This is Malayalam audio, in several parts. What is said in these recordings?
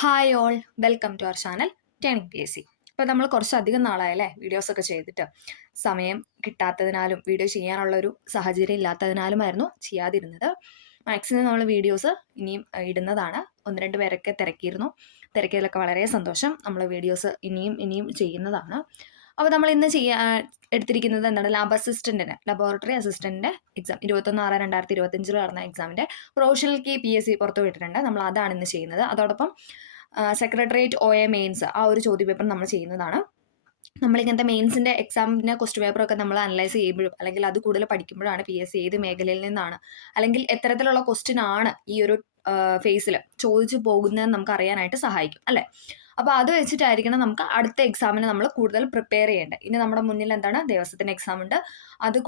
Hi all, welcome to our channel turning P S C. ഇപ്പോൾ നമ്മൾ കുറച്ചധികം നാളായല്ലേ വീഡിയോസൊക്കെ ചെയ്തിട്ട്. സമയം കിട്ടാത്തതിനാലും വീഡിയോ ചെയ്യാനുള്ളൊരു സാഹചര്യം ഇല്ലാത്തതിനാലുമായിരുന്നു ചെയ്യാതിരുന്നത്. മാക്സിമം നമ്മൾ വീഡിയോസ് ഇനിയും ഇടുന്നതാണ്. ഒന്ന് രണ്ട് പേരൊക്കെ തിരക്കിയിരുന്നു. തിരക്കിയതിലൊക്കെ വളരെ സന്തോഷം. നമ്മൾ വീഡിയോസ് ഇനിയും ചെയ്യുന്നതാണ്. അപ്പോൾ നമ്മൾ ഇന്ന് എടുത്തിരിക്കുന്നത് എന്താണ്, ലബോറട്ടറി അസിസ്റ്റന്റിന്റെ എക്സാം 21/6/2025 നടന്ന എക്സാമിന്റെ പ്രൊഫഷണൽ കീ PSC പുറത്തുവിട്ടിട്ടുണ്ട്. നമ്മൾ അതാണ് ഇന്ന് ചെയ്യുന്നത്. അതോടൊപ്പം സെക്രട്ടേറിയറ്റ് OA മെയിൻസ് ആ ഒരു ചോദ്യപേപ്പർ നമ്മൾ ചെയ്യുന്നതാണ്. നമ്മളിങ്ങനത്തെ മെയിൻസിന്റെ എക്സാമിന്റെ ക്വസ്റ്റ്യൻ പേപ്പറൊക്കെ നമ്മൾ അനലൈസ് ചെയ്യുമ്പോഴും അല്ലെങ്കിൽ അത് കൂടുതൽ പഠിക്കുമ്പോഴാണ് PSC ഏത് മേഖലയിൽ നിന്നാണ് അല്ലെങ്കിൽ എത്തരത്തിലുള്ള ക്വസ്റ്റ്യൻ ആണ് ഈ ഒരു ഫേസിൽ ചോദിച്ചു പോകുന്നതെന്ന് നമുക്ക് അറിയാനായിട്ട് സഹായിക്കും അല്ലേ. അപ്പോൾ അത് വെച്ചിട്ടായിരിക്കണം നമുക്ക് അടുത്ത എക്സാമിന് നമ്മൾ കൂടുതൽ പ്രിപ്പയർ ചെയ്യേണ്ടത്. ഇനി നമ്മുടെ മുന്നിൽ എന്താണ്, ദേവസ്വത്തിന്റെ എക്സാം ഉണ്ട്. അത്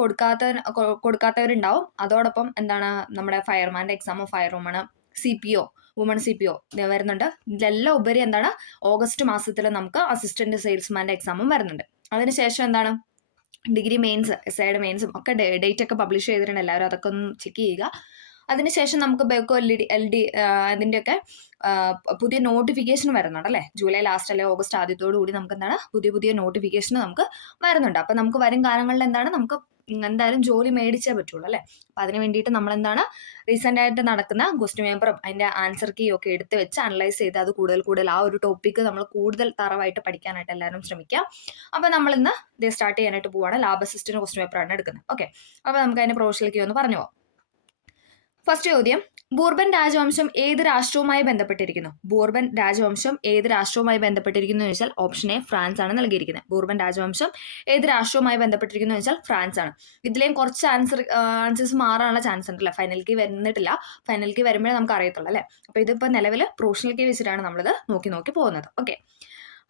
കൊടുക്കാത്തവരുണ്ടാവും. അതോടൊപ്പം എന്താണ്, നമ്മുടെ ഫയർമാന്റെ എക്സാമോ fire woman CPO woman CPO വരുന്നുണ്ട്. ഇതിലെല്ലാം ഉപരി എന്താണ്, ഓഗസ്റ്റ് മാസത്തിൽ നമുക്ക് അസിസ്റ്റന്റ് സെയിൽസ്മാന്റെ എക്സാമും വരുന്നുണ്ട്. അതിനുശേഷം എന്താണ്, ഡിഗ്രി മെയിൻസ്, SIയുടെ മെയിൻസും ഒക്കെ ഡേറ്റ് ഒക്കെ പബ്ലിഷ് ചെയ്തിട്ടുണ്ട്. എല്ലാവരും അതൊക്കെ ഒന്ന് ചെക്ക് ചെയ്യുക. അതിനുശേഷം നമുക്ക് ബെക്കോ LD അതിൻ്റെയൊക്കെ പുതിയ നോട്ടിഫിക്കേഷൻ വരുന്നുണ്ട് അല്ലേ. ജൂലൈ ലാസ്റ്റ് അല്ലെങ്കിൽ ഓഗസ്റ്റ് ആദ്യത്തോടു കൂടി നമുക്ക് എന്താണ്, പുതിയ നോട്ടിഫിക്കേഷൻ നമുക്ക് വരുന്നുണ്ട്. അപ്പം നമുക്ക് വരും കാലങ്ങളിൽ എന്താണ്, നമുക്ക് എന്തായാലും ജോലി മേടിച്ചേ പറ്റുള്ളൂ അല്ലേ. അപ്പം അതിന് വേണ്ടിയിട്ട് നമ്മൾ എന്താണ്, റീസെൻ്റ് ആയിട്ട് നടക്കുന്ന ക്വസ്റ്റ്യൻ പേപ്പറും അതിൻ്റെ ആൻസർ കീ ഒക്കെ എടുത്ത് വെച്ച് അനലൈസ് ചെയ്ത് അത് കൂടുതൽ ആ ഒരു ടോപ്പിക്ക് നമ്മൾ കൂടുതൽ തറവായിട്ട് പഠിക്കാനായിട്ട് എല്ലാവരും ശ്രമിക്കുക. അപ്പം നമ്മൾ ഇന്ന് ഇത് സ്റ്റാർട്ട് ചെയ്യാനായിട്ട് പോവുകയാണ്. ലാബ് അസിസ്റ്റന്റ് ക്വസ്റ്റ്യൻ പേപ്പറാണ് എടുക്കുന്നത്. ഓക്കെ, അപ്പോൾ നമുക്ക് അതിൻ്റെ പ്രൊഫഷണൽ കീ ഒന്ന് പറഞ്ഞു പോകാം. ഫസ്റ്റ് ചോദ്യം, ബൂർബൻ രാജവംശം ഏത് രാഷ്ട്രവുമായി ബന്ധപ്പെട്ടിരിക്കുന്നു? ബൂർബൻ രാജവംശം ഏത് രാഷ്ട്രവുമായി ബന്ധപ്പെട്ടിരിക്കുന്നു എന്ന് വെച്ചാൽ ഓപ്ഷൻ എ ഫ്രാൻസ് ആണ് നൽകിയിരിക്കുന്നത്. ബൂർബൻ രാജവംശം ഏത് രാഷ്ട്രവുമായി ബന്ധപ്പെട്ടിരിക്കുന്നു എന്ന് വെച്ചാൽ ഫ്രാൻസ് ആണ്. ഇതിലേയും കുറച്ച് ആൻസേഴ്സ് മാറാനുള്ള ചാൻസ് ഉണ്ടല്ലേ. ഫൈനൽ കീ വരുന്നിട്ടില്ല. ഫൈനൽ കീ വരുമ്പോഴേ നമുക്ക് അറിയത്തുള്ളൂ അല്ലേ. അപ്പോൾ ഇതിപ്പോൾ നിലവിൽ പ്രൊഫഷണൽ കീ വെച്ചിട്ടാണ് നമ്മളിത് നോക്കി പോകുന്നത്. ഓക്കെ,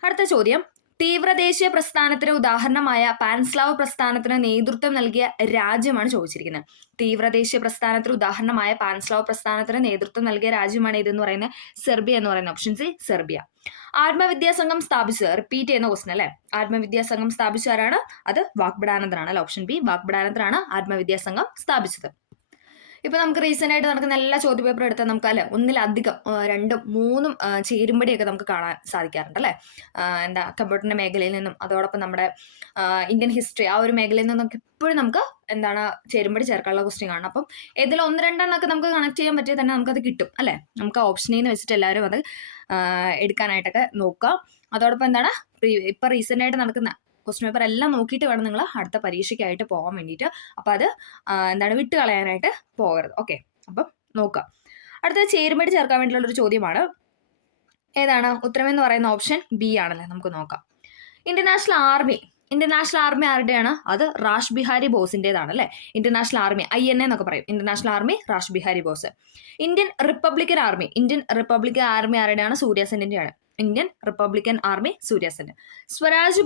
അടുത്ത ചോദ്യം, തീവ്രദേശീയ പ്രസ്ഥാനത്തിന് ഉദാഹരണമായ പാൻസ്ലാവ് പ്രസ്ഥാനത്തിന് നേതൃത്വം നൽകിയ രാജ്യമാണ് ചോദിച്ചിരിക്കുന്നത്. തീവ്രദേശീയ പ്രസ്ഥാനത്തിന് ഉദാഹരണമായ പാൻസ്ലാവ് പ്രസ്ഥാനത്തിന് നേതൃത്വം നൽകിയ രാജ്യമാണ് ഇതെന്ന് പറയുന്നത് സെർബിയ എന്ന് പറയുന്ന ഓപ്ഷൻ സി, സെർബിയ. ആത്മവിദ്യാസംഘം സ്ഥാപിച്ചത്, റിപ്പീറ്റ് ചെയ്യുന്ന ക്വസ്റ്റൻ അല്ലേ. ആത്മവിദ്യാസംഘം സ്ഥാപിച്ചവരാണ്, അത് വാഗ്ബടാനന്ദനാണ് അല്ലെ. ഓപ്ഷൻ ബി, വാഗ്ബടാനന്ദനാണ് ആത്മവിദ്യാസംഘം സ്ഥാപിച്ചത്. ഇപ്പൊ നമുക്ക് റീസെന്റ് ആയിട്ട് നടക്കുന്ന എല്ലാ ചോദ്യപേപ്പറും എടുത്താൽ നമുക്ക് അല്ലെ ഒന്നിലധികം 2ഉം 3ഉം ചേരുമ്പടിയൊക്കെ നമുക്ക് കാണാൻ സാധിക്കാറുണ്ട് അല്ലെ. എന്താ, കമ്പ്യൂട്ടറിന്റെ മേഖലയിൽ നിന്നും അതോടൊപ്പം നമ്മുടെ ഇന്ത്യൻ ഹിസ്റ്ററി ആ ഒരു മേഖലയിൽ നിന്നൊക്കെ ഇപ്പോഴും നമുക്ക് എന്താണ് ചേരുമ്പടി ചേർക്കാനുള്ള ക്വസ്റ്റ്യൻ കാണണം. അപ്പം ഏതിൽ 1-2 നമുക്ക് കണക്ട് ചെയ്യാൻ പറ്റിയാൽ തന്നെ നമുക്കത് കിട്ടും അല്ലെ. നമുക്ക് ഓപ്ഷനിൽ നിന്ന് വെച്ചിട്ട് എല്ലാവരും അത് എടുക്കാനായിട്ടൊക്കെ നോക്കുക. അതോടൊപ്പം എന്താണ്, ഇപ്പൊ റീസെന്റ് ആയിട്ട് നടക്കുന്ന ക്വസ്റ്റ്യൻ പേപ്പർ എല്ലാം നോക്കിയിട്ട് വേണം നിങ്ങൾ അടുത്ത പരീക്ഷയ്ക്കായിട്ട് പോകാൻ വേണ്ടിയിട്ട്. അപ്പം അത് എന്താണ്, വിട്ട് കളയാനായിട്ട് പോകരുത്. ഓക്കെ, അപ്പം നോക്കുക. അടുത്തത് ചേരുമ്പടി ചേർക്കാൻ വേണ്ടിയിട്ടുള്ളൊരു ചോദ്യമാണ്. ഏതാണ് ഉത്തരമെന്ന് പറയുന്ന ഓപ്ഷൻ ബി ആണല്ലേ. നമുക്ക് നോക്കാം. ഇന്ത്യൻ നാഷണൽ ആർമി ആരുടെയാണ്? അത് റാഷ് ബിഹാരി ബോസിൻ്റെതാണ് അല്ലേ. ഇന്ത്യൻ നാഷണൽ ആർമി INA എന്നൊക്കെ പറയും. Indian national army Rash Behari Bose. Indian republican army ആരുടെയാണ്? സൂര്യസെന്നിൻ്റെയാണ്. Indian republican army Surya Sen. Swaraj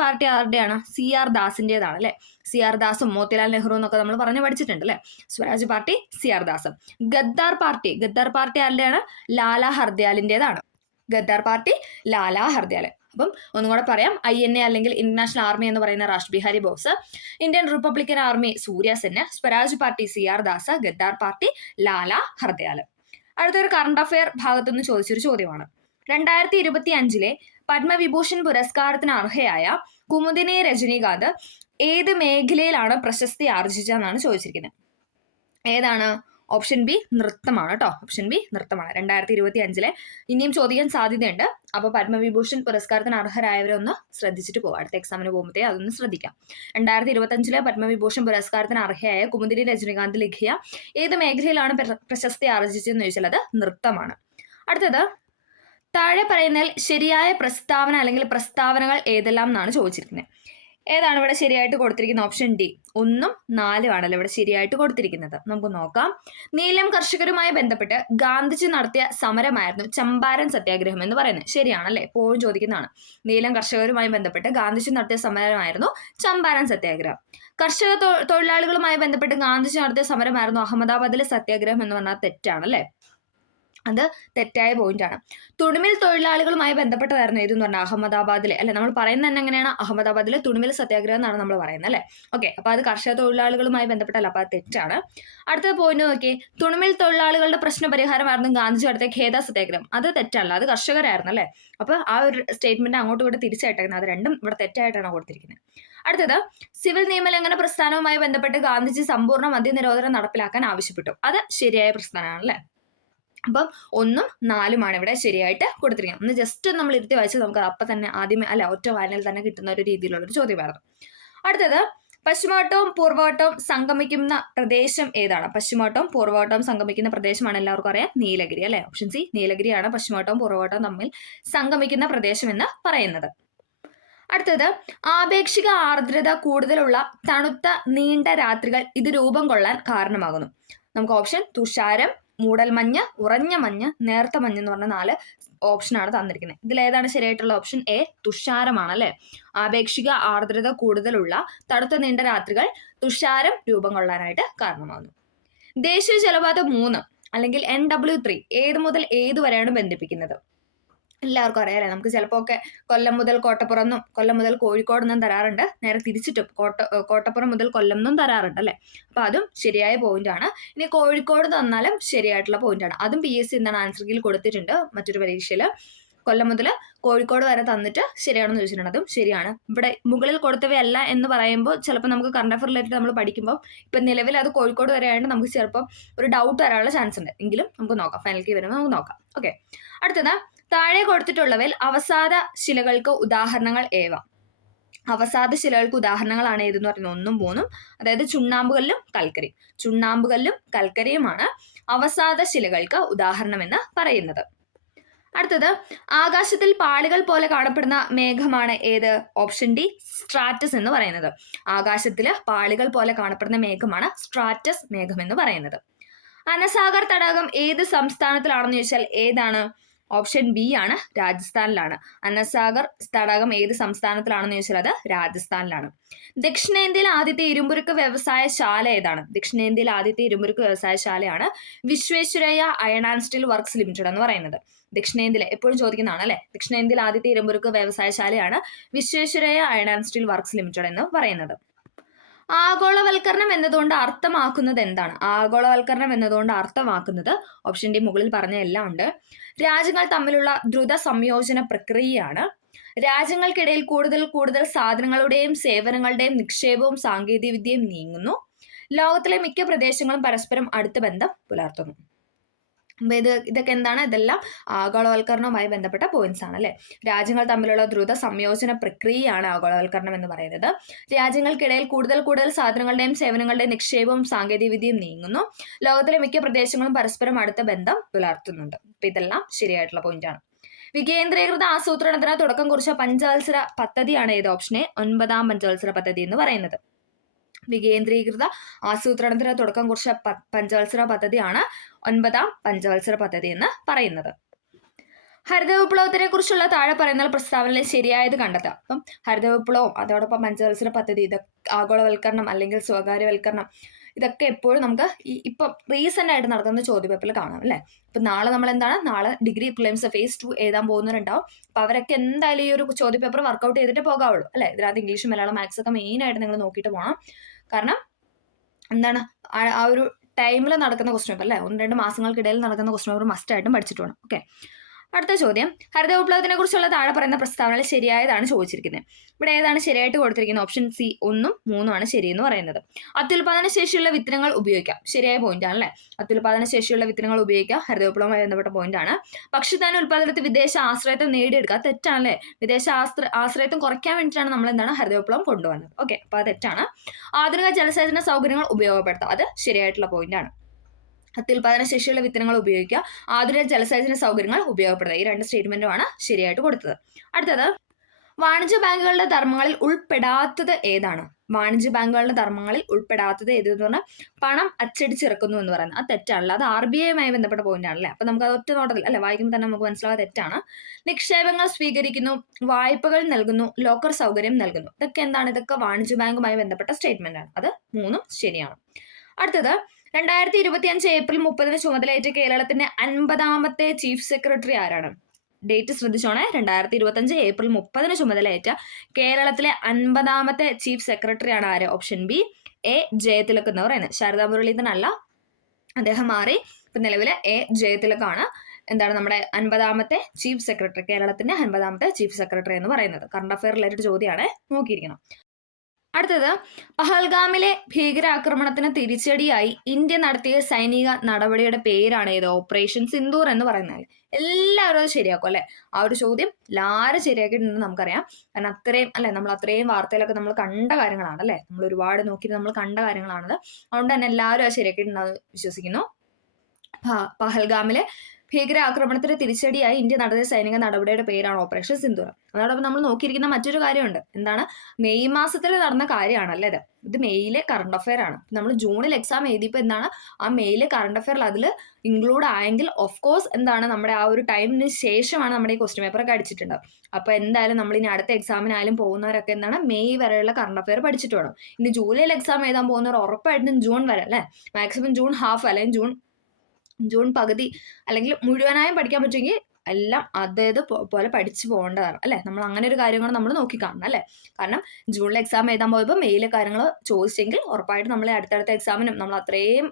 party ആരുടെയാണ്? CR ദാസിൻ്റെതാണ് അല്ലെ. CR ദാസും മോത്തിലാൽ നെഹ്റു എന്നൊക്കെ നമ്മൾ പറഞ്ഞു പഠിച്ചിട്ടുണ്ട് അല്ലെ. സ്വരാജ് പാർട്ടി CR ദാസും. ഗദ്ദാർ പാർട്ടി ആരുടെയാണ്? ലാലാ ഹർദ്യാലിൻ്റെതാണ്. ഗദ്ദാർ പാർട്ടി ലാലാ ഹർദ്യാൽ. അപ്പം ഒന്നും കൂടെ പറയാം, INA അല്ലെങ്കിൽ ഇന്റർനാഷണൽ ആർമി എന്ന് പറയുന്ന Rash Behari Bose, Indian republican army Surya Sen, Swaraj party CR Das, Ghadar party Lala Hardayal. അടുത്തൊരു കറണ്ട് അഫെയർ ഭാഗത്തുനിന്ന് ചോദിച്ചൊരു ചോദ്യമാണ്. 2025 പത്മവിഭൂഷൺ പുരസ്കാരത്തിന് അർഹയായ കുമുദിനി രജനീകാന്ത് ഏത് മേഖലയിലാണ് പ്രശസ്തി ആർജിച്ചതെന്നാണ് ചോദിച്ചിരിക്കുന്നത്. ഏതാണ്? ഓപ്ഷൻ ബി, നൃത്തമാണ് കേട്ടോ. Option B, നൃത്തമാണ്. 2025 ഇനിയും ചോദിക്കാൻ സാധ്യതയുണ്ട്. അപ്പോൾ പത്മവിഭൂഷൺ പുരസ്കാരത്തിന് അർഹരായവരൊന്ന് ശ്രദ്ധിച്ചിട്ട് പോകും. അടുത്ത എക്സാമിന് പോകുമ്പോഴത്തേ അതൊന്ന് ശ്രദ്ധിക്കാം. 2025 പത്മവിഭൂഷൺ പുരസ്കാരത്തിന് അർഹയായ കുമുദിനി രജനീകാന്ത് ലിഖിയ ഏത് മേഖലയിലാണ് പ്രശസ്തി ആർജിച്ചതെന്ന് ചോദിച്ചാൽ അത് നൃത്തമാണ്. അടുത്തത്, താഴെ പറയുന്നതിൽ ശരിയായ പ്രസ്താവന അല്ലെങ്കിൽ പ്രസ്താവനകൾ ഏതെല്ലാം എന്നാണ് ചോദിച്ചിരിക്കുന്നത്. ഏതാണ് ഇവിടെ ശരിയായിട്ട് കൊടുത്തിരിക്കുന്ന? ഓപ്ഷൻ ഡി, 1ഉം 4ഉം ആണല്ലോ ഇവിടെ ശരിയായിട്ട് കൊടുത്തിരിക്കുന്നത്. നമുക്ക് നോക്കാം. നീലം കർഷകരുമായി ബന്ധപ്പെട്ട് ഗാന്ധിജി നടത്തിയ സമരമായിരുന്നു ചമ്പാരൻ സത്യാഗ്രഹം എന്ന് പറയുന്നത്. ശരിയാണല്ലേ, എപ്പോഴും ചോദിക്കുന്നതാണ്. നീലം കർഷകരുമായി ബന്ധപ്പെട്ട് ഗാന്ധിജി നടത്തിയ സമരമായിരുന്നു ചമ്പാരൻ സത്യാഗ്രഹം. കർഷക തൊഴിലാളികളുമായി ബന്ധപ്പെട്ട് ഗാന്ധിജി നടത്തിയ സമരമായിരുന്നു അഹമ്മദാബാദിലെ സത്യാഗ്രഹം എന്ന് പറഞ്ഞാൽ തെറ്റാണല്ലേ. അത് തെറ്റായ പോയിന്റ് ആണ്. തുണിമിൽ തൊഴിലാളികളുമായി ബന്ധപ്പെട്ടതായിരുന്നു ഏതെന്ന് പറഞ്ഞാൽ അഹമ്മദാബാദിലെ, അല്ലെ നമ്മൾ പറയുന്നത് തന്നെ എങ്ങനെയാണ്, അഹമ്മദാബാദിലെ തുണിമിൽ സത്യാഗ്രഹം എന്നാണ് നമ്മൾ പറയുന്നത് അല്ലെ. ഓക്കെ, അപ്പൊ അത് കർഷക തൊഴിലാളികളുമായി ബന്ധപ്പെട്ടല്ല, അപ്പൊ അത് തെറ്റാണ്. അടുത്ത പോയിന്റ് നോക്കി, തുണിമിൽ തൊഴിലാളികളുടെ പ്രശ്ന പരിഹാരമായിരുന്നു ഗാന്ധിജി നടത്തിയ ഖേദ സത്യാഗ്രഹം. അത് തെറ്റല്ല, അത് കർഷകരായിരുന്നു അല്ലെ. അപ്പൊ ആ ഒരു സ്റ്റേറ്റ്മെന്റ് അങ്ങോട്ടും ഇങ്ങോട്ട് തിരിച്ചായിട്ടേക്കുന്നത്, അത് രണ്ടും ഇവിടെ തെറ്റായിട്ടാണ് കൊടുത്തിരിക്കുന്നത്. അടുത്തത്, സിവിൽ നിയമലംഘന പ്രസ്ഥാനവുമായി ബന്ധപ്പെട്ട് ഗാന്ധിജി സമ്പൂർണ്ണ മദ്യനിരോധനം നടപ്പിലാക്കാൻ ആവശ്യപ്പെട്ടു. അത് ശരിയായ പ്രസ്ഥാനമാണ് അല്ലെ. അപ്പം 1ഉം 4ഉമാണ് ഇവിടെ ശരിയായിട്ട് കൊടുത്തിരിക്കുന്നത്. ഒന്ന് ജസ്റ്റ് നമ്മൾ ഇരുത്തി വായിച്ച് നമുക്ക് അപ്പം തന്നെ ആദ്യമേ അല്ല ഒറ്റ വായനയിൽ തന്നെ കിട്ടുന്ന ഒരു രീതിയിലുള്ളൊരു ചോദ്യമായിരുന്നു. അടുത്തത്, പശ്ചിമഘട്ടവും പൂർവ്വഘട്ടവും സംഗമിക്കുന്ന പ്രദേശം ഏതാണ്? പശ്ചിമഘട്ടവും പൂർവ്വഘട്ടവും സംഗമിക്കുന്ന പ്രദേശമാണ് എല്ലാവർക്കും അറിയാം നീലഗിരി അല്ലെ. ഓപ്ഷൻ സി നീലഗിരിയാണ് പശ്ചിമഘട്ടവും പൂർവ്വഘട്ടവും തമ്മിൽ സംഗമിക്കുന്ന പ്രദേശം എന്ന് പറയുന്നത്. അടുത്തത്, ആപേക്ഷിക ആർദ്രത കൂടുതലുള്ള തണുത്ത നീണ്ട രാത്രികൾ ഇത് രൂപം കൊള്ളാൻ കാരണമാകുന്നു. നമുക്ക് ഓപ്ഷൻ തുഷാരം, മൂടൽമഞ്ഞ്, ഉറഞ്ഞ മഞ്ഞ്, നേർത്ത മഞ്ഞ് എന്ന് പറഞ്ഞ 4 ഓപ്ഷനാണ് തന്നിരിക്കുന്നത്. ഇതിൽ ഏതാണ് ശരിയായിട്ടുള്ള ഓപ്ഷൻ? എ തുഷാരമാണ് അല്ലെ. ആപേക്ഷിക ആർദ്രത കൂടുതലുള്ള തണുത്ത നീണ്ട രാത്രികൾ തുഷാരം രൂപം കൊള്ളാനായിട്ട് കാരണമാകുന്നു. ദേശീയ ജലപാത 3 അല്ലെങ്കിൽ NW3 ഏത് മുതൽ ഏത് വരെയാണ് ബന്ധിപ്പിക്കുന്നത്? എല്ലാവർക്കും അറിയാലേ, നമുക്ക് ചിലപ്പോൾ ഒക്കെ കൊല്ലം മുതൽ കോട്ടപ്പുറം എന്നും കൊല്ലം മുതൽ കോഴിക്കോട് നിന്നും തരാറുണ്ട്, നേരെ തിരിച്ചിട്ടും കോട്ടപ്പുറം മുതൽ കൊല്ലം നിന്നും തരാറുണ്ട് അല്ലെ. അപ്പൊ അതും ശരിയായ പോയിന്റ് ആണ്. ഇനി കോഴിക്കോട് തന്നാലും ശരിയായിട്ടുള്ള പോയിന്റ് ആണ്. അതും PSC എന്താണ് ആൻസർ കീയിൽ കൊടുത്തിട്ടുണ്ട് മറ്റൊരു പരീക്ഷയിൽ. കൊല്ലം മുതൽ കോഴിക്കോട് വരെ തന്നിട്ട് ശരിയാണെന്ന് ചോദിച്ചിട്ടുണ്ട്, അതും ശരിയാണ്. ഇവിടെ മുകളിൽ കൊടുത്തവയല്ല എന്ന് പറയുമ്പോൾ ചിലപ്പോൾ നമുക്ക് കറണ്ട് അഫയർ റിലേറ്റഡ് നമ്മൾ പഠിക്കുമ്പോൾ ഇപ്പൊ നിലവിൽ അത് കോഴിക്കോട് വരെ ആയതുകൊണ്ട് നമുക്ക് ചിലപ്പോൾ ഒരു ഡൗട്ട് വരാനുള്ള ചാൻസ് ഉണ്ട്. എങ്കിലും നമുക്ക് നോക്കാം, ഫൈനൽ കീ വരുമ്പോൾ നമുക്ക് നോക്കാം. ഓക്കെ, അടുത്തത്, താഴെ കൊടുത്തിട്ടുള്ളവയിൽ അവസാദ ശിലകൾക്ക് ഉദാഹരണങ്ങൾ ഏവ? അവസാദ ശിലകൾക്ക് ഉദാഹരണങ്ങളാണ് ഏതെന്ന് പറയുന്നത് 1ഉം 3ഉം, അതായത് ചുണ്ണാമ്പുകല്ലും കൽക്കരിയും. ചുണ്ണാമ്പുകല്ലും കൽക്കരിയുമാണ് അവസാദ ശിലകൾക്ക് ഉദാഹരണം എന്ന് പറയുന്നത്. അടുത്തത്, ആകാശത്തിൽ പാളികൾ പോലെ കാണപ്പെടുന്ന മേഘമാണ് ഏത്? ഓപ്ഷൻ ഡി സ്ട്രാറ്റസ് എന്ന് പറയുന്നത്. ആകാശത്തില് പാളികൾ പോലെ കാണപ്പെടുന്ന മേഘമാണ് സ്ട്രാറ്റസ് മേഘം എന്ന് പറയുന്നത്. അനസാഗർ തടാകം ഏത് സംസ്ഥാനത്തിലാണെന്ന് ചോദിച്ചാൽ ഏതാണ്? ഓപ്ഷൻ ബി ആണ്, രാജസ്ഥാനിലാണ്. അന്നസാഗർ തടാകം ഏത് സംസ്ഥാനത്തിലാണെന്ന് ചോദിച്ചാൽ അത് രാജസ്ഥാനിലാണ്. ദക്ഷിണേന്ത്യയിലെ ആദ്യത്തെ ഇരുമ്പുരുക്ക് വ്യവസായശാല ഏതാണ്? ദക്ഷിണേന്ത്യയിലെ ആദ്യത്തെ ഇരുമ്പുരുക്ക് വ്യവസായശാലയാണ് Visvesvaraya iron and steel works limited എന്ന് പറയുന്നത്. ദക്ഷിണേന്ത്യയിലെ എപ്പോഴും ചോദിക്കുന്നതാണ് അല്ലെ. ദക്ഷിണേന്ത്യയിലെ ആദ്യത്തെ ഇരുമ്പുരുക്ക് വ്യവസായശാലയാണ് Visvesvaraya iron and steel works limited എന്ന് പറയുന്നത്. ആഗോളവൽക്കരണം എന്നതുകൊണ്ട് അർത്ഥമാക്കുന്നത് എന്താണ്? ആഗോളവൽക്കരണം എന്നതുകൊണ്ട് അർത്ഥമാക്കുന്നത് ഓപ്ഷൻ ഡി മുകളിൽ പറഞ്ഞ എല്ലാം ഉണ്ട്. രാജ്യങ്ങൾ തമ്മിലുള്ള ദ്രുത സംയോജന പ്രക്രിയയാണ്. രാജ്യങ്ങൾക്കിടയിൽ കൂടുതൽ സാധനങ്ങളുടെയും സേവനങ്ങളുടെയും നിക്ഷേപവും സാങ്കേതിക വിദ്യയും നീങ്ങുന്നു. ലോകത്തിലെ മിക്ക പ്രദേശങ്ങളും പരസ്പരം അടുത്ത ബന്ധം പുലർത്തുന്നു. ഇതൊക്കെ എന്താണ്? ഇതെല്ലാം ആഗോളവൽക്കരണവുമായി ബന്ധപ്പെട്ട പോയിന്റ്സ് ആണ് അല്ലെ. രാജ്യങ്ങൾ തമ്മിലുള്ള ദ്രുത സംയോജന പ്രക്രിയയാണ് ആഗോളവൽക്കരണം എന്ന് പറയുന്നത്. രാജ്യങ്ങൾക്കിടയിൽ കൂടുതൽ സാധനങ്ങളുടെയും സേവനങ്ങളുടെയും നിക്ഷേപവും സാങ്കേതിക വിദ്യയും നീങ്ങുന്നു. ലോകത്തിലെ മിക്ക പ്രദേശങ്ങളും പരസ്പരം അടുത്ത ബന്ധം പുലർത്തുന്നുണ്ട്. അപ്പൊ ഇതെല്ലാം ശരിയായിട്ടുള്ള പോയിന്റ് ആണ്. വികേന്ദ്രീകൃത ആസൂത്രണത്തിന് തുടക്കം കുറിച്ച പഞ്ചവത്സര പദ്ധതിയാണ് ഏത്? ഓപ്ഷനെ 9ാം പഞ്ചവത്സര പദ്ധതി എന്ന് പറയുന്നത്. വികേന്ദ്രീകൃത ആസൂത്രണത്തിന് തുടക്കം കുറിച്ച പഞ്ചവത്സര പദ്ധതിയാണ് 9ാം പഞ്ചവത്സര പദ്ധതി എന്ന് പറയുന്നത്. ഹരിത വിപ്ലവത്തിനെ കുറിച്ചുള്ള താഴെ പറയുന്ന പ്രസ്താവനയിൽ ശരിയായത് കണ്ടെത്തുക. അപ്പം ഹരിത വിപ്ലവം അതോടൊപ്പം പഞ്ചവത്സര പദ്ധതി, ഇത് ആഗോളവൽക്കരണം അല്ലെങ്കിൽ സ്വകാര്യവൽക്കരണം, ഇതൊക്കെ എപ്പോഴും നമുക്ക് ഇപ്പം റീസെന്റ് ആയിട്ട് നടത്തുന്ന ചോദ്യപേപ്പറിൽ കാണാം അല്ലെ. ഇപ്പൊ നാളെ നമ്മൾ എന്താണ്, നാളെ ഡിഗ്രി പ്രിലിംസ് phase 2 എഴുതാൻ പോകുന്നവരുണ്ടാവും. അപ്പൊ അവരൊക്കെ എന്തായാലും ഈ ഒരു ചോദ്യപേപ്പർ വർക്കൗട്ട് ചെയ്തിട്ട് പോകാവുള്ളൂ അല്ലെ. ഇതിനകത്ത് ഇംഗ്ലീഷ് മലയാളം മാത്സ് ഒക്കെ മെയിൻ ആയിട്ട് നിങ്ങൾ നോക്കിയിട്ട് പോകണം. കാരണം എന്താണ്, ആ ഒരു ടൈമിൽ നടക്കുന്ന ക്വസ്റ്റ്യൻ പേപ്പർ അല്ലെ, 1-2 മാസങ്ങൾക്കിടയിൽ നടക്കുന്ന ക്വസ്റ്റ്യൻ പേപ്പർ മസ്റ്റ് ആയിട്ടും പഠിച്ചിട്ട് വേണം. ഓക്കെ, അടുത്ത ചോദ്യം, ഹരിത വിപ്ലവത്തിനെ കുറിച്ചുള്ള താഴെ പറയുന്ന പ്രസ്താവനയിൽ ശരിയായതാണ് ചോദിച്ചിരിക്കുന്നത്. ഇവിടെ ഏതാണ് ശരിയായിട്ട് കൊടുത്തിരിക്കുന്നത്? ഓപ്ഷൻ സി 1ഉം 3ഉമാണ് ശരിയെന്ന് പറയുന്നത്. അത്യുൽപാദന ശേഷിയുള്ള വിത്തനങ്ങൾ ഉപയോഗിക്കാം. ശരിയായ പോയിന്റ് ആണല്ലേ. അത്യുൽപാദന ശേഷിയുള്ള വിത്തനങ്ങൾ ഉപയോഗിക്കുക ഹരിത വിപ്ലവവുമായി ബന്ധപ്പെട്ട പോയിന്റ് ആണ്. പക്ഷിധാന ഉൽപാദനത്തിൽ വിദേശ ആശ്രയത്വം നേടിയെടുക്കുക. തെറ്റാണല്ലേ. വിദേശ ആശ്രയത്വം കുറയ്ക്കാൻ വേണ്ടിയിട്ടാണ് നമ്മൾ എന്താണ് ഹരിത വിപ്ലവം കൊണ്ടുവന്നത്. ഓക്കെ, അപ്പൊ അത് തെറ്റാണ്. ആധുനിക ജലസേചന സൗകര്യങ്ങൾ ഉപയോഗപ്പെടുത്താം. അത് ശരിയായിട്ടുള്ള പോയിന്റ് ആണ്. അത്യുൽപാദന ശേഷിയുള്ള വിത്തനങ്ങൾ ഉപയോഗിക്കുക, ആധുനിക ജലസേചന സൗകര്യങ്ങൾ ഉപയോഗപ്പെടുത്തുക. ഈ 2 സ്റ്റേറ്റ്മെന്റുമാണ് ശരിയായിട്ട് കൊടുത്തത്. അടുത്തത്, വാണിജ്യ ബാങ്കുകളുടെ ധർമ്മങ്ങളിൽ ഉൾപ്പെടാത്തത് ഏതാണ്? വാണിജ്യ ബാങ്കുകളുടെ ധർമ്മങ്ങളിൽ ഉൾപ്പെടാത്തത് ഏതെന്ന് പറഞ്ഞാൽ പണം അച്ചടിച്ചിറക്കുന്നു എന്ന് പറയുന്നത്. അത് തെറ്റാണല്ലോ. അത് RBIയുമായി ബന്ധപ്പെട്ട പോയിന്റ് ആണല്ലേ. അപ്പൊ നമുക്ക് അത് ഒറ്റ നോട്ടത്തിൽ അല്ലെ വായിക്കുമ്പോൾ തന്നെ നമുക്ക് മനസ്സിലാവാൻ തെറ്റാണ്. നിക്ഷേപങ്ങൾ സ്വീകരിക്കുന്നു, വായ്പകൾ നൽകുന്നു, ലോക്കർ സൗകര്യം നൽകുന്നു. ഇതൊക്കെ എന്താണ്? ഇതൊക്കെ വാണിജ്യ ബാങ്കുമായി ബന്ധപ്പെട്ട സ്റ്റേറ്റ്മെന്റ് ആണ്. അത് 3ഉം ശരിയാണ്. അടുത്തത്, 2025 ഏപ്രിൽ 30 ചുമതലയേറ്റ കേരളത്തിന്റെ 50ാമത്തെ ചീഫ് സെക്രട്ടറി ആരാണ്? ഡേറ്റ് ശ്രദ്ധിച്ചോണേ. 2025 ഏപ്രിൽ 30 ചുമതലയേറ്റ കേരളത്തിലെ 50ാമത്തെ ചീഫ് സെക്രട്ടറി ആണ് ആര്? ഓപ്ഷൻ ബി എ ജയതിലക് എന്ന് പറയുന്നത്. ശാരദാ മുരളീധരൻ അല്ല, അദ്ദേഹം മാറി. ഇപ്പൊ നിലവിലെ എ ജയതിലകാണ് എന്താണ് നമ്മുടെ 50ാമത്തെ ചീഫ് സെക്രട്ടറി, കേരളത്തിന്റെ 50ാമത്തെ ചീഫ് സെക്രട്ടറി എന്ന് പറയുന്നത്. കറണ്ട് അഫയർ റിലേറ്റഡ് ചോദ്യമാണ്, നോക്കിയിരിക്കണം. അടുത്തത്, പഹൽഗാമിലെ ഭീകരാക്രമണത്തിന് തിരിച്ചടിയായി ഇന്ത്യ നടത്തിയ സൈനിക നടപടിയുടെ പേരാണ് ഏത്? ഓപ്പറേഷൻ സിന്ദൂർ എന്ന് പറയുന്നത്. എല്ലാവരും അത് ശരിയാക്കും അല്ലെ? ആ ഒരു ചോദ്യം എല്ലാവരും ശരിയാക്കിയിട്ടുണ്ടെന്ന് നമുക്കറിയാം. കാരണം അത്രയും അല്ലെ, നമ്മൾ അത്രയും വാർത്തയിലൊക്കെ നമ്മൾ കണ്ട കാര്യങ്ങളാണ് അല്ലെ, നമ്മൾ ഒരുപാട് നോക്കിയിട്ട് നമ്മൾ കണ്ട കാര്യങ്ങളാണത്. അതുകൊണ്ട് തന്നെ എല്ലാവരും അത് ശരിയാക്കിയിട്ടുണ്ടെന്ന് വിശ്വസിക്കുന്നു. പഹൽഗാമിലെ ഭീകരാക്രമണത്തിന് തിരിച്ചടിയായി ഇന്ത്യ നടത്തിയ സൈനിക നടപടിയുടെ പേരാണ് ഓപ്പറേഷൻ സിന്ദൂർ. അതോടൊപ്പം നമ്മൾ നോക്കിയിരിക്കുന്ന മറ്റൊരു കാര്യമുണ്ട്. എന്താണ്? മെയ് മാസത്തിൽ നടന്ന കാര്യമാണല്ലേ ഇത്. ഇത് മെയ്യിലെ കറണ്ട് അഫയർ ആണ്. നമ്മൾ ജൂണിൽ എക്സാം എഴുതിയപ്പോൾ എന്താണ് ആ മെയ്യിലെ കറണ്ട് അഫയറിൽ അതിൽ ഇൻക്ലൂഡ് ആയെങ്കിൽ ഓഫ് കോഴ്സ് എന്താണ് നമ്മുടെ ആ ഒരു ടൈമിന് ശേഷമാണ് നമ്മുടെ ഈ ക്വസ്റ്റ്യൻ പേപ്പറൊക്കെ അടിച്ചിട്ടുണ്ട്. അപ്പൊ എന്തായാലും നമ്മൾ ഇനി അടുത്ത എക്സാമിനായാലും പോകുന്നവരൊക്കെ എന്താണ് മെയ് വരെയുള്ള കറണ്ട് അഫയർ പഠിച്ചിട്ട് വേണം. ഇനി ജൂലൈയിൽ എക്സാം എഴുതാൻ പോകുന്നവർ ഉറപ്പായിട്ടും ജൂൺ വരെ അല്ലെ, മാക്സിമം ജൂൺ ഹാഫ് അല്ലെങ്കിൽ ജൂൺ പകുതി അല്ലെങ്കിൽ മുഴുവനായും പഠിക്കാൻ പറ്റുമെങ്കിൽ എല്ലാം അതേത് പോലെ പഠിച്ചു പോകേണ്ടതാണ് അല്ലെ. നമ്മൾ അങ്ങനെ ഒരു കാര്യം കൂടെ നമ്മൾ നോക്കിക്കാണണം അല്ലെ. കാരണം ജൂണിലെ എക്സാം എഴുതാൻ പോയപ്പോൾ മെയിലെ കാര്യങ്ങൾ ചോദിച്ചെങ്കിൽ ഉറപ്പായിട്ട് നമ്മൾ അടുത്തടുത്ത എക്സാമിനും നമ്മൾ അത്രയും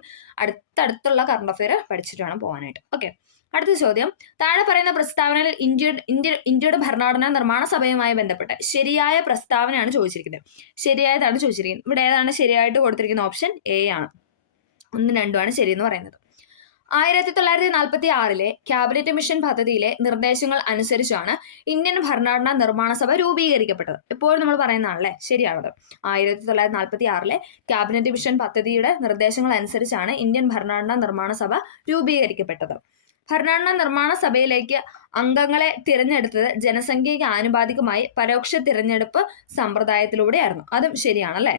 അടുത്തുള്ള കറണ്ട് അഫയർ പഠിച്ചിട്ട് വേണം പോകാനായിട്ട്. ഓക്കെ, അടുത്ത ചോദ്യം, താഴെ പറയുന്ന പ്രസ്താവനയിൽ ഇന്ത്യയുടെ ഭരണഘടനാ നിർമ്മാണ സഭയുമായി ബന്ധപ്പെട്ട് ശരിയായ പ്രസ്താവനയാണ് ചോദിച്ചിരിക്കുന്നത്. ശരിയായതാണ് ചോദിച്ചിരിക്കുന്നത്. ഇവിടെ ഏതാണ് ശരിയായിട്ട് കൊടുത്തിരിക്കുന്ന? ഓപ്ഷൻ എ ആണ്. 1, 2 ശരിയെന്ന് പറയുന്നത്. 1946 ക്യാബിനറ്റ് മിഷൻ പദ്ധതിയിലെ നിർദ്ദേശങ്ങൾ അനുസരിച്ചാണ് ഇന്ത്യൻ ഭരണഘടനാ നിർമ്മാണ സഭ രൂപീകരിക്കപ്പെട്ടത്. എപ്പോഴും നമ്മൾ പറയുന്നതാണല്ലേ, ശരിയാണത്. 1946 ക്യാബിനറ്റ് മിഷൻ പദ്ധതിയുടെ നിർദ്ദേശങ്ങൾ അനുസരിച്ചാണ് ഇന്ത്യൻ ഭരണഘടനാ നിർമ്മാണ സഭ രൂപീകരിക്കപ്പെട്ടത്. ഭരണഘടനാ നിർമ്മാണ സഭയിലേക്ക് അംഗങ്ങളെ തിരഞ്ഞെടുത്തത് ജനസംഖ്യയ്ക്ക് ആനുപാതികമായി പരോക്ഷ തിരഞ്ഞെടുപ്പ് സമ്പ്രദായത്തിലൂടെയായിരുന്നു. അതും ശരിയാണല്ലേ.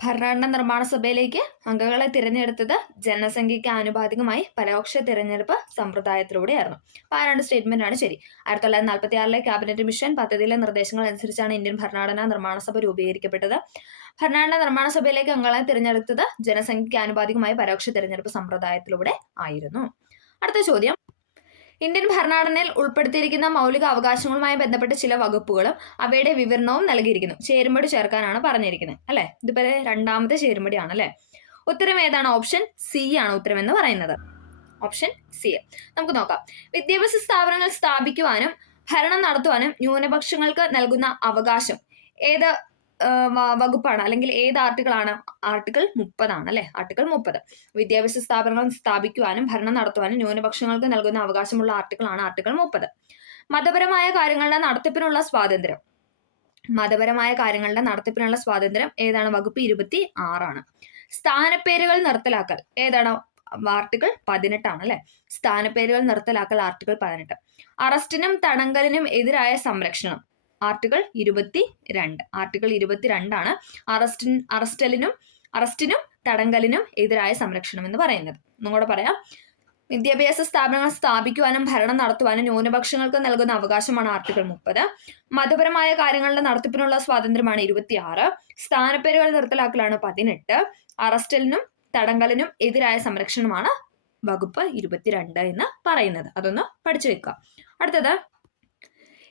ഭരണഘടനാ നിർമ്മാണ സഭയിലേക്ക് അംഗങ്ങളെ തിരഞ്ഞെടുത്തത് ജനസംഖ്യയ്ക്ക് ആനുപാതികമായി പരോക്ഷ തിരഞ്ഞെടുപ്പ് സമ്പ്രദായത്തിലൂടെയായിരുന്നു. അപ്പൊ ആ 2 സ്റ്റേറ്റ്മെന്റ് ആണ് ശരി. 1946 ക്യാബിനറ്റ് മിഷൻ പദ്ധതിയിലെ നിർദ്ദേശങ്ങൾ അനുസരിച്ചാണ് ഇന്ത്യൻ ഭരണഘടനാ നിർമ്മാണ സഭ രൂപീകരിക്കപ്പെട്ടത്. ഭരണഘടനാ നിർമ്മാണ സഭയിലേക്ക് അംഗങ്ങളെ തിരഞ്ഞെടുത്തത് ജനസംഖ്യയ്ക്ക് ആനുപാതികമായി പരോക്ഷ തിരഞ്ഞെടുപ്പ് സമ്പ്രദായത്തിലൂടെ ആയിരുന്നു. അടുത്ത ചോദ്യം, ഇന്ത്യൻ ഭരണഘടനയിൽ ഉൾപ്പെടുത്തിയിരിക്കുന്ന മൗലിക അവകാശങ്ങളുമായി ബന്ധപ്പെട്ട ചില വകുപ്പുകളും അവയുടെ വിവരണവും നൽകിയിരിക്കുന്നു. ചേരുംപടി ചേർക്കാനാണ് പറഞ്ഞിരിക്കുന്നത് അല്ലെ. ഇതിപ്പോ 2ാമത്തെ ചേരുംപടിയാണ് അല്ലെ. ഉത്തരം ഏതാണ്? ഓപ്ഷൻ സി ആണ് ഉത്തരം എന്ന് പറയുന്നത്. Option C. നമുക്ക് നോക്കാം. വിദ്യാഭ്യാസ സ്ഥാപനങ്ങൾ സ്ഥാപിക്കുവാനും ഭരണം നടത്തുവാനും ന്യൂനപക്ഷങ്ങൾക്ക് നൽകുന്ന അവകാശം ഏത് വകുപ്പാണ് അല്ലെങ്കിൽ ഏത് ആർട്ടിക്കിളാണ്? ആർട്ടിക്കിൾ 30 ആണ് അല്ലെ. ആർട്ടിക്കിൾ 30. വിദ്യാഭ്യാസ സ്ഥാപനങ്ങൾ സ്ഥാപിക്കുവാനും ഭരണം നടത്തുവാനും ന്യൂനപക്ഷങ്ങൾക്ക് നൽകുന്ന അവകാശമുള്ള ആർട്ടിക്കിളാണ് ആർട്ടിക്കിൾ 30. മതപരമായ കാര്യങ്ങളുടെ നടത്തിപ്പിനുള്ള സ്വാതന്ത്ര്യം. മതപരമായ കാര്യങ്ങളുടെ നടത്തിപ്പിനുള്ള സ്വാതന്ത്ര്യം ഏതാണ്? വകുപ്പ് 26 ആണ്. സ്ഥാനപ്പേരുകൾ നിർത്തലാക്കൽ ഏതാണ്? ആർട്ടിക്കിൾ 18 ആണ് അല്ലെ. സ്ഥാനപ്പേരുകൾ നിർത്തലാക്കൽ ആർട്ടിക്കിൾ 18. അറസ്റ്റിനും തടങ്കലിനും എതിരായ സംരക്ഷണം ആർട്ടിക്കിൾ 22. ആർട്ടിക്കിൾ 22 ആണ് അറസ്റ്റിനും തടങ്കലിനും എതിരായ സംരക്ഷണം എന്ന് പറയുന്നത്. ഒന്നുകൂടെ പറയാം. വിദ്യാഭ്യാസ സ്ഥാപനങ്ങൾ സ്ഥാപിക്കുവാനും ഭരണം നടത്തുവാനും ന്യൂനപക്ഷങ്ങൾക്ക് നൽകുന്ന അവകാശമാണ് ആർട്ടിക്കിൾ 30. മതപരമായ കാര്യങ്ങളുടെ നടത്തിപ്പിനുള്ള സ്വാതന്ത്ര്യമാണ് 26. സ്ഥാനപ്പേരുകൾ നിർത്തലാക്കലാണ് 18. അറസ്റ്റലിനും തടങ്കലിനും എതിരായ സംരക്ഷണമാണ് വകുപ്പ് 22 എന്ന് പറയുന്നത്. അതൊന്ന് പഠിച്ചു വെക്കുക. അടുത്തത്,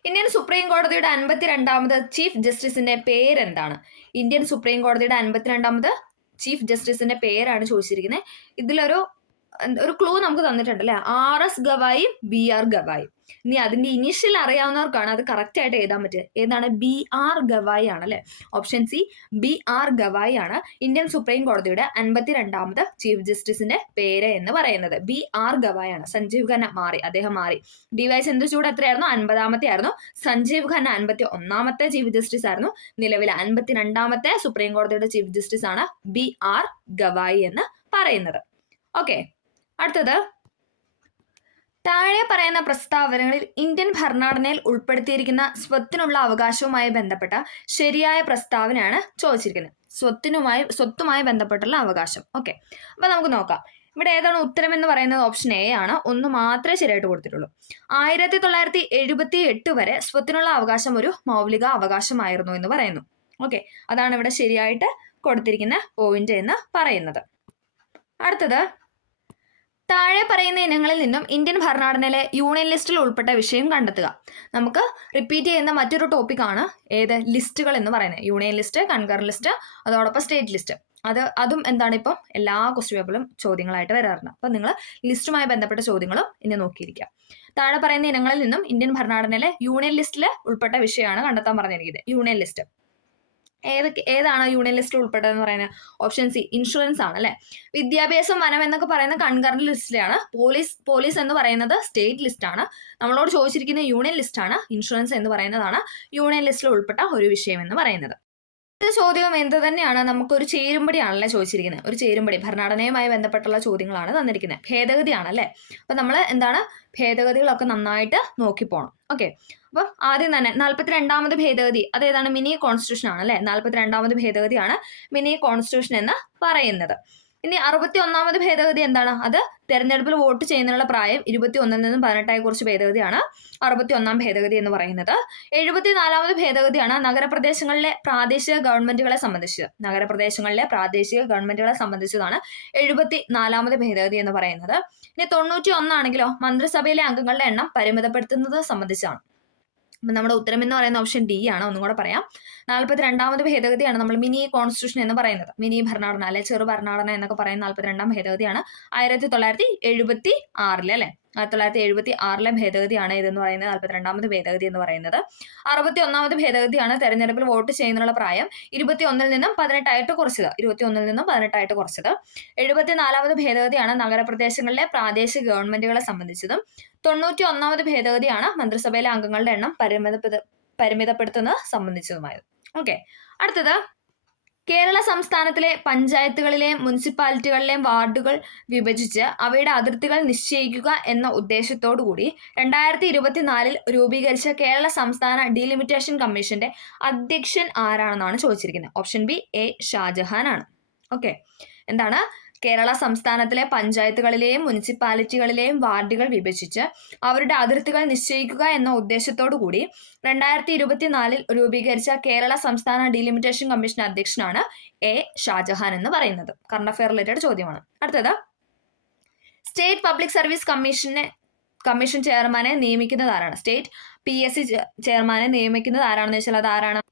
ഇന്ത്യൻ സുപ്രീം കോടതിയുടെ 52ാമത് ചീഫ് ജസ്റ്റിസിന്റെ പേരെന്താണ്? ഇന്ത്യൻ സുപ്രീം കോടതിയുടെ 52ാമത് ചീഫ് ജസ്റ്റിസിന്റെ പേരാണ് ചോദിച്ചിരിക്കുന്നത്. ഇതിലൊരു ക്ലൂ നമുക്ക് തന്നിട്ടുണ്ട് അല്ലെ. RS ഗവായും BR ഗവായും. ഇനി അതിന്റെ ഇനീഷ്യൽ അറിയാവുന്നവർക്കാണ് അത് കറക്റ്റ് ആയിട്ട് എഴുതാൻ പറ്റുക. ഏതാണ്? BR ഗവായി ആണ് അല്ലെ. ഓപ്ഷൻ സി BR ഗവായി ആണ് ഇന്ത്യൻ സുപ്രീം കോടതിയുടെ 52ാമത് ചീഫ് ജസ്റ്റിസിന്റെ പേര് എന്ന് പറയുന്നത്. BR ഗവായി ആണ്. സഞ്ജീവ് ഖന്ന മാറി, അദ്ദേഹം മാറി. DY ചന്ദ്രചൂഡ് എത്രയായിരുന്നു? 50ാമത്തെ ആയിരുന്നു. സഞ്ജീവ് ഖന്ന 51ാമത്തെ ചീഫ് ജസ്റ്റിസ് ആയിരുന്നു. നിലവിലെ 52ാമത്തെ സുപ്രീം കോടതിയുടെ ചീഫ് ജസ്റ്റിസ് ആണ് BR ഗവായി എന്ന് പറയുന്നത്. ഓക്കെ, അടുത്തത്, താഴെ പറയുന്ന പ്രസ്താവനകളിൽ ഇന്ത്യൻ ഭരണഘടനയിൽ ഉൾപ്പെടുത്തിയിരിക്കുന്ന സ്വത്തിനുള്ള അവകാശവുമായി ബന്ധപ്പെട്ട ശരിയായ പ്രസ്താവനയാണ് ചോദിച്ചിരിക്കുന്നത്. സ്വത്തുമായി ബന്ധപ്പെട്ടുള്ള അവകാശം. ഓക്കെ, അപ്പൊ നമുക്ക് നോക്കാം. ഇവിടെ ഏതാണ് ഉത്തരം എന്ന് പറയുന്നത്? ഓപ്ഷൻ എ ആണ്. 1 മാത്രമേ ശരിയായിട്ട് കൊടുത്തിട്ടുള്ളൂ. 1978 വരെ സ്വത്തിനുള്ള അവകാശം ഒരു മൗലിക അവകാശമായിരുന്നു എന്ന് പറയുന്നു. ഓക്കെ, അതാണ് ഇവിടെ ശരിയായിട്ട് കൊടുത്തിരിക്കുന്ന പോയിന്റ് എന്ന് പറയുന്നത്. അടുത്തത്, താഴെ പറയുന്ന ഇനങ്ങളിൽ നിന്നും ഇന്ത്യൻ ഭരണഘടനയിലെ യൂണിയൻ ലിസ്റ്റിൽ ഉൾപ്പെട്ട വിഷയം കണ്ടെത്തുക. നമുക്ക് റിപ്പീറ്റ് ചെയ്യുന്ന മറ്റൊരു ടോപ്പിക്കാണ് ഏത്, ലിസ്റ്റുകൾ എന്ന് പറയുന്നത്. യൂണിയൻ ലിസ്റ്റ്, കൺകറന്റ് ലിസ്റ്റ്, അതോടൊപ്പം സ്റ്റേറ്റ് ലിസ്റ്റ്. അതും എന്താണ്, ഇപ്പം എല്ലാ ക്വസ്റ്റ്യൻ പേപ്പറിലും ചോദ്യങ്ങളായിട്ട് വരാറുണ്ട്. അപ്പം നിങ്ങൾ ലിസ്റ്റുമായി ബന്ധപ്പെട്ട ചോദ്യങ്ങളും ഇനി നോക്കിയിരിക്കുക. താഴെ പറയുന്ന ഇനങ്ങളിൽ നിന്നും ഇന്ത്യൻ ഭരണഘടനയിലെ യൂണിയൻ ലിസ്റ്റിൽ ഉൾപ്പെട്ട വിഷയമാണ് കണ്ടെത്താൻ പറഞ്ഞിരിക്കുന്നത്. യൂണിയൻ ലിസ്റ്റ് ഏതാണ് യൂണിയൻ ലിസ്റ്റിൽ ഉൾപ്പെട്ടതെന്ന് പറയുന്നത്? ഓപ്ഷൻ സി, ഇൻഷുറൻസ് ആണ് അല്ലെ. വിദ്യാഭ്യാസം, വനം എന്നൊക്കെ പറയുന്ന കൺകറന്റ് ലിസ്റ്റിലാണ്. പോലീസ് എന്ന് പറയുന്നത് സ്റ്റേറ്റ് ലിസ്റ്റ് ആണ്. നമ്മളോട് ചോദിച്ചിരിക്കുന്ന യൂണിയൻ ലിസ്റ്റ് ആണ്. ഇൻഷുറൻസ് എന്ന് പറയുന്നതാണ് യൂണിയൻ ലിസ്റ്റിൽ ഉൾപ്പെട്ട ഒരു വിഷയം എന്ന് പറയുന്നത്. ഇത് ചോദ്യം എന്ത് തന്നെയാണ്, നമുക്കൊരു ചേരുംപടിയാണല്ലേ ചോദിച്ചിരിക്കുന്നത്. ഒരു ചേരുംപടി, ഭരണഘടനയുമായി ബന്ധപ്പെട്ടുള്ള ചോദ്യങ്ങളാണ് തന്നിരിക്കുന്നത്. ഭേദഗതിയാണല്ലേ. അപ്പൊ നമ്മൾ എന്താണ്, ഭേദഗതികളൊക്കെ നന്നായിട്ട് നോക്കിപ്പോണം. ഓക്കെ, അപ്പം ആദ്യം തന്നെ 42ാമത് ഭേദഗതി, അതേതാണ്, മിനി കോൺസ്റ്റിറ്റ്യൂഷൻ ആണ് അല്ലെ. 42ാമത് ഭേദഗതിയാണ് മിനി കോൺസ്റ്റിറ്റ്യൂഷൻ എന്ന് പറയുന്നത്. ഇനി 61ാമത് ഭേദഗതി എന്താണ്, അത് തെരഞ്ഞെടുപ്പിൽ വോട്ട് ചെയ്യുന്നതിനുള്ള പ്രായം 21 നിന്നും 18 കുറിച്ച് ഭേദഗതിയാണ് 61ാം ഭേദഗതി എന്ന് പറയുന്നത്. 74ാമത് ഭേദഗതിയാണ് നഗരപ്രദേശങ്ങളിലെ പ്രാദേശിക ഗവൺമെന്റുകളെ സംബന്ധിച്ചത്. നഗരപ്രദേശങ്ങളിലെ പ്രാദേശിക ഗവൺമെന്റുകളെ സംബന്ധിച്ചതാണ് 74ാമത് ഭേദഗതി എന്ന് പറയുന്നത്. ഇനി 91 ആണെങ്കിലോ മന്ത്രിസഭയിലെ അംഗങ്ങളുടെ എണ്ണം പരിമിതപ്പെടുത്തുന്നത് സംബന്ധിച്ചാണ്. അപ്പം നമ്മുടെ ഉത്തരം എന്ന് പറയുന്ന ഓപ്ഷൻ ഡി ആണ്. ഒന്നും കൂടെ പറയാം, 42ാമത് ഭേദഗതിയാണ് നമ്മൾ മിനി കോൺസ്റ്റിറ്റ്യൂഷൻ എന്ന് പറയുന്നത്. മിനി ഭരണഘടന അല്ലെ ചെറു ഭരണഘടന എന്നൊക്കെ പറയുന്ന 42ാം ഭേദഗതിയാണ് 1976 അല്ലെ. 1976 ഭേദഗതിയാണ് ഇതെന്ന് പറയുന്നത് 42ാമത് ഭേദഗതി എന്ന് പറയുന്നത്. 61ാമത് ഭേദഗതിയാണ് തെരഞ്ഞെടുപ്പിൽ വോട്ട് ചെയ്യുന്നതിനുള്ള പ്രായം 21 നിന്നും 18 ആയിട്ട് കുറച്ചത്. 21 നിന്നും 18 ആയിട്ട് കുറച്ചത്. 74ാമത് ഭേദഗതിയാണ് നഗരപ്രദേശങ്ങളിലെ പ്രാദേശിക ഗവൺമെന്റുകളെ സംബന്ധിച്ചതും. 91ാമത് ഭേദഗതിയാണ് മന്ത്രിസഭയിലെ അംഗങ്ങളുടെ എണ്ണം പരിമിതപ്പെടുത്തുന്നത് സംബന്ധിച്ചതുമായത്. ഓക്കെ, അടുത്തത്, കേരള സംസ്ഥാനത്തിലെ പഞ്ചായത്തുകളിലെയും മുനിസിപ്പാലിറ്റികളിലെയും വാർഡുകൾ വിഭജിച്ച് അവയുടെ അതിർത്തികൾ നിശ്ചയിക്കുക എന്ന ഉദ്ദേശത്തോടുകൂടി 2024 രൂപീകരിച്ച കേരള സംസ്ഥാന ഡീലിമിറ്റേഷൻ കമ്മീഷന്റെ അധ്യക്ഷൻ ആരാണെന്നാണ് ചോദിച്ചിരിക്കുന്നത്. ഓപ്ഷൻ ബി, എ ഷാജഹാൻ ആണ്. ഓക്കെ, എന്താണ്, കേരള സംസ്ഥാനത്തിലെ പഞ്ചായത്തുകളിലെയും മുനിസിപ്പാലിറ്റികളിലെയും വാർഡുകൾ വിഭജിച്ച് അവരുടെ അതിർത്തികൾ നിശ്ചയിക്കുക എന്ന ഉദ്ദേശത്തോടു കൂടി 2024 രൂപീകരിച്ച കേരള സംസ്ഥാന ഡീലിമിറ്റേഷൻ കമ്മീഷൻ അധ്യക്ഷനാണ് എ ഷാജഹാൻ എന്ന് പറയുന്നത്. കറണ്ട് അഫയർ റിലേറ്റഡ് ചോദ്യമാണ്. അടുത്തത്, സ്റ്റേറ്റ് പബ്ലിക് സർവീസ് കമ്മീഷൻ ചെയർമാനെ നിയമിക്കുന്നത് ആരാണ്? സ്റ്റേറ്റ് PSC ചെയർമാനെ നിയമിക്കുന്നത് ആരാണെന്ന് വെച്ചാൽ അത് ആരാണ്?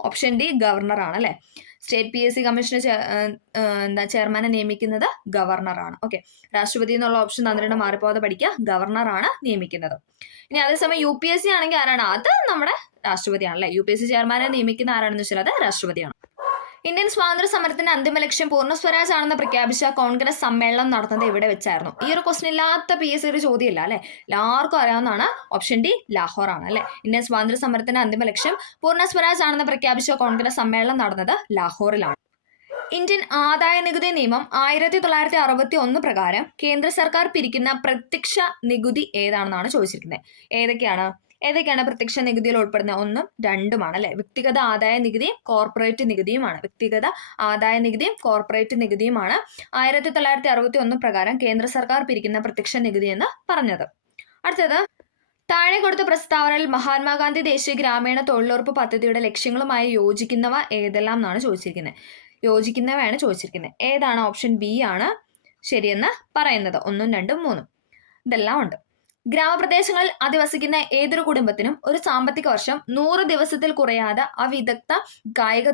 ഓപ്ഷൻ ഡി, ഗവർണർ ആണ് അല്ലെ. സ്റ്റേറ്റ് PSC കമ്മീഷന് ചെയർമാനെ നിയമിക്കുന്നത് ഗവർണറാണ്. ഓക്കെ, രാഷ്ട്രപതി എന്നുള്ള ഓപ്ഷൻ തന്നിട്ട് മാറിപ്പോകാതെ പഠിക്കുക. ഗവർണറാണ് നിയമിക്കുന്നത്. ഇനി അതേസമയം UPSC ആണെങ്കിൽ ആരാണ്? അത് നമ്മുടെ രാഷ്ട്രപതിയാണല്ലേ. UPSC ചെയർമാനെ നിയമിക്കുന്ന ആരാണെന്ന് വെച്ചാൽ അത് രാഷ്ട്രപതിയാണ്. ഇന്ത്യൻ സ്വാതന്ത്ര്യ സമരത്തിന്റെ അന്തിമ ലക്ഷ്യം പൂർണ്ണ സ്വരാജ് ആണെന്ന് പ്രഖ്യാപിച്ച കോൺഗ്രസ് സമ്മേളനം നടന്നത് എവിടെ വെച്ചായിരുന്നു? ഈ ഒരു ക്വസ്റ്റൻ ഇല്ലാത്ത PSC ചോദ്യമില്ല അല്ലെ. എല്ലാവർക്കും അറിയാവുന്നതാണ്. ഓപ്ഷൻ ഡി, ലാഹോർ ആണ് അല്ലെ. ഇന്ത്യൻ സ്വാതന്ത്ര്യ സമരത്തിന്റെ അന്തിമ ലക്ഷ്യം പൂർണ്ണ സ്വരാജ് ആണെന്ന് പ്രഖ്യാപിച്ച കോൺഗ്രസ് സമ്മേളനം നടന്നത് ലാഹോറിലാണ്. ഇന്ത്യൻ ആദായ നികുതി നിയമം 1961 പ്രകാരം കേന്ദ്ര സർക്കാർ പിരിക്കുന്ന പ്രത്യക്ഷ നികുതി ഏതാണെന്നാണ് ചോദിച്ചിരിക്കുന്നത്. ഏതൊക്കെയാണ് പ്രത്യക്ഷ നികുതിയിൽ ഉൾപ്പെടുന്നത്? 1ഉം 2ഉമാണ് അല്ലെ. വ്യക്തിഗത ആദായ നികുതിയും കോർപ്പറേറ്റ് നികുതിയുമാണ്. വ്യക്തിഗത ആദായ നികുതിയും കോർപ്പറേറ്റ് നികുതിയുമാണ് 1961 പ്രകാരം കേന്ദ്ര സർക്കാർ പിരിക്കുന്ന പ്രത്യക്ഷ നികുതി എന്ന് പറഞ്ഞത്. അടുത്തത്, താഴെ കൊടുത്ത പ്രസ്താവനയിൽ മഹാത്മാഗാന്ധി ദേശീയ ഗ്രാമീണ തൊഴിലുറപ്പ് പദ്ധതിയുടെ ലക്ഷ്യങ്ങളുമായി യോജിക്കുന്നവ ഏതെല്ലാം എന്നാണ് ചോദിച്ചിരിക്കുന്നത്. യോജിക്കുന്നവയാണ് ചോദിച്ചിരിക്കുന്നത്. ഏതാണ്? ഓപ്ഷൻ ബി ആണ് ശരിയെന്ന് പറയുന്നത്. 1ഉം 2ഉം 3ഉം ഇതെല്ലാം ഉണ്ട്. ഗ്രാമപ്രദേശങ്ങളിൽ അധിവസിക്കുന്ന ഏതൊരു കുടുംബത്തിനും ഒരു സാമ്പത്തിക വർഷം 100 ദിവസത്തിൽ കുറയാതെ അവിദഗ്ധ കായിക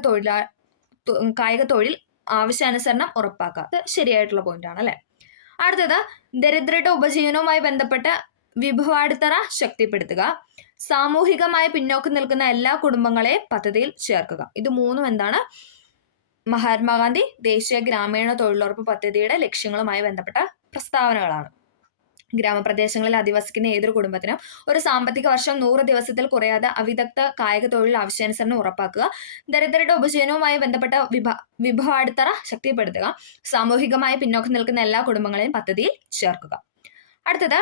തൊഴിൽ ആവശ്യാനുസരണം ഉറപ്പാക്കുക. അത് ശരിയായിട്ടുള്ള പോയിന്റ് ആണ് അല്ലെ. അടുത്തത്, ദരിദ്രരുടെ ഉപജീവനവുമായി ബന്ധപ്പെട്ട വിഭവാടിത്തറ ശക്തിപ്പെടുത്തുക. സാമൂഹികമായി പിന്നോക്കം നിൽക്കുന്ന എല്ലാ കുടുംബങ്ങളെയും പദ്ധതിയിൽ ചേർക്കുക. ഇത് 3ഉം എന്താണ്? മഹാത്മാഗാന്ധി ദേശീയ ഗ്രാമീണ തൊഴിലുറപ്പ് പദ്ധതിയുടെ ലക്ഷ്യങ്ങളുമായി ബന്ധപ്പെട്ട പ്രസ്താവനകളാണ്. ഗ്രാമപ്രദേശങ്ങളിൽ അധിവസിക്കുന്ന ഏതൊരു കുടുംബത്തിനും ഒരു സാമ്പത്തിക വർഷം 100 ദിവസത്തിൽ കുറയാതെ അവിദഗ്ധ കായിക തൊഴിൽ ആവശ്യാനുസരണം ഉറപ്പാക്കുക. ദരിദ്രരുടെ ഉപജീവനവുമായി ബന്ധപ്പെട്ട വിഭവാടിത്തറ ശക്തിപ്പെടുത്തുക. സാമൂഹികമായി പിന്നോക്കം നിൽക്കുന്ന എല്ലാ കുടുംബങ്ങളെയും പദ്ധതിയിൽ ചേർക്കുക. അടുത്തത്,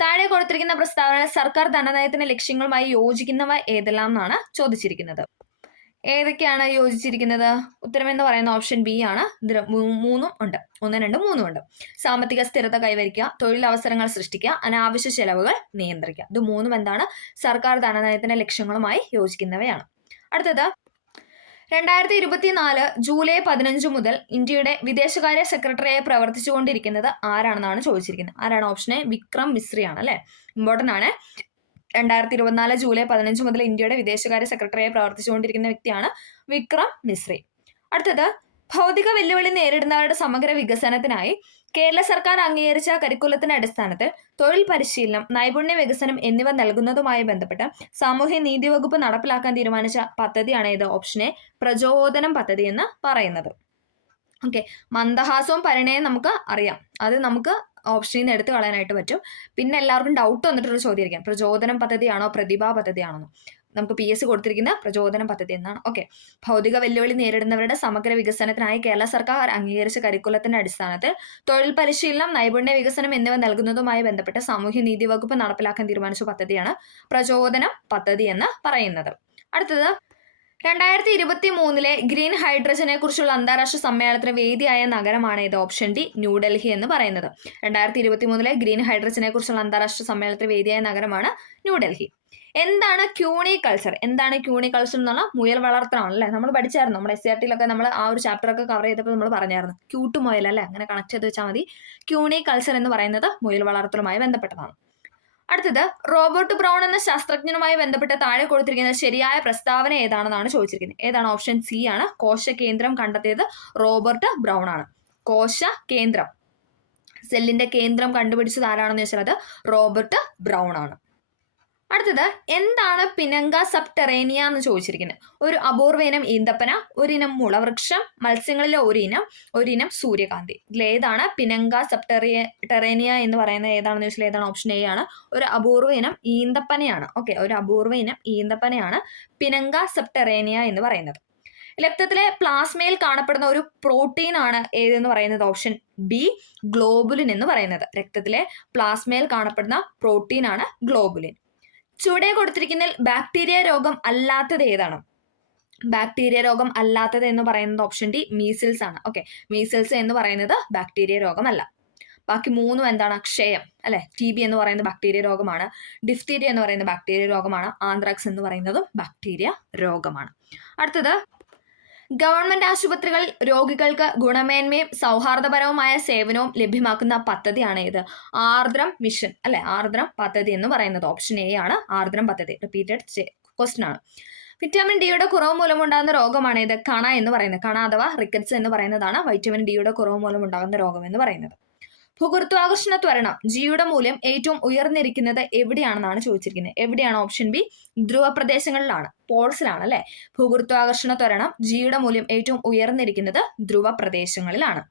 താഴെ കൊടുത്തിരിക്കുന്ന പ്രസ്താവന സർക്കാർ ധനനയത്തിന്റെ ലക്ഷ്യങ്ങളുമായി യോജിക്കുന്നവ ഏതെല്ലാം എന്നാണ് ചോദിച്ചിരിക്കുന്നത്. ഏതൊക്കെയാണ് യോജിച്ചിരിക്കുന്നത്? ഉത്തരം എന്ന് പറയുന്ന ഓപ്ഷൻ ബി ആണ്. 3ഉം ഉണ്ട്. 1, 2, 3ഉം ഉണ്ട്. സാമ്പത്തിക സ്ഥിരത കൈവരിക്കുക, തൊഴിലവസരങ്ങൾ സൃഷ്ടിക്കുക, അനാവശ്യ ചെലവുകൾ നിയന്ത്രിക്കുക. ഇത് 3ഉം എന്താണ്? സർക്കാർ ധനനയത്തിന്റെ ലക്ഷ്യങ്ങളുമായി യോജിക്കുന്നവയാണ്. അടുത്തത്, 2024 ജൂലൈ 15 മുതൽ ഇന്ത്യയുടെ വിദേശകാര്യ സെക്രട്ടറിയായി പ്രവർത്തിച്ചുകൊണ്ടിരിക്കുന്നത് ആരാണെന്നാണ് ചോദിച്ചിരിക്കുന്നത്. ആരാണ്? ഓപ്ഷൻ എ വിക്രം മിശ്രിയാണ് അല്ലെ. ഇമ്പോർട്ടന്റ് ആണ്. 2024 ജൂലൈ 15 മുതൽ ഇന്ത്യയുടെ വിദേശകാര്യ സെക്രട്ടറിയായി പ്രവർത്തിച്ചുകൊണ്ടിരിക്കുന്ന വ്യക്തിയാണ് വിക്രം മിശ്രി. അടുത്തത്, ഭൗതിക വെല്ലുവിളി നേരിടുന്നവരുടെ സമഗ്ര വികസനത്തിനായി കേരള സർക്കാർ അംഗീകരിച്ച കരിക്കുലത്തിന്റെ അടിസ്ഥാനത്തിൽ തൊഴിൽ പരിശീലനം, നൈപുണ്യ വികസനം എന്നിവ നൽകുന്നതുമായി ബന്ധപ്പെട്ട് സാമൂഹ്യ നീതി വകുപ്പ് നടപ്പിലാക്കാൻ തീരുമാനിച്ച പദ്ധതിയാണ് ഇത്. ഓപ്ഷൻ എ പ്രചോദനം പദ്ധതി എന്ന് പറയുന്നത്. ഓക്കെ, മന്ദഹാസവും പരിണയം നമുക്ക് അറിയാം, അത് നമുക്ക് ഓപ്ഷനിൽ നിന്ന് എടുത്തു കളയാനായിട്ട് പറ്റും. പിന്നെ എല്ലാവർക്കും ഡൗട്ട് വന്നിട്ടൊരു ചോദ്യമായിരിക്കാം, പ്രചോദനം പദ്ധതിയാണോ പ്രതിഭാ പദ്ധതിയാണോ? നമുക്ക് PSC കൊടുത്തിരിക്കുന്ന പ്രചോദനം പദ്ധതി എന്നാണ്. ഓക്കെ, ഭൗതിക വെല്ലുവിളി നേരിടുന്നവരുടെ സമഗ്ര വികസനത്തിനായി കേരള സർക്കാർ അംഗീകരിച്ച കരിക്കുലത്തിന്റെ അടിസ്ഥാനത്തിൽ തൊഴിൽ പരിശീലനം, നൈപുണ്യ വികസനം എന്നിവ നൽകുന്നതുമായി ബന്ധപ്പെട്ട് സാമൂഹ്യ നീതി വകുപ്പ് നടപ്പിലാക്കാൻ തീരുമാനിച്ച പദ്ധതിയാണ് പ്രചോദനം പദ്ധതി എന്ന് പറയുന്നത്. അടുത്തത്, 2023 ഗ്രീൻ ഹൈഡ്രജനെ കുറിച്ചുള്ള അന്താരാഷ്ട്ര സമ്മേളനത്തിന് വേദിയായ നഗരമാണ് ഇത്. ഓപ്ഷൻ ഡി ന്യൂഡൽഹി എന്ന് പറയുന്നത്. 2023 ഗ്രീൻ ഹൈഡ്രജനെ കുറിച്ചുള്ള അന്താരാഷ്ട്ര സമ്മേളനത്തിന് വേദിയായ നഗരമാണ് ന്യൂഡൽഹി. എന്താണ് ക്യൂണി കൾച്ചർ? എന്താണ് ക്യൂണി കൾച്ചർ എന്ന് പറഞ്ഞാൽ മുയൽ വളർത്തലാണ് അല്ലേ. നമ്മൾ പഠിച്ചായിരുന്നു, നമ്മുടെ SCRT-ലൊക്കെ നമ്മൾ ആ ഒരു ചാപ്റ്റർ ഒക്കെ കവർ ചെയ്തപ്പോൾ നമ്മൾ പറഞ്ഞായിരുന്നു ക്യൂട്ട് മുയൽ അല്ലേ, അങ്ങനെ കണക്ട് ചെയ്ത് വെച്ചാൽ മതി. ക്യൂണി കൾച്ചർ എന്ന് പറയുന്നത് മുയൽ വളർത്തലുമായി ബന്ധപ്പെട്ടതാണ്. അടുത്തത്, റോബർട്ട് ബ്രൗൺ എന്ന ശാസ്ത്രജ്ഞനുമായി ബന്ധപ്പെട്ട് താഴെ കൊടുത്തിരിക്കുന്ന ശരിയായ പ്രസ്താവന ഏതാണെന്നാണ് ചോദിച്ചിരിക്കുന്നത്. ഏതാണ്? ഓപ്ഷൻ സി ആണ്. കോശകേന്ദ്രം കണ്ടെത്തിയത് റോബർട്ട് ബ്രൗൺ ആണ്. കോശ കേന്ദ്രം, സെല്ലിന്റെ കേന്ദ്രം കണ്ടുപിടിച്ചത് ആരാണെന്ന് ചോദിച്ചാൽ അത് റോബർട്ട് ബ്രൗൺ ആണ്. അടുത്തത്, എന്താണ് പിനങ്ക സബ്ടെറേനിയ എന്ന് ചോദിച്ചിരിക്കുന്നത്. ഒരു അപൂർവ ഇനം ഈന്തപ്പന, ഒരിനം മുളവൃക്ഷം, മത്സ്യങ്ങളിലെ ഒരിനം സൂര്യകാന്തി. ഇതിലേതാണ് പിനങ്ക സബ്ടെറേനിയ എന്ന് പറയുന്നത്? ഏതാണെന്ന് ചോദിച്ചാൽ ഏതാണ്? ഓപ്ഷൻ എ ആണ്. ഒരു അപൂർവ ഇനം ഈന്തപ്പനയാണ്. ഓക്കെ, ഒരു അപൂർവ ഇനം ഈന്തപ്പനയാണ് പിനങ്ക സബ്ടെറേനിയ എന്ന് പറയുന്നത്. രക്തത്തിലെ പ്ലാസ്മയിൽ കാണപ്പെടുന്ന ഒരു പ്രോട്ടീൻ ആണ് ഏതെന്ന് പറയുന്നത്? ഓപ്ഷൻ ബി ഗ്ലോബുലിൻ എന്ന് പറയുന്നത്. രക്തത്തിലെ പ്ലാസ്മയിൽ കാണപ്പെടുന്ന പ്രോട്ടീൻ ആണ് ഗ്ലോബുലിൻ. ചുവടെ കൊടുത്തിരിക്കുന്നതിൽ ബാക്ടീരിയ രോഗം അല്ലാത്തത് ഏതാണ്? ബാക്ടീരിയ രോഗം അല്ലാത്തത് എന്ന് പറയുന്നത് ഓപ്ഷൻ ഡി മീസിൽസ് ആണ്. ഓക്കെ, മീസിൽസ് എന്ന് പറയുന്നത് ബാക്ടീരിയ രോഗമല്ല. ബാക്കി മൂന്നും എന്താണ്? ക്ഷയം അല്ലെ. TB എന്ന് പറയുന്നത് ബാക്ടീരിയ രോഗമാണ്. ഡിഫ്തീരിയ എന്ന് പറയുന്നത് ബാക്ടീരിയ രോഗമാണ്. ആന്ത്രാക്സ് എന്ന് പറയുന്നതും ബാക്ടീരിയ രോഗമാണ്. അടുത്തത്, ഗവൺമെന്റ് ആശുപത്രികളിൽ രോഗികൾക്ക് ഗുണമേന്മയും സൗഹാർദ്ദപരവുമായ സേവനവും ലഭ്യമാക്കുന്ന പദ്ധതിയാണ് ഇത്. ആർദ്രം മിഷൻ അല്ലെ. ആർദ്രം പദ്ധതി എന്ന് പറയുന്നത് ഓപ്ഷൻ എ ആണ്. ആർദ്രം പദ്ധതി റിപ്പീറ്റഡ് ക്വസ്റ്റ്യൻ ആണ്. വിറ്റാമിൻ ഡിയുടെ കുറവ് മൂലമുണ്ടാകുന്ന രോഗമാണ് ഇത്. കണ എന്ന് പറയുന്നത്. കണ അഥവാ റിക്കറ്റ്സ് എന്ന് പറയുന്നതാണ് വൈറ്റമിൻ ഡിയുടെ കുറവ് മൂലമുണ്ടാകുന്ന രോഗം എന്ന് പറയുന്നത്. ഭൂഗുരുത്വാകർഷണ ത്വരണം ജിയുടെ മൂല്യം ഏറ്റവും ഉയർന്നിരിക്കുന്നത് എവിടെയാണെന്നാണ് ചോദിച്ചിരിക്കുന്നത്. എവിടെയാണ്? ഓപ്ഷൻ ബി ധ്രുവ പ്രദേശങ്ങളിലാണ്, പോൾസിലാണ് അല്ലെ. ഭൂഗുരുത്വാകർഷണ ത്വരണം ജിയുടെ മൂല്യം ഏറ്റവും ഉയർന്നിരിക്കുന്നത് ധ്രുവ പ്രദേശങ്ങളിലാണ്.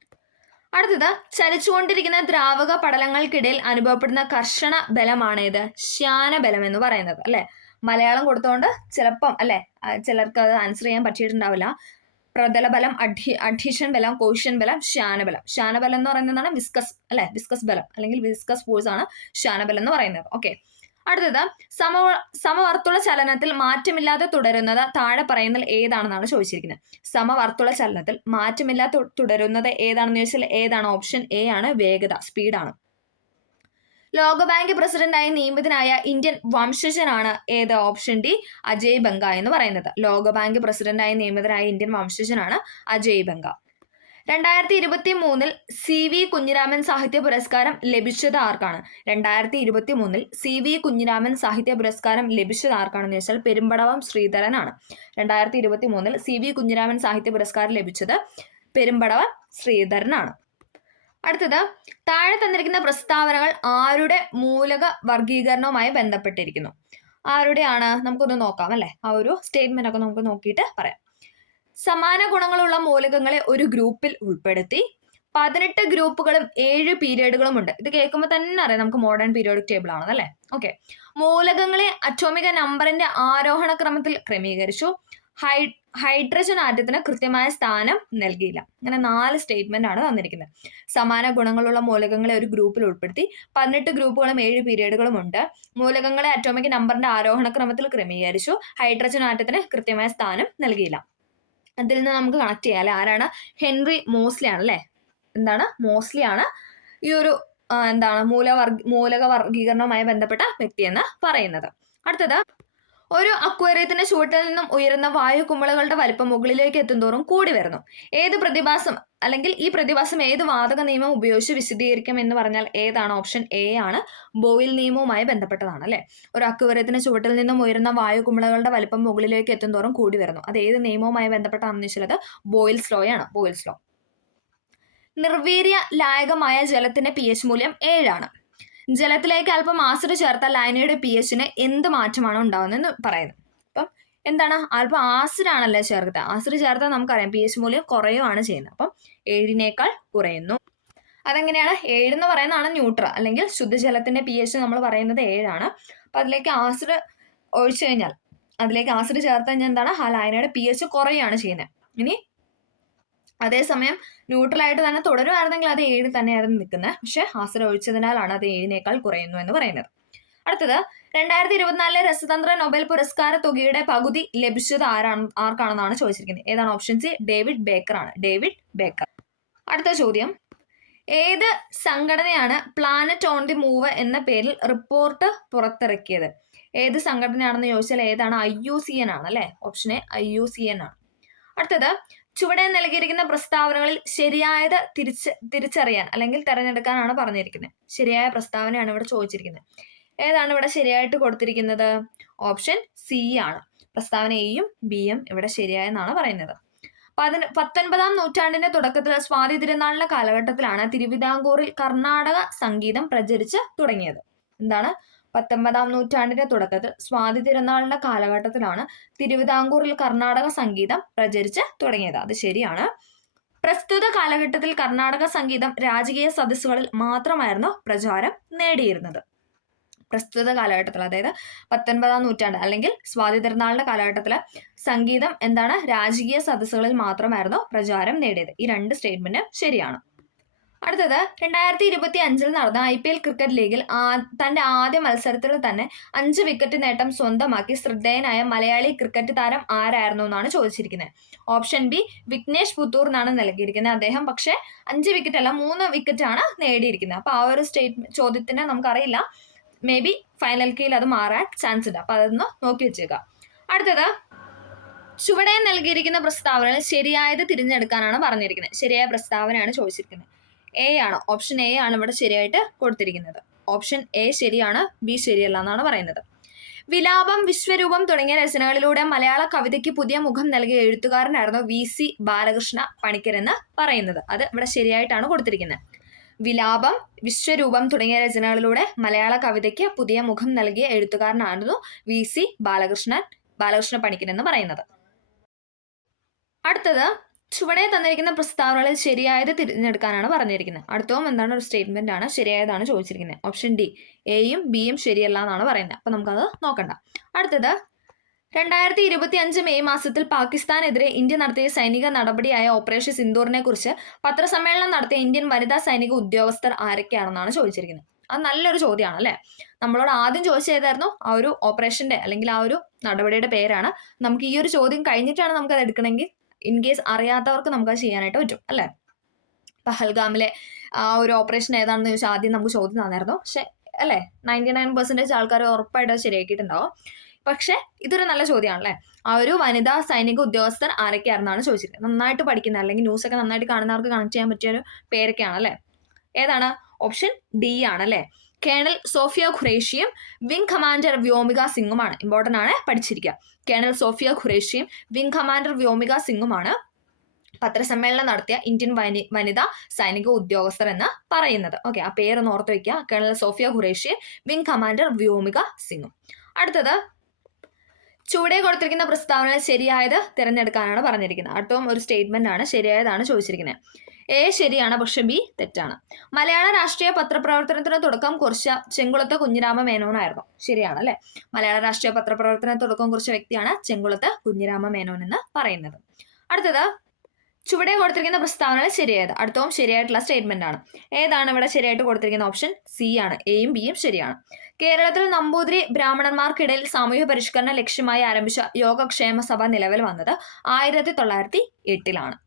അടുത്തത്, ചലിച്ചുകൊണ്ടിരിക്കുന്ന ദ്രാവക പടലങ്ങൾക്കിടയിൽ അനുഭവപ്പെടുന്ന കർഷണ ബലമാണ് ഇത്. ശ്യാനബലം എന്ന് പറയുന്നത് അല്ലെ. മലയാളം കൊടുത്തുകൊണ്ട് ചിലപ്പം അല്ലെ ചിലർക്ക് അത് ആൻസർ ചെയ്യാൻ പറ്റിയിട്ടുണ്ടാവില്ല. പ്രതലബലം, അഡീഷൻ ബലം, കോഷ്യൻ ബലം, ശ്യാനബലം. ശ്യാനബലം എന്ന് പറയുന്നതാണ് വിസ്കസ് അല്ലെ. വിസ്കസ് ബലം അല്ലെങ്കിൽ വിസ്കസ് ഫോഴ്സ് ആണ് ശ്യാനബലം എന്ന് പറയുന്നത്. ഓക്കെ, അടുത്തത്, സമവർത്തുള ചലനത്തിൽ മാറ്റമില്ലാതെ തുടരുന്നത് താഴെ പറയുന്നതിൽ ഏതാണെന്നാണ് ചോദിച്ചിരിക്കുന്നത്. സമവർത്തുള ചലനത്തിൽ മാറ്റമില്ലാതെ തുടരുന്നത് ഏതാണെന്ന് ചോദിച്ചാൽ ഏതാണ്? ഓപ്ഷൻ എ ആണ്. വേഗത, സ്പീഡാണ്. ലോകബാങ്ക് പ്രസിഡന്റായി നിയമിതനായ ഇന്ത്യൻ വംശജനാണ് ഏത്? ഓപ്ഷൻ ഡി അജയ് ബംഗ എന്ന് പറയുന്നത്. ലോകബാങ്ക് പ്രസിഡന്റായി നിയമിതനായ ഇന്ത്യൻ വംശജനാണ് അജയ് ബംഗ. 2023 CV കുഞ്ഞിരാമൻ സാഹിത്യ പുരസ്കാരം ലഭിച്ചത് ആർക്കാണ്? 2023 CV കുഞ്ഞിരാമൻ സാഹിത്യ പുരസ്കാരം ലഭിച്ചത് ആർക്കാണെന്ന് ചോദിച്ചാൽ പെരുമ്പടവം ശ്രീധരനാണ്. 2023 CV കുഞ്ഞിരാമൻ സാഹിത്യ പുരസ്കാരം ലഭിച്ചത് പെരുമ്പടവം ശ്രീധരനാണ്. അടുത്തത്, താഴെ തന്നിരിക്കുന്ന പ്രസ്താവനകൾ ആരുടെ മൂലക വർഗീകരണവുമായി ബന്ധപ്പെട്ടിരിക്കുന്നു? ആരുടെയാണ്? നമുക്കൊന്ന് നോക്കാം അല്ലെ. ആ ഒരു സ്റ്റേറ്റ്മെന്റ് ഒക്കെ നമുക്ക് നോക്കിയിട്ട് പറയാം. സമാന ഗുണങ്ങളുള്ള മൂലകങ്ങളെ ഒരു ഗ്രൂപ്പിൽ ഉൾപ്പെടുത്തി 18 ഗ്രൂപ്പുകളും 7 പീരിയഡുകളും ഉണ്ട്. ഇത് കേൾക്കുമ്പോൾ തന്നെ അറിയാം നമുക്ക് മോഡേൺ പീരിയോഡിക് ടേബിൾ ആണെന്നല്ലേ. ഓക്കെ, മൂലകങ്ങളെ അറ്റോമിക നമ്പറിന്റെ ആരോഹണ ക്രമത്തിൽ ക്രമീകരിച്ചു. ഹൈഡ്രജൻ ആറ്റത്തിന് കൃത്യമായ സ്ഥാനം നൽകിയില്ല. അങ്ങനെ 4 സ്റ്റേറ്റ്മെന്റ് ആണ് തന്നിരിക്കുന്നത്. സമാന ഗുണങ്ങളുള്ള മൂലകങ്ങളെ ഒരു ഗ്രൂപ്പിൽ ഉൾപ്പെടുത്തി 18 ഗ്രൂപ്പുകളും 7 പീരിയഡുകളും ഉണ്ട്. മൂലകങ്ങളെ അറ്റോമിക് നമ്പറിന്റെ ആരോഹണ ക്രമത്തിൽ ക്രമീകരിച്ചു. ഹൈഡ്രജൻ ആറ്റത്തിന് കൃത്യമായ സ്ഥാനം നൽകിയില്ല. അതിൽ നിന്ന് നമുക്ക് കണക്ട് ചെയ്യാം അല്ലെ. ആരാണ്? ഹെൻറി മോസ്ലി ആണ് അല്ലെ. എന്താണ്? മോസ്ലി ആണ് ഈ ഒരു മൂലക വർഗീകരണവുമായി ബന്ധപ്പെട്ട വ്യക്തി എന്ന് പറയുന്നത്. അടുത്തത്, ഒരു അക്വേറിയത്തിന്റെ ചുവട്ടിൽ നിന്നും ഉയരുന്ന വായു കുമിളകളുടെ വലിപ്പം മുകളിലേക്ക് എത്തുന്തോറും കൂടി വരുന്നു. ഏത് പ്രതിഭാസം അല്ലെങ്കിൽ ഈ പ്രതിഭാസം ഏത് വാതക നിയമം ഉപയോഗിച്ച് വിശദീകരിക്കും എന്ന് പറഞ്ഞാൽ ഏതാണ്? ഓപ്ഷൻ എ ആണ്. ബോയിൽ നിയമവുമായി ബന്ധപ്പെട്ടതാണ് അല്ലെ. ഒരു അക്വേറിയത്തിന്റെ ചുവട്ടിൽ നിന്നും ഉയരുന്ന വായു കുമിളകളുടെ വലിപ്പം മുകളിലേക്ക് എത്തുന്തോറും കൂടി വരുന്നു. അത് ഏത് നിയമവുമായി ബന്ധപ്പെട്ടാണെന്ന് വെച്ചാൽ ബോയിൽസ് ലോ ആണ്. Boyle's law. നിർവീര്യ ലായകമായ ജലത്തിന്റെ pH മൂല്യം 7 ആണ്. ജലത്തിലേക്ക് അല്പം ആസിഡ് ചേർത്താൽ ലായനിയുടെ pHന് എന്ത് മാറ്റമാണ് ഉണ്ടാകുന്നതെന്ന് പറയുന്നത്. അപ്പം എന്താണ്? അല്പം ആസിഡ് ആണല്ലേ ചേർക്കുക. ആസിഡ് ചേർത്താൽ നമുക്കറിയാം pH മൂല്യം കുറയുകയാണ് ചെയ്യുന്നത്. അപ്പം 7നേക്കാൾ കുറയുന്നു. അതെങ്ങനെയാണ്? 7 എന്ന് പറയുന്നതാണ് ന്യൂട്രൽ അല്ലെങ്കിൽ ശുദ്ധജലത്തിന്റെ pH നമ്മൾ പറയുന്നത് 7 ആണ്. അപ്പൊ അതിലേക്ക് ആസിഡ് ഒഴിച്ചു കഴിഞ്ഞാൽ, അതിലേക്ക് ആസിഡ് ചേർത്ത് കഴിഞ്ഞാൽ എന്താണ്? ആ ലായനിയുടെ pH കുറയുകയാണ് ചെയ്യുന്നത്. ഇനി അതേസമയം ന്യൂട്രലായിട്ട് തന്നെ തുടരുമായിരുന്നെങ്കിൽ അത് 7 തന്നെയായിരുന്നു നിൽക്കുന്നത്. പക്ഷെ ആസിഡ് ഒഴിച്ചതിനാലാണ് അത് 7നേക്കാൾ കുറയുന്നു എന്ന് പറയുന്നത്. അടുത്തത് 2024 രസതന്ത്ര നൊബേൽ പുരസ്കാര തുകയുടെ പകുതി ലഭിച്ചത് ആർക്കാണെന്നാണ് ചോദിച്ചിരിക്കുന്നത്. ഏതാണ്? ഓപ്ഷൻ സി ഡേവിഡ് ബേക്കർ ആണ്. David Baker. അടുത്ത ചോദ്യം, ഏത് സംഘടനയാണ് പ്ലാനറ്റ് ഓൺ ദി മൂവ് എന്ന പേരിൽ റിപ്പോർട്ട് പുറത്തിറക്കിയത്? ഏത് സംഘടനയാണെന്ന് ചോദിച്ചാൽ ഏതാണ്? IUCN ആണ് അല്ലെ. ഓപ്ഷൻ എ IUCN ആണ്. അടുത്തത്, ചുവടെ നൽകിയിരിക്കുന്ന പ്രസ്താവനകളിൽ ശരിയായത് തിരിച്ചറിയാൻ അല്ലെങ്കിൽ തിരഞ്ഞെടുക്കാനാണ് പറഞ്ഞിരിക്കുന്നത്. ശരിയായ പ്രസ്താവനയാണ് ഇവിടെ ചോദിച്ചിരിക്കുന്നത്. ഏതാണ് ഇവിടെ ശരിയായിട്ട് കൊടുത്തിരിക്കുന്നത്? ഓപ്ഷൻ സി ആണ്. പ്രസ്താവന എയും ബിയും ഇവിടെ ശരിയായെന്നാണ് പറയുന്നത്. 19ാം നൂറ്റാണ്ടിന്റെ തുടക്കത്തിൽ സ്വാതി തിരുനാളിന്റെ കാലഘട്ടത്തിലാണ് തിരുവിതാംകൂറിൽ കർണാടക സംഗീതം പ്രചരിച്ച് തുടങ്ങിയത്. എന്താണ്? 19ാം നൂറ്റാണ്ടിന്റെ തുടക്കത്തിൽ സ്വാതി തിരുനാളിന്റെ കാലഘട്ടത്തിലാണ് തിരുവിതാംകൂറിൽ കർണാടക സംഗീതം പ്രചരിച്ച് തുടങ്ങിയത്. അത് ശരിയാണ്. പ്രസ്തുത കാലഘട്ടത്തിൽ കർണാടക സംഗീതം രാജകീയ സദസ്സുകളിൽ മാത്രമായിരുന്നു പ്രചാരം നേടിയിരുന്നത്. പ്രസ്തുത കാലഘട്ടത്തിൽ, അതായത് 19ാം നൂറ്റാണ്ട് അല്ലെങ്കിൽ സ്വാതി തിരുനാളിന്റെ കാലഘട്ടത്തില് സംഗീതം എന്താണ്? രാജകീയ സദസ്സുകളിൽ മാത്രമായിരുന്നു പ്രചാരം നേടിയത്. ഈ രണ്ട് സ്റ്റേറ്റ്മെന്റ് ശരിയാണ്. അടുത്തത്, 2025 നടന്ന IPL ക്രിക്കറ്റ് ലീഗിൽ തന്റെ ആദ്യ മത്സരത്തിൽ തന്നെ 5 വിക്കറ്റ് നേട്ടം സ്വന്തമാക്കി ശ്രദ്ധേയനായ മലയാളി ക്രിക്കറ്റ് താരം ആരായിരുന്നു എന്നാണ് ചോദിച്ചിരിക്കുന്നത്. ഓപ്ഷൻ ബി വിഘ്നേഷ് പുത്തൂർ എന്നാണ് നൽകിയിരിക്കുന്നത്. അദ്ദേഹം പക്ഷേ 5 വിക്കറ്റ് അല്ല 3 വിക്കറ്റ് ആണ് നേടിയിരിക്കുന്നത്. അപ്പൊ ആ ഒരു ചോദ്യത്തിന് നമുക്കറിയില്ല, മേ ബി ഫൈനൽ കീയിൽ അത് മാറാൻ ചാൻസ് ഉണ്ട്. അപ്പൊ അതൊന്ന് നോക്കി വെച്ചേക്കുക. അടുത്തത്, ചുവടെ നൽകിയിരിക്കുന്ന പ്രസ്താവനകൾ ശരിയായത് തിരഞ്ഞെടുക്കാനാണ് പറഞ്ഞിരിക്കുന്നത്. ശരിയായ പ്രസ്താവനയാണ് ചോദിച്ചിരിക്കുന്നത്. എ ആണ്. ഓപ്ഷൻ എ ആണ് ഇവിടെ ശരിയായിട്ട് കൊടുത്തിരിക്കുന്നത്. ഓപ്ഷൻ എ ശരിയാണ്, ബി ശരിയല്ല എന്നാണ് പറയുന്നത്. വിലാപം, വിശ്വരൂപം തുടങ്ങിയ രചനകളിലൂടെ മലയാള കവിതയ്ക്ക് പുതിയ മുഖം നൽകിയ എഴുത്തുകാരനായിരുന്നു VC ബാലകൃഷ്ണ പണിക്കർ എന്ന് പറയുന്നത്. അത് ഇവിടെ ശരിയായിട്ടാണ് കൊടുത്തിരിക്കുന്നത്. വിലാപം, വിശ്വരൂപം തുടങ്ങിയ രചനകളിലൂടെ മലയാള കവിതയ്ക്ക് പുതിയ മുഖം നൽകിയ എഴുത്തുകാരനായിരുന്നു VC ബാലകൃഷ്ണ പണിക്കർ എന്ന് പറയുന്നത്. അടുത്തത്, ചുവടെ തന്നിരിക്കുന്ന പ്രസ്താവനകളിൽ ശരിയായത് തിരഞ്ഞെടുക്കാനാണ് പറഞ്ഞിരിക്കുന്നത്. അടുത്തവും എന്താണ്? ഒരു സ്റ്റേറ്റ്മെന്റ് ആണ്. ശരിയായതാണ് ചോദിച്ചിരിക്കുന്നത്. ഓപ്ഷൻ ഡി എയും ബിയും ശരിയല്ല എന്നാണ് പറയുന്നത്. അപ്പൊ നമുക്കത് നോക്കണ്ട. അടുത്തത്, 2025 മെയ് മാസത്തിൽ പാകിസ്ഥാനെതിരെ ഇന്ത്യ നടത്തിയ സൈനിക നടപടിയായ ഓപ്പറേഷൻ സിന്ദൂറിനെ കുറിച്ച് പത്രസമ്മേളനം നടത്തിയ ഇന്ത്യൻ വനിതാ സൈനിക ഉദ്യോഗസ്ഥർ ആരൊക്കെയാണെന്നാണ് ചോദിച്ചിരിക്കുന്നത്. അത് നല്ലൊരു ചോദ്യമാണ് അല്ലെ. നമ്മളോട് ആദ്യം ചോദിച്ചതായിരുന്നു ആ ഒരു ഓപ്പറേഷന്റെ അല്ലെങ്കിൽ ആ ഒരു നടപടിയുടെ പേരാണ്. നമുക്ക് ഈ ഒരു ചോദ്യം കഴിഞ്ഞിട്ടാണ് നമുക്കത് എടുക്കണമെങ്കിൽ, ഇൻ കേസ് അറിയാത്തവർക്ക് നമുക്കത് ചെയ്യാനായിട്ട് പറ്റും അല്ലെ. പഹൽഗാമിലെ ആ ഒരു ഓപ്പറേഷൻ ഏതാണെന്ന് ചോദിച്ചാൽ ആദ്യം നമുക്ക് ചോദ്യം തന്നായിരുന്നു. പക്ഷെ അല്ലെ 99% ആൾക്കാർ ഉറപ്പായിട്ട് ശരിയാക്കിയിട്ടുണ്ടാവും. പക്ഷെ ഇതൊരു നല്ല ചോദ്യമാണല്ലേ. ആ ഒരു വനിതാ സൈനിക ഉദ്യോഗസ്ഥർ ആരൊക്കെയാണെന്നാണ് ചോദിച്ചിരിക്കുന്നത്. നന്നായിട്ട് പഠിക്കുന്ന അല്ലെങ്കിൽ ന്യൂസൊക്കെ നന്നായിട്ട് കാണുന്നവർക്ക് കണക്ട് ചെയ്യാൻ പറ്റിയ ഒരു പേരൊക്കെയാണ് അല്ലെ. ഏതാണ്? ഓപ്ഷൻ ഡി ആണ് അല്ലെ. കേണൽ സോഫിയ ഖുറേഷിയും വിംഗ് കമാൻഡർ വ്യോമിക സിംഗുമാണ്. ഇമ്പോർട്ടൻ്റ് ആണ്, പഠിച്ചിരിക്കുക. കേണൽ സോഫിയ ഖുറേഷിയും വിംഗ് കമാൻഡർ വ്യോമിക സിംഗുമാണ് പത്രസമ്മേളനം നടത്തിയ ഇന്ത്യൻ വനിതാ സൈനിക ഉദ്യോഗസ്ഥർ എന്ന് പറയുന്നത്. ഓക്കെ, ആ പേരൊന്ന് ഓർത്ത് വയ്ക്കുക. കേണൽ സോഫിയ ഖുറേഷിയും വിംഗ് കമാൻഡർ വ്യോമിക സിംഗും. അടുത്തത്, ചുവടെ കൊടുത്തിരിക്കുന്ന പ്രസ്താവന ശരിയായത് തിരഞ്ഞെടുക്കാനാണ് പറഞ്ഞിരിക്കുന്നത്. അടുത്തവും ഒരു സ്റ്റേറ്റ്മെന്റ് ആണ്. ശരിയായതാണ് ചോദിച്ചിരിക്കുന്നത്. എ ശരിയാണ്, പക്ഷെ ബി തെറ്റാണ്. മലയാള രാഷ്ട്രീയ പത്രപ്രവർത്തനത്തിന് തുടക്കം കുറിച്ച ചെങ്കുളത്ത് കുഞ്ഞിരാമ മേനോനായിരുന്നു. ശരിയാണ് അല്ലെ. മലയാള രാഷ്ട്രീയ പത്രപ്രവർത്തനത്തിന് തുടക്കം കുറിച്ച വ്യക്തിയാണ് ചെങ്കുളത്ത് കുഞ്ഞിരാമ മേനോൻ എന്ന് പറയുന്നത്. അടുത്തത്, ചുവടെ കൊടുത്തിരിക്കുന്ന പ്രസ്താവനകൾ ശരിയായത്. അടുത്തവും ശരിയായിട്ടുള്ള സ്റ്റേറ്റ്മെന്റ് ആണ്. ഏതാണ് ഇവിടെ ശരിയായിട്ട് കൊടുത്തിരിക്കുന്ന? ഓപ്ഷൻ സി ആണ്. എയും ബിയും ശരിയാണ്. കേരളത്തിൽ നമ്പൂതിരി ബ്രാഹ്മണന്മാർക്കിടയിൽ സാമൂഹ്യ പരിഷ്കരണ ലക്ഷ്യമായി ആരംഭിച്ച യോഗക്ഷേമ സഭ നിലവിൽ വന്നത് 1908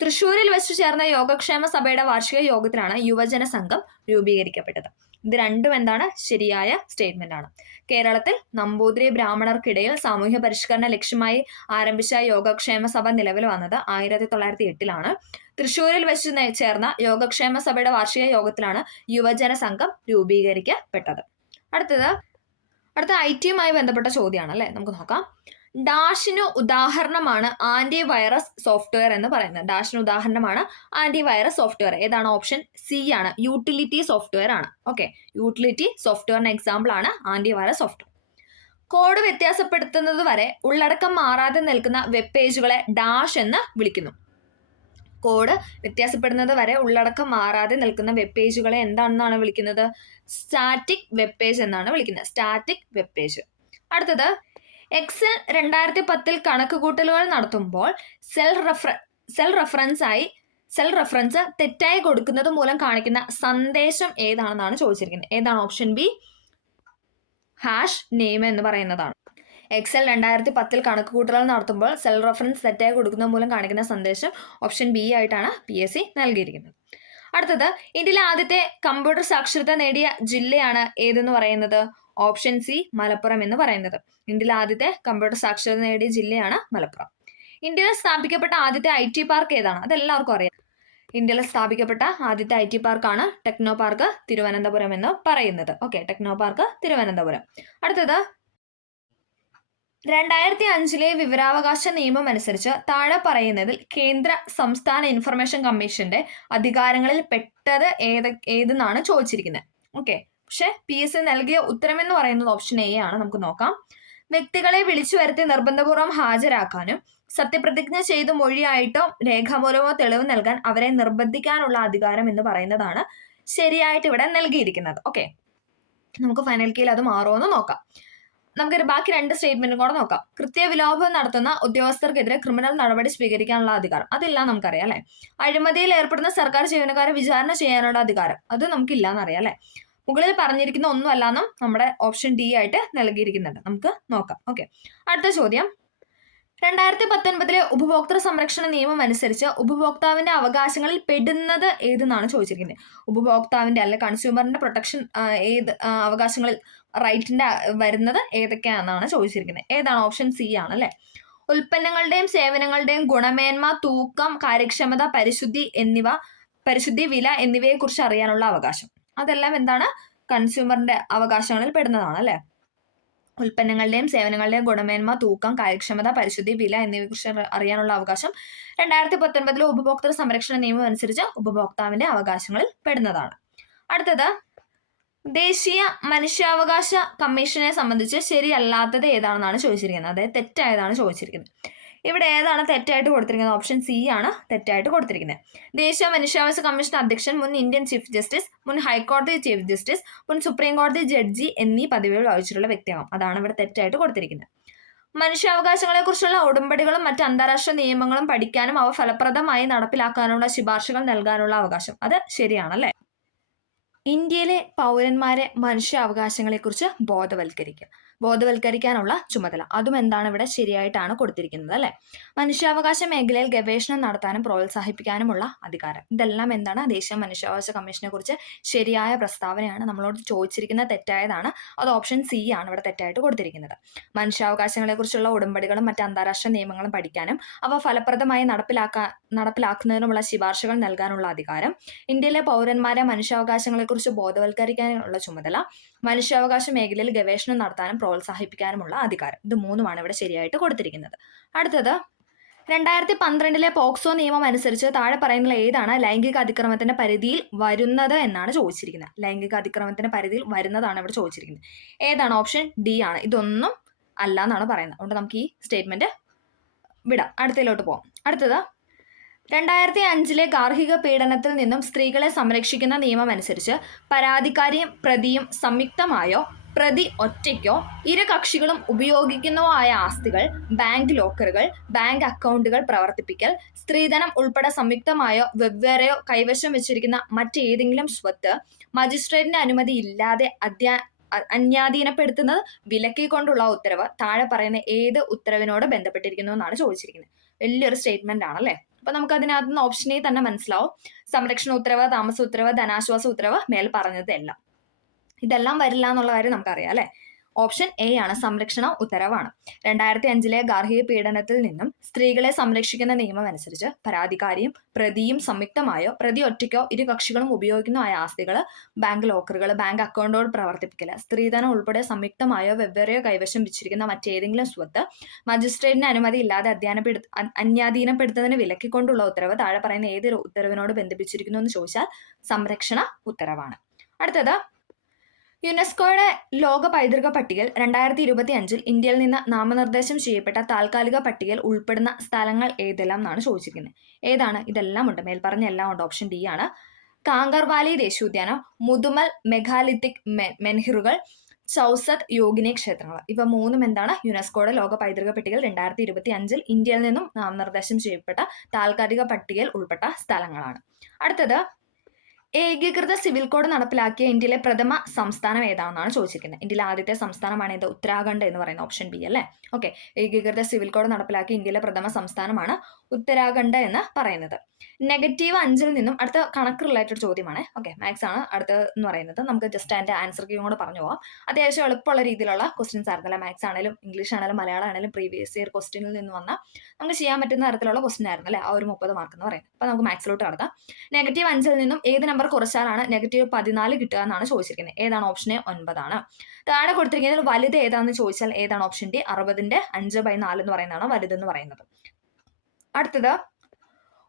തൃശ്ശൂരിൽ വെച്ച് ചേർന്ന യോഗക്ഷേമ സഭയുടെ വാർഷിക യോഗത്തിലാണ് യുവജന സംഘം രൂപീകരിക്കപ്പെട്ടത്. ഇത് രണ്ടും എന്താണ്? ശരിയായ സ്റ്റേറ്റ്മെന്റ് ആണ്. കേരളത്തിൽ നമ്പൂതിരി ബ്രാഹ്മണർക്കിടയിൽ സാമൂഹ്യ പരിഷ്കരണ ലക്ഷ്യമായി ആരംഭിച്ച യോഗക്ഷേമ സഭ നിലവിൽ വന്നത് 1908 തൃശ്ശൂരിൽ വെച്ച് ചേർന്ന യോഗക്ഷേമ സഭയുടെ വാർഷിക യോഗത്തിലാണ് യുവജന സംഘം രൂപീകരിക്കപ്പെട്ടത്. അടുത്ത ഐ.ടിയുമായി ബന്ധപ്പെട്ട ചോദ്യമാണ് അല്ലെ, നമുക്ക് നോക്കാം. ഡാഷിന് ഉദാഹരണമാണ് ആന്റി വൈറസ് സോഫ്റ്റ്വെയർ എന്ന് പറയുന്നത്. ഡാഷിന് ഉദാഹരണമാണ് ആന്റി വൈറസ് സോഫ്റ്റ്വെയർ. ഏതാണ്? ഓപ്ഷൻ സി ആണ്, യൂട്ടിലിറ്റി സോഫ്റ്റ്വെയർ ആണ്. ഓക്കെ, യൂട്ടിലിറ്റി സോഫ്റ്റ്വെയറിന് എക്സാമ്പിൾ ആണ് ആന്റി വൈറസ് സോഫ്റ്റ്വെയർ. കോഡ് വ്യത്യാസപ്പെടുത്തുന്നത് വരെ ഉള്ളടക്കം മാറാതെ നിൽക്കുന്ന വെബ് പേജുകളെ ഡാഷ് എന്ന് വിളിക്കുന്നു. കോഡ് വ്യത്യാസപ്പെടുന്നത് വരെ ഉള്ളടക്കം മാറാതെ നിൽക്കുന്ന വെബ് പേജുകളെ എന്താണെന്നാണ് വിളിക്കുന്നത്? സ്റ്റാറ്റിക് വെബ് പേജ് എന്നാണ് വിളിക്കുന്നത്. Static web page. അടുത്തത്, എക്സൽ 2010 കണക്കുകൂട്ടലുകൾ നടത്തുമ്പോൾ സെൽ റെഫറൻസ് തെറ്റായി കൊടുക്കുന്നത് മൂലം കാണിക്കുന്ന സന്ദേശം ഏതാണെന്നാണ് ചോദിച്ചിരിക്കുന്നത്. ഏതാണ്? ഓപ്ഷൻ ബി, #name എന്ന് പറയുന്നതാണ്. എക്സൽ 2010 കണക്കുകൂട്ടലുകൾ നടത്തുമ്പോൾ സെൽ റെഫറൻസ് തെറ്റായി കൊടുക്കുന്നത് മൂലം കാണിക്കുന്ന സന്ദേശം ഓപ്ഷൻ ബി ആയിട്ടാണ് PSC നൽകിയിരിക്കുന്നത്. അടുത്തത്, ഇന്ത്യയിലെ ആദ്യത്തെ കമ്പ്യൂട്ടർ സാക്ഷരത നേടിയ ജില്ലയാണ് ഏതെന്ന് പറയുന്നത്? ഓപ്ഷൻ സി, മലപ്പുറം എന്ന് പറയുന്നത്. ഇന്ത്യയിലെ ആദ്യത്തെ കമ്പ്യൂട്ടർ സാക്ഷരത നേടിയ ജില്ലയാണ് മലപ്പുറം. ഇന്ത്യയിൽ സ്ഥാപിക്കപ്പെട്ട ആദ്യത്തെ IT പാർക്ക് ഏതാണ്? അതെല്ലാവർക്കും അറിയാം. ഇന്ത്യയിൽ സ്ഥാപിക്കപ്പെട്ട ആദ്യത്തെ IT പാർക്കാണ് ടെക്നോ പാർക്ക് തിരുവനന്തപുരം എന്ന് പറയുന്നത്. Okay, techno park Thiruvananthapuram. അടുത്തത്, 2005 വിവരാവകാശ നിയമം അനുസരിച്ച് താഴെ പറയുന്നതിൽ കേന്ദ്ര സംസ്ഥാന ഇൻഫർമേഷൻ കമ്മീഷന്റെ അധികാരങ്ങളിൽ പെട്ടത് ഏതെന്നാണ് ചോദിച്ചിരിക്കുന്നത്. ഓക്കെ, പക്ഷെ PSC നൽകിയ ഉത്തരം എന്ന് പറയുന്നത് ഓപ്ഷൻ എ ആണ്. നമുക്ക് നോക്കാം. വ്യക്തികളെ വിളിച്ചു വരുത്തി നിർബന്ധപൂർവ്വം ഹാജരാക്കാനും സത്യപ്രതിജ്ഞ ചെയ്ത് മൊഴിയായിട്ടോ രേഖാമൂലമോ തെളിവ് നൽകാൻ അവരെ നിർബന്ധിക്കാനുള്ള അധികാരം എന്ന് പറയുന്നതാണ് ശരിയായിട്ട് ഇവിടെ നൽകിയിരിക്കുന്നത്. ഓക്കെ, നമുക്ക് ഫൈനൽ കീയിൽ അത് മാറുമെന്ന് നോക്കാം. നമുക്ക് ബാക്കി 2 സ്റ്റേറ്റ്മെന്റും കൂടെ നോക്കാം. കൃത്യവിലോപം നടത്തുന്ന ഉദ്യോഗസ്ഥർക്കെതിരെ ക്രിമിനൽ നടപടി സ്വീകരിക്കാനുള്ള അധികാരം, അതെല്ലാം നമുക്കറിയാം അല്ലെ. അഴിമതിയിൽ ഏർപ്പെടുന്ന സർക്കാർ ജീവനക്കാരെ വിചാരണ ചെയ്യാനുള്ള അധികാരം, അത് നമുക്കില്ല എന്നറിയാം അല്ലെ. മുകളിൽ പറഞ്ഞിരിക്കുന്ന ഒന്നും അല്ലാന്നും നമ്മുടെ ഓപ്ഷൻ ഡി ആയിട്ട് നൽകിയിരിക്കുന്നുണ്ട്. നമുക്ക് നോക്കാം. ഓക്കെ, അടുത്ത ചോദ്യം. 2019 ഉപഭോക്തൃ സംരക്ഷണ നിയമം അനുസരിച്ച് ഉപഭോക്താവിന്റെ അവകാശങ്ങളിൽ പെടുന്നത് ഏതെന്നാണ് ചോദിച്ചിരിക്കുന്നത്. ഉപഭോക്താവിന്റെ അല്ലെ കൺസ്യൂമറിന്റെ പ്രൊട്ടക്ഷൻ ഏത് അവകാശങ്ങളിൽ റൈറ്റിന്റെ വരുന്നത് ഏതൊക്കെയാണെന്നാണ് ചോദിച്ചിരിക്കുന്നത്. ഏതാണ്? ഓപ്ഷൻ സി ആണ് അല്ലെ. ഉൽപ്പന്നങ്ങളുടെയും സേവനങ്ങളുടെയും ഗുണമേന്മ, തൂക്കം, കാര്യക്ഷമത, പരിശുദ്ധി, വില എന്നിവയെ കുറിച്ച് അറിയാനുള്ള അവകാശം. അതെല്ലാം എന്താണ്? കൺസ്യൂമറിന്റെ അവകാശങ്ങളിൽ പെടുന്നതാണ് അല്ലെ. ഉൽപ്പന്നങ്ങളുടെയും സേവനങ്ങളുടെയും ഗുണമേന്മ, തൂക്കം, കാര്യക്ഷമത, പരിശുദ്ധി, വില എന്നിവയെ കുറിച്ച് അറിയാനുള്ള അവകാശം 2019 ഉപഭോക്തൃ സംരക്ഷണ നിയമം അനുസരിച്ച് ഉപഭോക്താവിന്റെ അവകാശങ്ങളിൽ പെടുന്നതാണ്. അടുത്തത്, ദേശീയ മനുഷ്യാവകാശ കമ്മീഷനെ സംബന്ധിച്ച് ശരിയല്ലാത്തത് ഏതാണെന്നാണ് ചോദിച്ചിരിക്കുന്നത്. അതായത് തെറ്റായതാണ് ചോദിച്ചിരിക്കുന്നത്. ഇവിടെ ഏതാണ് തെറ്റായിട്ട് കൊടുത്തിരിക്കുന്നത്? ഓപ്ഷൻ സി ആണ് തെറ്റായിട്ട് കൊടുത്തിരിക്കുന്നത്. ദേശീയ മനുഷ്യാവകാശ കമ്മീഷൻ അധ്യക്ഷൻ മുൻ ഇന്ത്യൻ ചീഫ് ജസ്റ്റിസ്, മുൻ ഹൈക്കോടതി ചീഫ് ജസ്റ്റിസ്, മുൻ സുപ്രീം കോടതി ജഡ്ജി എന്നീ പദവികൾ വഹിച്ചിട്ടുള്ള വ്യക്തിയാകും. അതാണ് ഇവിടെ തെറ്റായിട്ട് കൊടുത്തിരിക്കുന്നത്. മനുഷ്യാവകാശങ്ങളെ കുറിച്ചുള്ള ഉടമ്പടികളും മറ്റ് അന്താരാഷ്ട്ര നിയമങ്ങളും പഠിക്കാനും അവ ഫലപ്രദമായി നടപ്പിലാക്കാനുള്ള ശുപാർശകൾ നൽകാനുള്ള അവകാശം, അത് ശരിയാണല്ലേ. ഇന്ത്യയിലെ പൗരന്മാരെ മനുഷ്യാവകാശങ്ങളെക്കുറിച്ച് ബോധവൽക്കരിക്കാനുള്ള ചുമതല, അതും എന്താണ് ഇവിടെ ശരിയായിട്ടാണ് കൊടുത്തിരിക്കുന്നത് അല്ലെ. മനുഷ്യാവകാശ മേഖലയിൽ ഗവേഷണം നടത്താനും പ്രോത്സാഹിപ്പിക്കാനുമുള്ള അധികാരം, ഇതെല്ലാം എന്താണ്? ദേശീയ മനുഷ്യാവകാശ കമ്മീഷനെ കുറിച്ച് ശരിയായ പ്രസ്താവനയാണ്. നമ്മളോട് ചോദിച്ചിരിക്കുന്ന തെറ്റായതാണ്, അത് ഓപ്ഷൻ സി ആണ് ഇവിടെ തെറ്റായിട്ട് കൊടുത്തിരിക്കുന്നത്. മനുഷ്യാവകാശങ്ങളെ കുറിച്ചുള്ള ഉടമ്പടികളും മറ്റ് അന്താരാഷ്ട്ര നിയമങ്ങളും പഠിക്കാനും അവ ഫലപ്രദമായി നടപ്പിലാക്കുന്നതിനുമുള്ള ശുപാർശകൾ നൽകാനുള്ള അധികാരം, ഇന്ത്യയിലെ പൗരന്മാരെ മനുഷ്യാവകാശങ്ങളെക്കുറിച്ച് ബോധവൽക്കരിക്കാനുള്ള ചുമതല, മനുഷ്യാവകാശ മേഖലയിൽ ഗവേഷണം നടത്താനും പ്രോത്സാഹിപ്പിക്കാനുമുള്ള അധികാരം, ഇത് മൂന്നുമാണ് ഇവിടെ ശരിയായിട്ട് കൊടുത്തിരിക്കുന്നത്. അടുത്തത്, 2012 പോക്സോ നിയമം അനുസരിച്ച് താഴെ പറയുന്ന ഏതാണ് ലൈംഗിക അതിക്രമത്തിന്റെ പരിധിയിൽ വരുന്നത് എന്നാണ് ചോദിച്ചിരിക്കുന്നത്. ലൈംഗിക അതിക്രമത്തിന്റെ പരിധിയിൽ വരുന്നതാണ് ഇവിടെ ചോദിച്ചിരിക്കുന്നത്. ഏതാണ്? ഓപ്ഷൻ ഡി ആണ്. ഇതൊന്നും അല്ല എന്നാണ് പറയുന്നത്. അതുകൊണ്ട് നമുക്ക് ഈ സ്റ്റേറ്റ്മെന്റ് വിടാം, അടുത്തതിലോട്ട് പോകാം. അടുത്തത്, 2005 ഗാർഹിക പീഡനത്തിൽ നിന്നും സ്ത്രീകളെ സംരക്ഷിക്കുന്ന നിയമം അനുസരിച്ച് പരാതിക്കാരിയും പ്രതിയും സംയുക്തമായോ പ്രതി ഒറ്റയ്ക്കോ ഇരു കക്ഷികളും ഉപയോഗിക്കുന്നതോ ആയ ആസ്തികൾ, ബാങ്ക് ലോക്കറുകൾ, ബാങ്ക് അക്കൗണ്ടുകൾ പ്രവർത്തിപ്പിക്കൽ, സ്ത്രീധനം ഉൾപ്പെടെ സംയുക്തമായോ വെവ്വേറെയോ കൈവശം വെച്ചിരിക്കുന്ന മറ്റേതെങ്കിലും സ്വത്ത് മജിസ്ട്രേറ്റിന്റെ അനുമതി ഇല്ലാതെ അന്യാധീനപ്പെടുത്തുന്നത് വിലക്കിക്കൊണ്ടുള്ള ഉത്തരവ് താഴെ പറയുന്ന ഏത് ഉത്തരവിനോട് ബന്ധപ്പെട്ടിരിക്കുന്നു എന്നാണ് ചോദിച്ചിരിക്കുന്നത്. വലിയൊരു സ്റ്റേറ്റ്മെന്റ് ആണല്ലേ. അപ്പൊ നമുക്ക് അതിനകത്ത് നിന്ന് ഓപ്ഷനെ തന്നെ മനസ്സിലാവും. സംരക്ഷണ ഉത്തരവ്, താമസ ഉത്തരവ്, ധനാശ്വാസ ഉത്തരവ്, മേൽ പറഞ്ഞത് എല്ലാം. ഇതെല്ലാം വരില്ല എന്നുള്ള കാര്യം നമുക്കറിയാം അല്ലെ. ഓപ്ഷൻ എ ആണ്, സംരക്ഷണ ഉത്തരവാണ്. 2005 ഗാർഹിക പീഡനത്തിൽ നിന്നും സ്ത്രീകളെ സംരക്ഷിക്കുന്ന നിയമം അനുസരിച്ച് പരാതിക്കാരിയും പ്രതിയും സംയുക്തമായോ പ്രതി ഒറ്റയ്ക്കോ ഇരു കക്ഷികളും ഉപയോഗിക്കുന്നതായ ആസ്തികൾ, ബാങ്ക് ലോക്കറുകൾ, ബാങ്ക് അക്കൗണ്ടുകൾ പ്രവർത്തിപ്പിക്കൽ, സ്ത്രീധനം ഉൾപ്പെടെ സംയുക്തമായോ വെവ്വേറെയോ കൈവശം വെച്ചിരിക്കുന്ന മറ്റേതെങ്കിലും സ്വത്ത് മജിസ്ട്രേറ്റിന്റെ അനുമതി ഇല്ലാതെ അന്യാധീനപ്പെടുത്തുന്നതിന് വിലക്കിക്കൊണ്ടുള്ള ഉത്തരവ് താഴെ പറയുന്ന ഏതൊരു ഉത്തരവിനോട് ബന്ധിപ്പിച്ചിരിക്കുന്നു എന്ന് ചോദിച്ചാൽ സംരക്ഷണ ഉത്തരവാണ്. അടുത്തത്, യുനെസ്കോയുടെ ലോക പൈതൃക പട്ടികയിൽ 2025 ഇന്ത്യയിൽ നിന്ന് നാമനിർദ്ദേശം ചെയ്യപ്പെട്ട താൽക്കാലിക പട്ടികയിൽ ഉൾപ്പെടുന്ന സ്ഥലങ്ങൾ ഏതെല്ലാം എന്നാണ് ചോദിച്ചിരിക്കുന്നത്. ഏതാണ്? ഇതെല്ലാം ഉണ്ട്, മേൽപ്പറഞ്ഞ എല്ലാം ഉണ്ട്. ഓപ്ഷൻ ഡി ആണ്. കാങ്കർവാലി ദേശീയോദ്യാനം, മുതുമൽ മെഗാലിത്തിക് മെൻഹിറുകൾ, ചൗസത്ത് യോഗിനി ക്ഷേത്രങ്ങൾ. ഇവ മൂന്നും എന്താണ്? യുനെസ്കോയുടെ ലോക പൈതൃക പട്ടികയിൽ 2025 ഇന്ത്യയിൽ നിന്നും നാമനിർദ്ദേശം ചെയ്യപ്പെട്ട താൽക്കാലിക പട്ടികയിൽ ഉൾപ്പെട്ട സ്ഥലങ്ങളാണ്. അടുത്തത്, ഏകീകൃത സിവിൽ കോഡ് നടപ്പിലാക്കിയ ഇന്ത്യയിലെ പ്രഥമ സംസ്ഥാനം ഏതാണെന്നാണ് ചോദിച്ചിരിക്കുന്നത്. ഇന്ത്യയിലെ ആദ്യത്തെ സംസ്ഥാനമാണ് ഇത്, ഉത്തരാഖണ്ഡ് എന്ന് പറയുന്ന ഓപ്ഷൻ ബി അല്ലേ. ഓക്കെ, ഏകീകൃത സിവിൽ കോഡ് നടപ്പിലാക്കിയ ഇന്ത്യയിലെ പ്രഥമ സംസ്ഥാനമാണ് ഉത്തരാഖണ്ഡ് എന്ന് പറയുന്നത്. -5 നിന്നും അടുത്ത കണക്ക് റിലേറ്റഡ് ചോദ്യമാണ്. ഓക്കെ, മാത്സ് ആണ് അടുത്ത് എന്ന് പറയുന്നത്. നമുക്ക് ജസ്റ്റ് അതിന്റെ ആൻസർ കീയും കൂടെ പറഞ്ഞു പോവാം. അത്യാവശ്യം എളുപ്പമുള്ള രീതിയിലുള്ള ക്വസ്റ്റ്യൻസ് ആയിരുന്നല്ലേ. മാത്സ് ആണെങ്കിലും ഇംഗ്ലീഷ് ആണെങ്കിലും മലയാളം ആണെങ്കിലും പ്രീവിയസ് ഇയർ ക്വസ്റ്റ്യനിൽ നിന്ന് വന്ന നമുക്ക് ചെയ്യാൻ പറ്റുന്ന തരത്തിലുള്ള ക്വസ്റ്റ്യൻ ആയിരുന്നു അല്ലേ, ആ ഒരു 30 മാർക്ക് എന്ന് പറയുന്നത്. അപ്പൊ നമുക്ക് മാത്സിലോട്ട് കടക്കാം. -5 നിന്നും ഏത് നമ്പർ കുറച്ചാലാണ് -14 കിട്ടുക എന്നാണ് ചോദിച്ചിരിക്കുന്നത്. ഏതാണ്? ഓപ്ഷൻ എ 9 ആണ്. താഴെ കൊടുത്തിരിക്കുന്നതിൽ വലുത് ഏതാണെന്ന് ചോദിച്ചാൽ ഏതാണ്? ഓപ്ഷൻ ഡി 60ന്റെ 5/4 എന്ന് പറയുന്നതാണ് വലുതെന്ന് പറയുന്നത്. അടുത്തത്,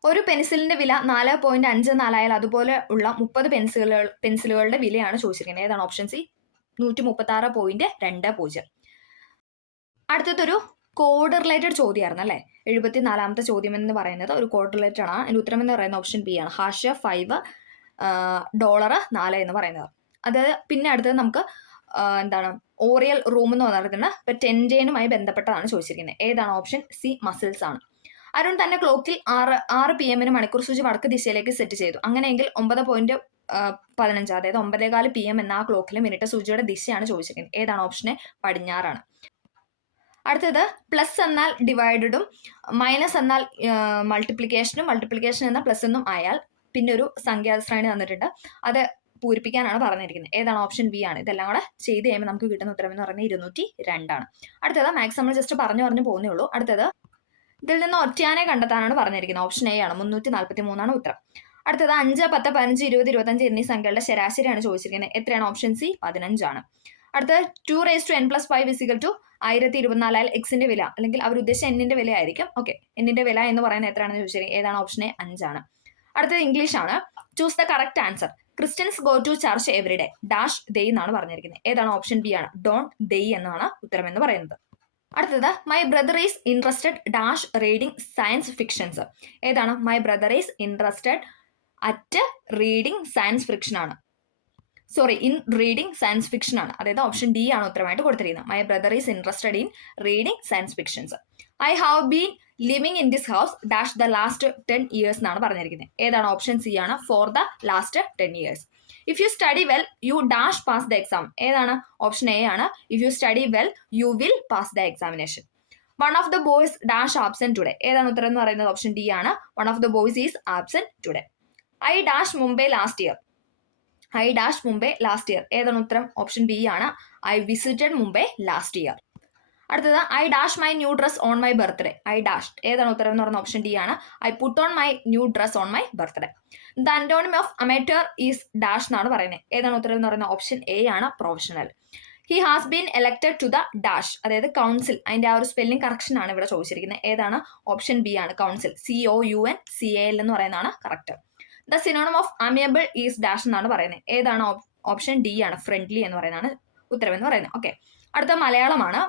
ഒരു പെൻസിലിന്റെ വില 4.54 ആയാൽ അതുപോലെ ഉള്ള 30 പെൻസിലുകളുടെ വിലയാണ് ചോദിച്ചിരിക്കുന്നത്. ഏതാണ്? Option C 136.20. അടുത്തതൊരു കോഡ് റിലേറ്റഡ് ചോദ്യമായിരുന്നു അല്ലേ. 74ാമത്തെ ചോദ്യം എന്ന് പറയുന്നത് ഒരു കോഡ് റിലേറ്റഡ് ആണ്. അതിന്റെ ഉത്തരം എന്ന് പറയുന്നത് ഓപ്ഷൻ ബി ആണ്, $5 $4 എന്ന് പറയുന്നത്. അതായത് പിന്നെ അടുത്തത് നമുക്ക് എന്താണ്, ഓറിയൽ റൂം എന്ന് പറയുന്നത് ഇപ്പൊ ടെൻഡേനുമായി ബന്ധപ്പെട്ടതാണ് ചോദിച്ചിരിക്കുന്നത്. ഏതാണ്? ഓപ്ഷൻ സി മസിൽസ് ആണ്. അരുൺ തന്റെ ക്ലോക്കിൽ 6 PM മണിക്കൂർ സൂചി വടക്ക് ദിശയിലേക്ക് സെറ്റ് ചെയ്തു. അങ്ങനെയെങ്കിൽ 9.15 അതായത് 9:15 PM എന്ന ആ ക്ലോക്കിലെ മിനിറ്റ് സൂചിയുടെ ദിശയാണ് ചോദിച്ചിരിക്കുന്നത്. ഏതാണ്? ഓപ്ഷൻ എ പടിഞ്ഞാറാണ്. അടുത്തത്, പ്ലസ് എന്നാൽ ഡിവൈഡഡും മൈനസ് എന്നാൽ മൾട്ടിപ്ലിക്കേഷനും മൾട്ടിപ്ലിക്കേഷൻ എന്നാൽ പ്ലസ് എന്നും ആയാൽ പിന്നെ ഒരു സംഖ്യാശ്രേണി തന്നിട്ടുണ്ട്, അത് പൂരിപ്പിക്കാനാണ് പറഞ്ഞിരിക്കുന്നത്. ഏതാണ്? ഓപ്ഷൻ ബി ആണ്. ഇതെല്ലാം കൂടെ ചെയ്ത് കഴിയുമ്പോൾ നമുക്ക് കിട്ടുന്ന ഉത്തരം എന്ന് പറയുന്നത് 202 ആണ്. അടുത്തത്, മാക്സ് നമ്മൾ ജസ്റ്റ് പറഞ്ഞു പോകുന്നേ ഉള്ളൂ. അടുത്തത്, ഇതിൽ നിന്ന് ഒറ്റയാനെ കണ്ടെത്താനാണ് പറഞ്ഞിരിക്കുന്നത്. ഓപ്ഷൻ എ ആണ്, 343 ആണ് ഉത്തരം. അടുത്തത്, 5, 10, 15, 20, 25 എന്നീ സംഖ്യകളുടെ ശരാശരിയാണ് ചോദിച്ചിരിക്കുന്നത്. എത്രയാണ്? ഓപ്ഷൻ സി 15 ആണ്. അടുത്തത്, 2n+5 = 1024 ആയാൽ എക്സിന്റെ വില അല്ലെങ്കിൽ അവർ ഉദ്ദേശിച്ച എന്നിന്റെ വില ആയിരിക്കും. ഓക്കെ, എന്നിന്റെ വില എന്ന് പറയുന്നത് എത്രയാണെന്ന് ചോദിച്ചിരിക്കുന്നത്. ഏതാണ്? ഓപ്ഷൻ എ 5 ആണ്. അടുത്തത് ഇംഗ്ലീഷ് ആണ്. Choose the correct answer. Christians go to church every day dash they എന്നാണ് പറഞ്ഞിരിക്കുന്നത്. ഏതാണ്? ഓപ്ഷൻ ബി ആണ്, ഡോണ്ട് ദേ എന്നാണ് ഉത്തരം എന്ന് പറയുന്നത്. അടുത്തത്, my brother is interested dash reading science fictions. ഏതാണ്? My brother is interested at reading science fiction ആണ്. ഇൻ റീഡിംഗ് സയൻസ് ഫിക്ഷൻ ആണ്. അതായത് ഓപ്ഷൻ ഡി ആണ് ഉത്തരമായിട്ട് കൊടുത്തിരിക്കുന്നത്. My brother is interested in reading science fictions. I have been living in this house dash the last 10 years എന്നാണ് പറഞ്ഞിരിക്കുന്നത്. ഏതാണ്? ഓപ്ഷൻ സി ആണ്, for the last 10 years. If you study well you dash pass the exam. ഏതാണ്? ഓപ്ഷൻ എ ആണ്, if you study well you will pass the examination. One of the boys dash absent today. ഏതാണ് ഉത്തരം എന്ന് പറയുന്നത്? ഓപ്ഷൻ ഡി ആണ്, one of the boys is absent today. I dash Mumbai last year. I dash Mumbai last year. ഏതാണ് ഉത്തരം? ഓപ്ഷൻ ബി ആണ്, I visited Mumbai last year. അടുത്തത്, I dash my new dress on my birthday. I dash. ഏതാണ് ഉത്തരം എന്ന് പറയുന്നത്? ഓപ്ഷൻ ഡി ആണ്, I put on my new dress on my birthday. The antonym of amateur is dash എന്നാണ് പറയുന്നത്. ഏതാണ് ഉത്തരം എന്ന് പറയുന്നത്? ഓപ്ഷൻ എ ആണ്, professional. He has been elected to the dash. അതായത് കൗൺസിൽ. അതിന്റെ ആ ഒരു സ്പെല്ലിംഗ് കറക്ഷൻ ആണ് ഇവിടെ ചോദിച്ചിരിക്കുന്നത്. ഏതാണ്? ഓപ്ഷൻ ബി ആണ്, കൗൺസിൽ. COUNCAL എന്ന് പറയുന്നതാണ് correct. The synonym of amiable is dash എന്നാണ് പറയുന്നത്. ഏതാണ്? ഓപ്ഷൻ ഡി ആണ്, ഫ്രണ്ട്ലി എന്ന് പറയുന്നതാണ് ഉത്തരം എന്ന് പറയുന്നത്. ഓക്കെ, അടുത്ത മലയാളമാണ്.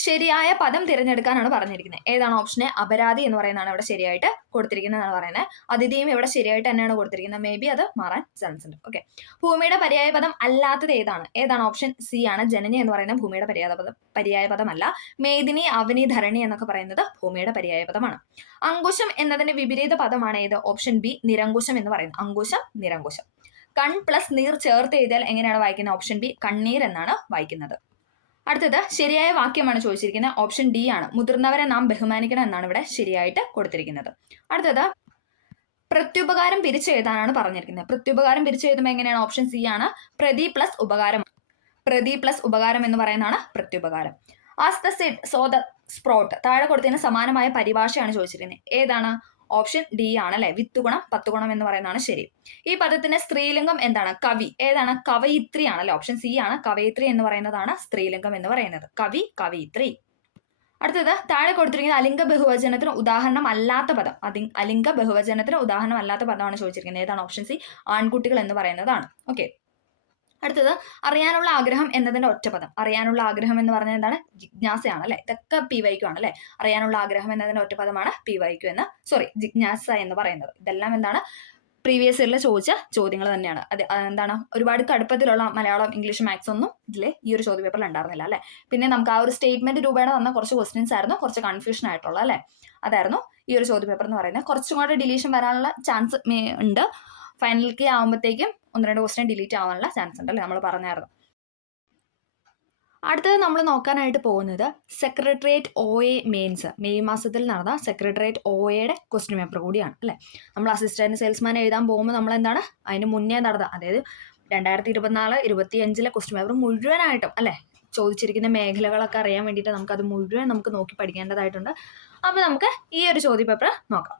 ശരിയായ പദം തിരഞ്ഞെടുക്കാനാണ് പറഞ്ഞിരിക്കുന്നത്. ഏതാണ്? ഓപ്ഷൻ എ അപരാധി എന്ന് പറയുന്നതാണ് ഇവിടെ ശരിയായിട്ട് കൊടുത്തിരിക്കുന്നതാണ് പറയുന്നത്. അതിഥിയും ഇവിടെ ശരിയായിട്ട് തന്നെയാണ് കൊടുത്തിരിക്കുന്നത്. മേ ബി അത് മാറാൻ ചാൻസ് ഉണ്ട്. ഓക്കെ, ഭൂമിയുടെ പര്യായ പദം അല്ലാത്തത് ഏതാണ്? ഏതാണ്? ഓപ്ഷൻ സി ആണ്, ജനനി എന്ന് പറയുന്നത് ഭൂമിയുടെ പര്യായ പദമല്ല. മേദിനി, അവനി, ധരണി എന്നൊക്കെ പറയുന്നത് ഭൂമിയുടെ പര്യായ പദമാണ്. അങ്കുശം എന്നതിന്റെ വിപരീത പദമാണ് ഏത്? ഓപ്ഷൻ ബി നിരങ്കുശം എന്ന് പറയുന്നത്. അങ്കുശം, നിരങ്കുശം. കൺ പ്ലസ് നീർ ചേർത്ത് എഴുതിയാൽ എങ്ങനെയാണ് വായിക്കുന്നത്? ഓപ്ഷൻ ബി കണ്ണീർ എന്നാണ് വായിക്കുന്നത്. അടുത്തത്, ശരിയായ വാക്യമാണ് ചോദിച്ചിരിക്കുന്നത്. ഓപ്ഷൻ ഡി ആണ്, മുതിർന്നവരെ നാം ബഹുമാനിക്കണം എന്നാണ് ഇവിടെ ശരിയായിട്ട് കൊടുത്തിരിക്കുന്നത്. അടുത്തത്, പ്രത്യുപകാരം പിരിച്ചെഴുതാനാണ് പറഞ്ഞിരിക്കുന്നത്. പ്രത്യുപകാരം പിരിച്ചെഴുതുമ്പോൾ എങ്ങനെയാണ്? ഓപ്ഷൻ സി ആണ്, പ്രതി പ്ലസ് ഉപകാരം. പ്രതി പ്ലസ് ഉപകാരം എന്ന് പറയുന്നതാണ് പ്രത്യുപകാരം. As the Sid so the sprout, താഴെ കൊടുത്തതിന് സമാനമായ പരിഭാഷയാണ് ചോദിച്ചിരിക്കുന്നത്. ഏതാണ്? ഓപ്ഷൻ ഡി ആണ് അല്ലെ, 10 ഗുണം 10 ഗുണം എന്ന് പറയുന്നതാണ് ശരി. ഈ പദത്തിന്റെ സ്ത്രീലിംഗം എന്താണ്? കവി. ഏതാണ്? കവയിത്രി ആണല്ലേ, ഓപ്ഷൻ സി ആണ്. കവയിത്രി എന്ന് പറയുന്നതാണ് സ്ത്രീലിംഗം എന്ന് പറയുന്നത്. കവി, കവയിത്രി. അടുത്തത് താഴെ കൊടുത്തിരിക്കുന്നത് അലിംഗ ബഹുവചനത്തിന് ഉദാഹരണം അല്ലാത്ത പദം. അലിംഗ ബഹുവചനത്തിന് ഉദാഹരണം അല്ലാത്ത പദമാണ് ചോദിച്ചിരിക്കുന്നത്. ഏതാണ്? ഓപ്ഷൻ സി, ആൺകുട്ടികൾ എന്ന് പറയുന്നതാണ്. ഓക്കെ. അടുത്തത് അറിയാനുള്ള ആഗ്രഹം എന്നതിന്റെ ഒറ്റപ്പദം. അറിയാനുള്ള ആഗ്രഹം എന്ന് പറഞ്ഞാൽ എന്താണ്? ജിജ്ഞാസയാണ് അല്ലെ. ഇതൊക്കെ PYQ ആണ് അല്ലെ. അറിയാനുള്ള ആഗ്രഹം എന്നതിന്റെ ഒറ്റപ്പദമാണ് PYQ എന്ന്, ജിജ്ഞാസ എന്ന് പറയുന്നത്. ഇതെല്ലാം എന്താണ്? പ്രീവിയസ് ഇയറിൽ ചോദിച്ച ചോദ്യങ്ങൾ തന്നെയാണ്. അത് എന്താണ്? ഒരുപാട് കടുപ്പത്തിലുള്ള മലയാളം, ഇംഗ്ലീഷ്, മാത്സ് ഒന്നും ഇതിൽ ഈ ഒരു ചോദ്യ പേപ്പറിൽ ഉണ്ടായിരുന്നില്ല അല്ലെ. പിന്നെ നമുക്ക് ആ ഒരു സ്റ്റേറ്റ്മെന്റ് രൂപേണ തന്ന കുറച്ച് ക്വസ്റ്റ്യൻസ് ആയിരുന്നു കുറച്ച് കൺഫ്യൂഷൻ ആയിട്ടുള്ള അല്ലെ. അതായിരുന്നു ഈ ഒരു ചോദ്യ പേപ്പർ എന്ന് പറയുന്നത്. കുറച്ചും കൂടെ ഡിലീഷൻ വരാനുള്ള ചാൻസ് ഉണ്ട്. ഫൈനലിലേക്ക് ആകുമ്പോഴത്തേക്കും 1-2 ക്വസ്റ്റ്യൻ ഡിലീറ്റ് ആവാനുള്ള ചാൻസ് ഉണ്ട് അല്ലേ, നമ്മൾ പറഞ്ഞായിരുന്നു. അടുത്തത് നമ്മൾ നോക്കാനായിട്ട് പോകുന്നത് സെക്രട്ടേറിയറ്റ് OA മെയിൻസ്, മെയ് മാസത്തിൽ നടന്ന സെക്രട്ടേറിയറ്റ് OAയുടെ ക്വസ്റ്റ്യൻ പേപ്പർ കൂടിയാണ് അല്ലേ. നമ്മൾ അസിസ്റ്റന്റ് സെയിൽസ്മാൻ എഴുതാൻ പോകുമ്പോൾ നമ്മൾ എന്താണ് അതിന് മുന്നേ നടന്ന, അതായത് 2024-25 ക്വസ്റ്റ്യൻ പേപ്പർ മുഴുവനായിട്ടും അല്ലേ ചോദിച്ചിരിക്കുന്ന മേഖലകളൊക്കെ അറിയാൻ വേണ്ടിയിട്ട് നമുക്കത് മുഴുവൻ നമുക്ക് നോക്കി പഠിക്കേണ്ടതായിട്ടുണ്ട്. അപ്പോൾ നമുക്ക് ഈ ഒരു ചോദ്യ പേപ്പർ നോക്കാം.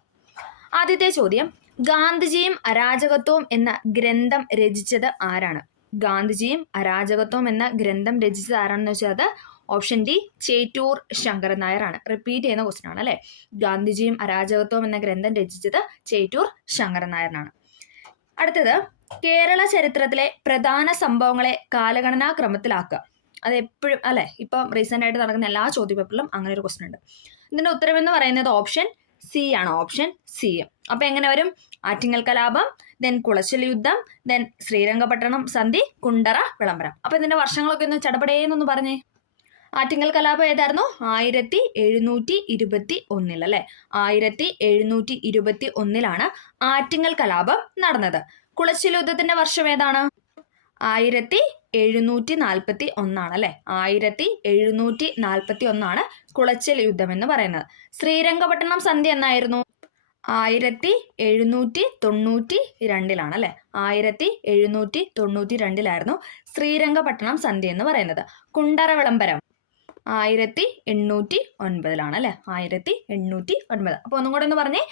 ആദ്യത്തെ ചോദ്യം, ഗാന്ധിജിയും അരാജകത്വവും എന്ന ഗ്രന്ഥം രചിച്ചത് ആരാണ്? ഗാന്ധിജിയും അരാജകത്വം എന്ന ഗ്രന്ഥം രചിച്ചത് ആരാണെന്ന് വെച്ചാൽ അത് ഓപ്ഷൻ ഡി, ചേറ്റൂർ ശങ്കരൻ നായർ ആണ്. റിപ്പീറ്റ് ചെയ്യുന്ന ക്വസ്റ്റ്യൻ ആണ് അല്ലെ. ഗാന്ധിജിയും അരാജകത്വം എന്ന ഗ്രന്ഥം രചിച്ചത് ചേറ്റൂർ ശങ്കരൻ നായരനാണ്. അടുത്തത്, കേരള ചരിത്രത്തിലെ പ്രധാന സംഭവങ്ങളെ കാലഗണനാ ക്രമത്തിലാക്കുക. അത് എപ്പോഴും അല്ലെ, ഇപ്പം റീസെന്റ് ആയിട്ട് നടക്കുന്ന എല്ലാ ചോദ്യപേപ്പറിലും അങ്ങനെ ഒരു ക്വസ്റ്റ്യൻ ഉണ്ട്. ഇതിന്റെ ഉത്തരം എന്ന് പറയുന്നത് ഓപ്ഷൻ സി ആണ്, ഓപ്ഷൻ സി. അപ്പൊ എങ്ങനെ വരും? ആറ്റിങ്ങൽ കലാപം, ദെൻ കുളച്ചൽ യുദ്ധം, ദെൻ ശ്രീരംഗപട്ടണം സന്ധി, കുണ്ടറ വിളംബരം. അപ്പൊ ഇതിന്റെ വർഷങ്ങളൊക്കെ ഒന്ന് ചടപടേന്നൊന്ന് പറഞ്ഞേ. ആറ്റിങ്ങൽ കലാപം ഏതായിരുന്നു? 1721 അല്ലെ. 1721 ആറ്റിങ്ങൽ കലാപം നടന്നത്. കുളച്ചൽ യുദ്ധത്തിന്റെ വർഷം ഏതാണ്? 1741 അല്ലെ. 1741 കുളച്ചൽ യുദ്ധം എന്ന് പറയുന്നത്. ശ്രീരംഗപട്ടണം സന്ധി എന്നായിരുന്നു? 1792 അല്ലെ. 1792 ശ്രീരംഗപട്ടണം സന്ധി എന്ന് പറയുന്നത്. കുണ്ടറ വിളംബരം 1809 അല്ലെ. 1809. അപ്പൊ ഒന്നും കൂടെ ഒന്ന് പറഞ്ഞേ.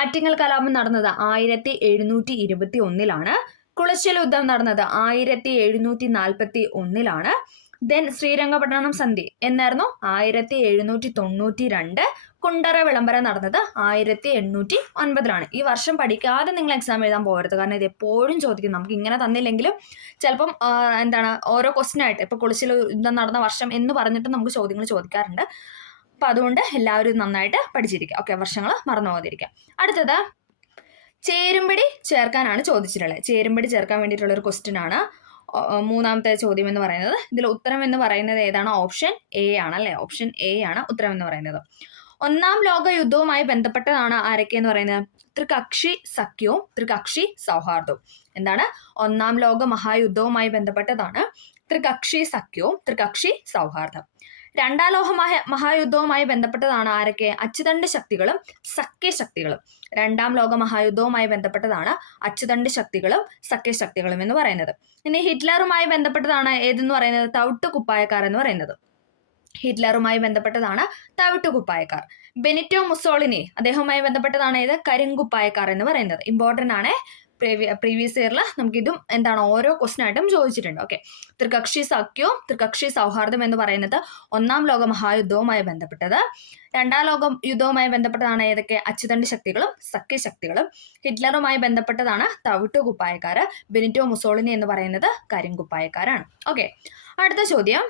ആറ്റിങ്ങൽ കലാപം നടന്നത് 1721 കുളച്ചൽ യുദ്ധം നടന്നത് 1741 ദെൻ ശ്രീരംഗപട്ടണം സന്ധി എന്നായിരുന്നു? 1792. കുണ്ടറ വിളംബരം നടന്നത് 1809. ഈ വർഷം പഠിക്കാതെ നിങ്ങൾ എക്സാം എഴുതാൻ പോകരുത്. കാരണം ഇത് എപ്പോഴും ചോദിക്കും. നമുക്ക് ഇങ്ങനെ തന്നില്ലെങ്കിലും ചിലപ്പം ഓരോ ക്വസ്റ്റ്യൻ ആയിട്ട് ഇപ്പൊ കുളച്ചൽ യുദ്ധം നടന്ന വർഷം എന്ന് പറഞ്ഞിട്ട് നമുക്ക് ചോദ്യങ്ങൾ ചോദിക്കാറുണ്ട്. അപ്പൊ അതുകൊണ്ട് എല്ലാവരും നന്നായിട്ട് പഠിച്ചിരിക്കുക. ഓക്കെ, വർഷങ്ങൾ മറന്നു പോകാതിരിക്കുക. അടുത്തത്, ചേരുംപടി ചേർക്കാനാണ് ചോദിച്ചിട്ടുള്ളത്. ചേരുംപടി ചേർക്കാൻ വേണ്ടിയിട്ടുള്ള ഒരു ക്വസ്റ്റ്യൻ ആണ് മൂന്നാമത്തെ ചോദ്യം എന്ന് പറയുന്നത്. ഇതിൽ ഉത്തരം എന്ന് പറയുന്നത് ഏതാണ്? ഓപ്ഷൻ എ ആണ് അല്ലെ. ഓപ്ഷൻ എ ആണ് ഉത്തരം എന്ന് പറയുന്നത്. 1-ാം ലോക യുദ്ധവുമായി ബന്ധപ്പെട്ടതാണ് ആരൊക്കെ എന്ന് പറയുന്നത്? ത്രികക്ഷി സഖ്യവും ത്രികക്ഷി സൗഹാർദ്ദവും. എന്താണ്? 1-ാം ലോക മഹായുദ്ധവുമായി ബന്ധപ്പെട്ടതാണ് ത്രികക്ഷി സഖ്യവും ത്രികക്ഷി സൗഹാർദ്ദം. 2-ാം ലോക മഹായുദ്ധവുമായി ബന്ധപ്പെട്ടതാണ് ആരൊക്കെ? അച്ചുതണ്ട് ശക്തികളും സഖ്യശക്തികളും. 2-ാം ലോക മഹായുദ്ധവുമായി ബന്ധപ്പെട്ടതാണ് അച്ചുതണ്ട് ശക്തികളും സഖ്യശക്തികളും എന്ന് പറയുന്നത്. ഇനി ഹിറ്റ്ലറുമായി ബന്ധപ്പെട്ടതാണ് ഏതെന്ന് പറയുന്നത്? തവിട്ടു കുപ്പായക്കാർ എന്ന് പറയുന്നത്. ഹിറ്റ്ലറുമായി ബന്ധപ്പെട്ടതാണ് തവിട്ടു കുപ്പായക്കാർ. ബെനിറ്റോ മുസോളിനി അദ്ദേഹവുമായി ബന്ധപ്പെട്ടതാണ് ഏത്? കരിങ്കുപ്പായക്കാർ എന്ന് പറയുന്നത്. ഇമ്പോർട്ടൻ്റ് ആണ്. പ്രീവിയസ് ഇയറിൽ നമുക്ക് ഇതും ഓരോ ക്വസ്റ്റ്യൻ ആയിട്ടും ചോദിച്ചിട്ടുണ്ട്. ഓക്കെ, ത്രികക്ഷി സഖ്യവും ത്രികക്ഷി സൗഹാർദ്ദം എന്ന് പറയുന്നത് 1-ാം ലോക മഹായുദ്ധവുമായി ബന്ധപ്പെട്ടത്. 2-ാം ലോക യുദ്ധവുമായി ബന്ധപ്പെട്ടതാണ് ഏതൊക്കെ? അച്ചുതണ്ട് ശക്തികളും സഖ്യശക്തികളും. ഹിറ്റ്ലറുമായി ബന്ധപ്പെട്ടതാണ് തവിട്ടു കുപ്പായക്കാര്. ബെനിറ്റോ മുസോളിനി എന്ന് പറയുന്നത് കരിങ്കുപ്പായക്കാരാണ്. ഓക്കെ, അടുത്ത ചോദ്യം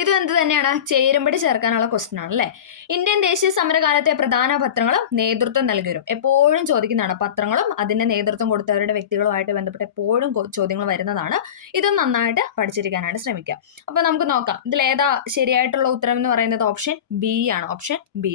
ഇതും എന്ത് തന്നെയാണ്? ചേരുംപടി ചേർക്കാനുള്ള ക്വസ്റ്റ്യൻ ആണ് അല്ലെ. ഇന്ത്യൻ ദേശീയ സമരകാലത്തെ പ്രധാന പത്രങ്ങളും നേതൃത്വം നൽകിവരും. എപ്പോഴും ചോദിക്കുന്നതാണ്. പത്രങ്ങളും അതിന്റെ നേതൃത്വം കൊടുത്തവരുടെ വ്യക്തികളുമായിട്ട് ബന്ധപ്പെട്ട് എപ്പോഴും ചോദ്യങ്ങൾ വരുന്നതാണ്. ഇതും നന്നായിട്ട് പഠിച്ചിരിക്കാനായിട്ട് ശ്രമിക്കാം. അപ്പൊ നമുക്ക് നോക്കാം ഇതിൽ ഏതാ ശരിയായിട്ടുള്ള ഉത്തരം എന്ന് പറയുന്നത്? ഓപ്ഷൻ ബി ആണ്. Option B.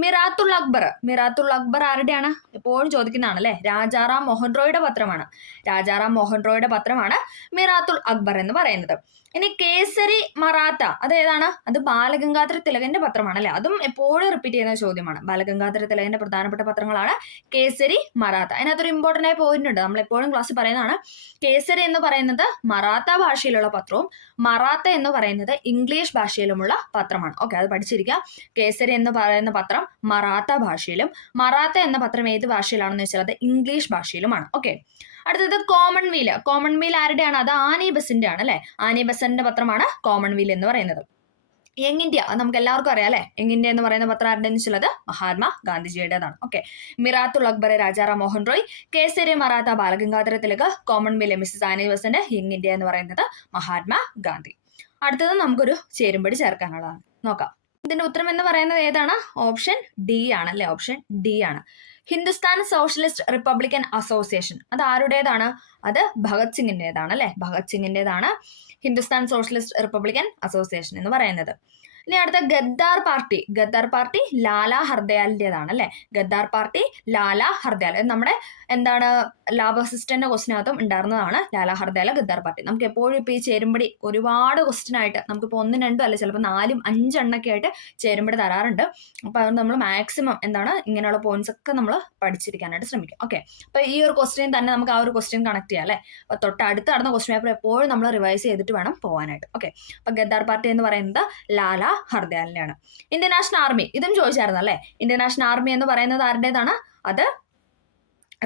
മിറാത്തുൽ അക്ബർ. മിറാത്തുൽ അക്ബർ ആരുടെയാണ്? എപ്പോഴും ചോദിക്കുന്നതാണ് അല്ലെ. രാജാറാം മോഹൻ റോയുടെ പത്രമാണ്. രാജാറാം മോഹൻ റോയുടെ പത്രമാണ് മിറാത്തുൽ അക്ബർ എന്ന് പറയുന്നത്. ഇനി കേസരി മറാത്ത അത് ഏതാണ്? അത് ബാലഗംഗാധര തിലകന്റെ പത്രമാണ് അല്ലെ. അതും എപ്പോഴും റിപ്പീറ്റ് ചെയ്യുന്ന ചോദ്യമാണ്. ബാലഗംഗാധര തിലകന്റെ പ്രധാനപ്പെട്ട പത്രങ്ങളാണ് കേസരി മറാത്ത. അതിനകത്തൊരു ഇമ്പോർട്ടന്റ് ആയ പോയിന്റ് ഉണ്ട്, നമ്മൾ എപ്പോഴും ക്ലാസ്സിൽ പറയുന്നതാണ്. കേസരി എന്ന് പറയുന്നത് മറാത്ത ഭാഷയിലുള്ള പത്രവും മറാത്ത എന്ന് പറയുന്നത് ഇംഗ്ലീഷ് ഭാഷയിലുമുള്ള പത്രമാണ്. ഓക്കെ, അത് പഠിച്ചിരിക്കുക. കേസരി എന്ന് പറയുന്ന പത്രം മറാത്ത ഭാഷയിലും മറാത്ത എന്ന പത്രം ഏത് ഭാഷയിലാണെന്ന് വെച്ചാൽ അത് ഇംഗ്ലീഷ് ഭാഷയിലുമാണ്. ഓക്കെ, അടുത്തത് കോമൺവീൽ. കോമൺവീൽ ആരുടെയാണ്? അത് ആനി ബസന്റിന്റെ ആണ് അല്ലെ. ആനി ബസന്റിന്റെ പത്രമാണ് കോമൺവീൽ എന്ന് പറയുന്നത്. യങ് ഇന്ത്യ നമുക്ക് എല്ലാവർക്കും അറിയാം അല്ലെ. യങ് ഇന്ത്യ എന്ന് പറയുന്ന പത്രം ആരുടെ വെച്ചുള്ളത്? മഹാത്മാ ഗാന്ധിജിയുടേതാണ്. Okay, Miratul Akbar Rajaram Mohan Roy, Kesari Maratha Balagangadhara Tilak, Commonwealth Mrs Annie Besant, young India എന്ന് പറയുന്നത് മഹാത്മാ ഗാന്ധി. അടുത്തത് നമുക്കൊരു ചേരുംപടി ചേർക്കാനുള്ളതാണ്, നോക്കാം. ഇതിന്റെ ഉത്തരം എന്ന് പറയുന്നത് ഏതാണ്? ഓപ്ഷൻ ഡി ആണ് അല്ലെ. ഓപ്ഷൻ ഡി ആണ്. ഹിന്ദുസ്ഥാൻ സോഷ്യലിസ്റ്റ് റിപ്പബ്ലിക്കൻ അസോസിയേഷൻ അത് ആരുടേതാണ്? അത് ഭഗത് സിംഗിന്റേതാണ് അല്ലെ. ഭഗത് സിംഗിന്റേതാണ് ഹിന്ദുസ്ഥാൻ സോഷ്യലിസ്റ്റ് റിപ്പബ്ലിക്കൻ അസോസിയേഷൻ എന്ന് പറയുന്നത്. ഇനി അടുത്ത ഗദ്ദാർ പാർട്ടി. ഗദ്ദാർ പാർട്ടി ലാലാ ഹർദയാലിൻ്റെതാണ് അല്ലെ. ഗദ്ദാർ പാർട്ടി ലാലാ ഹർദയാൽ. നമ്മുടെ എന്താണ് ലാബ് അസിസ്റ്റന്റ് ക്വസ്റ്റിനകത്തും ഉണ്ടായിരുന്നതാണ് ലാലാ ഹർദയാൽ ഗദ്ദാർ പാർട്ടി. നമുക്ക് എപ്പോഴും ഇപ്പൊ ഈ ചേരുംപടി ഒരുപാട് ക്വസ്റ്റ്യൻ ആയിട്ട് നമുക്കിപ്പോൾ 1, 2 അല്ല ചിലപ്പോൾ 4, 5 എണ്ണൊക്കെ ആയിട്ട് ചേരുംപടി തരാറുണ്ട്. അപ്പൊ അതുകൊണ്ട് നമ്മൾ മാക്സിമം എന്താണ് ഇങ്ങനെയുള്ള പോയിന്റ്സ് ഒക്കെ നമ്മൾ പഠിച്ചിരിക്കാനായിട്ട് ശ്രമിക്കും. ഓക്കെ, അപ്പൊ ഈ ഒരു ക്വസ്റ്റ്യൻ തന്നെ നമുക്ക് ആ ഒരു ക്വസ്റ്റ്യൻ കണക്ട് ചെയ്യാം അല്ലെ. അപ്പൊ തൊട്ടടുത്ത് നടന്ന ക്വസ്റ്റ്യൻ പേപ്പർ എപ്പോഴും നമ്മൾ റിവൈസ് ചെയ്തിട്ട് വേണം പോകാനായിട്ട്. ഓക്കെ, അപ്പൊ ഗദ്ദാർ പാർട്ടി എന്ന് പറയുന്നത് ലാലാ ഹർദയാലിനെയാണ്. ഇന്ത്യൻ നാഷണൽ ആർമി ഇതും ചോദിച്ചായിരുന്നു അല്ലെ. ഇന്ത്യൻ നാഷണൽ ആർമി എന്ന് പറയുന്നത് ആരുടേതാണ്? അത്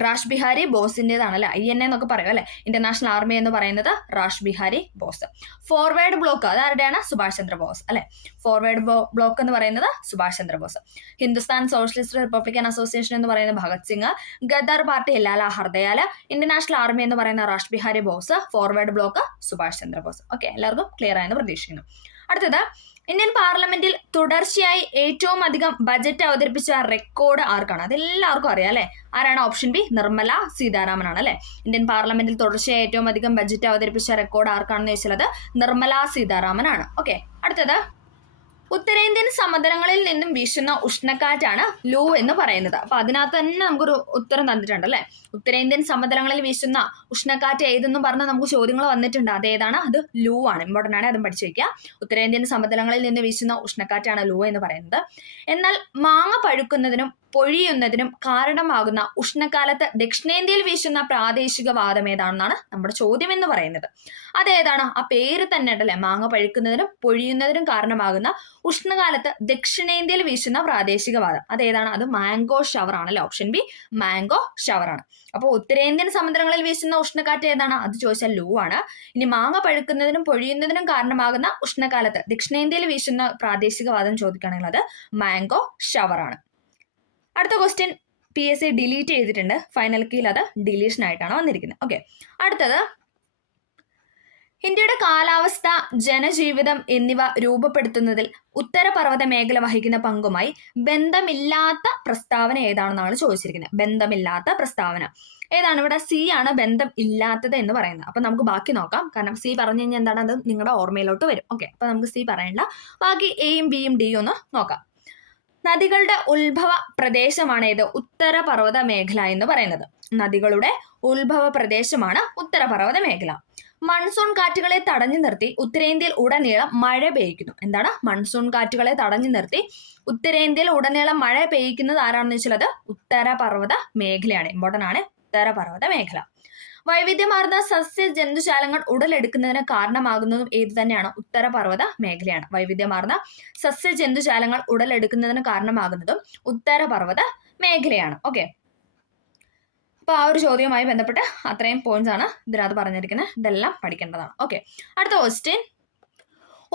റാഷ് ബിഹാരി ബോസിന്റേതാണ് അല്ലെ. INA എന്നൊക്കെ പറയും അല്ലെ. ഇന്ത്യൻ നാഷണൽ ആർമി എന്ന് പറയുന്നത് rash Behari boss. Forward block അത് ആരുടെയാണ്? സുഭാഷ് ചന്ദ്രബോസ് അല്ലെ. ഫോർവേഡ് ബ്ലോക്ക് എന്ന് പറയുന്നത് Subhash Chandrabose. Hindustan socialist republican association എന്ന് പറയുന്നത് Bhagat Singh. Ghadar party Lala Hardayal. Indian national army എന്ന് പറയുന്ന Rash Behari boss. Forward block Subhash Chandrabose. Okay, എല്ലാവർക്കും ക്ലിയർ ആയെന്ന് പ്രതീക്ഷിക്കുന്നു. അടുത്തത്, ഇന്ത്യൻ പാർലമെന്റിൽ തുടർച്ചയായി ഏറ്റവും അധികം ബജറ്റ് അവതരിപ്പിച്ച റെക്കോർഡ് ആർക്കാണ്? അതെല്ലാവർക്കും അറിയാം അല്ലെ. ആരാണ്? ഓപ്ഷൻ ബി നിർമ്മല സീതാരാമൻ ആണ് അല്ലെ. ഇന്ത്യൻ പാർലമെന്റിൽ തുടർച്ചയായി ഏറ്റവും അധികം ബജറ്റ് അവതരിപ്പിച്ച റെക്കോർഡ് ആർക്കാണെന്ന് ചോദിച്ചാൽ അത് നിർമ്മല സീതാരാമൻ ആണ്. ഓക്കെ, അടുത്തത്, ഉത്തരേന്ത്യൻ സമതലങ്ങളിൽ നിന്നും വീശുന്ന ഉഷ്ണക്കാറ്റാണ് ലൂ എന്ന് പറയുന്നത്. അപ്പൊ അതിനകത്ത് തന്നെ നമുക്കൊരു ഉത്തരം തന്നിട്ടുണ്ട് അല്ലെ. ഉത്തരേന്ത്യൻ സമതലങ്ങളിൽ വീശുന്ന ഉഷ്ണക്കാറ്റ് ഏതെന്നും പറഞ്ഞ് നമുക്ക് ചോദ്യങ്ങൾ വന്നിട്ടുണ്ട്. അതേതാണ്? അത് ലൂ ആണ്. ഇമ്പോർട്ടൻ്റ് ആണ്, അതും പഠിച്ചു വയ്ക്കുക. ഉത്തരേന്ത്യൻ സമതലങ്ങളിൽ നിന്ന് വീശുന്ന ഉഷ്ണക്കാറ്റാണ് ലൂ എന്ന് പറയുന്നത്. എന്നാൽ മാങ്ങ പഴുക്കുന്നതിനും പൊഴിയുന്നതിനും കാരണമാകുന്ന ഉഷ്ണക്കാലത്ത് ദക്ഷിണേന്ത്യയിൽ വീശുന്ന പ്രാദേശിക വാദം ഏതാണെന്നാണ് നമ്മുടെ ചോദ്യം എന്ന് പറയുന്നത്. അതേതാണ്? ആ പേര് തന്നെ ഉണ്ടല്ലേ, മാങ്ങ പഴുക്കുന്നതിനും പൊഴിയുന്നതിനും കാരണമാകുന്ന ഉഷ്ണകാലത്ത് ദക്ഷിണേന്ത്യയിൽ വീശുന്ന പ്രാദേശിക വാദം അതേതാണ്? അത് മാംഗോ ഷവർ ആണ് അല്ലെ. ഓപ്ഷൻ ബി മാംഗോ ഷവർ ആണ്. അപ്പോൾ ഉത്തരേന്ത്യൻ സമുദ്രങ്ങളിൽ വീശുന്ന ഉഷ്ണക്കാറ്റ് ഏതാണ്? അത് ചോദിച്ചാൽ ലൂ ആണ്. ഇനി മാങ്ങ പഴുക്കുന്നതിനും പൊഴിയുന്നതിനും കാരണമാകുന്ന ഉഷ്ണകാലത്ത് ദക്ഷിണേന്ത്യയിൽ വീശുന്ന പ്രാദേശിക വാദം ചോദിക്കുകയാണെങ്കിൽ അത് മാംഗോ ഷവർ ആണ്. അടുത്ത ക്വസ്റ്റ്യൻ PSC ഡിലീറ്റ് ചെയ്തിട്ടുണ്ട്. ഫൈനൽ കീയിൽ അത് ഡിലീഷൻ ആയിട്ടാണ് വന്നിരിക്കുന്നത്. ഓക്കെ, അടുത്തത്, ഇന്ത്യയുടെ കാലാവസ്ഥ, ജനജീവിതം എന്നിവ രൂപപ്പെടുത്തുന്നതിൽ ഉത്തരപർവ്വത മേഖല വഹിക്കുന്ന പങ്കുമായി ബന്ധമില്ലാത്ത പ്രസ്താവന ഏതാണെന്നാണ് ചോദിച്ചിരിക്കുന്നത്. ബന്ധമില്ലാത്ത പ്രസ്താവന ഏതാണ്? ഇവിടെ C ആണ് ബന്ധം ഇല്ലാത്തത് എന്ന് പറയുന്നത്. അപ്പൊ നമുക്ക് ബാക്കി നോക്കാം. കാരണം C പറഞ്ഞു കഴിഞ്ഞാൽ എന്താണ്, അത് നിങ്ങളുടെ ഓർമ്മയിലോട്ട് വരും. ഓക്കെ, അപ്പൊ നമുക്ക് C പറയണ്ട. ബാക്കി Aയും Bയും Dയും ഒന്ന് നോക്കാം. നദികളുടെ ഉത്ഭവ പ്രദേശമാണ് ഇത് ഉത്തരപർവ്വത മേഖല എന്ന് പറയുന്നത്. നദികളുടെ ഉത്ഭവ പ്രദേശമാണ് ഉത്തരപർവ്വത മേഖല. മൺസൂൺ കാറ്റുകളെ തടഞ്ഞു നിർത്തി ഉത്തരേന്ത്യയിൽ ഉടനീളം മഴ പെയ്യിക്കുന്നു. എന്താണ്? മൺസൂൺ കാറ്റുകളെ തടഞ്ഞു നിർത്തി ഉത്തരേന്ത്യയിൽ ഉടനീളം മഴ പെയ്യിക്കുന്നത് ആരാണെന്ന് വെച്ചാൽ അത് ഉത്തരപർവ്വത മേഖലയാണ്. ഇമ്പോർട്ടൻ്റ് ആണ്, ഉത്തരപർവ്വത മേഖല. വൈവിധ്യമാർന്ന സസ്യ ജന്തുജാലങ്ങൾ ഉടലെടുക്കുന്നതിന് കാരണമാകുന്നതും ഏത് തന്നെയാണ്? ഉത്തരപർവ്വത മേഖലയാണ്. വൈവിധ്യമാർന്ന സസ്യ ജന്തുജാലങ്ങൾ ഉടലെടുക്കുന്നതിന് കാരണമാകുന്നതും ഉത്തരപർവ്വത മേഖലയാണ്. ഓക്കെ, അപ്പൊ ആ ഒരു ചോദ്യവുമായി ബന്ധപ്പെട്ട് അത്രയും പോയിന്റ്സ് ആണ് ഇതിനകത്ത് പറഞ്ഞിരിക്കുന്നത്. ഇതെല്ലാം പഠിക്കേണ്ടതാണ്. ഓക്കെ, അടുത്ത ക്വസ്റ്റ്യൻ,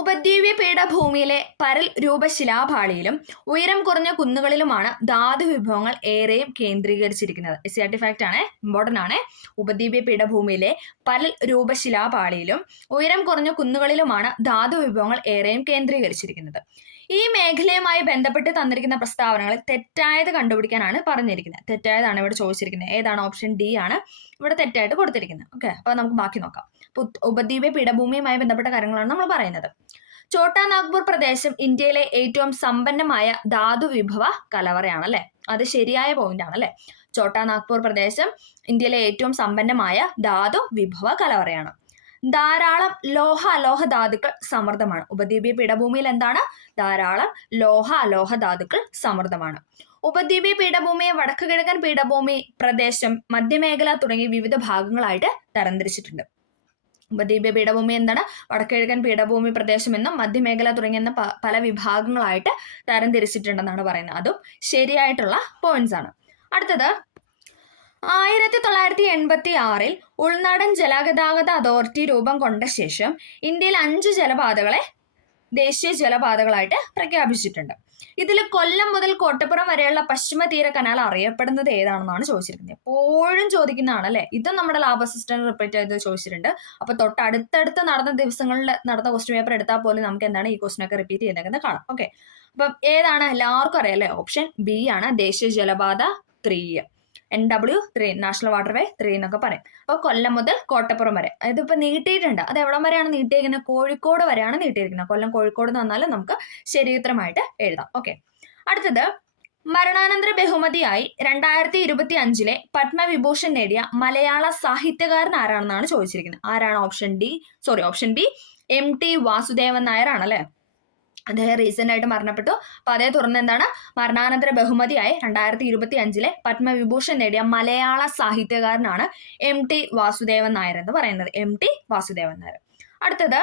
ഉപദ്വീപീയ പീഠഭൂമിയിലെ പരൽ രൂപ ശിലാപാളിയിലും ഉയരം കുറഞ്ഞ കുന്നുകളിലുമാണ് ധാതു വിഭവങ്ങൾ ഏറെയും കേന്ദ്രീകരിച്ചിരിക്കുന്നത്. SCERT ഫാക്ട് ആണ്, ഇമ്പോർട്ടൻ്റ് ആണ്. ഉപദ്വീപീയ പീഠഭൂമിയിലെ പരൽ രൂപ ശിലാപാളിയിലും ഉയരം കുറഞ്ഞ കുന്നുകളിലുമാണ് ധാതു വിഭവങ്ങൾ ഏറെയും കേന്ദ്രീകരിച്ചിരിക്കുന്നത്. ഈ മേഖലയുമായി ബന്ധപ്പെട്ട് തന്നിരിക്കുന്ന പ്രസ്താവനകൾ തെറ്റായത് കണ്ടുപിടിക്കാനാണ് പറഞ്ഞിരിക്കുന്നത്. തെറ്റായതാണ് ഇവിടെ ചോദിച്ചിരിക്കുന്നത്. ഏതാണ്? ഓപ്ഷൻ D ആണ് ഇവിടെ തെറ്റായിട്ട് കൊടുത്തിരിക്കുന്നത്. ഓക്കെ, അപ്പൊ നമുക്ക് ബാക്കി നോക്കാം. ഉപദ്വീപീയ പീഠഭൂമിയുമായി ബന്ധപ്പെട്ട കാര്യങ്ങളാണ് നമ്മൾ പറയുന്നത്. ഛോട്ടാ നാഗ്പൂർ പ്രദേശം ഇന്ത്യയിലെ ഏറ്റവും സമ്പന്നമായ ധാതു വിഭവ കലവറയാണ് അല്ലെ. അത് ശരിയായ പോയിന്റ് ആണ് അല്ലെ. ഛോട്ടാ നാഗ്പൂർ പ്രദേശം ഇന്ത്യയിലെ ഏറ്റവും സമ്പന്നമായ ധാതു വിഭവ കലവറയാണ്. ധാരാളം ലോഹ അലോഹ ധാതുക്കൾ സമൃദ്ധമാണ്. ഉപദ്വീപീയ പീഠഭൂമിയിൽ എന്താണ്? ധാരാളം ലോഹ അലോഹ ധാതുക്കൾ സമൃദ്ധമാണ്. ഉപദ്വീപീയ പീഠഭൂമിയെ വടക്കു കിഴക്കൻ പീഠഭൂമി, പ്രദേശം, മധ്യമേഖല തുടങ്ങി വിവിധ ഭാഗങ്ങളായിട്ട് തരംതിരിച്ചിട്ടുണ്ട്. ഉപദ്വീപീയ പീഠഭൂമി എന്താണ്? വടക്കുകിഴക്കൻ പീഠഭൂമി പ്രദേശം എന്നും മധ്യമേഖല തുടങ്ങിയ പല വിഭാഗങ്ങളായിട്ട് തരംതിരിച്ചിട്ടുണ്ടെന്നാണ് പറയുന്നത്. അതും ശരിയായിട്ടുള്ള പോയിന്റ്സ് ആണ്. അടുത്തത് 1986 ഉൾനാടൻ ജലഗതാഗത അതോറിറ്റി രൂപം കൊണ്ട ശേഷം ഇന്ത്യയിൽ 5 ജലപാതകളെ ദേശീയ ജലപാതകളായിട്ട് പ്രഖ്യാപിച്ചിട്ടുണ്ട്. ഇതിൽ കൊല്ലം മുതൽ കോട്ടപ്പുറം വരെയുള്ള പശ്ചിമ തീര കനാൽ അറിയപ്പെടുന്നത് ഏതാണെന്നാണ് ചോദിച്ചിരിക്കുന്നത്. എപ്പോഴും ചോദിക്കുന്നതാണ് അല്ലെ. ഇതും നമ്മുടെ ലാബ് അസിസ്റ്റന്റ് റിപ്പീറ്റ് ചെയ്ത് ചോദിച്ചിട്ടുണ്ട്. അപ്പൊ തൊട്ടടുത്തടുത്ത് നടന്ന ദിവസങ്ങളിൽ നടന്ന ക്വസ്റ്റ്യൻ പേപ്പർ എടുത്താൽ പോലും നമുക്ക് എന്താണ് ഈ ക്വസ്റ്റ്യൻ ഒക്കെ റിപ്പീറ്റ് ചെയ്തേക്കുന്നത് കാണാം. ഓക്കെ, അപ്പൊ ഏതാണ്? എല്ലാവർക്കും അറിയാം അല്ലെ. ഓപ്ഷൻ ബി ആണ് ദേശീയ ജലപാത 3, NW3, നാഷണൽ വാട്ടർവേ 3 എന്നൊക്കെ പറയും. അപ്പൊ കൊല്ലം മുതൽ കോട്ടപ്പുറം വരെ. ഇതിപ്പോ നീട്ടിയിട്ടുണ്ട്. അത് എവിടം വരെയാണ് നീട്ടിയിരിക്കുന്നത്? കോഴിക്കോട് വരെയാണ് നീട്ടിയിരിക്കുന്നത്. കൊല്ലം കോഴിക്കോട് എന്ന് വന്നാൽ നമുക്ക് ശരിയുത്തരമായിട്ട് എഴുതാം. ഓക്കെ, അടുത്തത് മരണാനന്തര ബഹുമതിയായി 2025 പത്മവിഭൂഷൺ നേടിയ മലയാള സാഹിത്യകാരൻ ആരാണെന്നാണ് ചോദിച്ചിരിക്കുന്നത്. ആരാണ്? Option B MT Vasudevan Nair ആണല്ലേ. അദ്ദേഹം റീസെന്റ് ആയിട്ട് മരണപ്പെട്ടു. അപ്പൊ അതേ തുടർന്ന് എന്താണ്? മരണാനന്തര ബഹുമതിയായി 2025 പത്മവിഭൂഷൺ നേടിയ മലയാള സാഹിത്യകാരനാണ് MT വാസുദേവൻ നായർ എന്ന് പറയുന്നത്. MT വാസുദേവൻ നായർ. അടുത്തത്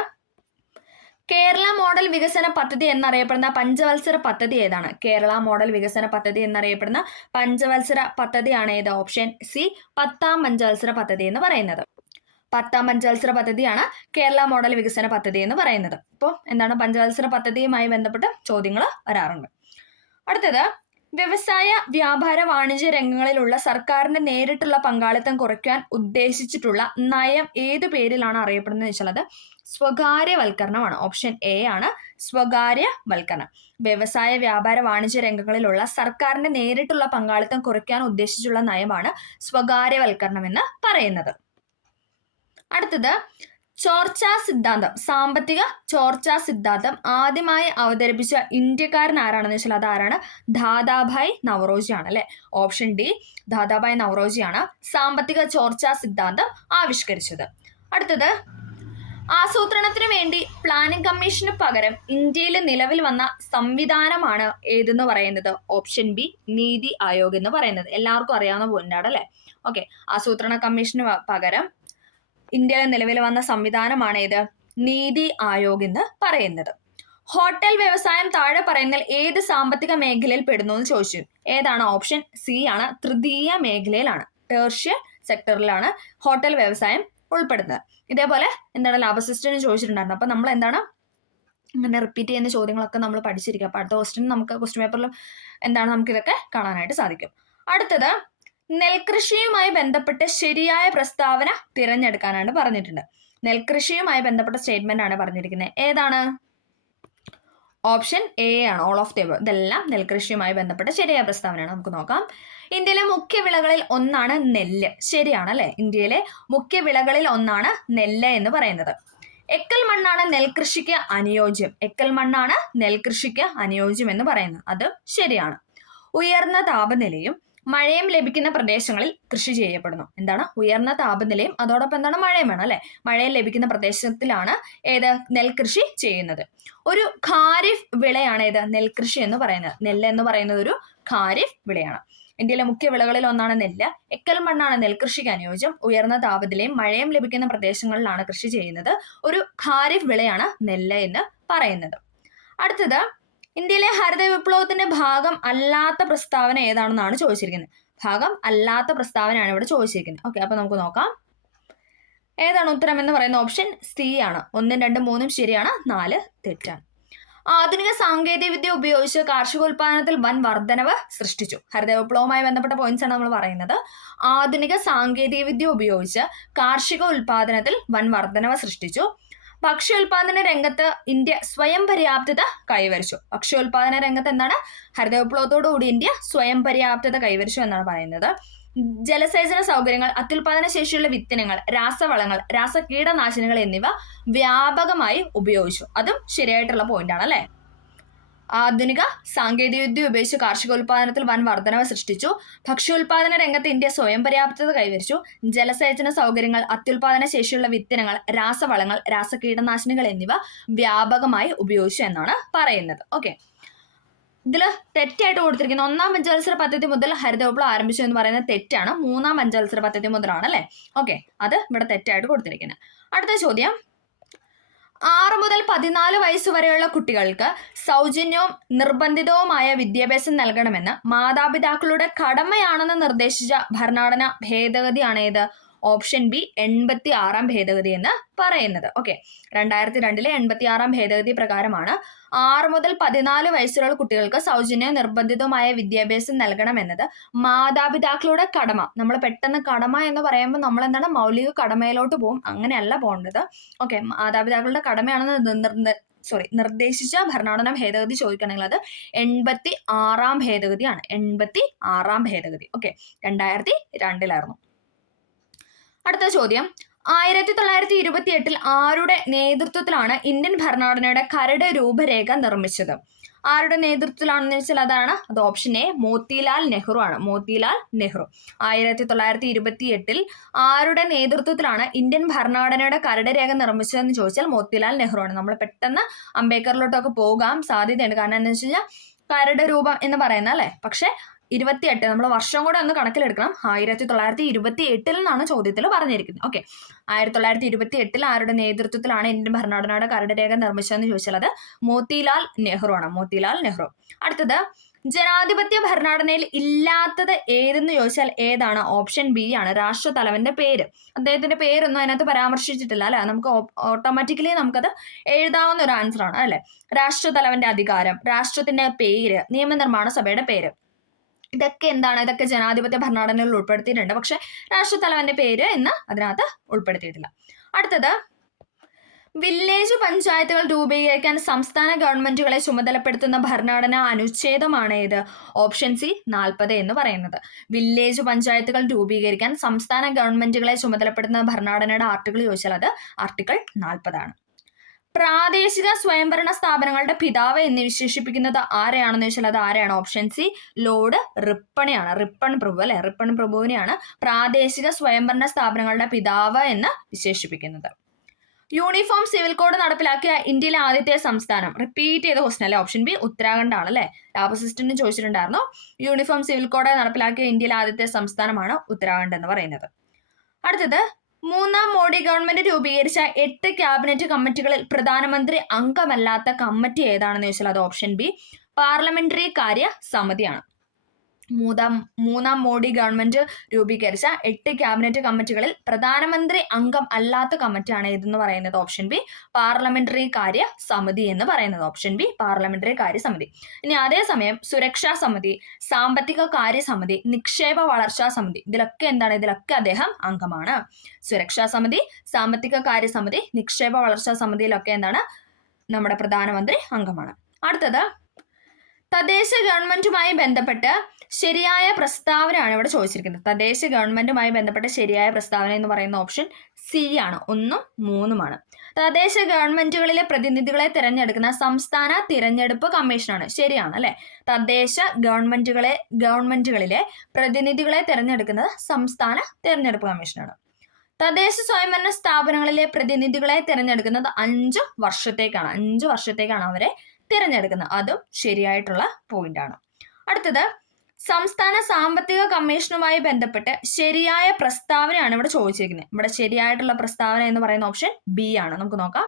കേരള മോഡൽ വികസന പദ്ധതി എന്നറിയപ്പെടുന്ന പഞ്ചവത്സര പദ്ധതി ഏതാണ്? കേരള മോഡൽ വികസന പദ്ധതി എന്നറിയപ്പെടുന്ന പഞ്ചവത്സര പദ്ധതിയാണ് ഏത്? ഓപ്ഷൻ സി 10ാം പഞ്ചവത്സര പദ്ധതി എന്ന് പറയുന്നത്. 10ാം പഞ്ചവത്സര പദ്ധതിയാണ് കേരള മോഡൽ വികസന പദ്ധതി എന്ന് പറയുന്നത്. ഇപ്പോൾ എന്താണ്? പഞ്ചവത്സര പദ്ധതിയുമായി ബന്ധപ്പെട്ട ചോദ്യങ്ങൾ വരാറുണ്ട്. അടുത്തത് വ്യവസായ, വ്യാപാര, വാണിജ്യ രംഗങ്ങളിലുള്ള സർക്കാരിന്റെ നേരിട്ടുള്ള പങ്കാളിത്തം കുറയ്ക്കാൻ ഉദ്ദേശിച്ചിട്ടുള്ള നയം ഏതു പേരിലാണ് അറിയപ്പെടുന്നത് വെച്ചാൽ അത് സ്വകാര്യവൽക്കരണമാണ്. ഓപ്ഷൻ എ ആണ് സ്വകാര്യവൽക്കരണം. വ്യവസായ, വ്യാപാര, വാണിജ്യ രംഗങ്ങളിലുള്ള സർക്കാരിന്റെ നേരിട്ടുള്ള പങ്കാളിത്തം കുറയ്ക്കാൻ ഉദ്ദേശിച്ചുള്ള നയമാണ് സ്വകാര്യവൽക്കരണം എന്ന് പറയുന്നത്. അടുത്തത് ചോർച്ചാ സിദ്ധാന്തം, സാമ്പത്തിക ചോർച്ചാ സിദ്ധാന്തം ആദ്യമായി അവതരിപ്പിച്ച ഇന്ത്യക്കാരൻ ആരാണെന്ന് വെച്ചാൽ അതാരാണ്? ദാദാഭായ് നവറോജി ആണ് അല്ലെ. ഓപ്ഷൻ ഡി ദാദാഭായ് നവറോജിയാണ് സാമ്പത്തിക ചോർച്ചാ സിദ്ധാന്തം ആവിഷ്കരിച്ചത്. അടുത്തത് ആസൂത്രണത്തിന് വേണ്ടി പ്ലാനിംഗ് കമ്മീഷന് പകരം ഇന്ത്യയിൽ നിലവിൽ വന്ന സംവിധാനമാണ് ഏതെന്ന് പറയുന്നത്? ഓപ്ഷൻ ബി നീതി ആയോഗ് എന്ന് പറയുന്നത്. എല്ലാവർക്കും അറിയാവുന്ന പോയിന്റാണ് അല്ലെ. ഓക്കെ, ആസൂത്രണ കമ്മീഷന് പകരം ഇന്ത്യയിൽ നിലവിൽ വന്ന സംവിധാനമാണ് ഏത്? നീതി ആയോഗ് എന്ന് പറയുന്നത്. ഹോട്ടൽ വ്യവസായം താഴെ പറയുന്നതിൽ ഏത് സാമ്പത്തിക മേഖലയിൽ പെടുന്നു എന്ന് ചോദിച്ചു. ഏതാണ്? ഓപ്ഷൻ സി ആണ് തൃതീയ മേഖലയിലാണ്. ടേർഷ്യൽ സെക്ടറിലാണ് ഹോട്ടൽ വ്യവസായം ഉൾപ്പെടുന്നത്. ഇതേപോലെ എന്താണ് ലാബ് അസിസ്റ്റന്റ് ചോദിച്ചിട്ടുണ്ടായിരുന്നു. അപ്പൊ നമ്മൾ എന്താണ് ഇങ്ങനെ റിപ്പീറ്റ് ചെയ്യുന്ന ചോദ്യങ്ങളൊക്കെ നമ്മൾ പഠിച്ചിരിക്കുക. അപ്പൊ അടുത്ത ക്വസ്റ്റ്യൻ പേപ്പറിലും എന്താണ് നമുക്ക് ഇതൊക്കെ കാണാനായിട്ട് സാധിക്കും. അടുത്തത് നെൽകൃഷിയുമായി ബന്ധപ്പെട്ട് ശരിയായ പ്രസ്താവന തിരഞ്ഞെടുക്കാനാണ് പറഞ്ഞിട്ടുണ്ട്. നെൽകൃഷിയുമായി ബന്ധപ്പെട്ട സ്റ്റേറ്റ്മെന്റ് ആണ് പറഞ്ഞിരിക്കുന്നത്. ഏതാണ്? ഓപ്ഷൻ എ ആണ് ഓൾ ഓഫ് ദി എബവ്. ഇതെല്ലാം നെൽകൃഷിയുമായി ബന്ധപ്പെട്ട ശരിയായ പ്രസ്താവനയാണ്. നമുക്ക് നോക്കാം. ഇന്ത്യയിലെ മുഖ്യ വിളകളിൽ ഒന്നാണ് നെല്ല്. ശരിയാണ് അല്ലെ. ഇന്ത്യയിലെ മുഖ്യ വിളകളിൽ ഒന്നാണ് നെല്ല് എന്ന് പറയുന്നത്. എക്കൽ മണ്ണാണ് നെൽകൃഷിക്ക് അനുയോജ്യം. എക്കൽ മണ്ണാണ് നെൽകൃഷിക്ക് അനുയോജ്യം എന്ന് പറയുന്നത്. അത് ശരിയാണ്. ഉയർന്ന താപനിലയും മഴയും ലഭിക്കുന്ന പ്രദേശങ്ങളിൽ കൃഷി ചെയ്യപ്പെടുന്നു. എന്താണ്? ഉയർന്ന താപനിലയും അതോടൊപ്പം എന്താണ്? മഴയും വേണം അല്ലെ. മഴയും ലഭിക്കുന്ന പ്രദേശത്തിലാണ് ഏത്? നെൽകൃഷി ചെയ്യുന്നത്. ഒരു ഖാരിഫ് വിളയാണ് ഏത്? നെൽകൃഷി എന്ന് പറയുന്നത്. നെല്ല് എന്ന് പറയുന്നത് ഒരു ഖാരിഫ് വിളയാണ്. ഇന്ത്യയിലെ മുഖ്യ വിളകളിൽ ഒന്നാണ് നെല്ല്. എക്കൽ മണ്ണാണ് നെൽകൃഷിക്ക് അനുയോജ്യം. ഉയർന്ന താപനിലയും മഴയും ലഭിക്കുന്ന പ്രദേശങ്ങളിലാണ് കൃഷി ചെയ്യുന്നത്. ഒരു ഖാരിഫ് വിളയാണ് നെല്ല് എന്ന് പറയുന്നത്. അടുത്തത് ഇന്ത്യയിലെ ഹരിത വിപ്ലവത്തിന്റെ ഭാഗം അല്ലാത്ത പ്രസ്താവന ഏതാണെന്നാണ് ചോദിച്ചിരിക്കുന്നത്. ഭാഗം അല്ലാത്ത പ്രസ്താവനയാണ് ഇവിടെ ചോദിച്ചിരിക്കുന്നത്. ഓക്കെ, അപ്പൊ നമുക്ക് നോക്കാം. ഏതാണ് ഉത്തരം എന്ന് പറയുന്ന ഓപ്ഷൻ സി ആണ്. 1, 2, 3 ശരിയാണ്, 4 തെറ്റാണ്. ആധുനിക സാങ്കേതിക വിദ്യ ഉപയോഗിച്ച് കാർഷികോൽപാദനത്തിൽ വൻ വർധനവ് സൃഷ്ടിച്ചു. ഹരിത വിപ്ലവവുമായി ബന്ധപ്പെട്ട പോയിന്റ്സ് ആണ് നമ്മൾ പറയുന്നത്. ആധുനിക സാങ്കേതിക വിദ്യ ഉപയോഗിച്ച് കാർഷിക ഉൽപാദനത്തിൽ വൻ വർധനവ് സൃഷ്ടിച്ചു. ഭക്ഷ്യോൽപാദന രംഗത്ത് ഇന്ത്യ സ്വയം പര്യാപ്തത കൈവരിച്ചു. ഭക്ഷ്യോൽപാദന രംഗത്ത് എന്താണ്? ഹരിത വിപ്ലവത്തോടുകൂടി ഇന്ത്യ സ്വയം പര്യാപ്തത കൈവരിച്ചു എന്നാണ് പറയുന്നത്. ജലസേചന സൗകര്യങ്ങൾ, അത്യുൽപാദന ശേഷിയുള്ള വിത്തിനങ്ങൾ, രാസവളങ്ങൾ, രാസകീടനാശിനികൾ എന്നിവ വ്യാപകമായി ഉപയോഗിച്ചു. അതും ശരിയായിട്ടുള്ള പോയിന്റ് ആണ് അല്ലെ. ആധുനിക സാങ്കേതികവിദ്യ ഉപയോഗിച്ച് കാർഷികോൽപാദനത്തിൽ വൻ വർധനവ് സൃഷ്ടിച്ചു. ഭക്ഷ്യോൽപാദന രംഗത്ത് ഇന്ത്യ സ്വയം പര്യാപ്തത കൈവരിച്ചു. ജലസേചന സൗകര്യങ്ങൾ, അത്യുൽപാദന ശേഷിയുള്ള വിത്തിനങ്ങൾ, രാസവളങ്ങൾ, രാസകീടനാശിനികൾ എന്നിവ വ്യാപകമായി ഉപയോഗിച്ചു എന്നാണ് പറയുന്നത്. ഓക്കെ, ഇതിൽ തെറ്റായിട്ട് കൊടുത്തിരിക്കുന്ന 1ാം പഞ്ചവത്സര പദ്ധതി മുതൽ ഹരിതവിപ്ലവം ആരംഭിച്ചു എന്ന് പറയുന്നത് തെറ്റാണ്. 3ാം പഞ്ചവത്സര പദ്ധതി മുതലാണ് അല്ലെ. ഓക്കെ, അത് ഇവിടെ തെറ്റായിട്ട് കൊടുത്തിരിക്കുന്നത്. അടുത്ത ചോദ്യം, 6 മുതൽ 14 വയസ്സ് വരെയുള്ള കുട്ടികൾക്ക് സൗജന്യവും നിർബന്ധിതവുമായ വിദ്യാഭ്യാസം നൽകണമെന്ന് മാതാപിതാക്കളുടെ കടമയാണെന്ന് നിർദ്ദേശിച്ച ഭരണഘടനാ ഭേദഗതിയാണ് ഏത്? ഓപ്ഷൻ ബി 86ാം ഭേദഗതി എന്ന് പറയുന്നത്. ഓക്കെ, 2002 86ാം ഭേദഗതി പ്രകാരമാണ് 6 മുതൽ 14 വയസ്സുള്ള കുട്ടികൾക്ക് സൗജന്യ നിർബന്ധിതമായ വിദ്യാഭ്യാസം നൽകണമെന്നത് മാതാപിതാക്കളുടെ കടമ. നമ്മൾ പെട്ടെന്ന് കടമ എന്ന് പറയുമ്പോൾ നമ്മൾ എന്താണ് മൗലിക കടമയിലോട്ട് പോകും. അങ്ങനെയല്ല പോകേണ്ടത്. ഓക്കെ, മാതാപിതാക്കളുടെ കടമയാണെന്ന് നിർദ്ദേശിച്ച ഭരണഘടനാ ഭേദഗതി ചോദിക്കണമെങ്കിൽ അത് 86ാം ഭേദഗതിയാണ്. 86ാം ഭേദഗതി. ഓക്കെ, 2002 അടുത്ത ചോദ്യം, 1928 ആരുടെ നേതൃത്വത്തിലാണ് ഇന്ത്യൻ ഭരണഘടനയുടെ കരട് രൂപരേഖ നിർമ്മിച്ചത്? ആരുടെ നേതൃത്വത്തിലാണെന്ന് വെച്ചാൽ അത് ഓപ്ഷൻ എ മോത്തിലാൽ നെഹ്റു ആണ്. മോത്തിലാൽ നെഹ്റു. 1928 ആരുടെ നേതൃത്വത്തിലാണ് ഇന്ത്യൻ ഭരണഘടനയുടെ കരട് രേഖ നിർമ്മിച്ചതെന്ന് ചോദിച്ചാൽ മോത്തിലാൽ നെഹ്റു ആണ്. നമ്മൾ പെട്ടെന്ന് അംബേദ്കറിലോട്ടൊക്കെ പോകാൻ സാധ്യതയുണ്ട്. കാരണം എന്താ വെച്ച് കഴിഞ്ഞാൽ കരട് രൂപം എന്ന് പറയുന്ന അല്ലെ. പക്ഷെ 28 നമ്മൾ വർഷം കൂടെ ഒന്ന് കണക്കിലെടുക്കണം. 1928 നിന്നാണ് ചോദ്യത്തിൽ പറഞ്ഞിരിക്കുന്നത്. ഓക്കെ, 1928 ആരുടെ നേതൃത്വത്തിലാണ് ഇന്ത്യൻ ഭരണഘടനയുടെ കരട് രേഖ നിർമ്മിച്ചതെന്ന് ചോദിച്ചാൽ അത് മോത്തിലാൽ നെഹ്റു ആണ്. മോത്തിലാൽ നെഹ്റു. അടുത്തത്, ജനാധിപത്യ ഭരണഘടനയിൽ ഇല്ലാത്തത് ഏതെന്ന് ചോദിച്ചാൽ ഏതാണ്? ഓപ്ഷൻ ബി ആണ്. രാഷ്ട്രതലവന്റെ പേര്. അദ്ദേഹത്തിന്റെ പേരൊന്നും അതിനകത്ത് പരാമർശിച്ചിട്ടില്ല അല്ലെ. നമുക്ക് ഓട്ടോമാറ്റിക്കലി നമുക്കത് എഴുതാവുന്ന ഒരു ആൻസർ ആണ് അല്ലെ. രാഷ്ട്രതലവന്റെ അധികാരം, രാഷ്ട്രത്തിന്റെ പേര്, നിയമനിർമ്മാണ സഭയുടെ പേര്, ഇതൊക്കെ എന്താണ്? ഇതൊക്കെ ജനാധിപത്യ ഭരണഘടനയിൽ ഉൾപ്പെടുത്തിയിട്ടുണ്ട്. പക്ഷെ രാഷ്ട്രതലവന്റെ പേര് എന്ന് അതിനകത്ത് ഉൾപ്പെടുത്തിയിട്ടില്ല. അടുത്തത്, വില്ലേജ് പഞ്ചായത്തുകൾ രൂപീകരിക്കാൻ സംസ്ഥാന ഗവൺമെന്റുകളെ ചുമതലപ്പെടുത്തുന്ന ഭരണഘടനാ അനുച്ഛേദമാണ് ഏത്? ഓപ്ഷൻ സി 40 എന്ന് പറയുന്നത്. വില്ലേജ് പഞ്ചായത്തുകൾ രൂപീകരിക്കാൻ സംസ്ഥാന ഗവൺമെന്റുകളെ ചുമതലപ്പെടുത്തുന്ന ഭരണഘടനയുടെ ആർട്ടിക്കിൾ ചോദിച്ചാൽ അത് ആർട്ടിക്കിൾ 40 ആണ്. പ്രാദേശിക സ്വയംഭരണ സ്ഥാപനങ്ങളുടെ പിതാവ് എന്ന് വിശേഷിപ്പിക്കുന്നത് ആരെയാണെന്ന് വെച്ചാൽ അത് ആരെയാണ്? ഓപ്ഷൻ സി ലോർഡ് റിപ്പണെയാണ്. റിപ്പൺ പ്രഭു അല്ലെ. റിപ്പൺ പ്രഭുവിനെയാണ് പ്രാദേശിക സ്വയംഭരണ സ്ഥാപനങ്ങളുടെ പിതാവ് എന്ന് വിശേഷിപ്പിക്കുന്നത്. യൂണിഫോം സിവിൽ കോഡ് നടപ്പിലാക്കിയ ഇന്ത്യയിലെ ആദ്യത്തെ സംസ്ഥാനം? റിപ്പീറ്റ് ചെയ്ത ക്വസ്റ്റൻ അല്ലെ. ഓപ്ഷൻ ബി ഉത്തരാഖണ്ഡ് ആണ് അല്ലെ. ലാബ് ചോദിച്ചിട്ടുണ്ടായിരുന്നു. യൂണിഫോം സിവിൽ കോഡ് നടപ്പിലാക്കിയ ഇന്ത്യയിലെ ആദ്യത്തെ സംസ്ഥാനമാണ് ഉത്തരാഖണ്ഡ് എന്ന് പറയുന്നത്. അടുത്തത്, 3ാം മോഡി ഗവൺമെന്റ് രൂപീകരിച്ച 8 ക്യാബിനറ്റ് കമ്മിറ്റികളിൽ പ്രധാനമന്ത്രി അംഗമല്ലാത്ത കമ്മിറ്റി ഏതാണെന്ന് ചോദിച്ചാൽ അത് ഓപ്ഷൻ ബി പാർലമെന്ററി കാര്യ സമിതിയാണ്. 3ാം മോഡി ഗവൺമെന്റ് രൂപീകരിച്ച 8 ക്യാബിനറ്റ് കമ്മിറ്റികളിൽ പ്രധാനമന്ത്രി അംഗം അല്ലാത്ത കമ്മിറ്റിയാണ് ഏതെന്ന് പറയുന്നത്? ഓപ്ഷൻ ബി പാർലമെന്ററി കാര്യ സമിതി എന്ന് പറയുന്നത്. ഓപ്ഷൻ ബി പാർലമെന്ററി കാര്യ സമിതി. ഇനി അതേസമയം സുരക്ഷാ സമിതി, സാമ്പത്തിക കാര്യ സമിതി, നിക്ഷേപ വളർച്ചാ സമിതി, ഇതിലൊക്കെ എന്താണ്? ഇതിലൊക്കെ അദ്ദേഹം അംഗമാണ്. സുരക്ഷാ സമിതി, സാമ്പത്തിക കാര്യ സമിതി, നിക്ഷേപ വളർച്ചാ സമിതിയിലൊക്കെ എന്താണ്? നമ്മുടെ പ്രധാനമന്ത്രി അംഗമാണ്. അടുത്തത്, തദ്ദേശ ഗവൺമെന്റുമായി ബന്ധപ്പെട്ട് ശരിയായ പ്രസ്താവനയാണ് ഇവിടെ ചോദിച്ചിരിക്കുന്നത്. തദ്ദേശ ഗവൺമെന്റുമായി ബന്ധപ്പെട്ട ശരിയായ പ്രസ്താവന എന്ന് പറയുന്ന ഓപ്ഷൻ സി ആണ്. 1ഉം 3ഉമാണ്. തദ്ദേശ ഗവൺമെന്റുകളിലെ പ്രതിനിധികളെ തിരഞ്ഞെടുക്കുന്ന സംസ്ഥാന തിരഞ്ഞെടുപ്പ് കമ്മീഷനാണ്. ശരിയാണ് അല്ലെ. തദ്ദേശ ഗവൺമെന്റുകളിലെ പ്രതിനിധികളെ തിരഞ്ഞെടുക്കുന്നത് സംസ്ഥാന തിരഞ്ഞെടുപ്പ് കമ്മീഷനാണ്. തദ്ദേശ സ്വയംഭരണ സ്ഥാപനങ്ങളിലെ പ്രതിനിധികളെ തിരഞ്ഞെടുക്കുന്നത് 5 വർഷത്തേക്കാണ്. 5 വർഷത്തേക്കാണ് അവരെ തിരഞ്ഞെടുക്കുന്നത്. അതും ശരിയായിട്ടുള്ള പോയിന്റ് ആണ്. അടുത്തത്, സംസ്ഥാന സാമ്പത്തിക കമ്മീഷനുമായി ബന്ധപ്പെട്ട് ശരിയായ പ്രസ്താവനയാണ് ഇവിടെ ചോദിച്ചിരിക്കുന്നത്. ഇവിടെ ശരിയായിട്ടുള്ള പ്രസ്താവന എന്ന് പറയുന്ന ഓപ്ഷൻ ബി ആണ്. നമുക്ക് നോക്കാം.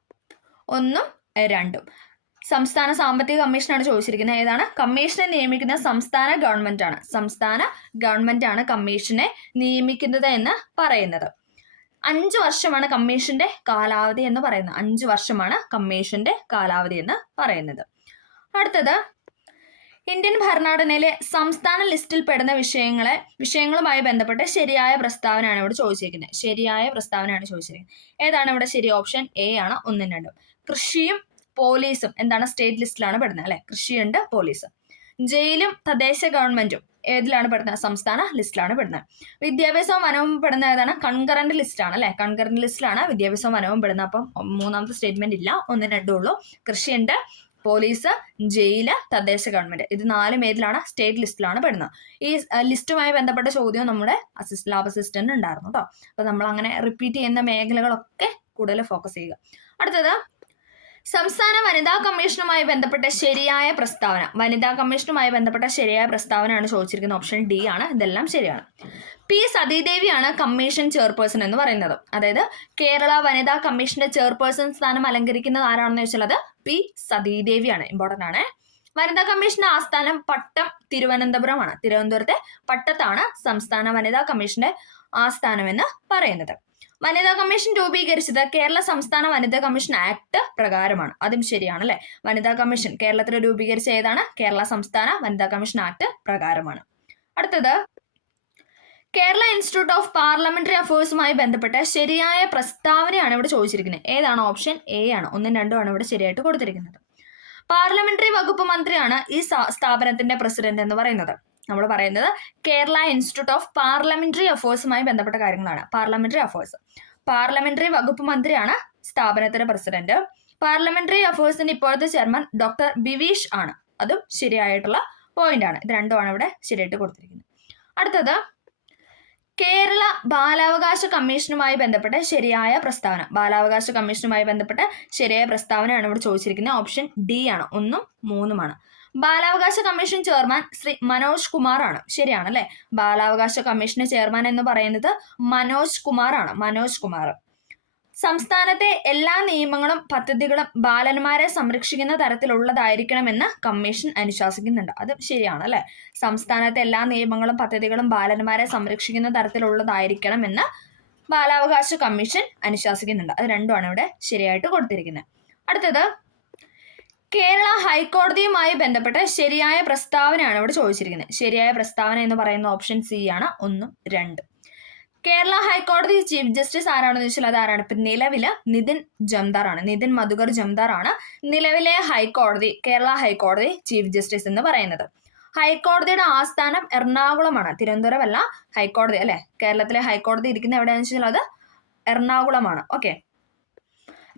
1ഉം 2ഉം. സംസ്ഥാന സാമ്പത്തിക കമ്മീഷനാണ് ചോദിച്ചിരിക്കുന്നത്. ഏതാണ്? കമ്മീഷനെ നിയമിക്കുന്ന സംസ്ഥാന ഗവൺമെന്റ് ആണ്. സംസ്ഥാന ഗവൺമെന്റ് ആണ് കമ്മീഷനെ നിയമിക്കുന്നത് എന്ന് പറയുന്നത്. 5 വർഷമാണ് കമ്മീഷന്റെ കാലാവധി എന്ന് പറയുന്നത്. 5 വർഷമാണ് കമ്മീഷന്റെ കാലാവധി എന്ന് പറയുന്നത്. അടുത്തത്, ഇന്ത്യൻ ഭരണഘടനയിലെ സംസ്ഥാന ലിസ്റ്റിൽ പെടുന്ന വിഷയങ്ങളുമായി ബന്ധപ്പെട്ട് ശരിയായ പ്രസ്താവനയാണ് ഇവിടെ ചോദിച്ചിരിക്കുന്നത്. ശരിയായ പ്രസ്താവനയാണ് ചോദിച്ചിരിക്കുന്നത്. ഏതാണ് ഇവിടെ ശരി? ഓപ്ഷൻ എ ആണ്. 1ഉം 2ഉം. കൃഷിയും പോലീസും എന്താണ്? സ്റ്റേറ്റ് ലിസ്റ്റിലാണ് പെടുന്നത് അല്ലെ. കൃഷിയുണ്ട്, പോലീസ്. ജയിലും തദ്ദേശ ഗവൺമെന്റും ഏതിലാണ് പെടുന്നത്? സംസ്ഥാന ലിസ്റ്റിലാണ് പെടുന്നത്. വിദ്യാഭ്യാസവും വനവും പെടുന്ന ഏതാണ്? കൺകറന്റ് ലിസ്റ്റാണ് അല്ലെ. കൺകറന്റ് ലിസ്റ്റിലാണ് വിദ്യാഭ്യാസവും വനവും പെടുന്നത്. അപ്പം മൂന്നാമത്തെ സ്റ്റേറ്റ്മെന്റ് ഇല്ല, 1, 2 ഉള്ളൂ. കൃഷിയുണ്ട്, പോലീസ്, ജയില്, തദ്ദേശ ഗവൺമെന്റ്, ഇത് 4 ഏതിലാണ്? സ്റ്റേറ്റ് ലിസ്റ്റിലാണ് പെടുന്നത്. ഈ ലിസ്റ്റുമായി ബന്ധപ്പെട്ട ചോദ്യം നമ്മുടെ ലാബ് അസിസ്റ്റന്റ് ഉണ്ടായിരുന്നു കേട്ടോ. അപ്പൊ നമ്മൾ അങ്ങനെ റിപ്പീറ്റ് ചെയ്യുന്ന മേഖലകളൊക്കെ കൂടുതൽ ഫോക്കസ് ചെയ്യുക. അടുത്തത് സംസ്ഥാന വനിതാ കമ്മീഷനുമായി ബന്ധപ്പെട്ട ശരിയായ പ്രസ്താവന. വനിതാ കമ്മീഷനുമായി ബന്ധപ്പെട്ട ശരിയായ പ്രസ്താവനയാണ് ചോദിച്ചിരിക്കുന്നത്. ഓപ്ഷൻ ഡി ആണ്. ഇതെല്ലാം ശരിയാണ്. പി സതീദേവിയാണ് കമ്മീഷൻ ചെയർപേഴ്സൺ എന്ന് പറയുന്നത്. അതായത് കേരള വനിതാ കമ്മീഷന്റെ ചെയർപേഴ്സൺ സ്ഥാനം അലങ്കരിക്കുന്നത് ആരാണെന്ന് ചോദിച്ചാൽ അത് പി സതീദേവിയാണ്. ഇമ്പോർട്ടന്റ് ആണ്. വനിതാ കമ്മീഷന്റെ ആസ്ഥാനം പട്ടം തിരുവനന്തപുരമാണ്. തിരുവനന്തപുരത്തെ പട്ടത്താണ് സംസ്ഥാന വനിതാ കമ്മീഷന്റെ ആസ്ഥാനം എന്ന് പറയുന്നത്. വനിതാ കമ്മീഷൻ രൂപീകരിച്ചത് കേരള സംസ്ഥാന വനിതാ കമ്മീഷൻ ആക്ട് പ്രകാരമാണ്. അതും ശരിയാണ് അല്ലെ. വനിതാ കമ്മീഷൻ കേരളത്തിൽ രൂപീകരിച്ച ഏതാണ്? കേരള സംസ്ഥാന വനിതാ കമ്മീഷൻ ആക്ട് പ്രകാരമാണ്. അടുത്തത് കേരള ഇൻസ്റ്റിറ്റ്യൂട്ട് ഓഫ് പാർലമെന്ററി അഫയേഴ്സുമായി ബന്ധപ്പെട്ട ശരിയായ പ്രസ്താവനയാണ് ഇവിടെ ചോദിച്ചിരിക്കുന്നത്. ഏതാണ്? ഓപ്ഷൻ എ ആണ്. 1, 2 ആണ് ഇവിടെ ശരിയായിട്ട് കൊടുത്തിരിക്കുന്നത്. പാർലമെന്ററി വകുപ്പ് മന്ത്രിയാണ് ഈ സ്ഥാപനത്തിന്റെ പ്രസിഡന്റ് എന്ന് പറയുന്നത്. നമ്മൾ പറയുന്നത് കേരള ഇൻസ്റ്റിറ്റ്യൂട്ട് ഓഫ് പാർലമെന്ററി അഫയേഴ്സുമായി ബന്ധപ്പെട്ട കാര്യങ്ങളാണ്. പാർലമെന്ററി അഫയേഴ്സ്, പാർലമെന്ററി വകുപ്പ് മന്ത്രിയാണ് സ്ഥാപനത്തിന്റെ പ്രസിഡന്റ്. പാർലമെന്ററി അഫയേഴ്സിന്റെ ഇപ്പോഴത്തെ ചെയർമാൻ ഡോക്ടർ ബിവീഷ് ആണ്. അതും ശരിയായിട്ടുള്ള പോയിന്റ് ആണ്. ഇത് രണ്ടുമാണ് ഇവിടെ ശരിയായിട്ട് കൊടുത്തിരിക്കുന്നത്. അടുത്തത് കേരള ബാലാവകാശ കമ്മീഷനുമായി ബന്ധപ്പെട്ട ശരിയായ പ്രസ്താവന. ബാലാവകാശ കമ്മീഷനുമായി ബന്ധപ്പെട്ട ശരിയായ പ്രസ്താവനയാണ് ഇവിടെ ചോദിച്ചിരിക്കുന്നത്. ഓപ്ഷൻ ഡി ആണ്. 1ഉം 3ഉമാണ്. ബാലാവകാശ കമ്മീഷൻ ചെയർമാൻ ശ്രീ മനോജ് കുമാർ ആണ്. ശരിയാണ് അല്ലെ. ബാലാവകാശ കമ്മീഷന്റെ ചെയർമാൻ എന്ന് പറയുന്നത് മനോജ് കുമാർ ആണ്. മനോജ് കുമാർ. സംസ്ഥാനത്തെ എല്ലാ നിയമങ്ങളും പദ്ധതികളും ബാലന്മാരെ സംരക്ഷിക്കുന്ന തരത്തിലുള്ളതായിരിക്കണമെന്ന് കമ്മീഷൻ അനുശാസിക്കുന്നുണ്ട്. അത് ശരിയാണ് അല്ലെ. സംസ്ഥാനത്തെ എല്ലാ നിയമങ്ങളും പദ്ധതികളും ബാലന്മാരെ സംരക്ഷിക്കുന്ന തരത്തിലുള്ളതായിരിക്കണമെന്ന് ബാലാവകാശ കമ്മീഷൻ അനുശാസിക്കുന്നുണ്ട്. അത് രണ്ടുമാണ് ഇവിടെ ശരിയായിട്ട് കൊടുത്തിരിക്കുന്നത്. അടുത്തത് കേരള ഹൈക്കോടതിയുമായി ബന്ധപ്പെട്ട ശരിയായ പ്രസ്താവനയാണ് ഇവിടെ ചോദിച്ചിരിക്കുന്നത്. ശരിയായ പ്രസ്താവന എന്ന് പറയുന്ന ഓപ്ഷൻ സി ആണ്. 1, 2. കേരള ഹൈക്കോടതി ചീഫ് ജസ്റ്റിസ് ആരാണെന്ന് ചോദിച്ചാൽ അത് ആരാണ്? ഇപ്പൊ നിലവില് നിതിൻ ജംദാർ ആണ്. നിതിൻ മധുകർ ജംദാർ ആണ് നിലവിലെ ഹൈക്കോടതി, കേരള ഹൈക്കോടതി ചീഫ് ജസ്റ്റിസ് എന്ന് പറയുന്നത്. ഹൈക്കോടതിയുടെ ആസ്ഥാനം എറണാകുളമാണ്. തിരുവനന്തപുരം അല്ല, ഹൈക്കോടതി അല്ലെ. കേരളത്തിലെ ഹൈക്കോടതി ഇരിക്കുന്ന എവിടെയാണെന്ന് വെച്ചാൽ അത് എറണാകുളമാണ്. ഓക്കെ,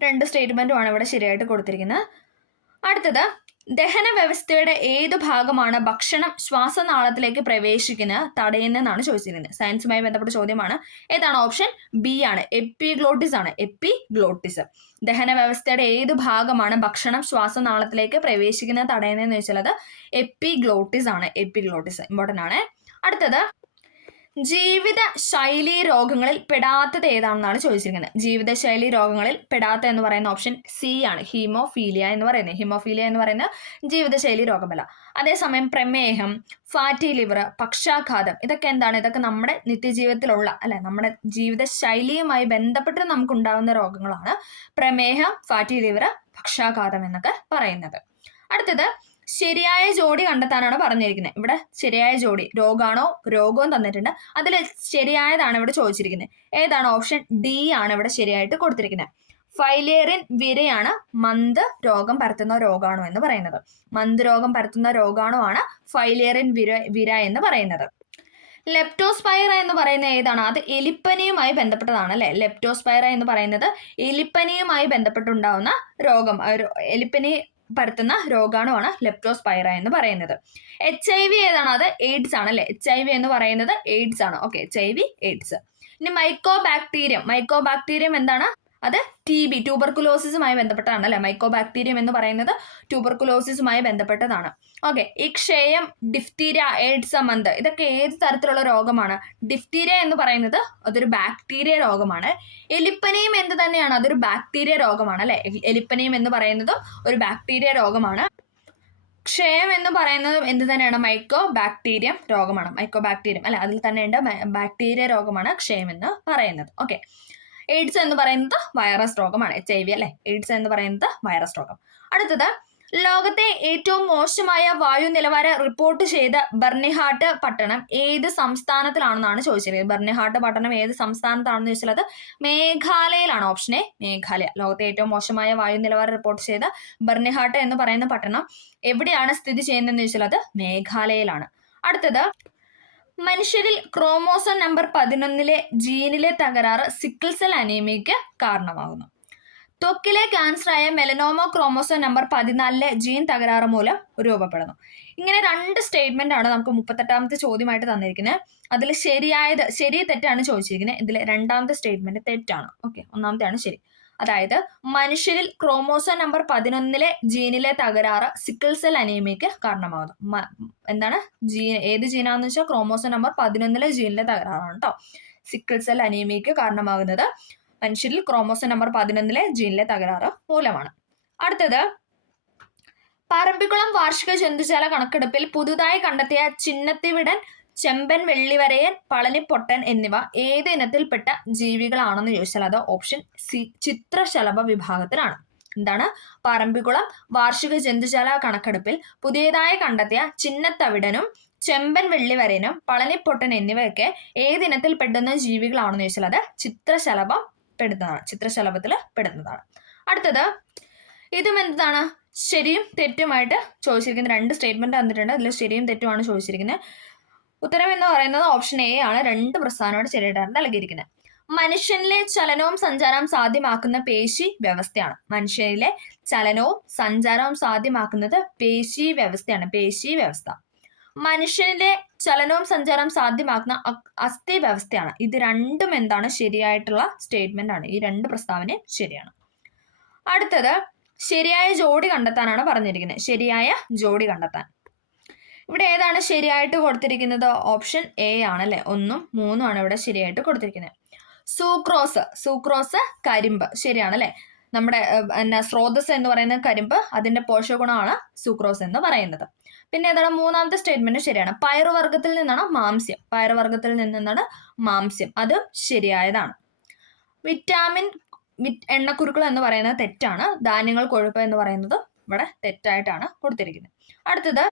2 സ്റ്റേറ്റ്മെന്റുമാണ് ഇവിടെ ശരിയായിട്ട് കൊടുത്തിരിക്കുന്നത്. അടുത്തത് ദഹന വ്യവസ്ഥയുടെ ഏതു ഭാഗമാണ് ഭക്ഷണം ശ്വാസനാളത്തിലേക്ക് പ്രവേശിക്കുന്നത് തടയുന്നതെന്നാണ് ചോദിച്ചിരിക്കുന്നത്. സയൻസുമായി ബന്ധപ്പെട്ട ചോദ്യമാണ്. ഏതാണ്? ഓപ്ഷൻ ബി ആണ്. എപ്പിഗ്ലോട്ടിസ് ആണ്. എപ്പിഗ്ലോട്ടിസ്. ദഹന വ്യവസ്ഥയുടെ ഏതു ഭാഗമാണ് ഭക്ഷണം ശ്വാസനാളത്തിലേക്ക് പ്രവേശിക്കുന്നത് തടയുന്നതെന്ന് ചോദിച്ചാൽ അത് എപ്പിഗ്ലോട്ടിസ് ആണ്. എപ്പിഗ്ലോട്ടിസ് ഇമ്പോർട്ടന്റ് ആണ്. അടുത്തത് ജീവിത ശൈലി രോഗങ്ങളിൽ പെടാത്തത് ഏതാണെന്നാണ് ചോദിച്ചിരിക്കുന്നത്. ജീവിതശൈലി രോഗങ്ങളിൽ പെടാത്ത എന്ന് പറയുന്ന ഓപ്ഷൻ സി ആണ്. ഹീമോഫീലിയ എന്ന് പറയുന്നത്. ഹീമോഫീലിയ എന്ന് പറയുന്നത് ജീവിതശൈലി രോഗമല്ല. അതേസമയം പ്രമേഹം, ഫാറ്റി ലിവർ, പക്ഷാഘാതം ഇതൊക്കെ എന്താണ്? ഇതൊക്കെ നമ്മുടെ നിത്യജീവിതത്തിലുള്ള അല്ലെ, നമ്മുടെ ജീവിതശൈലിയുമായി ബന്ധപ്പെട്ട് നമുക്കുണ്ടാകുന്ന രോഗങ്ങളാണ് പ്രമേഹം, ഫാറ്റി ലിവർ, പക്ഷാഘാതം എന്നൊക്കെ പറയുന്നത്. അടുത്തത് ശരിയായ ജോഡി കണ്ടെത്താനാണ് പറഞ്ഞിരിക്കുന്നത്. ഇവിടെ ശരിയായ ജോഡി രോഗാണോ രോഗവും തന്നിട്ടുണ്ട്. അതിൽ ശരിയായതാണ് ഇവിടെ ചോദിച്ചിരിക്കുന്നത്. ഏതാണ്? ഓപ്ഷൻ ഡി ആണ് ഇവിടെ ശരിയായിട്ട് കൊടുത്തിരിക്കുന്നത്. ഫൈലേറിയൻ വിരയാണ് മന്ത് രോഗം പരത്തുന്ന രോഗാണു എന്ന് പറയുന്നത്. മന്ത് രോഗം പരത്തുന്ന രോഗാണു ആണ് ഫൈലേറിയൻ വിര എന്ന് പറയുന്നത്. ലെപ്റ്റോസ്പൈറ എന്ന് പറയുന്നത് ഏതാണ്? അത് എലിപ്പനിയുമായി ബന്ധപ്പെട്ടതാണ് അല്ലെ. ലെപ്റ്റോസ്പൈറ എന്ന് പറയുന്നത് എലിപ്പനിയുമായി ബന്ധപ്പെട്ടുണ്ടാവുന്ന രോഗം, എലിപ്പനി പരത്തുന്ന രോഗാണുവാണ് ലെപ്റ്റോസ്പൈറ എന്ന് പറയുന്നത്. HIV ഏതാണ്? അത് എയ്ഡ്സ് ആണ് അല്ലെ. HIV എന്ന് പറയുന്നത് എയ്ഡ്സ് ആണ്. Okay, HIV AIDS. ഇനി മൈക്കോബാക്ടീരിയം എന്താണ്? അത് TB ട്യൂബർകുലോസിസുമായി ബന്ധപ്പെട്ടതാണ് അല്ലെ. മൈക്കോബാക്ടീരിയം എന്ന് പറയുന്നത് ട്യൂബർകുലോസിസുമായി ബന്ധപ്പെട്ടതാണ്. ഓക്കെ, ഈ ക്ഷയം, ഡിഫ്തീരിയ, എയ്ഡ്സ്, മന്ത് ഇതൊക്കെ ഏത് തരത്തിലുള്ള രോഗമാണ്? ഡിഫ്തീരിയ എന്ന് പറയുന്നത് അതൊരു ബാക്ടീരിയ രോഗമാണ്. എലിപ്പനിയും എന്ത് തന്നെയാണ്? അതൊരു ബാക്ടീരിയ രോഗമാണ് അല്ലെ. എലിപ്പനിയും എന്ന് പറയുന്നതും ഒരു ബാക്ടീരിയ രോഗമാണ്. ക്ഷയം എന്ന് പറയുന്നത് എന്ത് തന്നെയാണ്? മൈക്കോബാക്ടീരിയം രോഗമാണ്. മൈക്കോബാക്ടീരിയം അല്ലെ, അതിൽ തന്നെ ഉണ്ട് ബാക്ടീരിയ രോഗമാണ് ക്ഷയം എന്ന് പറയുന്നത്. ഓക്കെ, എയ്ഡ്സ് എന്ന് പറയുന്നത് വൈറസ് രോഗമാണ്. HIV അല്ലെ. എയ്ഡ്സ് എന്ന് പറയുന്നത് വൈറസ് രോഗം. അടുത്തത് ലോകത്തെ ഏറ്റവും മോശമായ വായു നിലവാരം റിപ്പോർട്ട് ചെയ്ത ബർണിഹാട്ട് പട്ടണം ഏത് സംസ്ഥാനത്തിലാണെന്നാണ് ചോദിച്ചിരിക്കുന്നത്. ബർണിഹാട്ട് പട്ടണം ഏത് സംസ്ഥാനത്താണെന്ന് ചോദിച്ചാൽ അത് മേഘാലയയിലാണ്. Option A Meghalaya. ലോകത്തെ ഏറ്റവും മോശമായ വായു നിലവാരം റിപ്പോർട്ട് ചെയ്ത ബർണിഹാട്ട് എന്ന് പറയുന്ന പട്ടണം എവിടെയാണ് സ്ഥിതി ചെയ്യുന്നതെന്ന് ചോദിച്ചാൽ അത് മേഘാലയയിലാണ്. അടുത്തത് മനുഷ്യരിൽ ക്രോമോസോം നമ്പർ 11 ജീനിലെ തകരാറ് സിക്കിൾ സെൽ അനീമിയയ്ക്ക് കാരണമാകുന്നു. ത്വക്കിലെ ക്യാൻസറായ മെലനോമ ക്രോമോസോം നമ്പർ 14 ജീൻ തകരാറ് മൂലം രൂപപ്പെടുന്നു. ഇങ്ങനെ 2 സ്റ്റേറ്റ്മെന്റ് ആണ് നമുക്ക് 38ാമത്തെ ചോദ്യമായിട്ട് തന്നിരിക്കുന്നത്. അതിൽ ശരി തെറ്റാണ് ചോദിച്ചിരിക്കുന്നത്. ഇതിൽ 2ാമത്തെ സ്റ്റേറ്റ്മെന്റ് തെറ്റാണ്. ഓക്കെ, 1ാമത്തെയാണ് ശരി. അതായത് മനുഷ്യരിൽ ക്രോമോസോം നമ്പർ 11 ജീനിലെ തകരാറ് സിക്കിൾ സെൽ അനീമിയയ്ക്ക് കാരണമാകുന്നു. എന്താണ് ഏത് ജീനാന്ന് വെച്ചാൽ ക്രോമോസോം നമ്പർ 11 ജീനിലെ തകരാറാണ് കേട്ടോ സിക്കിൾ സെൽ അനീമിയയ്ക്ക് കാരണമാകുന്നത്. മനുഷ്യരിൽ ക്രോമോസോം നമ്പർ 11 ജീനിലെ തകരാറ് മൂലമാണ്. അടുത്തത്, പറമ്പിക്കുളം വാർഷിക ജന്തുജാല കണക്കെടുപ്പിൽ പുതുതായി കണ്ടെത്തിയ ചിന്നത്തിവിടൻ, ചെമ്പൻ വെള്ളിവരയൻ, പളനിപ്പൊട്ടൻ എന്നിവ ഏത് ഇനത്തിൽപ്പെട്ട ജീവികളാണെന്ന് ചോദിച്ചാൽ അത് ഓപ്ഷൻ സി ചിത്രശലഭ വിഭാഗത്തിലാണ്. എന്താണ്? പറമ്പിക്കുളം വാർഷിക ജന്തുജാല കണക്കെടുപ്പിൽ പുതിയതായി കണ്ടെത്തിയ ചിന്നത്തവിടനും ചെമ്പൻ വെള്ളിവരയനും പളനിപ്പൊട്ടൻ എന്നിവയൊക്കെ ഏതിനത്തിൽ പെടുന്ന ജീവികളാണെന്ന് ചോദിച്ചാൽ അത് ചിത്രശലഭത്തിൽ പെടുന്നതാണ്. അടുത്തത്, ഇതും എന്താണ്? ശരിയും തെറ്റുമായിട്ട് ചോദിച്ചിരിക്കുന്ന 2 സ്റ്റേറ്റ്മെന്റ് തന്നിട്ടുണ്ട്. അതിൽ ശരിയും തെറ്റുമാണ് ചോദിച്ചിരിക്കുന്നത്. ഉത്തരം എന്ന് പറയുന്നത് ഓപ്ഷൻ എ ആണ്. 2 പ്രസ്താവനയോട് ശരിയായിട്ടാണ് നൽകിയിരിക്കുന്നത്. മനുഷ്യനിലെ ചലനവും സഞ്ചാരവും സാധ്യമാക്കുന്ന പേശി വ്യവസ്ഥയാണ്. മനുഷ്യനിലെ ചലനവും സഞ്ചാരവും സാധ്യമാക്കുന്നത് പേശി വ്യവസ്ഥയാണ്. പേശി വ്യവസ്ഥ. മനുഷ്യനിലെ ചലനവും സഞ്ചാരവും സാധ്യമാക്കുന്ന അസ്ഥി വ്യവസ്ഥയാണ്. ഇത് രണ്ടും എന്താണ്? ശരിയായിട്ടുള്ള സ്റ്റേറ്റ്മെന്റ് ആണ്. ഈ 2 പ്രസ്താവന ശരിയാണ്. അടുത്തത്, ശരിയായ ജോഡി കണ്ടെത്താനാണ് പറഞ്ഞിരിക്കുന്നത്. ശരിയായ ജോഡി കണ്ടെത്താൻ ഇവിടെ ഏതാണ് ശരിയായിട്ട് കൊടുത്തിരിക്കുന്നത്? ഓപ്ഷൻ എ ആണ് അല്ലെ. 1ഉം 3ഉം ആണ് ഇവിടെ ശരിയായിട്ട് കൊടുത്തിരിക്കുന്നത്. സൂക്രോസ് കരിമ്പ് ശരിയാണ് അല്ലെ. നമ്മുടെ സ്രോതസ് എന്ന് പറയുന്ന കരിമ്പ്, അതിന്റെ പോഷകഗുണമാണ് സൂക്രോസ് എന്ന് പറയുന്നത്. പിന്നെ ഏതാണ്? 3ാമത്തെ സ്റ്റേറ്റ്മെന്റ് ശരിയാണ്. പയറുവർഗ്ഗത്തിൽ നിന്നാണ് മാംസ്യം. അത് ശരിയായതാണ്. വിറ്റാമിൻ എണ്ണക്കുരുക്കൾ എന്ന് പറയുന്നത് തെറ്റാണ്. ധാന്യങ്ങൾ കൊഴുപ്പ് എന്ന് പറയുന്നത് ഇവിടെ തെറ്റായിട്ടാണ് കൊടുത്തിരിക്കുന്നത്. അടുത്തത്,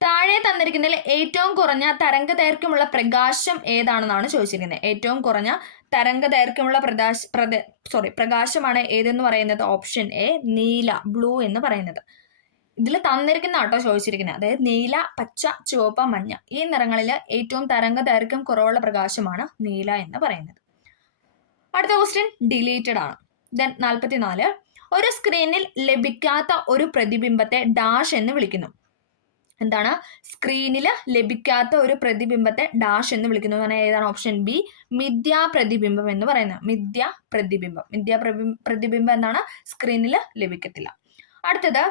താഴെ തന്നിരിക്കുന്നതിൽ ഏറ്റവും കുറഞ്ഞ തരംഗദൈർഘ്യമുള്ള പ്രകാശം ഏതാണെന്നാണ് ചോദിച്ചിരിക്കുന്നത്. ഏറ്റവും കുറഞ്ഞ തരംഗദൈർഘ്യമുള്ള പ്രകാശമാണ് ഏതെന്ന് പറയുന്നത് ഓപ്ഷൻ എ നീല, ബ്ലൂ എന്ന് പറയുന്നത്. ഇതിൽ തന്നിരിക്കുന്ന കേട്ടോ ചോദിച്ചിരിക്കുന്നത്. അതായത് നീല, പച്ച, ചുവപ്പ്, മഞ്ഞ ഈ നിറങ്ങളിൽ ഏറ്റവും തരംഗദൈർഘ്യം കുറവുള്ള പ്രകാശമാണ് നീല എന്ന് പറയുന്നത്. അടുത്ത ക്വസ്റ്റ്യൻ ഡിലീറ്റഡ് ആണ്. ദെൻ 44, ഒരു സ്ക്രീനിൽ ലഭിക്കാത്ത ഒരു പ്രതിബിംബത്തെ ഡാഷ് എന്ന് വിളിക്കുന്നു. എന്താണ്? സ്ക്രീനിൽ ലഭിക്കാത്ത ഒരു പ്രതിബിംബത്തെ ഡാഷ് എന്ന് വിളിക്കുന്നു. ഏതാണ്? ഓപ്ഷൻ ബി മിഥ്യാപ്രതിബിംബം എന്ന് പറയുന്നത്. മിഥ്യാപ്രതിബിംബം എന്താണ്? സ്ക്രീനിൽ ലഭിക്കത്തില്ല. അടുത്തത്,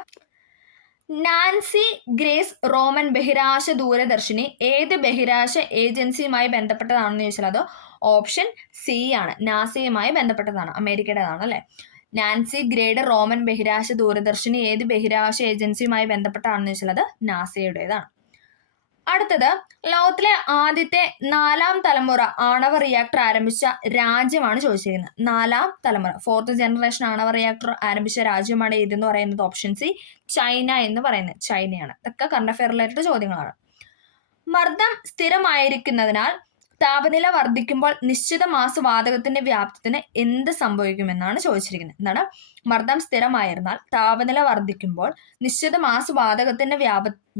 നാൻസി ഗ്രേസ് റോമൻ ബഹിരാകാശ ദൂരദർശിനി ഏത് ബഹിരാകാശ ഏജൻസിയുമായി ബന്ധപ്പെട്ടതാണെന്ന് ചോദിച്ചാൽ അത് ഓപ്ഷൻ സി ആണ്. നാസയുമായി ബന്ധപ്പെട്ടതാണ്. അമേരിക്കയുടേതാണ് അല്ലെ. നാൻസി ഗ്രേഡ് റോമൻ ബഹിരാകാശ ദൂരദർശിനി ഏത് ബഹിരാകാശ ഏജൻസിയുമായി ബന്ധപ്പെട്ടാണെന്ന് വെച്ചാൽ അത് നാസയുടേതാണ്. അടുത്തത്, ലോകത്തിലെ ആദ്യത്തെ 4ാം തലമുറ ആണവ റിയാക്ടർ ആരംഭിച്ച രാജ്യമാണ് ചോദിച്ചിരിക്കുന്നത്. 4ാം തലമുറ 4th ജനറേഷൻ ആണവ റിയാക്ടർ ആരംഭിച്ച രാജ്യമാണ് ഏതെന്ന് പറയുന്നത് ഓപ്ഷൻ സി ചൈന എന്ന് പറയുന്നത്. ചൈനയാണ്. ഇതൊക്കെ കറണ്ട് അഫെയർ റിലേറ്റഡ് ചോദ്യങ്ങളാണ്. മർദ്ദം സ്ഥിരമായിരിക്കുന്നതിനാൽ താപനില വർദ്ധിക്കുമ്പോൾ നിശ്ചിത മാസ വാതകത്തിന്റെ വ്യാപ്തത്തിന് എന്ത് സംഭവിക്കുമെന്നാണ് ചോദിച്ചിരിക്കുന്നത്. എന്താണ്? മർദ്ദം സ്ഥിരമായിരുന്നാൽ താപനില വർദ്ധിക്കുമ്പോൾ നിശ്ചിത മാസ വാതകത്തിന്റെ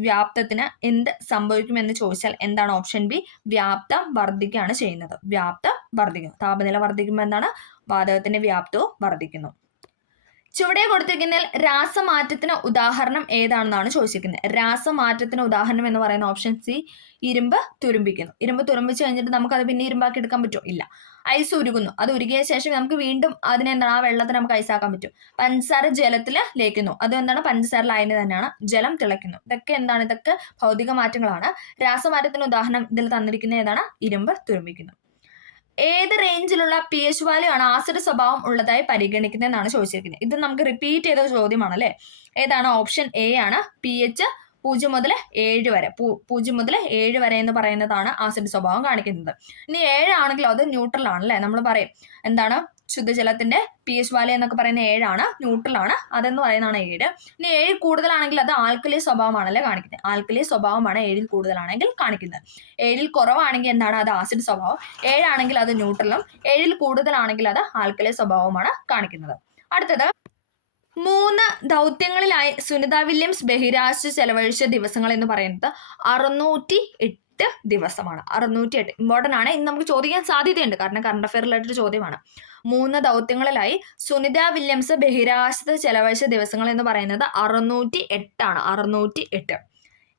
വ്യാപ്തത്തിന് എന്ത് സംഭവിക്കുമെന്ന് ചോദിച്ചാൽ എന്താണ്? ഓപ്ഷൻ ബി വ്യാപ്തം വർദ്ധിക്കുകയാണ് ചെയ്യുന്നത്. വ്യാപ്തം വർദ്ധിക്കുന്നു. താപനില വർദ്ധിക്കുമ്പോൾ എന്താണ്? വാതകത്തിന്റെ വ്യാപ്തവും വർദ്ധിക്കുന്നു. ചുവടെ കൊടുത്തിരിക്കുന്നതിൽ രാസമാറ്റത്തിന് ഉദാഹരണം ഏതാണെന്നാണ് ചോദിച്ചിരിക്കുന്നത്. രാസമാറ്റത്തിന് ഉദാഹരണം എന്ന് പറയുന്ന ഓപ്ഷൻ സി ഇരുമ്പ് തുരുമ്പിക്കുന്നു. ഇരുമ്പ് തുരുമ്പിച്ച് കഴിഞ്ഞിട്ട് നമുക്ക് അത് പിന്നെ ഇരുമ്പാക്കി എടുക്കാൻ പറ്റുമോ? ഇല്ല. ഐസ് ഉരുകുന്നു. അത് ഉരുകിയ ശേഷം നമുക്ക് വീണ്ടും അതിനെന്താണ്? ആ വെള്ളത്തിന് നമുക്ക് ഐസാക്കാൻ പറ്റും. പഞ്ചസാര ജലത്തിൽ ലയിക്കുന്നു. അത് എന്താണ്? പഞ്ചസാര ലായനി തന്നെയാണ്. ജലം തിളയ്ക്കുന്നു. ഇതൊക്കെ എന്താണ്? ഇതൊക്കെ ഭൗതിക മാറ്റങ്ങളാണ്. രാസമാറ്റത്തിന് ഉദാഹരണം ഇതിൽ തന്നിരിക്കുന്ന ഏതാണ്? ഇരുമ്പ് തുരുമ്പിക്കുന്നു. ഏത് റേഞ്ചിലുള്ള pH വാല്യൂ ആണ് ആസിഡ് സ്വഭാവം ഉള്ളതായി പരിഗണിക്കുന്നതെന്നാണ് ചോദിച്ചിരിക്കുന്നത്. ഇത് നമുക്ക് റിപ്പീറ്റ് ചെയ്ത ചോദ്യമാണ് അല്ലെ. ഏതാണ്? ഓപ്ഷൻ എ ആണ്. pH 0 മുതൽ 7 വരെ. 0 മുതൽ 7 വരെ എന്ന് പറയുന്നതാണ് ആസിഡ് സ്വഭാവം കാണിക്കുന്നത്. ഇനി 7 ആണെങ്കിലും അത് ന്യൂട്രൽ ആണ് അല്ലെ. നമ്മൾ പറയും എന്താണ്? ശുദ്ധജലത്തിന്റെ pH വാല്യൂ എന്നൊക്കെ പറയുന്ന 7 ആണ്. ന്യൂട്രൽ ആണ്. അതെന്ന് പറയുന്നതാണ് 7. ഇനി 7 കൂടുതലാണെങ്കിൽ അത് ആൽക്കലി സ്വഭാവമാണല്ലേ കാണിക്കുന്നത്. ആൽക്കലി സ്വഭാവമാണ് 7 കൂടുതലാണെങ്കിൽ കാണിക്കുന്നത്. 7 കുറവാണെങ്കിൽ എന്താണ്? അത് ആസിഡ് സ്വഭാവം. 7 ആണെങ്കിൽ അത് ന്യൂട്രലും. 7 കൂടുതലാണെങ്കിൽ അത് ആൽക്കലി സ്വഭാവമാണ് കാണിക്കുന്നത്. അടുത്തത്, 3 ദൗത്യങ്ങളിലായി സുനിത വില്യംസ് ബഹിരാകാശ ചെലവഴിച്ച ദിവസങ്ങൾ എന്ന് പറയുന്നത് 608 608 ദിവസമാണ്. 608 ഇമ്പോർട്ടൻ്റ് ആണ്. ഇന്ന് നമുക്ക് ചോദിക്കാൻ സാധ്യതയുണ്ട്, കാരണം കറണ്ട് അഫെയർ റിലേറ്റഡ് ചോദ്യമാണ്. 3 ദൗത്യങ്ങളിലായി സുനിത വില്യംസ് ബഹിരാകാശത്ത് ചെലവഴിച്ച ദിവസങ്ങൾ എന്ന് പറയുന്നത് 608 ആണ്. 608.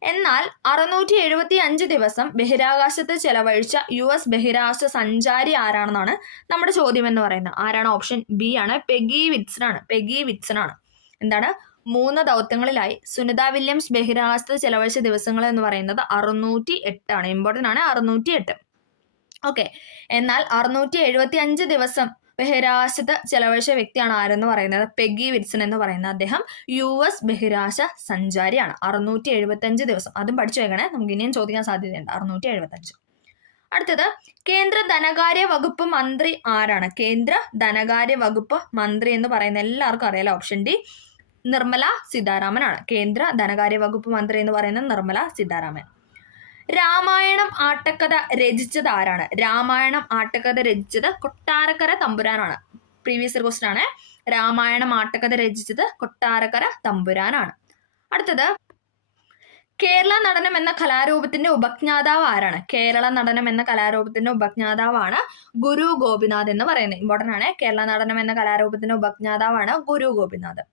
എന്നാൽ 675 ദിവസം ബഹിരാകാശത്ത് ചെലവഴിച്ച US ബഹിരാകാശ സഞ്ചാരി ആരാണെന്നാണ് നമ്മുടെ ചോദ്യം എന്ന് പറയുന്നത്. ആരാണ്? ഓപ്ഷൻ ബി ആണ്, പെഗി വിറ്റ്സൺ ആണ്. പെഗി വിറ്റ്സൺ ആണ്. എന്താണ്? 3 ദൗത്യങ്ങളിലായി സുനിത വില്യംസ് ബഹിരാകാശത്ത് ചെലവഴിച്ച ദിവസങ്ങൾ എന്ന് പറയുന്നത് 608 ആണ്. ഇമ്പോർട്ടൻ്റ് ആണ് 608. ഓക്കെ. എന്നാൽ 675 ദിവസം ബഹിരാകാശത്ത് ചെലവഴിച്ച വ്യക്തിയാണ് ആരെന്ന് പറയുന്നത്? പെഗി വിറ്റ്സൺ എന്ന് പറയുന്നത്. അദ്ദേഹം US ബഹിരാകാശ സഞ്ചാരിയാണ്. 675 ദിവസം. അതും പഠിച്ചു വെക്കണേ, നമുക്ക് ഇനിയും ചോദിക്കാൻ സാധ്യതയുണ്ട്. 675. അടുത്തത്, കേന്ദ്ര ധനകാര്യ വകുപ്പ് മന്ത്രി ആരാണ്? കേന്ദ്ര ധനകാര്യ വകുപ്പ് മന്ത്രി എന്ന് പറയുന്ന എല്ലാവർക്കും അറിയാലോ. ഓപ്ഷൻ ഡി, നിർമ്മല സീതാരാമൻ ആണ്. കേന്ദ്ര ധനകാര്യ വകുപ്പ് മന്ത്രി എന്ന് പറയുന്നത് നിർമ്മല സീതാരാമൻ. രാമായണം ആട്ടക്കഥ രചിച്ചത് ആരാണ്? രാമായണം ആട്ടക്കഥ രചിച്ചത് കൊട്ടാരക്കര തമ്പുരാനാണ്. പ്രീവിയസ് ഇയർ ക്വസ്റ്റ്യൻ ആണ്. രാമായണം ആട്ടക്കഥ രചിച്ചത് കൊട്ടാരക്കര തമ്പുരാനാണ്. അടുത്തത്, കേരള നടനം എന്ന കലാരൂപത്തിന്റെ ഉപജ്ഞാതാവ് ആരാണ്? കേരള നടനം എന്ന കലാരൂപത്തിന്റെ ഉപജ്ഞാതാവാണ് ഗുരു ഗോപിനാഥ് എന്ന് പറയുന്നത്. ഇമ്പോർട്ടൻ്റ് ആണ്. കേരള നടനം എന്ന കലാരൂപത്തിന്റെ ഉപജ്ഞാതാവാണ് ഗുരു ഗോപിനാഥ്.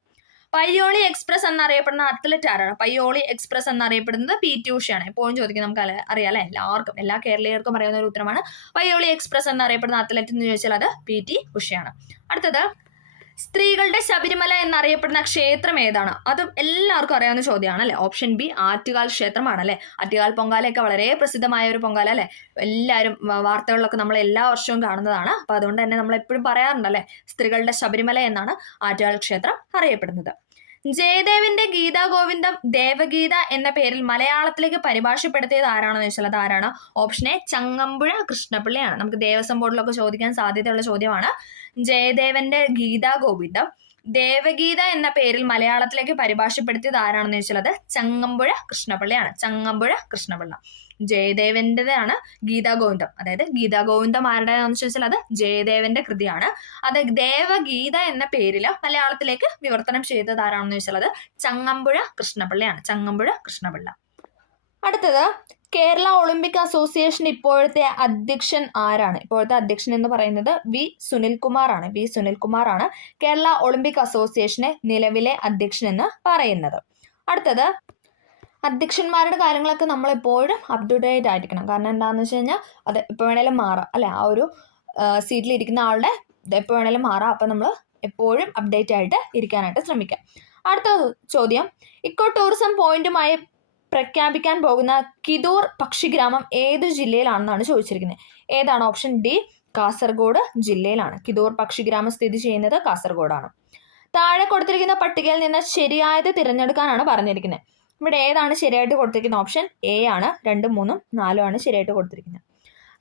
പയ്യോളി എക്സ്പ്രസ് എന്നറിയപ്പെടുന്ന അത്ലറ്റ് ആരാണ്? പയ്യോളി എക്സ്പ്രസ് എന്നറിയപ്പെടുന്നത് PT ഉഷയാണ്. എപ്പോഴും ചോദിക്കും, നമുക്ക് അറിയാലേ, എല്ലാവർക്കും, എല്ലാ കേരളീയർക്കും അറിയാവുന്ന ഒരു ഉത്തരമാണ്. പയ്യോളി എക്സ്പ്രസ് എന്നറിയപ്പെടുന്ന അത്ലറ്റ് എന്ന് ചോദിച്ചാൽ അത് PT ഉഷയാണ്. അടുത്തത്, സ്ത്രീകളുടെ ശബരിമല എന്നറിയപ്പെടുന്ന ക്ഷേത്രം ഏതാണ്? അതും എല്ലാവർക്കും അറിയാവുന്ന ചോദ്യമാണ് അല്ലെ. ഓപ്ഷൻ ബി, ആറ്റുകാൽ ക്ഷേത്രമാണ് അല്ലെ. ആറ്റുകാൽ പൊങ്കാലയൊക്കെ വളരെ പ്രസിദ്ധമായ ഒരു പൊങ്കാല അല്ലെ. എല്ലാവരും വാർത്തകളിലൊക്കെ നമ്മൾ എല്ലാ വർഷവും കാണുന്നതാണ്. അപ്പൊ അതുകൊണ്ട് തന്നെ നമ്മൾ എപ്പോഴും പറയാറുണ്ട് അല്ലെ, സ്ത്രീകളുടെ ശബരിമല എന്നാണ് ആറ്റുകാൽ ക്ഷേത്രം അറിയപ്പെടുന്നത്. ജയദേവന്റെ ഗീതാഗോവിന്ദം ദേവഗീത എന്ന പേരിൽ മലയാളത്തിലേക്ക് പരിഭാഷപ്പെടുത്തിയത് ആരാണെന്ന് ചോദിച്ചാൽ അത് ആരാണ്? ഓപ്ഷൻ എ, ചങ്ങമ്പുഴ കൃഷ്ണപിള്ളയാണ്. നമുക്ക് ദേവസ്വം ബോർഡിലൊക്കെ ചോദിക്കാൻ സാധ്യതയുള്ള ചോദ്യമാണ്. ജയദേവന്റെ ഗീതാഗോവിന്ദം ദേവഗീത എന്ന പേരിൽ മലയാളത്തിലേക്ക് പരിഭാഷപ്പെടുത്തിയത് ആരാണെന്ന് ചോദിച്ചാൽ അത് ചങ്ങമ്പുഴ കൃഷ്ണപിള്ളയാണ്. ചങ്ങമ്പുഴ കൃഷ്ണപിള്ള. ജയദേവന്റെതാണ് ഗീതാഗോവിന്ദം. അതായത് ഗീതാഗോവിന്ദം ആരുടേതാണെന്ന് ചോദിച്ചാൽ അത് ജയദേവന്റെ കൃതിയാണ്. അത് ദേവഗീത എന്ന പേരില് മലയാളത്തിലേക്ക് വിവർത്തനം ചെയ്തത് ആരാണെന്ന് ചോദിച്ചാൽ അത് ചങ്ങമ്പുഴ കൃഷ്ണപിള്ളയാണ്. ചങ്ങമ്പുഴ കൃഷ്ണപിള്ള. അടുത്തത്, കേരള ഒളിമ്പിക് അസോസിയേഷൻ ഇപ്പോഴത്തെ അധ്യക്ഷൻ ആരാണ്? ഇപ്പോഴത്തെ അധ്യക്ഷൻ എന്ന് പറയുന്നത് വി സുനിൽകുമാർ ആണ്. വി സുനിൽകുമാർ ആണ് കേരള ഒളിമ്പിക് അസോസിയേഷന്റെ നിലവിലെ അധ്യക്ഷൻ എന്ന് പറയുന്നത്. അടുത്തത്, അധ്യക്ഷന്മാരുടെ കാര്യങ്ങളൊക്കെ നമ്മൾ എപ്പോഴും അപ് ടു ഡേറ്റ് ആയിരിക്കണം. കാരണം എന്താണെന്ന് വെച്ച് കഴിഞ്ഞാൽ അത് എപ്പോൾ വേണേലും മാറാം അല്ലെ. ആ ഒരു സീറ്റിൽ ഇരിക്കുന്ന ആളുടെ ഇത് എപ്പോൾ വേണേലും മാറാം. അപ്പം നമ്മൾ എപ്പോഴും അപ്ഡേറ്റ് ആയിട്ട് ഇരിക്കാനായിട്ട് ശ്രമിക്കാം. അടുത്ത ചോദ്യം, ഇക്കോ ടൂറിസം പോയിന്റുമായി പ്രഖ്യാപിക്കാൻ പോകുന്ന കിതൂർ പക്ഷിഗ്രാമം ഏത് ജില്ലയിലാണെന്നാണ് ചോദിച്ചിരിക്കുന്നത്. ഏതാണ്? ഓപ്ഷൻ ഡി, കാസർഗോഡ് ജില്ലയിലാണ്. കിതൂർ പക്ഷിഗ്രാമം സ്ഥിതി ചെയ്യുന്നത് കാസർഗോഡാണ്. താഴെ കൊടുത്തിരിക്കുന്ന പട്ടികയിൽ നിന്ന് ശരിയായത് തിരഞ്ഞെടുക്കാനാണ് പറഞ്ഞിരിക്കുന്നത്. ഇവിടെ ഏതാണ് ശരിയായിട്ട് കൊടുത്തിരിക്കുന്നത്? ഓപ്ഷൻ എ ആണ്. 2, 3, 4 ആണ് ശരിയായിട്ട് കൊടുത്തിരിക്കുന്നത്.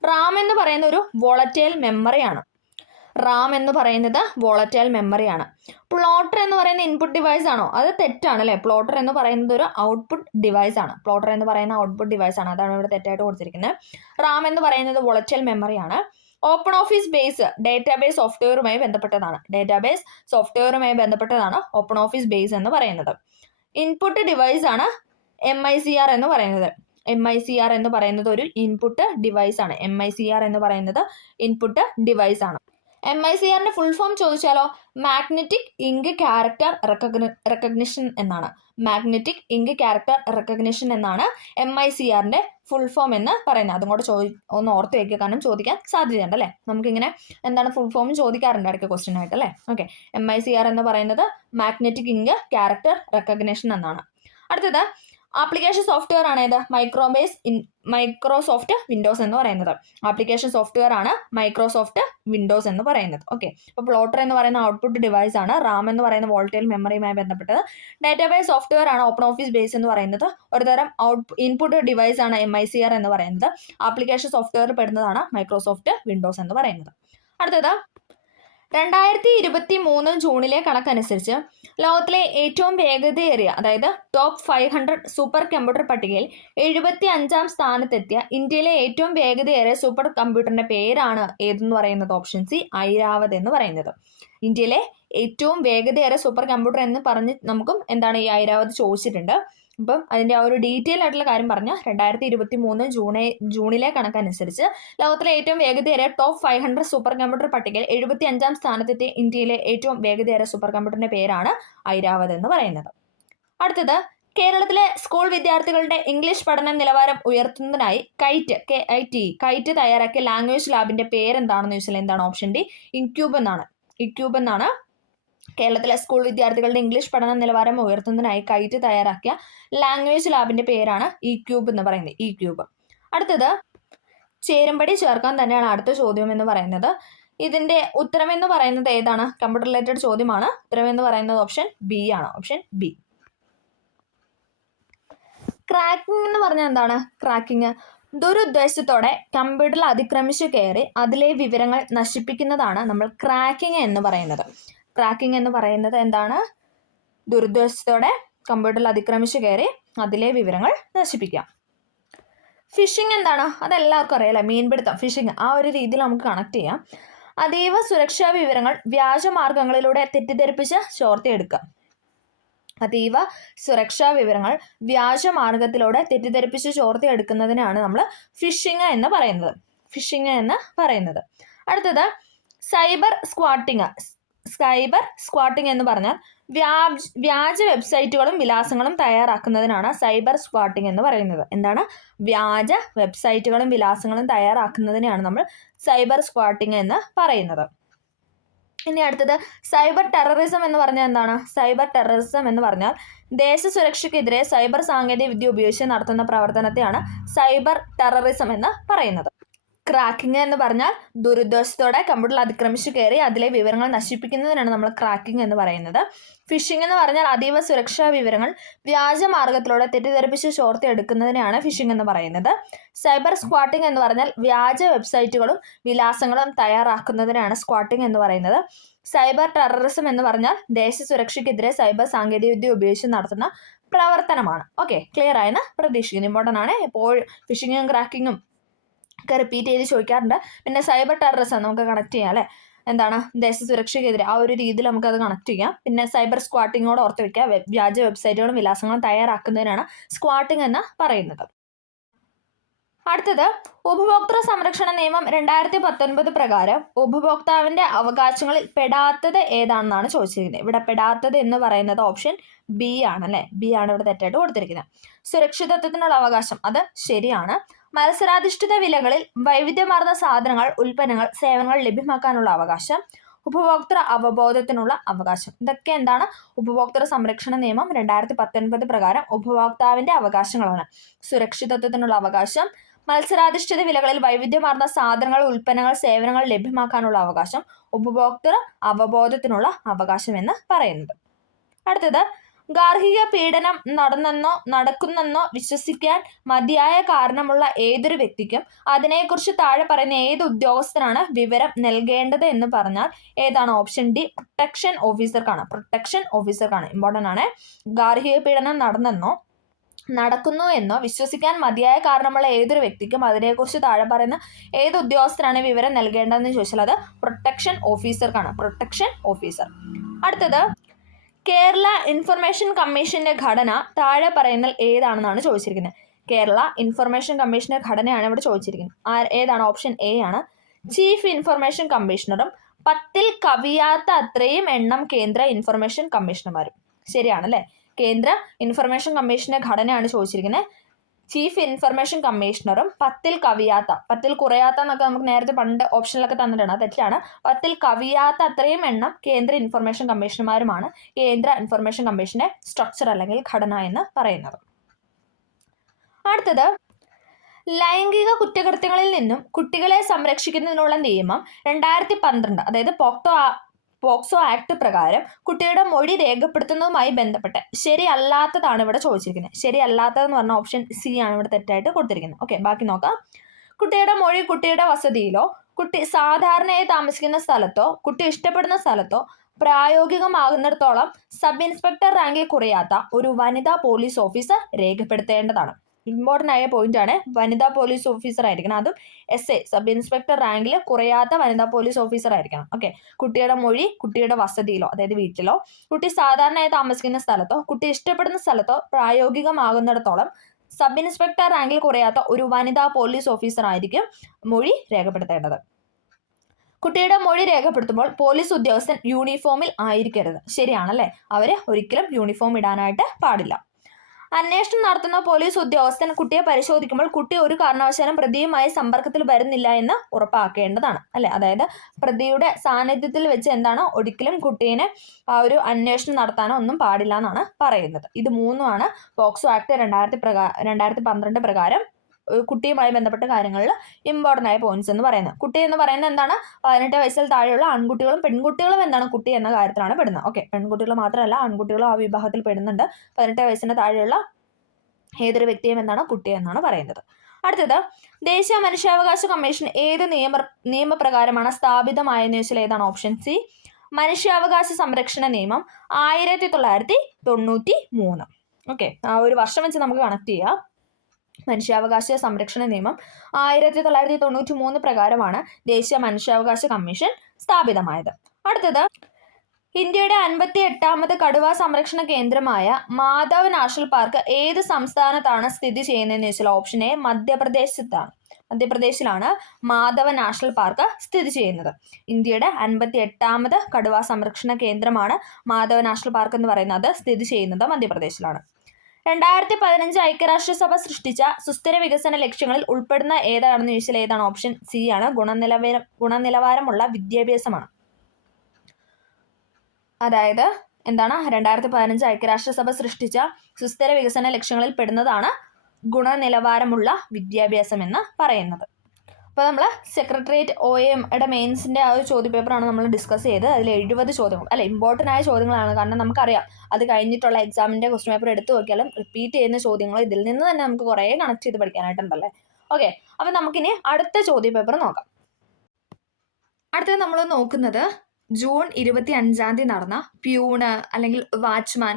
റാം എന്ന് പറയുന്ന ഒരു വോളറ്റൈൽ മെമ്മറിയാണ്. റാം എന്ന് പറയുന്നത് വോളറ്റൈൽ മെമ്മറിയാണ്. പ്ലോട്ടർ എന്ന് പറയുന്ന ഇൻപുട്ട് ഡിവൈസ് ആണോ? അത് തെറ്റാണ് അല്ലേ. പ്ലോട്ടർ എന്ന് പറയുന്നത് ഒരു ഔട്ട്പുട്ട് ഡിവൈസ് ആണ്. പ്ലോട്ടർ എന്ന് പറയുന്ന ഔട്ട്പുട്ട് ഡിവൈസ് ആണ്. അതാണ് ഇവിടെ തെറ്റായിട്ട് കൊടുത്തിരിക്കുന്നത്. റാം എന്ന് പറയുന്നത് വോളറ്റൈൽ മെമ്മറിയാണ്. ഓപ്പൺ ഓഫീസ് ബേസ് ഡേറ്റാബേസ് സോഫ്റ്റ്വെയറുമായി ബന്ധപ്പെട്ടതാണ്. ഡേറ്റാബേസ് സോഫ്റ്റ്വെയറുമായി ബന്ധപ്പെട്ടതാണ് ഓപ്പൺ ഓഫീസ് ബേസ് എന്ന് പറയുന്നത്. ഇൻപുട്ട് ഡിവൈസ് ആണ് MICR എന്ന് പറയുന്നത്. MICR എന്ന് പറയുന്നത് ഒരു ഇൻപുട്ട് ഡിവൈസ് ആണ്. MICR എന്ന് പറയുന്നത് ഇൻപുട്ട് ഡിവൈസ് ആണ്. MICRന്റെ ഫുൾ ഫോം ചോദിച്ചാലോ? മാഗ്നറ്റിക് ഇങ്ക് ക്യാരക്ടർ റെക്കഗ്നിഷൻ എന്നാണ്. മാഗ്നറ്റിക് ഇങ്ക് ക്യാരക്ടർ റെക്കഗ്നിഷൻ എന്നാണ് MICRന്റെ ഫുൾ ഫോം എന്ന് പറയുന്നത്. അതും കൂടെ ഒന്ന് ഓർത്ത് വയ്ക്കുക, കാരണം ചോദിക്കാൻ സാധ്യതയുണ്ട് അല്ലേ. നമുക്കിങ്ങനെ എന്താണ് ഫുൾ ഫോം ചോദിക്കാറുണ്ട് ഇടയ്ക്ക് ക്വസ്റ്റ്യൻ ആയിട്ട് അല്ലേ. ഓക്കെ, MICR എന്ന് പറയുന്നത് മാഗ്നറ്റിക് ഇങ്ക് ക്യാരക്ടർ റെക്കഗ്നിഷൻ എന്നാണ്. അടുത്തത്, ആപ്ലിക്കേഷൻ സോഫ്റ്റ്വെയർ ആണ് ഏത്? മൈക്രോസോഫ്റ്റ് വിൻഡോസ് എന്ന് പറയുന്നത്. ആപ്ലിക്കേഷൻ സോഫ്റ്റ്വെയർ ആണ് മൈക്രോസോഫ്റ്റ് വിൻഡോസ് എന്ന് പറയുന്നത്. ഓക്കെ, അപ്പോൾ പ്ലോട്ടർ എന്ന് പറയുന്ന ഔട്ട്പുട്ട് ഡിവൈസ് ആണ്. റാം എന്ന് പറയുന്ന വോളറ്റൈൽ മെമ്മറിയുമായി ബന്ധപ്പെട്ടത്. ഡേറ്റാബേസ് സോഫ്റ്റ്വെയർ ആണ് ഓപ്പൺ ഓഫീസ് ബേസ് എന്ന് പറയുന്നത്. ഒരുതരം ഇൻപുട്ട് ഡിവൈസ് ആണ് MICR എന്ന് പറയുന്നത്. ആപ്ലിക്കേഷൻ സോഫ്റ്റ്വെയർ പെടുന്നതാണ് മൈക്രോസോഫ്റ്റ് വിൻഡോസ് എന്ന് പറയുന്നത്. അടുത്തത്, 2023 ജൂണിലെ കണക്കനുസരിച്ച് ലോകത്തിലെ ഏറ്റവും വേഗതയേറിയ, അതായത് ടോപ്പ് 500 സൂപ്പർ കമ്പ്യൂട്ടർ പട്ടികയിൽ 75-ാം സ്ഥാനത്തെത്തിയ ഇന്ത്യയിലെ ഏറ്റവും വേഗതയേറിയ സൂപ്പർ കമ്പ്യൂട്ടറിന്റെ പേരാണ് ഏതെന്ന് പറയുന്നത്? ഓപ്ഷൻ സി, ഐരാവത് എന്ന് പറയുന്നത്. ഇന്ത്യയിലെ ഏറ്റവും വേഗതയേറിയ സൂപ്പർ കമ്പ്യൂട്ടർ എന്ന് പറഞ്ഞ് നമുക്കും എന്താണ് ഈ ഐരാവത് ചോദിച്ചിട്ടുണ്ട്. ഇപ്പം അതിൻ്റെ ആ ഒരു ഡീറ്റെയിൽ ആയിട്ടുള്ള കാര്യം പറഞ്ഞാൽ 2023 ജൂണിലെ കണക്കനുസരിച്ച് ലോകത്തിലെ ഏറ്റവും വേഗതയേറിയ ടോപ്പ് 500 സൂപ്പർ കമ്പ്യൂട്ടർ പട്ടികയിൽ 75ാം സ്ഥാനത്തെത്തിയ ഇന്ത്യയിലെ ഏറ്റവും വേഗതയേറിയ സൂപ്പർ കമ്പ്യൂട്ടറിന്റെ പേരാണ് ഐരാവത് എന്ന് പറയുന്നത്. അടുത്തത്, കേരളത്തിലെ സ്കൂൾ വിദ്യാർത്ഥികളുടെ ഇംഗ്ലീഷ് പഠന നിലവാരം ഉയർത്തുന്നതിനായി കൈറ്റ് തയ്യാറാക്കിയ ലാംഗ്വേജ് ലാബിന്റെ പേരെന്താണെന്ന് ചോദിച്ചാൽ എന്താണ്? ഓപ്ഷൻ ഡി, ഇക്യൂബ് എന്നാണ്. കേരളത്തിലെ സ്കൂൾ വിദ്യാർത്ഥികളുടെ ഇംഗ്ലീഷ് പഠന നിലവാരം ഉയർത്തുന്നതിനായി കൈറ്റ് തയ്യാറാക്കിയ ലാംഗ്വേജ് ലാബിന്റെ പേരാണ് ഇക്യൂബ് എന്ന് പറയുന്നത്. ഇക്യൂബ്. അടുത്തത്, ചേരുംപടി ചേർക്കാൻ തന്നെയാണ് അടുത്ത ചോദ്യം എന്ന് പറയുന്നത്. ഇതിന്റെ ഉത്തരം എന്ന് പറയുന്നത് ഏതാണ്? കമ്പ്യൂട്ടർ റിലേറ്റഡ് ചോദ്യമാണ്. ഉത്തരം എന്ന് പറയുന്നത് ഓപ്ഷൻ ബി ആണ്. Option B. ക്രാക്കിംഗ് എന്ന് പറഞ്ഞാൽ എന്താണ്? ക്രാക്കിംഗ് ദുരുദ്ദേശത്തോടെ കമ്പ്യൂട്ടറിൽ അതിക്രമിച്ചു കയറി അതിലെ വിവരങ്ങൾ നശിപ്പിക്കുന്നതാണ് നമ്മൾ ക്രാക്കിംഗ് എന്ന് പറയുന്നത്. ക്രാക്കിംഗ് എന്ന് പറയുന്നത് എന്താണ്? ദുരുദ്ദേശത്തോടെ കമ്പ്യൂട്ടറിൽ അതിക്രമിച്ചു കയറി അതിലെ വിവരങ്ങൾ നശിപ്പിക്കാം. ഫിഷിംഗ് എന്താണ്? അതെല്ലാവർക്കും അറിയാലോ, മീൻപിടുത്തം, ഫിഷിംഗ്. ആ ഒരു രീതിയിൽ നമുക്ക് കണക്ട് ചെയ്യാം. അതീവ സുരക്ഷാ വിവരങ്ങൾ വ്യാജമാർഗങ്ങളിലൂടെ തെറ്റിദ്ധരിപ്പിച്ച് ചോർത്തിയെടുക്കുക. അതീവ സുരക്ഷാ വിവരങ്ങൾ വ്യാജമാർഗത്തിലൂടെ തെറ്റിദ്ധരിപ്പിച്ച് ചോർത്തിയെടുക്കുന്നതിനാണ് നമ്മൾ ഫിഷിംഗ് എന്ന് പറയുന്നത്. അടുത്തത്, സൈബർ സ്ക്വാട്ടിംഗ് എന്ന് പറഞ്ഞാൽ വ്യാജ വെബ്സൈറ്റുകളും വിലാസങ്ങളും തയ്യാറാക്കുന്നതിനാണ് സൈബർ സ്ക്വാട്ടിംഗ് എന്ന് പറയുന്നത്. എന്താണ്? വ്യാജ വെബ്സൈറ്റുകളും വിലാസങ്ങളും തയ്യാറാക്കുന്നതിനാണ് നമ്മൾ സൈബർ സ്ക്വാട്ടിംഗ് എന്ന് പറയുന്നത്. ഇനി അടുത്തത്, സൈബർ ടെററിസം എന്ന് പറഞ്ഞാൽ എന്താണ്? സൈബർ ടെററിസം എന്ന് പറഞ്ഞാൽ ദേശസുരക്ഷയ്ക്കെതിരെ സൈബർ സാങ്കേതിക വിദ്യ ഉപയോഗിച്ച് നടത്തുന്ന പ്രവർത്തനത്തെയാണ് സൈബർ ടെററിസം എന്ന് പറയുന്നത്. ക്രാക്കിംഗ് എന്ന് പറഞ്ഞാൽ ദുരുദ്ദേശത്തോടെ കമ്പ്യൂട്ടറിൽ അതിക്രമിച്ചു കയറി അതിലെ വിവരങ്ങൾ നശിപ്പിക്കുന്നതിനാണ് നമ്മൾ ക്രാക്കിംഗ് എന്ന് പറയുന്നത്. ഫിഷിംഗ് എന്ന് പറഞ്ഞാൽ അതീവ സുരക്ഷാ വിവരങ്ങൾ വ്യാജമാർഗത്തിലൂടെ തെറ്റിദ്ധരിപ്പിച്ച് ചോർത്തിയെടുക്കുന്നതിനാണ് ഫിഷിംഗ് എന്ന് പറയുന്നത്. സൈബർ സ്ക്വാട്ടിംഗ് എന്ന് പറഞ്ഞാൽ വ്യാജ വെബ്സൈറ്റുകളും വിലാസങ്ങളും തയ്യാറാക്കുന്നതിനാണ് സ്ക്വാട്ടിംഗ് എന്ന് പറയുന്നത്. സൈബർ ടെററിസം എന്ന് പറഞ്ഞാൽ ദേശസുരക്ഷയ്ക്കെതിരെ സൈബർ സാങ്കേതികവിദ്യ ഉപയോഗിച്ച് നടത്തുന്ന പ്രവർത്തനമാണ്. ഓക്കെ, ക്ലിയർ ആയെന്ന് പ്രതീക്ഷിക്കുന്നു. ഇമ്പോർട്ടൻ്റ് ആണ്. എപ്പോഴും ഫിഷിങ്ങും ക്രാക്കിങ്ങും ഒക്കെ റിപ്പീറ്റ് ചെയ്ത് ചോദിക്കാറുണ്ട്. പിന്നെ സൈബർ ടെററിസം നമുക്ക് കണക്ട് ചെയ്യാം അല്ലേ? എന്താണ്? ദേശസുരക്ഷയ്ക്കെതിരെ ആ ഒരു രീതിയിൽ നമുക്കത് കണക്ട് ചെയ്യാം. പിന്നെ സൈബർ സ്ക്വാട്ടിങ്ങോട് ഓർത്ത് വയ്ക്കുക. വ്യാജ വെബ്സൈറ്റുകളും വിലാസങ്ങളും തയ്യാറാക്കുന്നതിനാണ് സ്ക്വാട്ടിംഗ് എന്ന് പറയുന്നത്. അടുത്തത്, ഉപഭോക്തൃ സംരക്ഷണ നിയമം 2019 പ്രകാരം ഉപഭോക്താവിന്റെ അവകാശങ്ങളിൽ പെടാത്തത് ഏതാണെന്നാണ് ചോദിച്ചിരിക്കുന്നത്. ഇവിടെ പെടാത്തത് എന്ന് പറയുന്നത് ഓപ്ഷൻ ബി ആണ് അല്ലേ? ബി ആണ് ഇവിടെ തെറ്റായിട്ട് കൊടുത്തിരിക്കുന്നത്. സുരക്ഷിതത്വത്തിനുള്ള അവകാശം, അത് ശരിയാണ്. മത്സരാധിഷ്ഠിത വിലകളിൽ വൈവിധ്യമാർന്ന സാധനങ്ങൾ, ഉൽപ്പന്നങ്ങൾ, സേവനങ്ങൾ ലഭ്യമാക്കാനുള്ള അവകാശം, ഉപഭോക്തൃ അവബോധത്തിനുള്ള അവകാശം. ഇതൊക്കെ എന്താണ്? ഉപഭോക്തൃ സംരക്ഷണ നിയമം 2019 പ്രകാരം ഉപഭോക്താവിന്റെ അവകാശങ്ങളാണ്. സുരക്ഷിതത്വത്തിനുള്ള അവകാശം, മത്സരാധിഷ്ഠിത വിലകളിൽ വൈവിധ്യമാർന്ന സാധനങ്ങൾ, ഉൽപ്പന്നങ്ങൾ, സേവനങ്ങൾ ലഭ്യമാക്കാനുള്ള അവകാശം, ഉപഭോക്തൃ അവബോധത്തിനുള്ള അവകാശം എന്ന് പറയുന്നത്. അടുത്തത്, ഗാർഹിക പീഡനം നടക്കുന്നെന്നോ വിശ്വസിക്കാൻ മതിയായ കാരണമുള്ള ഏതൊരു വ്യക്തിക്കും അതിനെക്കുറിച്ച് താഴെ പറയുന്ന ഏത് ഉദ്യോഗസ്ഥനാണ് വിവരം നൽകേണ്ടത് എന്ന് പറഞ്ഞാൽ ഏതാണ്? ഓപ്ഷൻ ഡി, പ്രൊട്ടക്ഷൻ ഓഫീസർക്കാണ്. ഇമ്പോർട്ടൻ്റ് ആണ്. ഗാർഹിക പീഡനം നടക്കുന്നു എന്നോ വിശ്വസിക്കാൻ മതിയായ കാരണമുള്ള ഏതൊരു വ്യക്തിക്കും അതിനെക്കുറിച്ച് താഴെ പറയുന്ന ഏത് ഉദ്യോഗസ്ഥനാണ് വിവരം നൽകേണ്ടതെന്ന് ചോദിച്ചാൽ അത് പ്രൊട്ടക്ഷൻ ഓഫീസർക്കാണ്. Protection officer. അടുത്തത്, കേരള ഇൻഫർമേഷൻ കമ്മീഷന്റെ ഘടന താഴെ പറയുന്ന ഏതാണെന്നാണ് ചോദിച്ചിരിക്കുന്നത്. കേരള ഇൻഫർമേഷൻ കമ്മീഷന്റെ ഘടനയാണ് ഇവിടെ ചോദിച്ചിരിക്കുന്നത്. ഏതാണ്? ഓപ്ഷൻ എ ആണ്. ചീഫ് ഇൻഫർമേഷൻ കമ്മീഷണറും 10ൽ കവിയാത്ത അത്രയും എണ്ണം കേന്ദ്ര ഇൻഫർമേഷൻ കമ്മീഷണർമാരും. ശരിയാണല്ലേ? കേന്ദ്ര ഇൻഫർമേഷൻ കമ്മീഷന്റെ ഘടനയാണ് ചോദിച്ചിരിക്കുന്നത്. ചീഫ് ഇൻഫർമേഷൻ കമ്മീഷണറും 10ൽ കവിയാത്ത, 10ൽ കുറയാത്ത എന്നൊക്കെ നമുക്ക് നേരത്തെ പണ്ട് ഓപ്ഷനിലൊക്കെ തന്നിട്ടുണ്ട്, അത് തെറ്റാണ്. 10ൽ കവിയാത്ത അത്രയും എണ്ണം കേന്ദ്ര ഇൻഫർമേഷൻ കമ്മീഷണർമാരുമാണ് കേന്ദ്ര ഇൻഫർമേഷൻ കമ്മീഷന്റെ സ്ട്രക്ചർ അല്ലെങ്കിൽ ഘടന എന്ന് പറയുന്നത്. അടുത്തത്, ലൈംഗിക കുറ്റകൃത്യങ്ങളിൽ നിന്നും കുട്ടികളെ സംരക്ഷിക്കുന്നതിനുള്ള നിയമം 2012, അതായത് പോക്സോ ആക്ട് പ്രകാരം കുട്ടിയുടെ മൊഴി രേഖപ്പെടുത്തുന്നതുമായി ബന്ധപ്പെട്ട് ശരിയല്ലാത്തതാണ് ഇവിടെ ചോദിച്ചിരിക്കുന്നത്. ശരിയല്ലാത്തതെന്ന് പറഞ്ഞ ഓപ്ഷൻ സി ആണ് ഇവിടെ തെറ്റായിട്ട് കൊടുത്തിരിക്കുന്നത്. ഓക്കെ, ബാക്കി നോക്കാം. കുട്ടിയുടെ മൊഴി കുട്ടിയുടെ വസതിയിലോ കുട്ടി സാധാരണയായി താമസിക്കുന്ന സ്ഥലത്തോ കുട്ടി ഇഷ്ടപ്പെടുന്ന സ്ഥലത്തോ പ്രായോഗികമാകുന്നിടത്തോളം സബ് ഇൻസ്പെക്ടർ റാങ്കിൽ കുറയാത്ത ഒരു വനിതാ പോലീസ് ഓഫീസർ രേഖപ്പെടുത്തേണ്ടതാണ്. ഇമ്പോർട്ടൻ്റ് ആയ പോയിന്റ് ആണ്. വനിതാ പോലീസ് ഓഫീസർ ആയിരിക്കണം, അതും SA സബ് ഇൻസ്പെക്ടർ റാങ്കിൽ കുറയാത്ത വനിതാ പോലീസ് ഓഫീസർ ആയിരിക്കണം. ഓക്കെ. കുട്ടിയുടെ മൊഴി കുട്ടിയുടെ വസതിയിലോ അതായത് വീട്ടിലോ കുട്ടി സാധാരണയായി താമസിക്കുന്ന സ്ഥലത്തോ കുട്ടി ഇഷ്ടപ്പെടുന്ന സ്ഥലത്തോ പ്രായോഗികമാകുന്നിടത്തോളം സബ് ഇൻസ്പെക്ടർ റാങ്കിൽ കുറയാത്ത ഒരു വനിതാ പോലീസ് ഓഫീസർ ആയിരിക്കും മൊഴി രേഖപ്പെടുത്തേണ്ടത്. കുട്ടിയുടെ മൊഴി രേഖപ്പെടുത്തുമ്പോൾ പോലീസ് ഉദ്യോഗസ്ഥൻ യൂണിഫോമിൽ ആയിരിക്കരുത്. ശരിയാണല്ലേ, അവര് ഒരിക്കലും യൂണിഫോം ഇടാനായിട്ട് പാടില്ല. അന്വേഷണം നടത്തുന്ന പോലീസ് ഉദ്യോഗസ്ഥൻ കുട്ടിയെ പരിശോധിക്കുമ്പോൾ കുട്ടി ഒരു കാരണവശാലും പ്രതിയുമായി സമ്പർക്കത്തിൽ വരുന്നില്ല എന്ന് ഉറപ്പാക്കേണ്ടതാണ്, അല്ലെ. അതായത് പ്രതിയുടെ സാന്നിധ്യത്തിൽ വെച്ച് എന്താണ് ഒരിക്കലും കുട്ടീനെ ആ ഒരു അന്വേഷണം നടത്താനോ ഒന്നും പാടില്ല എന്നാണ് പറയുന്നത്. ഇത് മൂന്നുമാണ് പോക്സോ ആക്ട് 2012 പ്രകാരം കുട്ടിയുമായി ബന്ധപ്പെട്ട കാര്യങ്ങളിൽ ഇമ്പോർട്ടൻ്റ് ആയ പോയിന്റ്സ് എന്ന് പറയുന്നത്. കുട്ടി എന്ന് പറയുന്നത് എന്താണ്, 18 വയസ്സിൽ താഴെയുള്ള ആൺകുട്ടികളും പെൺകുട്ടികളും എന്താണ് കുട്ടി എന്ന കാര്യത്തിലാണ് പെടുന്നത്. ഓക്കെ, പെൺകുട്ടികൾ മാത്രമല്ല ആൺകുട്ടികളും ആ വിഭാഗത്തിൽ പെടുന്നുണ്ട്. 18 വയസ്സിന് താഴെയുള്ള ഏതൊരു വ്യക്തിയും എന്താണ് കുട്ടി എന്നാണ് പറയുന്നത്. അടുത്തത്, ദേശീയ മനുഷ്യാവകാശ കമ്മീഷൻ ഏത് നിയമപ്രകാരമാണ് സ്ഥാപിതമായെന്ന് ചോദിച്ചാൽ ഏതാണ്? ഓപ്ഷൻ സി, മനുഷ്യാവകാശ സംരക്ഷണ നിയമം 1993. ഓക്കെ, ആ ഒരു വർഷം വെച്ച് നമുക്ക് കണക്ട് ചെയ്യാം. മനുഷ്യാവകാശ സംരക്ഷണ നിയമം 1993 പ്രകാരമാണ് ദേശീയ മനുഷ്യാവകാശ കമ്മീഷൻ സ്ഥാപിതമായത്. അടുത്തത്, ഇന്ത്യയുടെ 58ാമത് കടുവ സംരക്ഷണ കേന്ദ്രമായ മാധവ് നാഷണൽ പാർക്ക് ഏത് സംസ്ഥാനത്താണ് സ്ഥിതി ചെയ്യുന്നതെന്ന് വെച്ചാൽ ഓപ്ഷൻ എ, മധ്യപ്രദേശിലാണ് മാധവ് നാഷണൽ പാർക്ക് സ്ഥിതി ചെയ്യുന്നത്. ഇന്ത്യയുടെ 58ാമത് കടുവ സംരക്ഷണ കേന്ദ്രമാണ് മാധവ് നാഷണൽ പാർക്ക് എന്ന് പറയുന്നത്, സ്ഥിതി ചെയ്യുന്നത് മധ്യപ്രദേശിലാണ്. 2015 ഐക്യരാഷ്ട്രസഭ സൃഷ്ടിച്ച സുസ്ഥിര വികസന ലക്ഷ്യങ്ങളിൽ ഉൾപ്പെടുന്ന ഏതാണെന്ന് ചോദിച്ചാൽ ഏതാണ്? ഓപ്ഷൻ സി ആണ്, ഗുണനിലവാരമുള്ള വിദ്യാഭ്യാസമാണ്. അതായത് എന്താണ് 2015 ഐക്യരാഷ്ട്രസഭ സൃഷ്ടിച്ച സുസ്ഥിര വികസന ലക്ഷ്യങ്ങളിൽ പെടുന്നതാണ് ഗുണനിലവാരമുള്ള വിദ്യാഭ്യാസം എന്ന് പറയുന്നത്. അപ്പോൾ നമ്മൾ സെക്രട്ടേറിയറ്റ് OAMയുടെ മെയിൻസിൻ്റെ ആ ഒരു ചോദ്യപേപ്പറാണ് നമ്മൾ ഡിസ്കസ് ചെയ്ത്. അതിൽ 70 ചോദ്യങ്ങൾ അല്ല ഇമ്പോർട്ടൻ്റ് ആയ ചോദ്യങ്ങളാണ്. കാരണം നമുക്കറിയാം അത് കഴിഞ്ഞിട്ടുള്ള എക്സാമിൻ്റെ ക്വസ്റ്റ്യൻ പേപ്പർ എടുത്തു നോക്കിയാലും റിപ്പീറ്റ് ചെയ്യുന്ന ചോദ്യങ്ങൾ ഇതിൽ നിന്ന് തന്നെ നമുക്ക് കുറേ കണക്ട് ചെയ്ത് പഠിക്കാനായിട്ടുണ്ടല്ലേ. ഓക്കെ, അപ്പോൾ നമുക്കിനി അടുത്ത ചോദ്യപേപ്പർ നോക്കാം. അടുത്തത് നമ്മൾ നോക്കുന്നത് ജൂൺ 25 നടന്ന പ്യൂണ് അല്ലെങ്കിൽ വാച്ച്മാൻ,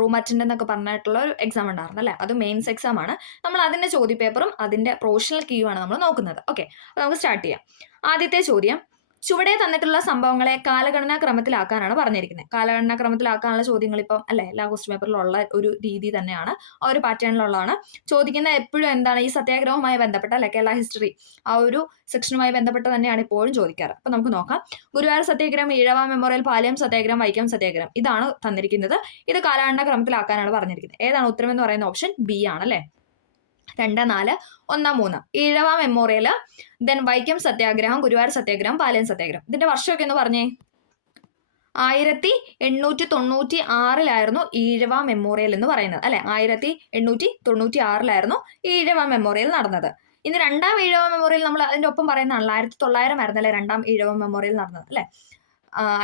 റൂം അറ്റൻഡന്റ് എന്നൊക്കെ പറഞ്ഞിട്ടുള്ള ഒരു എക്സാം ഉണ്ടായിരുന്നു അല്ലേ. അത് മെയിൻസ് എക്സാം ആണ്. നമ്മൾ അതിൻ്റെ ചോദ്യപേപ്പറും അതിൻ്റെ പ്രൊഫഷണൽ കീയുമാണ് നമ്മൾ നോക്കുന്നത്. ഓക്കെ, അപ്പോൾ നമുക്ക് സ്റ്റാർട്ട് ചെയ്യാം. ആദ്യത്തെ ചോദ്യം, ചുവടെ തന്നിട്ടുള്ള സംഭവങ്ങളെ കാലഗണനാ ക്രമത്തിലാക്കാനാണ് പറഞ്ഞിരിക്കുന്നത്. കാലഗണനാ ക്രമത്തിലാക്കാനുള്ള ചോദ്യങ്ങൾ ഇപ്പം അല്ലെ എല്ലാ ക്വസ്റ്റ്യൻ പേപ്പറിലുള്ള ഒരു രീതി തന്നെയാണ്, ആ ഒരു പാറ്റേണിലുള്ളതാണ്. ചോദിക്കുന്ന എപ്പോഴും എന്താണ് ഈ സത്യാഗ്രഹവുമായി ബന്ധപ്പെട്ട അല്ലെ കേരള ഹിസ്റ്ററി ആ ഒരു സെക്ഷനുമായി ബന്ധപ്പെട്ട് തന്നെയാണ് ഇപ്പോഴും ചോദിക്കാറ്. അപ്പം നമുക്ക് നോക്കാം. ഗുരുവായൂർ സത്യാഗ്രഹം, ഈഴവ മെമ്മോറിയൽ, പാലയം സത്യാഗ്രഹം, വൈക്കം സത്യാഗ്രഹം ഇതാണ് തന്നിരിക്കുന്നത്. ഇത് കാലഗണനാ ക്രമത്തിലാക്കാനാണ് പറഞ്ഞിരിക്കുന്നത്. ഏതാണ് ഉത്തരം എന്ന് പറയുന്ന ഓപ്ഷൻ ബി ആണ് അല്ലേ. 2, 4, 1, 3 ഈഴവ മെമ്മോറിയൽ, ദെൻ വൈക്കം സത്യാഗ്രഹം, ഗുരുവായൂർ സത്യാഗ്രഹം, പാലയം സത്യാഗ്രഹം. ഇതിന്റെ വർഷമൊക്കെ എന്ന് പറഞ്ഞേ. 1896 ഈഴവ മെമ്മോറിയൽ എന്ന് പറയുന്നത് അല്ലെ. 1896 ഈഴവ മെമ്മോറിയൽ നടന്നത്. ഇനി രണ്ടാം ഈഴവ മെമ്മോറിയൽ നമ്മൾ അതിന്റെ ഒപ്പം പറയുന്നതാണല്ലോ. 1900 ആയിരുന്നല്ലേ രണ്ടാം ഈഴവ മെമ്മോറിയൽ നടന്നത് അല്ലെ.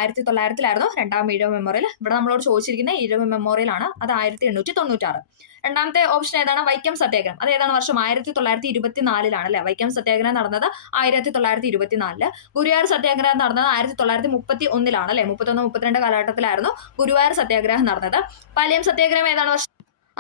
1900 രണ്ടാം ഈഴവ മെമ്മോറിയൽ. ഇവിടെ നമ്മളോട് ചോദിച്ചിരിക്കുന്ന ഈഴവ മെമ്മോറിയൽ ആണ്. അത് 1896. രണ്ടാമത്തെ ഓപ്ഷൻ ഏതാണ്? വൈക്കം സത്യാഗ്രഹം. അത് ഏതാണ് വർഷം? 1924 അല്ലെ. വൈക്കം സത്യാഗ്രഹം നടന്നത് 1924. ഗുരുവായൂർ സത്യാഗ്രഹം നടന്നത് 1931 അല്ലെ. 31-32 കാലഘട്ടത്തിലായിരുന്നു ഗുരുവായൂർ സത്യാഗ്രഹം നടന്നത്. പാലയം സത്യാഗ്രഹം ഏതാണ് വർഷം?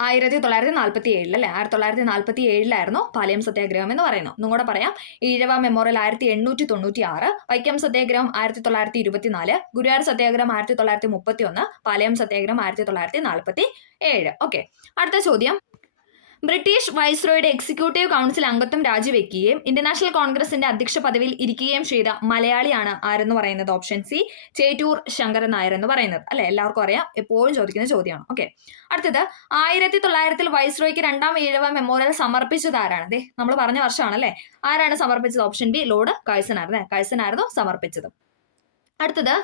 1947 അല്ലെ. 1947 പാലയം സത്യാഗ്രഹം എന്ന് പറയുന്നത്. ഒന്നും കൂടെ പറയാം. ഈഴവ മെമ്മോറിയൽ 1896, വൈക്കം സത്യാഗ്രഹം 1924, ഗുരുവായൂർ സത്യാഗ്രഹം 1931, പാലയം സത്യാഗ്രഹം 1947. ഓക്കെ, അടുത്ത ചോദ്യം. ബ്രിട്ടീഷ് വൈസ്രോയുടെ എക്സിക്യൂട്ടീവ് കൗൺസിൽ അംഗത്വം രാജിവെക്കുകയും ഇന്ത്യൻ നാഷണൽ കോൺഗ്രസിന്റെ അധ്യക്ഷ പദവിയിൽ ഇരിക്കുകയും ചെയ്ത മലയാളിയാണ് ആരെന്ന് പറയുന്നത്? ഓപ്ഷൻ സി, ചേറ്റൂർ ശങ്കരൻ നായർ എന്ന് പറയുന്നത് അല്ലെ. എല്ലാവർക്കും അറിയാം, എപ്പോഴും ചോദിക്കുന്ന ചോദ്യമാണ്. ഓക്കെ, അടുത്തത് 1900 വൈസ്രോയ്ക്ക് രണ്ടാം ഈഴവ മെമ്മോറിയൽ സമർപ്പിച്ചത് ആരാണ്? അതെ, നമ്മൾ പറഞ്ഞ വർഷമാണല്ലേ. ആരാണ് സമർപ്പിച്ചത്? ഓപ്ഷൻ ബി, ലോർഡ് കഴ്സൺ ആയിരുന്നു. കഴ്സൺ ആയിരുന്നു സമർപ്പിച്ചത്. അടുത്തത്,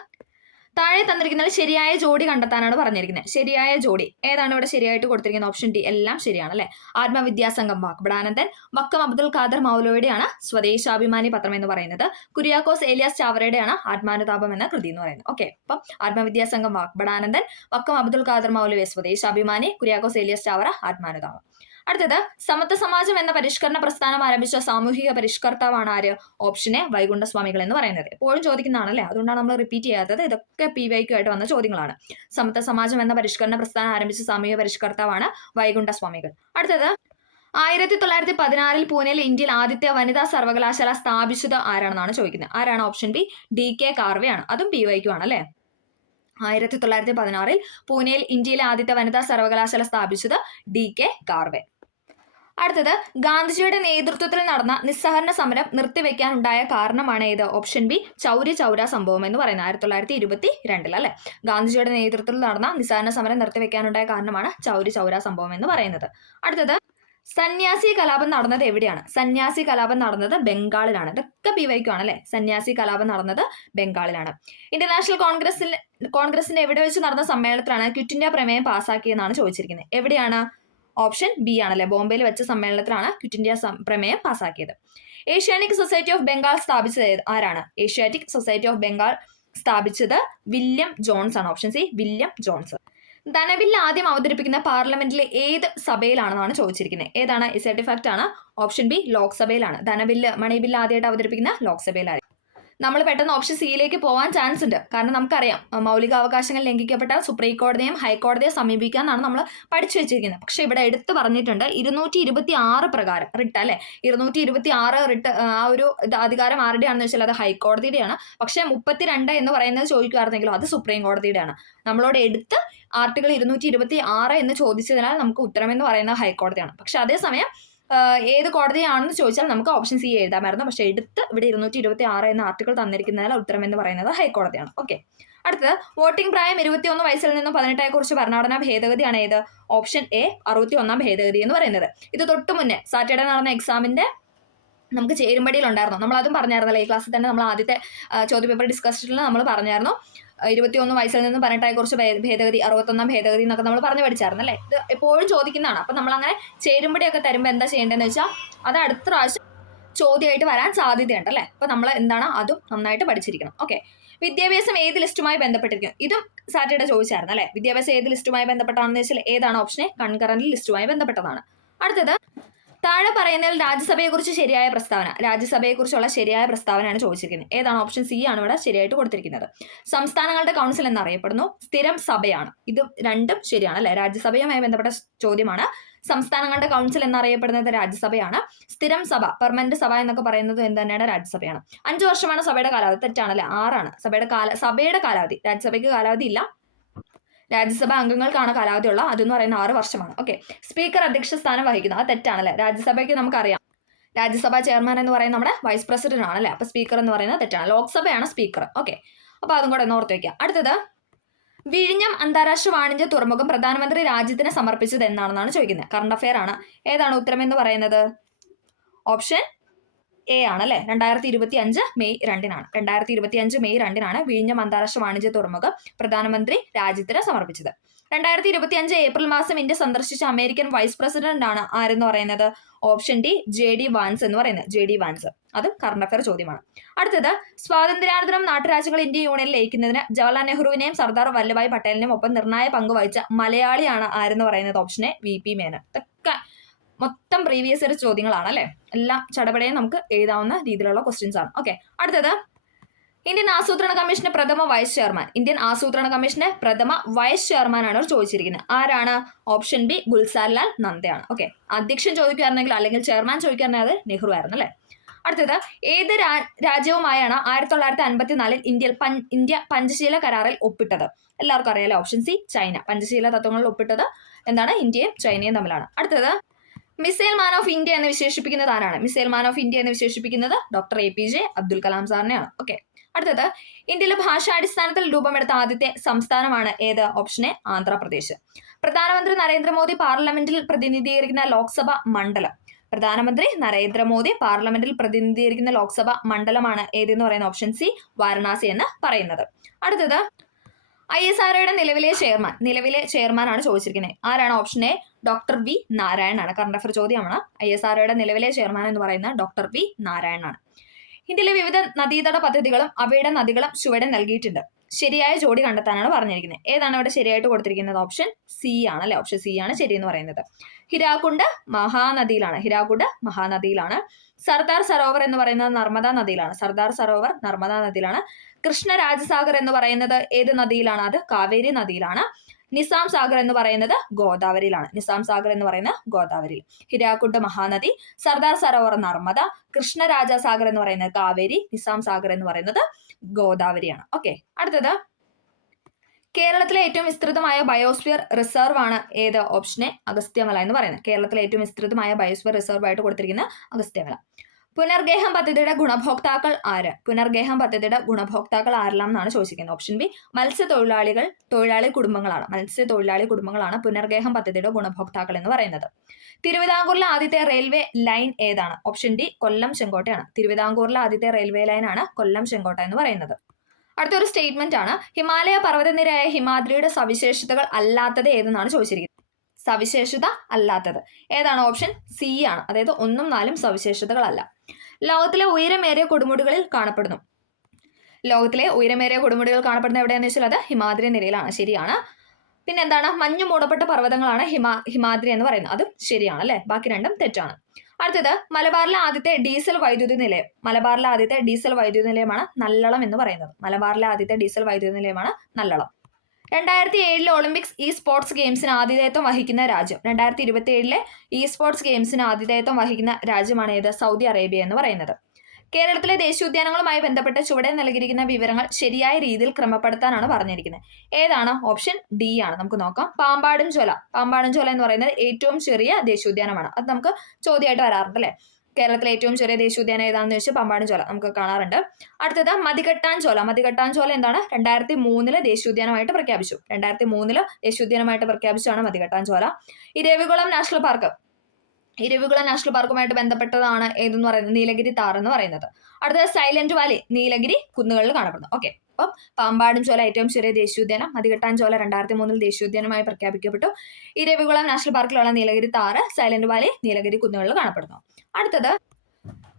താഴെ തന്നിരിക്കുന്നത് ശരിയായ ജോഡി കണ്ടെത്താനാണ് പറഞ്ഞിരിക്കുന്നത്. ശരിയായ ജോഡി ഏതാണ് ഇവിടെ ശരിയായിട്ട് കൊടുത്തിരിക്കുന്നത്? ഓപ്ഷൻ ഡി, എല്ലാം ശരിയാണ് അല്ലെ. ആത്മവിദ്യാസംഘം വാഗ്ബടാനന്ദൻ, വക്കം അബ്ദുൽ ഖാദർ മൗലവിയുടെയാണ് സ്വദേശാഭിമാനി പത്രം എന്ന് പറയുന്നത്. കുര്യാക്കോസ് ഏലിയാസ് ചാവറയുടെയാണ് ആത്മാനുതാപം എന്ന കൃതി എന്ന് പറയുന്നത്. ഓക്കെ, അപ്പം ആത്മവിദ്യാസംഘം വാഗ്ബടാനന്ദൻ, വക്കം അബ്ദുൽ ഖാദർ മൗലവി സ്വദേശാഭിമാനി, കുര്യാക്കോസ് ഏലിയാസ് ചാവറ ആത്മാനുതാപം. അടുത്തത്, സമത്വ സമാജം എന്ന പരിഷ്കരണ പ്രസ്ഥാനം ആരംഭിച്ച സാമൂഹിക പരിഷ്കർത്താവാണ് ആര്? ഓപ്ഷൻ എ, വൈകുണ്ഠസ്വാമികൾ എന്ന് പറയുന്നത്. എപ്പോഴും ചോദിക്കുന്നതാണല്ലേ, അതുകൊണ്ടാണ് നമ്മൾ റിപ്പീറ്റ് ചെയ്യാത്തത്. ഇതൊക്കെ PYQ ആയിട്ട് വന്ന ചോദ്യങ്ങളാണ്. സമത്വ സമാജം എന്ന പരിഷ്കരണ പ്രസ്ഥാനം ആരംഭിച്ച സാമൂഹിക പരിഷ്കർത്താവാണ് വൈകുണ്ഠസ്വാമികൾ. അടുത്തത്, 1916 പൂനെയിൽ ഇന്ത്യയിൽ ആദ്യത്തെ വനിതാ സർവകലാശാല സ്ഥാപിച്ചത് ആരാണെന്നാണ് ചോദിക്കുന്നത്. ആരാണ്? Option B DK കാർവെയാണ്. അതും BYQ ആണ് അല്ലെ. 1916 പൂനെയിൽ ഇന്ത്യയിലെ ആദ്യത്തെ വനിതാ സർവകലാശാല സ്ഥാപിച്ചത് DK കാർവെ. അടുത്തത് ഗാന്ധിജിയുടെ നേതൃത്വത്തിൽ നടന്ന നിസ്സഹരണ സമരം നിർത്തിവെക്കാനുണ്ടായ കാരണമാണ് ഏത്? ഓപ്ഷൻ ബി ചൗരി ചൗര സംഭവം എന്ന് പറയുന്നത് 1922 അല്ലെ. ഗാന്ധിജിയുടെ നേതൃത്വത്തിൽ നടന്ന നിസ്സഹരണ സമരം നിർത്തിവെക്കാനുണ്ടായ കാരണമാണ് ചൗരി ചൗര സംഭവം എന്ന് പറയുന്നത്. അടുത്തത് സന്യാസി കലാപം നടന്നത് എവിടെയാണ്? സന്യാസി കലാപം നടന്നത് ബംഗാളിലാണ്. ഇതൊക്കെ BYQ ആണ് അല്ലെ. സന്യാസി കലാപം നടന്നത് ബംഗാളിലാണ്. ഇന്ത്യൻ നാഷണൽ കോൺഗ്രസിന്റെ എവിടെ വെച്ച് നടന്ന സമ്മേളനത്തിലാണ് ക്വിറ്റ് ഇന്ത്യ പ്രമേയം പാസ്സാക്കിയെന്നാണ് ചോദിച്ചിരിക്കുന്നത്. എവിടെയാണ്? ഓപ്ഷൻ ബി ആണല്ലേ. ബോംബെയിൽ വെച്ച സമ്മേളനത്തിലാണ് ക്വിറ്റ് ഇന്ത്യ പ്രമേയം പാസ്സാക്കിയത്. ഏഷ്യാറ്റിക് സൊസൈറ്റി ഓഫ് ബംഗാൾ സ്ഥാപിച്ചത് ആരാണ്? ഏഷ്യാറ്റിക് സൊസൈറ്റി ഓഫ് ബംഗാൾ സ്ഥാപിച്ചത് വില്യം ജോൺസ് ആണ്. Option C William Jones. ധനബില്ല് ആദ്യം അവതരിപ്പിക്കുന്ന പാർലമെന്റിലെ ഏത് സഭയിലാണെന്നാണ് ചോദിച്ചിരിക്കുന്നത്. ഏതാണ്? ഫാക്ട് ആണ്. ഓപ്ഷൻ ബി ലോക്സഭയിലാണ്. മണി ബില്ല് ആദ്യമായിട്ട് അവതരിപ്പിക്കുന്ന ലോക്സഭയിലായിരിക്കും. നമ്മൾ പെട്ടെന്ന് ഓപ്ഷൻ സിയിലേക്ക് പോകാൻ ചാൻസ് ഉണ്ട്. കാരണം നമുക്കറിയാം മൗലിക അവകാശങ്ങൾ ലംഘിക്കപ്പെട്ടാൽ സുപ്രീം കോടതിയും ഹൈക്കോടതിയെ സമീപിക്കാന്നാണ് നമ്മൾ പഠിച്ചു വെച്ചിരിക്കുന്നത്. പക്ഷെ ഇവിടെ എടുത്തു പറഞ്ഞിട്ടുണ്ട് 226 പ്രകാരം റിട്ട് അല്ലെ. 226 റിട്ട് ആ ഒരു അധികാരം ആരുടെയാണെന്ന് വെച്ചാൽ അത് ഹൈക്കോടതിയുടെയാണ്. പക്ഷെ 32 എന്ന് പറയുന്നത് ചോദിക്കുമായിരുന്നെങ്കിലും അത് സുപ്രീം കോടതിയുടെയാണ്. നമ്മളോട് എടുത്ത് ആർട്ടിക്കിൾ 226 എന്ന് ചോദിച്ചതിനാൽ നമുക്ക് ഉത്തരമെന്ന് പറയുന്നത് ഹൈക്കോടതിയാണ്. പക്ഷെ അതേസമയം ഏത് കോടതിയാണെന്ന് ചോദിച്ചാൽ നമുക്ക് ഓപ്ഷൻ സി എഴുതാമായിരുന്നു. പക്ഷെ എടുത്ത് ഇവിടെ 226 എന്ന ആർട്ടിക്കിൾ തന്നിരിക്കുന്നതിനാൽ ഉത്തരം എന്ന് പറയുന്നത് ഹൈക്കോടതിയാണ്. ഓക്കെ. അടുത്തത് വോട്ടിംഗ് പ്രായം 21 വയസ്സിൽ നിന്നും 18 കുറിച്ച് ഭരണഘടനാ ഭേദഗതിയാണ് ഏത്? ഓപ്ഷൻ എ 61 ഭേദഗതി എന്ന് പറയുന്നത്. ഇത് തൊട്ടു മുന്നേ സാറ്റർഡേ നടന്ന എക്സാമിന്റെ നമുക്ക് ചേരുംപടിയിൽ ഉണ്ടായിരുന്നു. നമ്മൾ അതും പറഞ്ഞായിരുന്നല്ലോ. ഈ ക്ലാസ്സിൽ തന്നെ നമ്മൾ ആദ്യത്തെ ചോദ്യപേപ്പർ ഡിസ്കഷനിൽ നമ്മൾ പറഞ്ഞായിരുന്നു 21 വയസ്സിൽ നിന്ന് 18 കുറിച്ച് ഭേദഗതി 61 ഭേദഗതി എന്നൊക്കെ നമ്മൾ പറഞ്ഞു പഠിച്ചായിരുന്നു അല്ലേ. ഇത് എപ്പോഴും ചോദിക്കുന്നതാണ്. അപ്പം നമ്മളങ്ങനെ ചേരുംപടിയൊക്കെ തരുമ്പോൾ എന്താ ചെയ്യേണ്ടതെന്ന് വെച്ചാൽ അത് അടുത്ത പ്രാവശ്യം ചോദ്യമായിട്ട് വരാൻ സാധ്യതയുണ്ട് അല്ലേ. അപ്പോൾ നമ്മൾ എന്താണ് അതും നന്നായിട്ട് പഠിച്ചിരിക്കണം. ഓക്കെ. വിദ്യാഭ്യാസം ഏത് ലിസ്റ്റുമായി ബന്ധപ്പെട്ടിരിക്കും? ഇതും സാറ്റർഡേ ചോദിച്ചായിരുന്നു അല്ലേ. വിദ്യാഭ്യാസം ഏത് ലിസ്റ്റുമായി ബന്ധപ്പെട്ടാണെന്ന് വെച്ചാൽ ഏതാണ്? ഓപ്ഷനെ കൺകറന്റ് ലിസ്റ്റുമായി ബന്ധപ്പെട്ടതാണ്. അടുത്തത് താഴെ പറയുന്നതിൽ രാജ്യസഭയെക്കുറിച്ച് ശരിയായ പ്രസ്താവന. രാജ്യസഭയെക്കുറിച്ചുള്ള ശരിയായ പ്രസ്താവനയാണ് ചോദിച്ചിരിക്കുന്നത്. ഏതാണ്? ഓപ്ഷൻ സി ആണ് ഇവിടെ ശരിയായിട്ട് കൊടുത്തിരിക്കുന്നത്. സംസ്ഥാനങ്ങളുടെ കൗൺസിൽ എന്നറിയപ്പെടുന്നു. സ്ഥിരം സഭയാണ്. ഇത് രണ്ടും ശരിയാണ് അല്ലെ. രാജ്യസഭയുമായി ബന്ധപ്പെട്ട ചോദ്യമാണ്. സംസ്ഥാനങ്ങളുടെ കൗൺസിൽ എന്നറിയപ്പെടുന്നത് രാജ്യസഭയാണ്. സ്ഥിരം സഭ പെർമനന്റ് സഭ എന്നൊക്കെ പറയുന്നത് എന്ത് തന്നെയാണ്? രാജ്യസഭയാണ്. 5 വർഷമാണ് സഭയുടെ കാലാവധി. തെറ്റാണല്ലേ. 6 ആണ് സഭയുടെ കാലാവധി. രാജ്യസഭയ്ക്ക് കാലാവധി ഇല്ല. രാജ്യസഭ അംഗങ്ങൾക്കാണ് കാലാവധി ഉള്ള. അതെന്ന് പറയുന്നത് 6 വർഷമാണ്. ഓക്കെ. സ്പീക്കർ അധ്യക്ഷ സ്ഥാനം വഹിക്കുന്നു. അത് തെറ്റാണല്ലേ. രാജ്യസഭയ്ക്ക് നമുക്കറിയാം രാജ്യസഭാ ചെയർമാൻ എന്ന് പറയുന്നത് നമ്മുടെ വൈസ് പ്രസിഡന്റ് ആണല്ലേ. അപ്പൊ സ്പീക്കർ എന്ന് പറയുന്നത് തെറ്റാണ്. ലോക്സഭയാണ് സ്പീക്കർ. ഓക്കെ. അപ്പൊ അതും കൂടെ ഒന്ന് ഓർത്ത് വയ്ക്കാം. അടുത്തത് വിഴിഞ്ഞം അന്താരാഷ്ട്ര വാണിജ്യ തുറമുഖം പ്രധാനമന്ത്രി രാജ്യത്തിന് സമർപ്പിച്ചത് എന്നാണെന്നാണ് ചോദിക്കുന്നത്. കറണ്ട് അഫെയർ ആണ്. ഏതാണ് ഉത്തരം എന്ന് പറയുന്നത്? ഓപ്ഷൻ എ ആണല്ലേ. 2025 മെയ് 2-നാണ്. 2025 മെയ് 2-നാണ് വിഴിഞ്ഞം അന്താരാഷ്ട്ര വാണിജ്യ തുറമുഖം പ്രധാനമന്ത്രി രാജ്യത്തിന് സമർപ്പിച്ചത്. 2025 ഏപ്രിൽ മാസം ഇന്ത്യ സന്ദർശിച്ച അമേരിക്കൻ വൈസ് പ്രസിഡന്റ് ആണ് ആരെന്ന് പറയുന്നത്? ഓപ്ഷൻ ഡി JD വാൻസ് എന്ന് പറയുന്നത്. JD Vance. അതും കറണ്ട് അഫെയർ ചോദ്യമാണ്. അടുത്തത് സ്വാതന്ത്ര്യാനന്തരം നാട്ടുരാജ്യങ്ങൾ ഇന്ത്യ യൂണിയനിൽ ലയിക്കുന്നതിന് ജവഹർലാൽ നെഹ്റുവിനെയും സർദാർ വല്ലഭായ് പട്ടേലിനെയും ഒപ്പം നിർണായ പങ്ക് വഹിച്ച മലയാളിയാണ് ആരെന്ന് പറയുന്നത്? Option A VP Menon. ഇതൊക്കെ മൊത്തം പ്രീവിയസ് ഇയർ ചോദ്യങ്ങളാണ് അല്ലെ. എല്ലാം ചടപടയും നമുക്ക് എഴുതാവുന്ന രീതിയിലുള്ള ക്വസ്റ്റ്യൻസ് ആണ്. ഓക്കെ. അടുത്തത് ഇന്ത്യൻ ആസൂത്രണ കമ്മീഷന്റെ പ്രഥമ വൈസ് ചെയർമാൻ. ഇന്ത്യൻ ആസൂത്രണ കമ്മീഷന്റെ പ്രഥമ വൈസ് ചെയർമാനാണ് ചോദിച്ചിരിക്കുന്നത്. ആരാണ്? ഓപ്ഷൻ ബി ഗുൽസാർലാൽ നന്ദയാണ്. ഓക്കെ. അധ്യക്ഷൻ ചോദിക്കുകയായിരുന്നെങ്കിൽ അല്ലെങ്കിൽ ചെയർമാൻ ചോദിക്കുകയായിരുന്നെങ്കിൽ അത് നെഹ്റു ആയിരുന്നു അല്ലെ. അടുത്തത് ഏത് രാജ്യവുമായാണ് 1954 ഇന്ത്യ പഞ്ചശീല കരാറിൽ ഒപ്പിട്ടത്? എല്ലാവർക്കും അറിയാലോ. Option C China. പഞ്ചശീല തത്വങ്ങളിൽ ഒപ്പിട്ടത് എന്താണ്? ഇന്ത്യയും ചൈനയും തമ്മിലാണ്. അടുത്തത് മിസൈൽ മാൻ ഓഫ് ഇന്ത്യ എന്ന് വിശേഷിപ്പിക്കുന്നത് ആരാണ്? മിസൈൽ മാൻ ഓഫ് ഇന്ത്യ എന്ന് വിശേഷിപ്പിക്കുന്നത് ഡോക്ടർ APJ അബ്ദുൽ കലാം സാറിനെയാണ്. ഓക്കെ. അടുത്തത് ഇന്ത്യയിലെ ഭാഷാടിസ്ഥാനത്തിൽ രൂപമെടുത്ത ആദ്യത്തെ സംസ്ഥാനമാണ് ഏത്? Option A Andhra Pradesh. പ്രധാനമന്ത്രി നരേന്ദ്രമോദി പാർലമെന്റിൽ പ്രതിനിധീകരിക്കുന്ന ലോക്സഭ മണ്ഡലം. പ്രധാനമന്ത്രി നരേന്ദ്രമോദി പാർലമെന്റിൽ പ്രതിനിധീകരിക്കുന്ന ലോക്സഭ മണ്ഡലമാണ് ഏതെന്ന് പറയുന്ന? ഓപ്ഷൻ സി വാരണാസി എന്ന് പറയുന്നത്. അടുത്തത് ISROയുടെ നിലവിലെ ചെയർമാനാണ് ചോദിച്ചിരിക്കുന്നത്. ആരാണ്? ഓപ്ഷൻ എ ഡോക്ടർ V നാരായണനാണ്. കറണ്ട് അഫയർ ചോദ്യമാണ്. ISROയുടെ നിലവിലെ ചെയർമാൻ എന്ന് പറയുന്നത് ഡോക്ടർ V നാരായണനാണ്. ഇന്ത്യയിലെ വിവിധ നദീതട പദ്ധതികളും അവയുടെ നദികളും ചുവടെ നൽകിയിട്ടുണ്ട്. ശരിയായ ജോഡി കണ്ടെത്താനാണ് പറഞ്ഞിരിക്കുന്നത്. ഏതാണ് ഇവിടെ ശരിയായിട്ട് കൊടുത്തിരിക്കുന്നത്? ഓപ്ഷൻ സി ആണ് അല്ലെ. ഓപ്ഷൻ സി ആണ് ശരി എന്ന് പറയുന്നത്. ഹിരാക്കുണ്ട് മഹാനദിയിലാണ്. സർദാർ സരോവർ എന്ന് പറയുന്നത് നർമ്മദാ നദിയിലാണ്. കൃഷ്ണ രാജസാഗർ എന്ന് പറയുന്നത് ഏത് നദിയിലാണ്? അത് കാവേരി നദിയിലാണ്. നിസാം സാഗർ എന്ന് പറയുന്നത് ഗോദാവരിയിലാണ്. നിസാം സാഗർ എന്ന് പറയുന്ന ഗോദാവരിയിൽ. ഹിരാക്കുഡ് മഹാനദി, സർദാർ സരോവർ നർമ്മദ, കൃഷ്ണരാജ സാഗർ എന്ന് പറയുന്നത് കാവേരി, നിസാം സാഗർ എന്ന് പറയുന്നത് ഗോദാവരിയാണ്. ഓക്കെ, അടുത്തത് കേരളത്തിലെ ഏറ്റവും വിസ്തൃതമായ ബയോസ്ഫിയർ റിസർവ് ആണ് ഏത്? ഓപ്ഷൻ എ അഗസ്ത്യമല എന്ന് പറയുന്നത്. കേരളത്തിലെ ഏറ്റവും വിസ്തൃതമായ ബയോസ്ഫിയർ റിസർവ് ആയിട്ട് കൊടുത്തിരിക്കുന്ന അഗസ്ത്യമല. പുനർഗേഹം പദ്ധതിയുടെ ഗുണഭോക്താക്കൾ ആര്? പുനർഗേഹം പദ്ധതിയുടെ ഗുണഭോക്താക്കൾ ആരെല്ലാം എന്നാണ് ചോദിക്കുന്നത്. ഓപ്ഷൻ ബി തൊഴിലാളി കുടുംബങ്ങളാണ്. മത്സ്യത്തൊഴിലാളി കുടുംബങ്ങളാണ് പുനർഗേഹം പദ്ധതിയുടെ ഗുണഭോക്താക്കൾ എന്ന് പറയുന്നത്. തിരുവിതാംകൂറിലെ ആദ്യത്തെ റെയിൽവേ ലൈൻ ഏതാണ്? ഓപ്ഷൻ ഡി കൊല്ലം ചെങ്കോട്ടയാണ്. തിരുവിതാംകൂറിലെ ആദ്യത്തെ റെയിൽവേ ലൈനാണ് കൊല്ലം ചെങ്കോട്ട എന്ന് പറയുന്നത്. അടുത്തൊരു സ്റ്റേറ്റ്മെന്റ് ആണ്, ഹിമാലയ പർവ്വതനിരയായ ഹിമാദ്രിയുടെ സവിശേഷതകൾ അല്ലാത്തത് ഏതെന്നാണ് ചോദിച്ചിരിക്കുന്നത്. സവിശേഷത അല്ലാത്തത് ഏതാണ്? ഓപ്ഷൻ സി ആണ്. അതായത് 1ഉം 4ഉം സവിശേഷതകളല്ല. ലോകത്തിലെ ഉയരമേറിയ കൊടുമുടികളിൽ കാണപ്പെടുന്നു. ലോകത്തിലെ ഉയരമേറിയ കൊടുമുടികൾ കാണപ്പെടുന്ന എവിടെയാണെന്ന് വെച്ചാൽ അത് ഹിമാദ്രി നിരയിലാണ്. ശരിയാണ്. പിന്നെ എന്താണ്? മഞ്ഞു മൂടപ്പെട്ട പർവ്വതങ്ങളാണ് ഹിമാദ്രി എന്ന് പറയുന്നത്. അതും ശരിയാണ് അല്ലെ. ബാക്കി രണ്ടും തെറ്റാണ്. അടുത്തത് മലബാറിലെ ആദ്യത്തെ ഡീസൽ വൈദ്യുതി നിലയം. മലബാറിലെ ആദ്യത്തെ ഡീസൽ വൈദ്യുതി നിലയമാണ് നല്ലളം എന്ന് പറയുന്നത്. മലബാറിലെ ആദ്യത്തെ ഡീസൽ വൈദ്യുതി നിലയമാണ് നല്ലളം. 2007 ഒളിമ്പിക്സ് ഇ സ്പോർട്സ് ഗെയിംസിന് ആതിഥേയത്വം വഹിക്കുന്ന രാജ്യം. 2027 ഇ സ്പോർട്സ് ഗെയിംസിന് ആതിഥേയത്വം വഹിക്കുന്ന രാജ്യമാണ് ഏത്? സൗദി അറേബ്യ എന്ന് പറയുന്നത്. കേരളത്തിലെ ദേശീയോദ്യാനങ്ങളുമായി ബന്ധപ്പെട്ട് ചുവടെ നൽകിയിരിക്കുന്ന വിവരങ്ങൾ ശരിയായ രീതിയിൽ ക്രമപ്പെടുത്താനാണ് പറഞ്ഞിരിക്കുന്നത്. ഏതാണ്? ഓപ്ഷൻ ഡി ആണ്. നമുക്ക് നോക്കാം. പാമ്പാടും ചോല എന്ന് പറയുന്നത് ഏറ്റവും ചെറിയ ദേശീയോദ്യാനമാണ്. അത് നമുക്ക് ചോദ്യമായിട്ട് വരാറുണ്ട് അല്ലെ. കേരളത്തിലെ ഏറ്റവും ചെറിയ ദേശീയോദ്യാനം ഏതാണെന്ന് ചോദിച്ചാൽ പാമ്പാടും ചോല നമുക്ക് കാണാറുണ്ട്. അടുത്തത് മതികെട്ടാൻ ചോല എന്താണ്? 2003 ദേശീയോദ്യാനമായിട്ട് പ്രഖ്യാപിച്ചു. 2003 ദേശീയോദ്യാനമായിട്ട് പ്രഖ്യാപിച്ചാണ് മതികെട്ടാൻ ചോല. ഇരവികുളം നാഷണൽ പാർക്കുമായിട്ട് ബന്ധപ്പെട്ടതാണ് ഏതെന്ന് പറയുന്നത്? നീലഗിരി താർ എന്ന് പറയുന്നത്. അടുത്തത് സൈലന്റ് വാലി, നീലഗിരി കുന്നുകളിൽ കാണപ്പെടുന്നു. ഓക്കെ, അപ്പം പാമ്പാടും ചോല ഏറ്റവും ചെറിയ ദേശീയോദ്യാനം. മതികെട്ടാൻ ചോല 2003 ദേശീയോദ്യാനമായി പ്രഖ്യാപിക്കപ്പെട്ടു. ഇരവികുളം നാഷണൽ പാർക്കിലുള്ള നീലഗിരി താർ, സൈലന്റ് വാലി നീലഗിരി കുന്നുകളിൽ കാണപ്പെടുന്നു. അടുത്തത്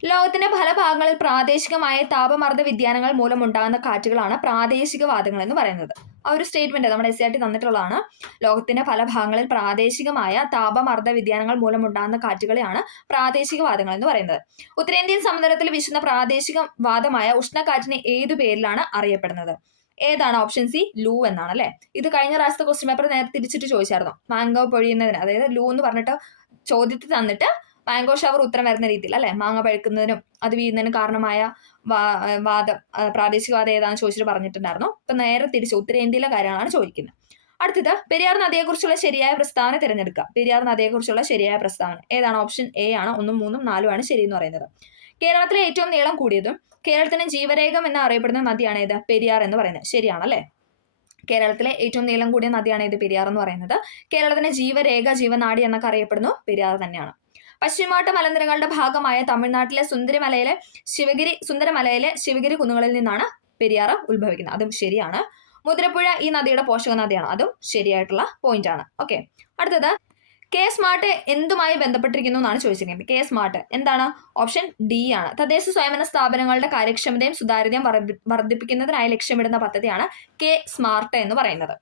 ലോകത്തിന്റെ പല ഭാഗങ്ങളിൽ പ്രാദേശികമായ താപമർദ്ദ വ്യതിയാനങ്ങൾ മൂലമുണ്ടാകുന്ന കാറ്റുകളാണ് പ്രാദേശിക വാതങ്ങൾ എന്ന് പറയുന്നത്. ആ ഒരു സ്റ്റേറ്റ്മെന്റ് നമ്മുടെ SCERT തന്നിട്ടുള്ളതാണ്. ലോകത്തിന്റെ പല ഭാഗങ്ങളിൽ പ്രാദേശികമായ താപമർദ്ദ വ്യതിയാനങ്ങൾ മൂലമുണ്ടാകുന്ന കാറ്റുകളെയാണ് പ്രാദേശിക വാതങ്ങൾ എന്ന് പറയുന്നത്. ഉത്തരേന്ത്യൻ സമുദ്രത്തിൽ വീശുന്ന പ്രാദേശിക വാദമായ ഉഷ്ണക്കാറ്റിനെ ഏതു പേരിലാണ് അറിയപ്പെടുന്നത്? ഏതാണ്? ഓപ്ഷൻ സി ലൂ എന്നാണ് അല്ലെ. ഇത് കഴിഞ്ഞ പ്രാവശ്യത്തെ ക്വസ്റ്റ്യൻ പേപ്പർ നേരെ തിരിച്ചിട്ട് ചോദിച്ചായിരുന്നു. മാംഗോ പൊഴിയുന്നതിന്, അതായത് ലൂ എന്ന് പറഞ്ഞിട്ട് ചോദ്യത്തിൽ തന്നിട്ട് മാംഗോ ഷവർ ഉത്തരം വരുന്ന രീതിയിൽ അല്ലെ, മാങ്ങ പഴുക്കുന്നതിനും അത് വീഴുന്നതിനും കാരണമായ വാദം, പ്രാദേശികവാദം ഏതാണെന്ന് ചോദിച്ചിട്ട് പറഞ്ഞിട്ടുണ്ടായിരുന്നു. ഇപ്പൊ നേരെ തിരിച്ച് ഉത്തരേന്ത്യയിലെ കാര്യങ്ങളാണ് ചോദിക്കുന്നത്. അടുത്തത് പെരിയാർ നദിയെക്കുറിച്ചുള്ള ശരിയായ പ്രസ്താവന തിരഞ്ഞെടുക്കുക. പെരിയാർ നദിയെക്കുറിച്ചുള്ള ശരിയായ പ്രസ്താവന ഏതാണ്? ഓപ്ഷൻ എ ആണ്. 1ഉം 3ഉം 4ഉം ആണ് ശരി എന്ന് പറയുന്നത്. കേരളത്തിലെ ഏറ്റവും നീളം കൂടിയതും കേരളത്തിന് ജീവരേഖം എന്ന് അറിയപ്പെടുന്ന നദിയാണ് ഏത്? പെരിയാർ എന്ന് പറയുന്നത്. ശരിയാണല്ലേ. കേരളത്തിലെ ഏറ്റവും നീളം കൂടിയ നദിയാണ് ഇത് പെരിയാർ എന്ന് പറയുന്നത്. കേരളത്തിന് ജീവരേഖ, ജീവനാടി എന്നൊക്കെ അറിയപ്പെടുന്നു പെരിയാർ തന്നെയാണ്. പശ്ചിമഘട്ട മലനിരകളുടെ ഭാഗമായ തമിഴ്നാട്ടിലെ സുന്ദരമലയിലെ ശിവഗിരി കുന്നുകളിൽ നിന്നാണ് പെരിയാർ ഉത്ഭവിക്കുന്നത്. അതും ശരിയാണ്. മുതിരപ്പുഴ ഈ നദിയുടെ പോഷക നദിയാണ്. അതും ശരിയായിട്ടുള്ള പോയിന്റ് ആണ്. ഓക്കെ, അടുത്തത് കെ സ്മാർട്ട് എന്തുമായി ബന്ധപ്പെട്ടിരിക്കുന്നു എന്നാണ് ചോദിച്ചിരിക്കുന്നത്. കെ സ്മാർട്ട് എന്താണ്? ഓപ്ഷൻ ഡി ആണ്. തദ്ദേശ സ്വയംഭരണ സ്ഥാപനങ്ങളുടെ കാര്യക്ഷമതയും സുതാര്യതയും വർദ്ധിപ്പിക്കുന്നതിനായി ലക്ഷ്യമിടുന്ന പദ്ധതിയാണ് കെ സ്മാർട്ട് എന്ന് പറയുന്നത്.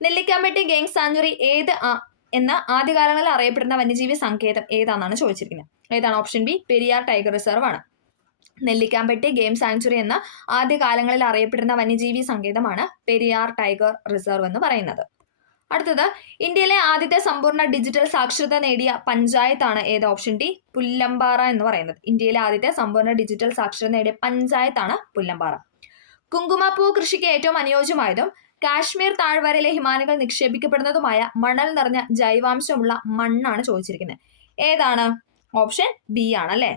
നെല്ലിക്കാമ്പട്ടി ഗെയിം സാങ്ച്വറി എന്ന ആദ്യകാലങ്ങളിൽ അറിയപ്പെടുന്ന വന്യജീവി സങ്കേതം ഏതാണെന്നാണ് ചോദിച്ചിരിക്കുന്നത്. ഏതാണ്? Option B Periyar tiger reserve ആണ്. നെല്ലിക്കാമ്പട്ടി ഗെയിം സാങ്ച്വറി എന്ന ആദ്യകാലങ്ങളിൽ അറിയപ്പെടുന്ന വന്യജീവി സങ്കേതമാണ് പെരിയാർ ടൈഗർ റിസർവ് എന്ന് പറയുന്നത്. അടുത്തത് ഇന്ത്യയിലെ ആദ്യത്തെ സമ്പൂർണ്ണ ഡിജിറ്റൽ സാക്ഷരത നേടിയ പഞ്ചായത്താണ് ഏത്? ഓപ്ഷൻ ഡി പുല്ലമ്പാറ എന്ന് പറയുന്നത്. ഇന്ത്യയിലെ ആദ്യത്തെ സമ്പൂർണ്ണ ഡിജിറ്റൽ സാക്ഷരത നേടിയ പഞ്ചായത്താണ് പുല്ലമ്പാറ. കുങ്കുമപ്പൂ കൃഷിക്ക് ഏറ്റവും അനുയോജ്യമായതും കാശ്മീർ താഴ്വരയിലെ ഹിമാനികൾ നിക്ഷേപിക്കപ്പെടുന്നതുമായ മണൽ നിറഞ്ഞ ജൈവാംശമുള്ള മണ്ണാണ് ചോദിച്ചിരിക്കുന്നത്. ഏതാണ്? ഓപ്ഷൻ ബി ആണ് അല്ലെ.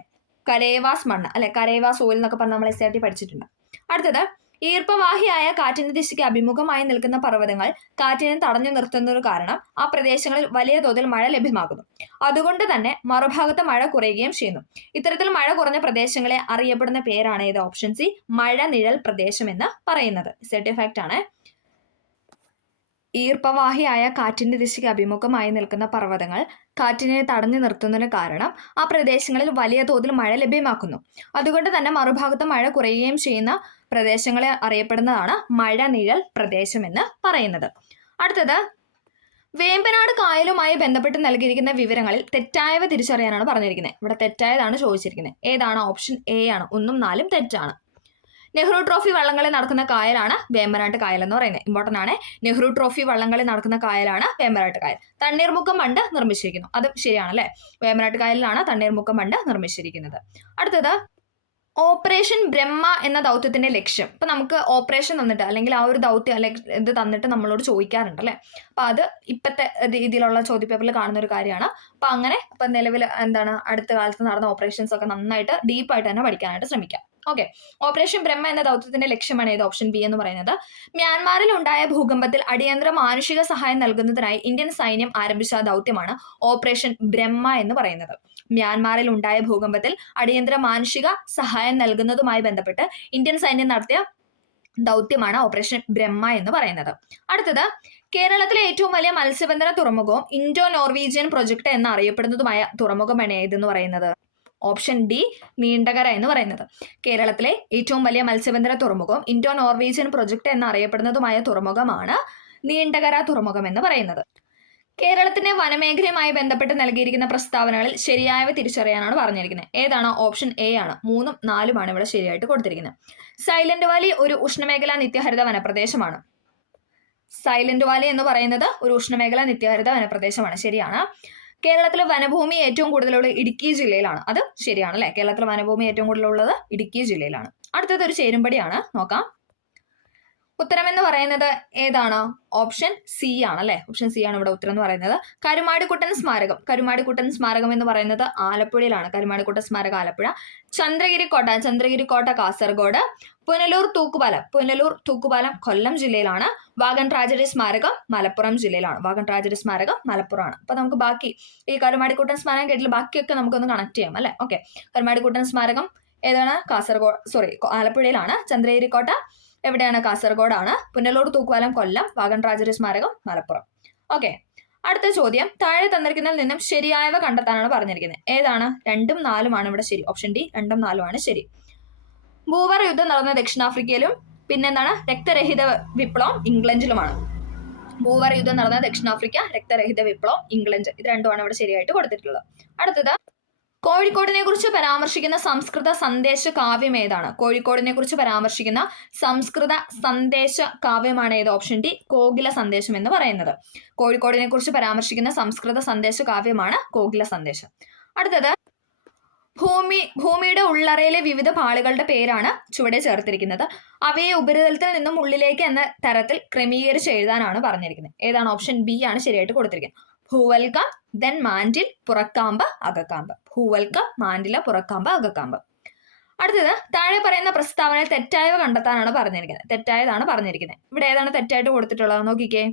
കരേവാസ് മണ്ണ് അല്ലെ, കരേവാസ് സോയിൽ എന്നൊക്കെ പറഞ്ഞ് നമ്മൾ SCERT പഠിച്ചിട്ടുണ്ട്. അടുത്തത് ഈർപ്പവാഹിയായ കാറ്റിന്റെ ദിശയ്ക്ക് അഭിമുഖമായി നിൽക്കുന്ന പർവ്വതങ്ങൾ കാറ്റിനെ തടഞ്ഞു നിർത്തുന്നത് കാരണം ആ പ്രദേശങ്ങളിൽ വലിയ തോതിൽ മഴ ലഭ്യമാകുന്നു. അതുകൊണ്ട് തന്നെ മറുഭാഗത്ത് മഴ കുറയുകയും ചെയ്യുന്നു. ഇത്തരത്തിൽ മഴ കുറഞ്ഞ പ്രദേശങ്ങളെ അറിയപ്പെടുന്ന പേരാണ് ഏത്? ഓപ്ഷൻ സി മഴ നിഴൽ പ്രദേശം എന്ന് പറയുന്നത്. SCERT ഫാക്ട് ആണ്. ഈർപ്പവാഹിയായ കാറ്റിന്റെ ദിശയ്ക്ക് അഭിമുഖമായി നിൽക്കുന്ന പർവ്വതങ്ങൾ കാറ്റിനെ തടഞ്ഞു നിർത്തുന്നതിന് കാരണം ആ പ്രദേശങ്ങളിൽ വലിയ തോതിൽ മഴ ലഭ്യമാക്കുന്നു. അതുകൊണ്ട് തന്നെ മറുഭാഗത്ത് മഴ കുറയുകയും ചെയ്യുന്ന പ്രദേശങ്ങളെ അറിയപ്പെടുന്നതാണ് മഴ നിഴൽ പ്രദേശം എന്ന് പറയുന്നത്. അടുത്തത് വേമ്പനാട് കായലുമായി ബന്ധപ്പെട്ട് നൽകിയിരിക്കുന്ന വിവരങ്ങളിൽ തെറ്റായവ തിരിച്ചറിയാനാണ് പറഞ്ഞിരിക്കുന്നത്. ഇവിടെ തെറ്റായതാണ് ചോദിച്ചിരിക്കുന്നത്. ഏതാണ്? ഓപ്ഷൻ എ ആണ്. 1ഉം 4ഉം തെറ്റാണ്. നെഹ്റു ട്രോഫി വള്ളംകളി നടക്കുന്ന കായലാണ് വേമ്പനാട്ട് കായൽ എന്ന് പറയുന്നത്. ഇമ്പോർട്ടന്റ് ആണ്. നെഹ്റു ട്രോഫി വള്ളംകളി നടക്കുന്ന കായലാണ് വേമ്പനാട്ട് കായൽ. തണ്ണീർമുക്കം ബണ്ട് നിർമ്മിച്ചിരിക്കുന്നു. അത് ശരിയാണ് അല്ലെ. വേമ്പനാട്ട് കായലിലാണ് തണ്ണീർമുക്കം ബണ്ട് നിർമ്മിച്ചിരിക്കുന്നത്. അടുത്തത് ഓപ്പറേഷൻ ബ്രഹ്മ എന്ന ദൗത്യത്തിന്റെ ലക്ഷ്യം. ഇപ്പൊ നമുക്ക് ഓപ്പറേഷൻ തന്നിട്ട് അല്ലെങ്കിൽ ആ ഒരു ദൗത്യം അല്ലെങ്കിൽ ഇത് തന്നിട്ട് നമ്മളോട് ചോദിക്കാറുണ്ട് അല്ലെ. അപ്പൊ അത് ഇപ്പത്തെ രീതിയിലുള്ള ചോദ്യപേപ്പറിൽ കാണുന്ന ഒരു കാര്യമാണ്. അപ്പൊ അങ്ങനെ ഇപ്പൊ നിലവിൽ എന്താണ് അടുത്ത കാലത്ത് നടന്ന ഓപ്പറേഷൻസ് ഒക്കെ നന്നായിട്ട് ഡീപ്പായിട്ട് തന്നെ പഠിക്കാനായിട്ട് ശ്രമിക്കാം. ഓക്കെ, ഓപ്പറേഷൻ ബ്രഹ്മ എന്ന ദൗത്യത്തിന്റെ ലക്ഷ്യമാണ് ഏത്? ഓപ്ഷൻ ബി എന്ന് പറയുന്നത്. മ്യാൻമാറിൽ ഉണ്ടായ ഭൂകമ്പത്തിൽ അടിയന്തര മാനുഷിക സഹായം നൽകുന്നതിനായി ഇന്ത്യൻ സൈന്യം ആരംഭിച്ച ദൗത്യമാണ് ഓപ്പറേഷൻ ബ്രഹ്മ എന്ന് പറയുന്നത്. മ്യാൻമാറിൽ ഉണ്ടായ ഭൂകമ്പത്തിൽ അടിയന്തര മാനുഷിക സഹായം നൽകുന്നതുമായി ബന്ധപ്പെട്ട് ഇന്ത്യൻ സൈന്യം നടത്തിയ ദൗത്യമാണ് ഓപ്പറേഷൻ ബ്രഹ്മ എന്ന് പറയുന്നത്. അടുത്തത് കേരളത്തിലെ ഏറ്റവും വലിയ മത്സ്യബന്ധന തുറമുഖവും ഇൻഡോ നോർവീജിയൻ പ്രൊജക്ട് എന്ന് അറിയപ്പെടുന്നതുമായ തുറമുഖമാണ് ഏതെന്ന് പറയുന്നത്? ഓപ്ഷൻ ഡി നീണ്ടകര എന്ന് പറയുന്നത്. കേരളത്തിലെ ഏറ്റവും വലിയ മത്സ്യബന്ധന തുറമുഖവും ഇൻഡോ നോർവീജിയൻ പ്രൊജക്ട് എന്ന് അറിയപ്പെടുന്നതുമായ തുറമുഖമാണ് നീണ്ടകര തുറമുഖം എന്ന് പറയുന്നത്. കേരളത്തിന്റെ വനമേഖലയുമായി ബന്ധപ്പെട്ട് നൽകിയിരിക്കുന്ന പ്രസ്താവനകളിൽ ശരിയായവ തിരിച്ചറിയാനാണ് പറഞ്ഞിരിക്കുന്നത്. ഏതാണ്? ഓപ്ഷൻ എ ആണ്. 3ഉം 4ഉമാണ് ഇവിടെ ശരിയായിട്ട് കൊടുത്തിരിക്കുന്നത്. സൈലന്റ് വാലി ഒരു ഉഷ്ണമേഖലാ നിത്യഹരിത വനപ്രദേശമാണ്. സൈലന്റ് വാലി എന്ന് പറയുന്നത് ഒരു ഉഷ്ണമേഖലാ നിത്യഹരിത വനപ്രദേശമാണ്. ശരിയാണ്. കേരളത്തിലെ വനഭൂമി ഏറ്റവും കൂടുതലുള്ള ഇടുക്കി ജില്ലയിലാണ്. അത് ശരിയാണ് അല്ലെ. കേരളത്തിലെ വനഭൂമി ഏറ്റവും കൂടുതലുള്ളത് ഇടുക്കി ജില്ലയിലാണ്. അടുത്തത് ഒരു ചേരുംപടിയാണ്, നോക്കാം. ഉത്തരം എന്ന് പറയുന്നത് ഏതാണ്? ഓപ്ഷൻ സി ആണ് അല്ലെ. ഓപ്ഷൻ സി ആണ് ഇവിടെ ഉത്തരം എന്ന് പറയുന്നത്. കരുമാടിക്കുട്ടൻ സ്മാരകം. കരുമാടിക്കുട്ടൻ സ്മാരകം എന്ന് പറയുന്നത് ആലപ്പുഴയിലാണ്. കരുമാടിക്കുട്ടൻ സ്മാരകം ആലപ്പുഴ. ചന്ദ്രഗിരി കോട്ട കാസർഗോഡ്. പുനലൂർ തൂക്കുപാലം കൊല്ലം ജില്ലയിലാണ്. വാഗൺ ട്രാജഡി സ്മാരകം മലപ്പുറം ജില്ലയിലാണ്. വാഗൺ ട്രാജഡി സ്മാരകം മലപ്പുറമാണ്. അപ്പൊ നമുക്ക് ബാക്കി ഈ കരുമാടിക്കുട്ടൻ സ്മാരകം കേട്ടില്ല, ബാക്കിയൊക്കെ നമുക്കൊന്ന് കണക്ട് ചെയ്യാം അല്ലെ. ഓക്കെ, കരുമാടിക്കുട്ടൻ സ്മാരകം ഏതാണ്? ആലപ്പുഴയിലാണ്. ചന്ദ്രഗിരിക്കോട്ട എവിടെയാണ്? കാസർഗോഡാണ്. പുനലൂർ തൂക്കുപാലം കൊല്ലം. വാഗൺ ട്രാജഡി സ്മാരകം മലപ്പുറം. ഓക്കെ, അടുത്ത ചോദ്യം താഴെ തന്നിരിക്കുന്നതിൽ നിന്നും ശരിയായവ കണ്ടെത്താനാണ് പറഞ്ഞിരിക്കുന്നത്. ഏതാണ്? 2ഉം 4ഉമാണ് ഇവിടെ ശരി. ഓപ്ഷൻ ഡി 2ഉം 4ഉമാണ് ശരി. ബൂവർ യുദ്ധം നടന്ന ദക്ഷിണാഫ്രിക്കയിലും പിന്നെന്താണ്? രക്തരഹിത വിപ്ലവം ഇംഗ്ലണ്ടിലുമാണ്. ബൂവർ യുദ്ധം നടന്ന ദക്ഷിണാഫ്രിക്ക, രക്തരഹിത വിപ്ലവം ഇംഗ്ലണ്ട്. ഇത് രണ്ടുമാണ് ഇവിടെ ശരിയായിട്ട് കൊടുത്തിട്ടുള്ളത്. അടുത്തത് കോഴിക്കോടിനെ കുറിച്ച് പരാമർശിക്കുന്ന സംസ്കൃത സന്ദേശ കാവ്യം ഏതാണ്? കോഴിക്കോടിനെ കുറിച്ച് പരാമർശിക്കുന്ന സംസ്കൃത സന്ദേശ കാവ്യമാണ് ഏത്? ഓപ്ഷൻ ഡി കോകില സന്ദേശം എന്ന് പറയുന്നത്. കോഴിക്കോടിനെ കുറിച്ച് പരാമർശിക്കുന്ന സംസ്കൃത സന്ദേശ കാവ്യമാണ് കോകില സന്ദേശം. അടുത്തത് ഭൂമിയുടെ ഉള്ളറയിലെ വിവിധ പാളികളുടെ പേരാണ് ചുവടെ ചേർത്തിരിക്കുന്നത്. അവയെ ഉപരിതലത്തിൽ നിന്നും ഉള്ളിലേക്ക് എന്ന തരത്തിൽ ക്രമീകരിച്ച് എഴുതാനാണ് പറഞ്ഞിരിക്കുന്നത്. ഏതാണ്? ഓപ്ഷൻ ബി ആണ് ശരിയായിട്ട് കൊടുത്തിരിക്കുന്നത്. ഭൂവൽക്കം, ദെൻ മാൻഡിൽ, പുറക്കാമ്പ്, അകക്കാമ്പ്. ഭൂവൽക്കം, മാൻഡില, പുറക്കാമ്പ്, അകക്കാമ്പ്. അടുത്തത് താഴെ പറയുന്ന പ്രസ്താവനയിൽ തെറ്റായവ കണ്ടെത്താനാണ് പറഞ്ഞിരിക്കുന്നത്. തെറ്റായതാണ് പറഞ്ഞിരിക്കുന്നത്. ഇവിടെ ഏതാണ് തെറ്റായിട്ട് കൊടുത്തിട്ടുള്ളത് നോക്കിക്കേ.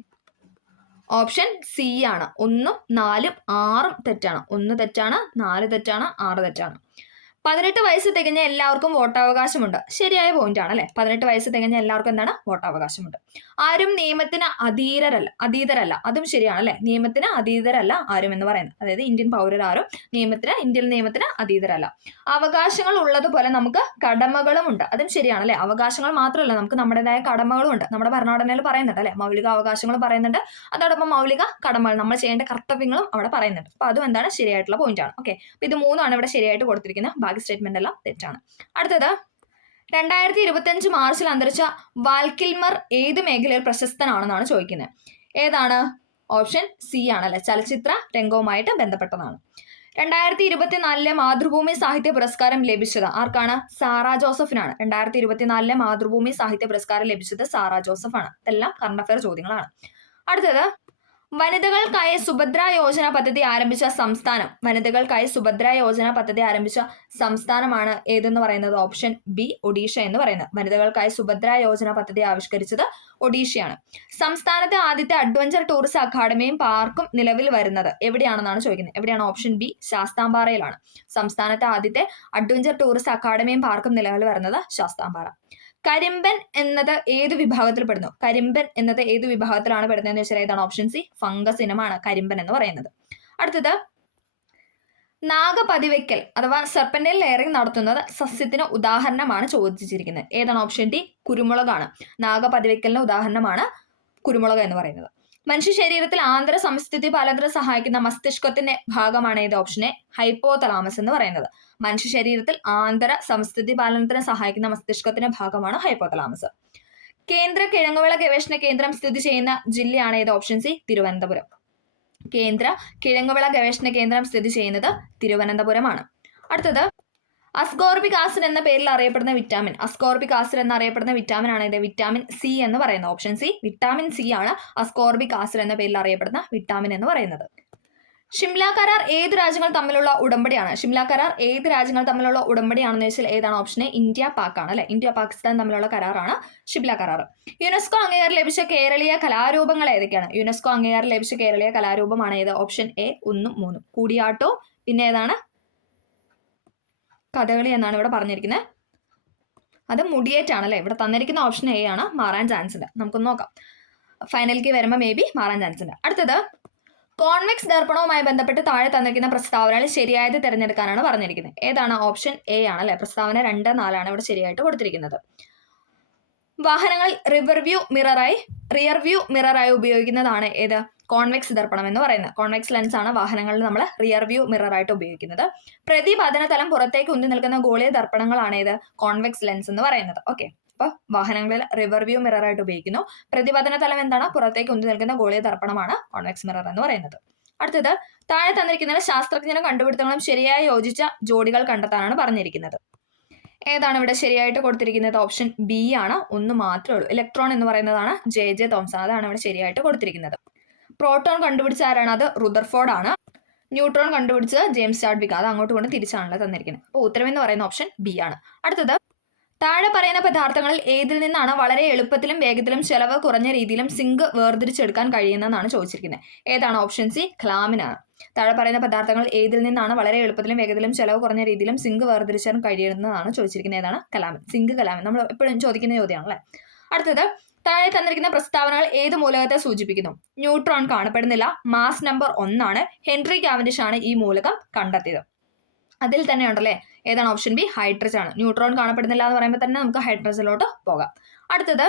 ഓപ്ഷൻ സി ആണ്. 1ഉം 4ഉം 6ഉം തെറ്റാണ്. 1 തെറ്റാണ്, 4 തെറ്റാണ്, 6 തെറ്റാണ്. 18 വയസ്സ് തികഞ്ഞ എല്ലാവർക്കും വോട്ടവകാശമുണ്ട്. ശരിയായ പോയിന്റ് ആണ് അല്ലെ. 18 വയസ്സ് തികഞ്ഞ എല്ലാവർക്കും എന്താണ്? വോട്ടവകാശമുണ്ട്. ആരും നിയമത്തിന് അതീതരല്ല. അതും ശരിയാണ് അല്ലെ. നിയമത്തിന് അതീതരല്ല ആരും എന്ന് പറയുന്നത്. അതായത് ഇന്ത്യൻ പൗരരാരും ഇന്ത്യൻ നിയമത്തിന് അതീതരല്ല. അവകാശങ്ങൾ ഉള്ളതുപോലെ നമുക്ക് കടമകളും ഉണ്ട്. അതും ശരിയാണ് അല്ലെ. അവകാശങ്ങൾ മാത്രമല്ല, നമുക്ക് നമ്മുടേതായ കടമകളും ഉണ്ട്. നമ്മുടെ ഭരണഘടനയിൽ പറയുന്നുണ്ട് അല്ലെ. മൗലിക അവകാശങ്ങൾ പറയുന്നുണ്ട്, അതോടൊപ്പം മൗലിക കടമകൾ, നമ്മൾ ചെയ്യേണ്ട കർത്തവ്യങ്ങളും അവിടെ പറയുന്നുണ്ട്. അപ്പൊ അതും എന്താണ്? ശരിയായിട്ടുള്ള പോയിന്റ് ആണ്. ഓക്കെ, ഇത് 3ആണ് ഇവിടെ ശരിയായിട്ട് കൊടുത്തിരിക്കുന്നത്. ബാക്കി സ്റ്റേറ്റ്മെന്റ് എല്ലാം തെറ്റാണ്. അടുത്തത് 2025 മാർച്ചിൽ അന്തരിച്ച വാൽകിൽമർ ഏത് മേഖലയിൽ പ്രശസ്തനാണെന്നാണ് ചോദിക്കുന്നത്. ഏതാണ്? ഓപ്ഷൻ സി ആണല്ലേ. ചലച്ചിത്ര രംഗവുമായിട്ട് ബന്ധപ്പെട്ടതാണ്. 2024 മാതൃഭൂമി സാഹിത്യ പുരസ്കാരം ലഭിച്ചത് ആർക്കാണ്? സാറാ ജോസഫിനാണ്. 2024 മാതൃഭൂമി സാഹിത്യ പുരസ്കാരം ലഭിച്ചത് സാറാ ജോസഫാണ്. ഇതെല്ലാം കറണ്ട് അഫയർ ചോദ്യങ്ങളാണ്. അടുത്തത് വനിതകൾക്കായി സുഭദ്ര യോജന പദ്ധതി ആരംഭിച്ച സംസ്ഥാനം. വനിതകൾക്കായി സുഭദ്ര യോജന പദ്ധതി ആരംഭിച്ച സംസ്ഥാനമാണ് ഏതെന്ന് പറയുന്നത്? ഓപ്ഷൻ ബി ഒഡീഷ എന്ന് പറയുന്നത്. വനിതകൾക്കായി സുഭദ്ര യോജന പദ്ധതി ആവിഷ്കരിച്ചത് ഒഡീഷയാണ്. സംസ്ഥാനത്തെ ആദ്യത്തെ അഡ്വഞ്ചർ ടൂറിസം അക്കാദമിയും പാർക്കും നിലവിൽ വരുന്നത് എവിടെയാണെന്നാണ് ചോദിക്കുന്നത്. എവിടെയാണ്? ഓപ്ഷൻ ബി ശാസ്താംപാറയിലാണ്. സംസ്ഥാനത്തെ ആദ്യത്തെ അഡ്വഞ്ചർ ടൂറിസം അക്കാദമിയും പാർക്കും നിലവിൽ വരുന്നത് ശാസ്താംപാറ. കരിമ്പൻ എന്നത് ഏത് വിഭാഗത്തിൽ പെടുന്നു? കരിമ്പൻ എന്നത് ഏത് വിഭാഗത്തിലാണ് പെടുന്നതെന്ന് വെച്ചാൽ ഏതാണ്? ഓപ്ഷൻ സി ഫംഗസ് ഇനമാണ് കരിമ്പൻ എന്ന് പറയുന്നത്. അടുത്തത് നാഗപതിവയ്ക്കൽ അഥവാ സെർപ്പന്റൈൽ ലെയറിംഗ് നടത്തുന്നത് സസ്യത്തിന് ഉദാഹരണമാണ് ചോദിച്ചിരിക്കുന്നത്. ഏതാണ്? Option D കുരുമുളകാണ്. നാഗപതിവയ്ക്കലിന് ഉദാഹരണമാണ് കുരുമുളക് എന്ന് പറയുന്നത്. മനുഷ്യ ശരീരത്തിൽ ആന്തര സംസ്ഥിതി പാലനത്തിന് സഹായിക്കുന്ന മസ്തിഷ്കത്തിന്റെ ഭാഗമാണ് ഏത് ഓപ്ഷൻ എ ഹൈപ്പോതലാമസ് എന്ന് പറയുന്നത്. മനുഷ്യ ശരീരത്തിൽ ആന്തര സംസ്ഥിതി പാലനത്തിന് സഹായിക്കുന്ന മസ്തിഷ്കത്തിന്റെ ഭാഗമാണ് ഹൈപ്പോതലാമസ്. കേന്ദ്ര കിഴങ്ങുവിള ഗവേഷണ കേന്ദ്രം സ്ഥിതി ചെയ്യുന്ന ജില്ലയാണ് ഏത് ഓപ്ഷൻ സി തിരുവനന്തപുരം. കേന്ദ്ര കിഴങ്ങുവിള ഗവേഷണ കേന്ദ്രം സ്ഥിതി ചെയ്യുന്നത് തിരുവനന്തപുരമാണ്. അടുത്തത് അസ്കോർബിക് ആസിഡ് എന്ന പേരിൽ അറിയപ്പെടുന്ന വിറ്റാമിൻ. അസ്കോർബിക് ആസിഡ് എന്നറിയപ്പെടുന്ന വിറ്റാമിൻ ആണ് ഇത് വിറ്റാമിൻ സി എന്ന് പറയുന്നത്. ഓപ്ഷൻ സി വിറ്റാമിൻ സി ആണ് അസ്കോർബിക് ആസിഡ് എന്ന പേരിൽ അറിയപ്പെടുന്ന വിറ്റാമിൻ എന്ന് പറയുന്നത്. ഷിംല കരാർ ഏത് രാജ്യങ്ങൾ തമ്മിലുള്ള ഉടമ്പടിയാണ്? ഷിംല കരാർ ഏത് രാജ്യങ്ങൾ തമ്മിലുള്ള ഉടമ്പടിയാണെന്ന് വെച്ചാൽ ഏതാണ് ഓപ്ഷൻ എ ഇന്ത്യ പാക് ആണ് അല്ലെ. ഇന്ത്യ പാകിസ്ഥാൻ തമ്മിലുള്ള കരാറാണ് ഷിംല കരാർ. യുനെസ്കോ അംഗീകാരം ലഭിച്ച കേരളീയ കലാരൂപങ്ങൾ ഏതൊക്കെയാണ്? യുനെസ്കോ അംഗീകാരം ലഭിച്ച കേരളീയ കലാരൂപമാണ് ഏത്? ഓപ്ഷൻ എ 1 3 കൂടിയാട്ടവും പിന്നെ ഏതാണ് കഥകളി എന്നാണ് ഇവിടെ പറഞ്ഞിരിക്കുന്നത്. അത് മുടിയേറ്റാണ് അല്ലെ. ഇവിടെ തന്നിരിക്കുന്ന ഓപ്ഷൻ എ ആണ്, മാറാൻ ചാൻസ് ഉണ്ട്. നമുക്കൊന്ന് നോക്കാം. ഫൈനലിലേക്ക് വരുമ്പോൾ മേ ബി മാറാൻ ചാൻസ് ഉണ്ട്. അടുത്തത് കോൺവെക്സ് ദർപ്പണവുമായി ബന്ധപ്പെട്ട് താഴെ തന്നിരിക്കുന്ന പ്രസ്താവനകൾ ശരിയായത് തിരഞ്ഞെടുക്കാനാണ് പറഞ്ഞിരിക്കുന്നത്. ഏതാണ്? ഓപ്ഷൻ എ ആണ് അല്ലെ. പ്രസ്താവന 2, 4 ആണ് ഇവിടെ ശരിയായിട്ട് കൊടുത്തിരിക്കുന്നത്. വാഹനങ്ങൾ റിയർ വ്യൂ മിററായി ഉപയോഗിക്കുന്നതാണ് ഏത്? കോൺവെക്സ് ദർപ്പണം എന്ന് പറയുന്നത്. കോൺവെക്സ് ലെൻസ് ആണ് വാഹനങ്ങളിൽ നമ്മൾ റിയർ വ്യൂ മിററായിട്ട് ഉപയോഗിക്കുന്നത്. പ്രതിപതന തലം പുറത്തേക്ക് ഉന്തി നിൽക്കുന്ന ഗോളീയ ദർപ്പണങ്ങളാണ് ഏത്? കോൺവെക്സ് ലെൻസ് എന്ന് പറയുന്നത്. ഓക്കെ, അപ്പോൾ വാഹനങ്ങളിൽ റിവർ വ്യൂ മിററായിട്ട് ഉപയോഗിക്കുന്നു. പ്രതിപതന തലം എന്താണ്? പുറത്തേക്ക് ഉന്തി നിൽക്കുന്ന ഗോളീയ ദർപ്പണമാണ് കോൺവെക്സ് മിറർ എന്ന് പറയുന്നത്. അടുത്തത് താഴെ തന്നിരിക്കുന്നതിൽ ശാസ്ത്രജ്ഞരും കണ്ടുപിടുത്തങ്ങളും ശരിയായി യോജിച്ച ജോഡികൾ കണ്ടെത്താനാണ് പറഞ്ഞിരിക്കുന്നത്. ഏതാണ് ഇവിടെ ശരിയായിട്ട് കൊടുത്തിരിക്കുന്നത്? ഓപ്ഷൻ ബി ആണ്, 1 മാത്രമേ ഉള്ളൂ. ഇലക്ട്രോൺ എന്ന് പറയുന്നതാണ് ജെ തോംസൺ. അതാണ് ഇവിടെ ശരിയായിട്ട് കൊടുത്തിരിക്കുന്നത്. പ്രോട്ടോൺ കണ്ടുപിടിച്ച ആരാണ്? അത് റുദർഫോർഡ് ആണ്. ന്യൂട്രോൺ കണ്ടുപിടിച്ചത് ജെയിംസ് ചാഡ്വിക്. അത് അങ്ങോട്ട് കൊണ്ട് തിരിച്ചാണല്ലോ തന്നിരിക്കുന്നത്. അപ്പോൾ ഉത്തരം എന്ന് പറയുന്ന ഓപ്ഷൻ ബി ആണ്. അടുത്തത് താഴെ പറയുന്ന പദാർത്ഥങ്ങളിൽ ഏതിൽ നിന്നാണ് വളരെ എളുപ്പത്തിലും വേഗത്തിലും ചെലവ് കുറഞ്ഞ രീതിയിലും സിങ്ക് വേർതിരിച്ചെടുക്കാൻ കഴിയുന്നതെന്നാണ് ചോദിച്ചിരിക്കുന്നത്. ഏതാണ്? ഓപ്ഷൻ സി ക്ലാമിൻ ആണ്. താഴെ പറയുന്ന പദാർത്ഥങ്ങൾ ഏതിൽ നിന്നാണ് വളരെ എളുപ്പത്തിലും വേഗത്തിലും ചെലവ് കുറഞ്ഞ രീതിയിലും സിങ്ക് വേർതിരിച്ചെടുക്കാൻ കഴിയുന്നതാണ് ചോദിച്ചിരിക്കുന്നത്. ഏതാണ്? കലാമിൻ. സിങ്ക് കലാമിൻ നമ്മൾ എപ്പോഴും ചോദിക്കുന്ന ചോദ്യമാണല്ലേ. അടുത്തത് താഴെ തന്നിരിക്കുന്ന പ്രസ്താവനകൾ ഏത് മൂലകത്തെ സൂചിപ്പിക്കുന്നു? ന്യൂട്രോൺ കാണപ്പെടുന്നില്ല. മാസ് നമ്പർ 1 ആണ്. ഹെൻറി കാവൻഡിഷ് ആണ് ഈ മൂലകം കണ്ടെത്തിയത്. അതിൽ തന്നെ ഉണ്ടല്ലേ. ഏതാണ്? ഓപ്ഷൻ ബി ഹൈഡ്രജൻ ആണ്. ന്യൂട്രോൺ കാണപ്പെടുന്നില്ല എന്ന് പറയുമ്പോൾ തന്നെ നമുക്ക് ഹൈഡ്രജനിലോട്ട് പോകാം. അടുത്തത്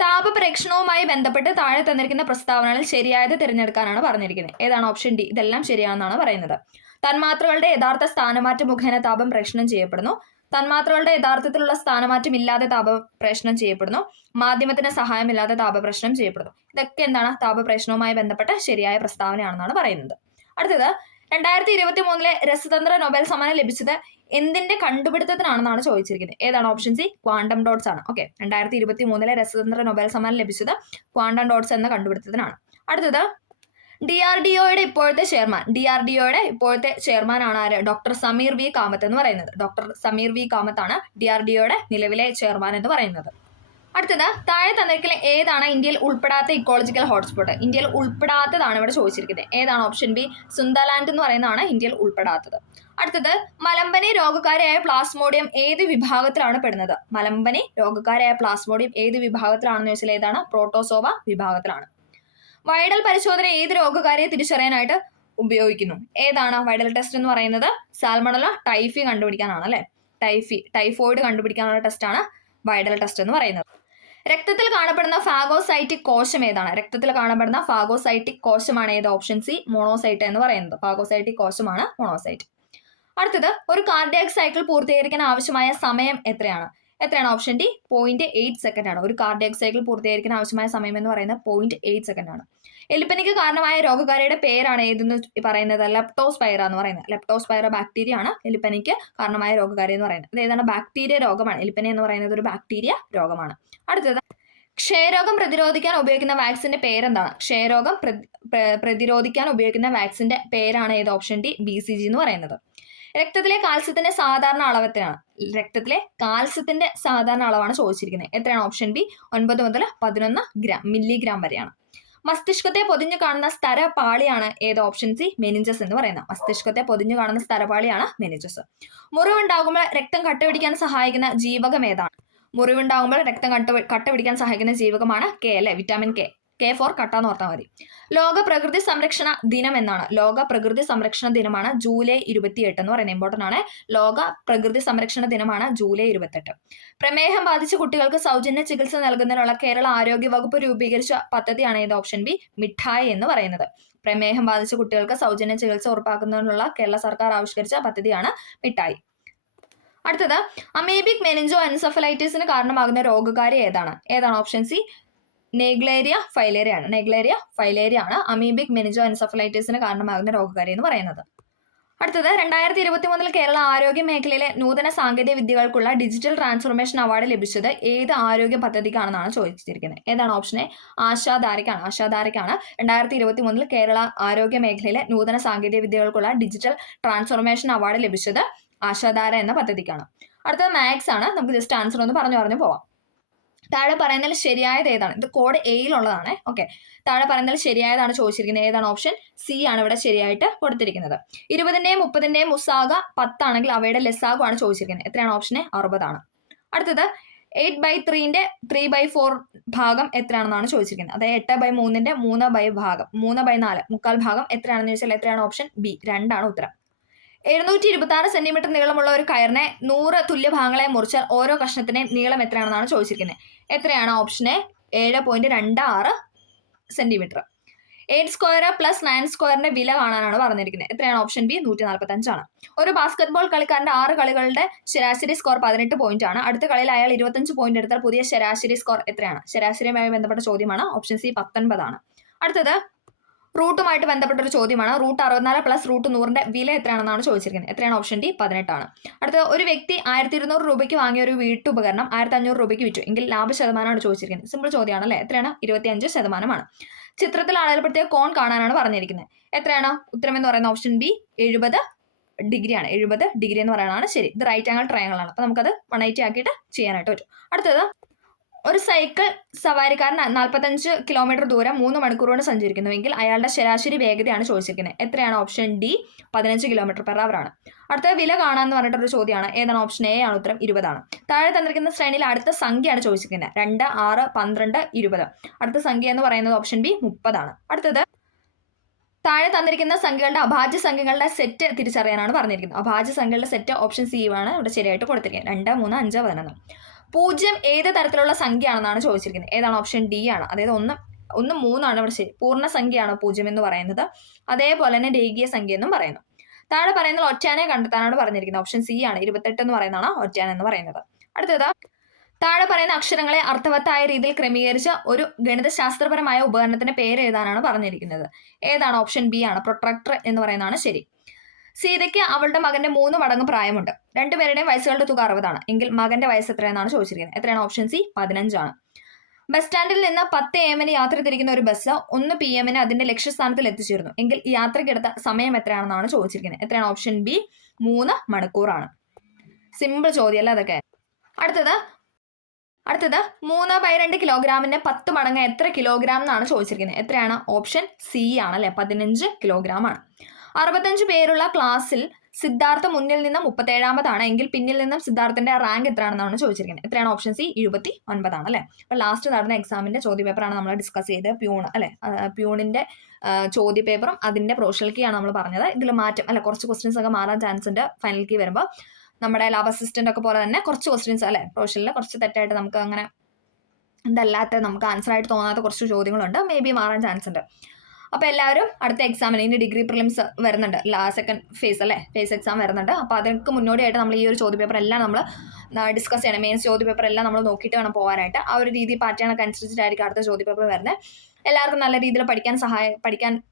താപപ്രേക്ഷണവുമായി ബന്ധപ്പെട്ട് താഴെ തന്നിരിക്കുന്ന പ്രസ്താവനകളിൽ ശരിയായത് തിരഞ്ഞെടുക്കാനാണ് പറഞ്ഞിരിക്കുന്നത്. ഏതാണ്? Option D. ഇതെല്ലാം ശരിയാണെന്നാണ് പറയുന്നത്. തന്മാത്രകളുടെ യഥാർത്ഥ സ്ഥാനമാറ്റം മുഖേന താപം പ്രേഷണം ചെയ്യപ്പെടുന്നു. തന്മാത്രകളുടെ യഥാർത്ഥത്തിലുള്ള സ്ഥാനമാറ്റം ഇല്ലാതെ താപപ്രേഷണം ചെയ്യപ്പെടുന്നു. മാധ്യമത്തിന് സഹായമില്ലാതെ താപപ്രേഷണം ചെയ്യപ്പെടുന്നു. ഇതൊക്കെ എന്താണ്? താപപ്രേഷണവുമായി ബന്ധപ്പെട്ട ശരിയായ പ്രസ്താവനയാണെന്നാണ് പറയുന്നത്. അടുത്തത് 2023 രസതന്ത്ര നൊബേൽ സമ്മാനം ലഭിച്ചത് എന്തിന്റെ കണ്ടുപിടുത്തത്തിനാണെന്നാണ് ചോദിച്ചിരിക്കുന്നത്. ഏതാണ്? ഓപ്ഷൻ സി ക്വാണ്ടം ഡോട്ട്സ് ആണ്. ഓക്കെ, 2023 രസതന്ത്ര നൊബേൽ സമ്മാനം ലഭിച്ചത് ക്വാണ്ടം ഡോട്ട്സ് എന്ന കണ്ടുപിടുത്തത്തിനാണ്. അടുത്തത് DRDOയുടെ ഇപ്പോഴത്തെ ചെയർമാൻ ആണ് ആര്? ഡോക്ടർ സമീർ വി കാമത്ത് എന്ന് പറയുന്നത്. ഡോക്ടർ സമീർ വി കാമത്ത് ആണ് DRDOയുടെ നിലവിലെ ചെയർമാൻ എന്ന് പറയുന്നത്. അടുത്തത് താഴെ തന്നിരിക്കുന്ന ഏതാണ് ഇന്ത്യയിൽ ഉൾപ്പെടാത്ത ഇക്കോളജിക്കൽ ഹോട്ട്സ്പോട്ട്? ഇന്ത്യയിൽ ഉൾപ്പെടാത്തതാണ് ഇവിടെ ചോദിച്ചിരിക്കുന്നത്. ഏതാണ്? ഓപ്ഷൻ ബി സുന്ദർലാൻഡ് എന്ന് പറയുന്നതാണ് ഇന്ത്യയിൽ ഉൾപ്പെടാത്തത്. അടുത്തത് മലമ്പനി രോഗക്കാരിയായ പ്ലാസ്മോഡിയം ഏത് വിഭാഗത്തിലാണ് പെടുന്നത്? മലമ്പനി രോഗക്കാരിയായ പ്ലാസ്മോഡിയം ഏത് വിഭാഗത്തിലാണെന്ന് ചോദിച്ചാൽ ഏതാണ്? പ്രോട്ടോസോവ വിഭാഗത്തിലാണ്. വൈഡൽ പരിശോധന ഏത് രോഗകാരിയെ തിരിച്ചറിയാനായിട്ട് ഉപയോഗിക്കുന്നു? ഏതാണ് വൈഡൽ ടെസ്റ്റ് എന്ന് പറയുന്നത്? സാൽമണല ടൈഫി കണ്ടുപിടിക്കാനാണ് അല്ലെ. ടൈഫോയിഡ് കണ്ടുപിടിക്കാനുള്ള ടെസ്റ്റാണ് വൈഡൽ ടെസ്റ്റ് എന്ന് പറയുന്നത്. രക്തത്തിൽ കാണപ്പെടുന്ന ഫാഗോസൈറ്റിക് കോശം ഏതാണ്? രക്തത്തിൽ കാണപ്പെടുന്ന ഫാഗോസൈറ്റിക് കോശമാണ് ഏത്? ഓപ്ഷൻ സി മോണോസൈറ്റ് എന്ന് പറയുന്നത്. ഫാഗോസൈറ്റിക് കോശമാണ് മോണോസൈറ്റ്. അടുത്തത് ഒരു കാർഡിയാക് സൈക്കിൾ പൂർത്തീകരിക്കാൻ ആവശ്യമായ സമയം എത്രയാണ്? ഓപ്ഷൻ ഡി 0.8 സെക്കൻഡ് ആണ്. ഒരു കാർഡിയാക് സൈക്കിൾ പൂർത്തീകരിക്കാൻ ആവശ്യമായ സമയം എന്ന് പറയുന്നത് 0.8 സെക്കൻഡ് ആണ്. എലിപ്പനിക്ക് കാരണമായ രോഗകാരിയുടെ പേരാണ് ഏതെന്ന് പറയുന്നത്? ലെപ്റ്റോസ്പൈറ എന്ന് പറയുന്നത്. ലെപ്റ്റോസ്പൈറ ബാക്ടീരിയ ആണ് എലിപ്പനിക്ക് കാരണമായ രോഗകാരി എന്ന് പറയുന്നത്. അത് ഏതാണ്? ബാക്ടീരിയ രോഗമാണ്. എലിപ്പനി എന്ന് പറയുന്നത് ഒരു ബാക്ടീരിയ രോഗമാണ്. അടുത്തത് ക്ഷയരോഗം പ്രതിരോധിക്കാൻ ഉപയോഗിക്കുന്ന വാക്സിന്റെ പേരെന്താണ്? ക്ഷയരോഗം പ്രതിരോധിക്കാൻ ഉപയോഗിക്കുന്ന വാക്സിന്റെ പേരാണ് ഏത്? ഓപ്ഷൻ ഡി BCG എന്ന് പറയുന്നത്. രക്തത്തിലെ കാൽസ്യത്തിന്റെ സാധാരണ അളവ് എത്രയാണ്? രക്തത്തിലെ കാൽസ്യത്തിന്റെ സാധാരണ അളവാണ് ചോദിച്ചിരിക്കുന്നത്. എത്രയാണ്? ഓപ്ഷൻ ബി 9 മുതൽ 11 മില്ലിഗ്രാം വരെയാണ്. മസ്തിഷ്കത്തെ പൊതിഞ്ഞു കാണുന്ന സ്തരപാളിയാണ് ഏത്? ഓപ്ഷൻ സി മെനിഞ്ചസ് എന്ന് പറയുന്നത്. മസ്തിഷ്കത്തെ പൊതിഞ്ഞു കാണുന്ന സ്തരപാളിയാണ് മെനിഞ്ചസ്. മുറിവുണ്ടാകുമ്പോൾ രക്തം കട്ടപിടിക്കാൻ സഹായിക്കുന്ന ജീവകം ഏതാണ്? മുറിവുണ്ടാകുമ്പോൾ രക്തം കട്ടപിടിക്കാൻ സഹായിക്കുന്ന ജീവകമാണ് കെ അല്ലെ, വിറ്റാമിൻ കെ. K for കട്ടാന്ന് ഓർത്താൽ മതി. ലോക പ്രകൃതി സംരക്ഷണ ദിനം എന്നാണ്. ലോക പ്രകൃതി സംരക്ഷണ ദിനമാണ് ജൂലൈ 28 എന്ന് പറയുന്നത്. ഇമ്പോർട്ടൻ്റ് ആണ്. ലോക പ്രകൃതി സംരക്ഷണ ദിനമാണ് ജൂലൈ 28. പ്രമേഹം ബാധിച്ച കുട്ടികൾക്ക് സൗജന്യ ചികിത്സ നൽകുന്നതിനുള്ള കേരള ആരോഗ്യ വകുപ്പ് രൂപീകരിച്ച പദ്ധതിയാണ് ഇത് ഓപ്ഷൻ ബി മിഠായി എന്ന് പറയുന്നത്. പ്രമേഹം ബാധിച്ച കുട്ടികൾക്ക് സൗജന്യ ചികിത്സ ഉറപ്പാക്കുന്നതിനുള്ള കേരള സർക്കാർ ആവിഷ്കരിച്ച പദ്ധതിയാണ് മിഠായി. അടുത്തത് അമീബിക് മെനിഞ്ചോ എൻസെഫലൈറ്റിസിന് കാരണമാകുന്ന രോഗകാരി ഏതാണ്? ഓപ്ഷൻ സി നെഗ്ലേരിയ ഫൈലേറിയ ആണ്. നെഗ്ലേരിയ ഫൈലേറിയ ആണ് അമീബിക് മെനിഞ്ചോ എൻസെഫലൈറ്റിസിന് കാരണമാകുന്ന രോഗകാരി എന്ന് പറയുന്നത്. അടുത്തത് 2023 കേരള ആരോഗ്യ മേഖലയിലെ നൂതന സാങ്കേതിക വിദ്യകൾക്കുള്ള ഡിജിറ്റൽ ട്രാൻസ്ഫോർമേഷൻ അവാർഡ് ലഭിച്ചത് ഏത് ആരോഗ്യ പദ്ധതിക്കാണെന്നാണ് ചോദിച്ചിരിക്കുന്നത്. ഏതാണ് ഓപ്ഷൻ എ ആശാധാരക്കാണ്. ആശാധാരക്കാണ് 2023 കേരള ആരോഗ്യ മേഖലയിലെ നൂതന സാങ്കേതിക വിദ്യകൾക്കുള്ള ഡിജിറ്റൽ ട്രാൻസ്ഫോർമേഷൻ അവാർഡ് ലഭിച്ചത് ആശാധാര എന്ന പദ്ധതിക്കാണ്. അടുത്തത് മാത്സ് ആണ്. നമുക്ക് ജസ്റ്റ് ആൻസർ ഒന്ന് പറഞ്ഞു പോവാം. താഴെ പറയുന്നതിൽ ശരിയായത് ഏതാണ്? ഇത് കോഡ് എയിലുള്ളതാണ്. ഓക്കെ, താഴെ പറയുന്നതിൽ ശരിയായതാണ് ചോദിച്ചിരിക്കുന്നത്. ഏതാണ്? ഓപ്ഷൻ സി ആണ് ഇവിടെ ശരിയായിട്ട് കൊടുത്തിരിക്കുന്നത്. 20ന്റെയും 30ന്റെയും മുസാഗ 10 ആണെങ്കിൽ അവയുടെ ലസാഗു ആണ് ചോദിച്ചിരിക്കുന്നത്. എത്രയാണ്? ഓപ്ഷൻ എ 60 ആണ്. അടുത്തത് 8/3ന്റെ 3/4 ഭാഗം എത്രയാണെന്നാണ് ചോദിച്ചിരിക്കുന്നത്. അതായത് 8/3ന്റെ 3/4 മുക്കാൽ ഭാഗം എത്രയാണെന്ന് ചോദിച്ചാൽ എത്രയാണ്? ഓപ്ഷൻ ബി 2 ആണ് ഉത്തരം. 726 സെന്റിമീറ്റർ നീളമുള്ള ഒരു കയറിനെ 100 തുല്യ ഭാഗങ്ങളെ മുറിച്ചാൽ ഓരോ കഷ്ണത്തിന്റെയും നീളം എത്രയാണെന്നാണ് ചോദിച്ചിരിക്കുന്നത്. എത്രയാണ്? Option A 7.26 centimetre. 8² + 9² വില കാണാനാണ് പറഞ്ഞിരിക്കുന്നത്. എത്രയാണ്? ഓപ്ഷൻ ബി 145 ആണ്. ഒരു ബാസ്കറ്റ്ബോൾ കളിക്കാരന്റെ 6 കളികളുടെ ശരാശരി സ്കോർ 18 പോയിന്റ് ആണ്. അടുത്ത കളിയിൽ അയാൾ 25 പോയിന്റ് എടുത്താൽ പുതിയ ശരാശരി സ്കോർ എത്രയാണ്? ശരാശരിയുമായി ബന്ധപ്പെട്ട ചോദ്യമാണ്. ഓപ്ഷൻ സി 19 ആണ്. അടുത്തത് റൂട്ടുമായിട്ട് ബന്ധപ്പെട്ട ഒരു ചോദ്യമാണ്. റൂട്ട് 64 + റൂട്ട് 100ന്റെ വില എത്രയാണെന്നാണ് ചോദിച്ചിരിക്കുന്നത്. എത്രയാണ്? ഓപ്ഷൻ ഡി 18 ആണ്. അടുത്ത ഒരു വ്യക്തി 1200 രൂപയ്ക്ക് വാങ്ങിയ ഒരു വീട്ടുപകരണം 1500 രൂപയ്ക്ക് വിറ്റു എങ്കിൽ ലാഭശതമാനമാണ് ചോദിച്ചിരിക്കുന്നത്. സിമ്പിൾ ചോദ്യമാണ് അല്ലേ? എത്രയാണ്? 25%. ചിത്രത്തിൽ അടയാളപ്പെടുത്തിയ കോൺ കാണാനാണ് പറഞ്ഞിരിക്കുന്നത്. എത്രയാണ്? ഉത്തരം എന്ന് പറയുന്നത് ഓപ്ഷൻ ബി 70 ഡിഗ്രിയാണ്. 70 ഡിഗ്രി എന്ന് പറയുന്നതാണ് ശരി. ഇത് റൈറ്റ് ആംഗിൾ ട്രയാങ്കിൾ ആണ്. അപ്പോൾ നമുക്കത് 180 ആക്കിയിട്ട് ചെയ്യാനായിട്ട് പറ്റും. അടുത്തത് ഒരു സൈക്കിൾ സവാരിക്കാരൻ 45 കിലോമീറ്റർ ദൂരം 3 മണിക്കൂർ കൊണ്ട് സഞ്ചരിക്കുന്നുവെങ്കിൽ അയാളുടെ ശരാശരി വേഗതയാണ് ചോദിച്ചിരിക്കുന്നത്. എത്രയാണ്? ഓപ്ഷൻ ഡി 15 km/h ആണ്. അടുത്ത വില കാണാമെന്ന് പറഞ്ഞിട്ടൊരു ചോദ്യമാണ്. ഏതാണ്? ഓപ്ഷൻ എ ആണ് ഉത്തരം 20 ആണ്. താഴെ തന്നിരിക്കുന്ന ശ്രേണിയിൽ അടുത്ത സംഖ്യയാണ് ചോദിച്ചിരിക്കുന്നത്. 2, 6, 12, 20. അടുത്ത സംഖ്യ എന്ന് പറയുന്നത് ഓപ്ഷൻ ബി 30 ആണ്. അടുത്തത് താഴെ തന്നിരിക്കുന്ന സംഖ്യകളുടെ അഭാജ്യ സംഖ്യകളുടെ സെറ്റ് തിരിച്ചറിയാനാണ് പറഞ്ഞിരിക്കുന്നത്. അഭാജ്യ സംഖ്യകളുടെ സെറ്റ് ഓപ്ഷൻ സി ആണ് ഇവിടെ ശരിയായിട്ട് കൊടുത്തിരിക്കുന്നത്. 2, 3, 5, 11. 0 ഏത് തരത്തിലുള്ള സംഖ്യയാണെന്നാണ് ചോദിച്ചിരിക്കുന്നത്. ഏതാണ്? ഓപ്ഷൻ ഡി ആണ്. അതായത് 1, 3 ആണ് ഇവിടെ ശരി. പൂർണ്ണ സംഖ്യയാണ് 0 എന്ന് പറയുന്നത്. അതേപോലെ തന്നെ രേഖീയ സംഖ്യ എന്നും പറയുന്നു. താഴെ പറയുന്നത് ഒറ്റാനെ കണ്ടെത്താനാണ് പറഞ്ഞിരിക്കുന്നത്. ഓപ്ഷൻ സി ആണ്. 28 എന്ന് പറയുന്നതാണ് ഒറ്റാൻ എന്ന് പറയുന്നത്. അടുത്തത് താഴെ പറയുന്ന അക്ഷരങ്ങളെ അർത്ഥവത്തായ രീതിയിൽ ക്രമീകരിച്ച ഒരു ഗണിതശാസ്ത്രപരമായ ഉപകരണത്തിന്റെ പേര് എഴുതാനാണ് പറഞ്ഞിരിക്കുന്നത്. ഏതാണ്? ഓപ്ഷൻ ബി ആണ്. പ്രൊട്രാക്ടർ എന്ന് പറയുന്നതാണ് ശരി. സീതയ്ക്ക് അവളുടെ മകന്റെ 3 മടങ്ങ് പ്രായമുണ്ട്. രണ്ടുപേരുടെയും വയസ്സുകളുടെ തുക 60 ആണ്. എങ്കിൽ മകന്റെ വയസ്സ് എത്രയെന്നാണ് ചോദിച്ചിരിക്കുന്നത്. എത്രയാണ്? ഓപ്ഷൻ സി 15 ആണ്. ബസ് സ്റ്റാൻഡിൽ നിന്ന് 10 AM യാത്ര തിരിക്കുന്ന ഒരു ബസ് 1 PM അതിന്റെ ലക്ഷ്യസ്ഥാനത്തിൽ എത്തിച്ചേരുന്നു എങ്കിൽ യാത്രയ്ക്കെടുത്ത സമയം എത്രയാണെന്നാണ് ചോദിച്ചിരിക്കുന്നത്. എത്രയാണ്? ഓപ്ഷൻ ബി 3 മണിക്കൂറാണ്. സിമ്പിൾ ചോദ്യമല്ല അതൊക്കെ. അടുത്തത് 3/2 കിലോഗ്രാമിന്റെ 10 മടങ്ങ് എത്ര കിലോഗ്രാം എന്നാണ് ചോദിച്ചിരിക്കുന്നത്. എത്രയാണ്? ഓപ്ഷൻ സി ആണ് അല്ലെ 15 കിലോഗ്രാം ആണ്. 65 പേരുള്ള ക്ലാസ്സിൽ സിദ്ധാർത്ഥ മുന്നിൽ നിന്ന് 37ാമതാണ് എങ്കിൽ പിന്നിൽ നിന്നും സിദ്ധാർത്ഥന്റെ റാങ്ക് എത്രയാണെന്നാണ് ചോദിച്ചിരിക്കുന്നത്. എത്രയാണ്? ഓപ്ഷൻ സി 29 ആണ് അല്ലെ. അപ്പൊ ലാസ്റ്റ് നടന്ന എക്സാമിന്റെ ചോദ്യപേപ്പറാണ് നമ്മൾ ഡിസ്കസ് ചെയ്തത്. പ്യൂൺ അല്ലെ, പ്യൂണിന്റെ ചോദ്യപേപ്പറും അതിന്റെ പ്രൊഫഷണൽ കീ ആണ് നമ്മൾ പറഞ്ഞത്. ഇതിൽ മാറ്റം അല്ലെ, കുറച്ച് ക്വസ്റ്റ്യൻസ് ഒക്കെ മാറാൻ ചാൻസ് ഉണ്ട്. ഫൈനൽ കീ വരുമ്പോൾ നമ്മുടെ ലാബ് അസിസ്റ്റന്റ് ഒക്കെ പോലെ തന്നെ കുറച്ച് ക്വസ്റ്റ്യൻസ് അല്ലെ പ്രൊഫഷണലിൽ കുറച്ച് തെറ്റായിട്ട് നമുക്ക് അങ്ങനെ എന്തല്ലാത്ത നമുക്ക് ആൻസർ ആയിട്ട് തോന്നാത്ത കുറച്ച് ചോദ്യങ്ങളുണ്ട്. മേ ബി മാറാൻ ചാൻസ് ഉണ്ട്. അപ്പോൾ എല്ലാവരും അടുത്ത എക്സാമിന് ഇനി ഡിഗ്രി പ്രിലിംസ് വരുന്നുണ്ട്. സെക്കൻഡ് ഫേസ് അല്ലേ, ഫേസ് എക്സാം വരുന്നുണ്ട്. അപ്പോൾ അതൊക്കെ മുന്നോടിയായിട്ട് നമ്മൾ ഈ ഒരു ചോദ്യപേപ്പർ എല്ലാം നമ്മൾ ഡിസ്കസ് ചെയ്യണം. മെയിൻസ് ചോദ്യപേപ്പർ എല്ലാം നമ്മൾ നോക്കിയിട്ട് വേണം പോകാനായിട്ട്. ആ ഒരു രീതി പാറ്റേണൊക്കെ അനുസരിച്ചിട്ടായിരിക്കും അടുത്ത ചോദ്യപേപ്പർ വരുന്നത്. എല്ലാവർക്കും നല്ല രീതിയിൽ പഠിക്കാൻ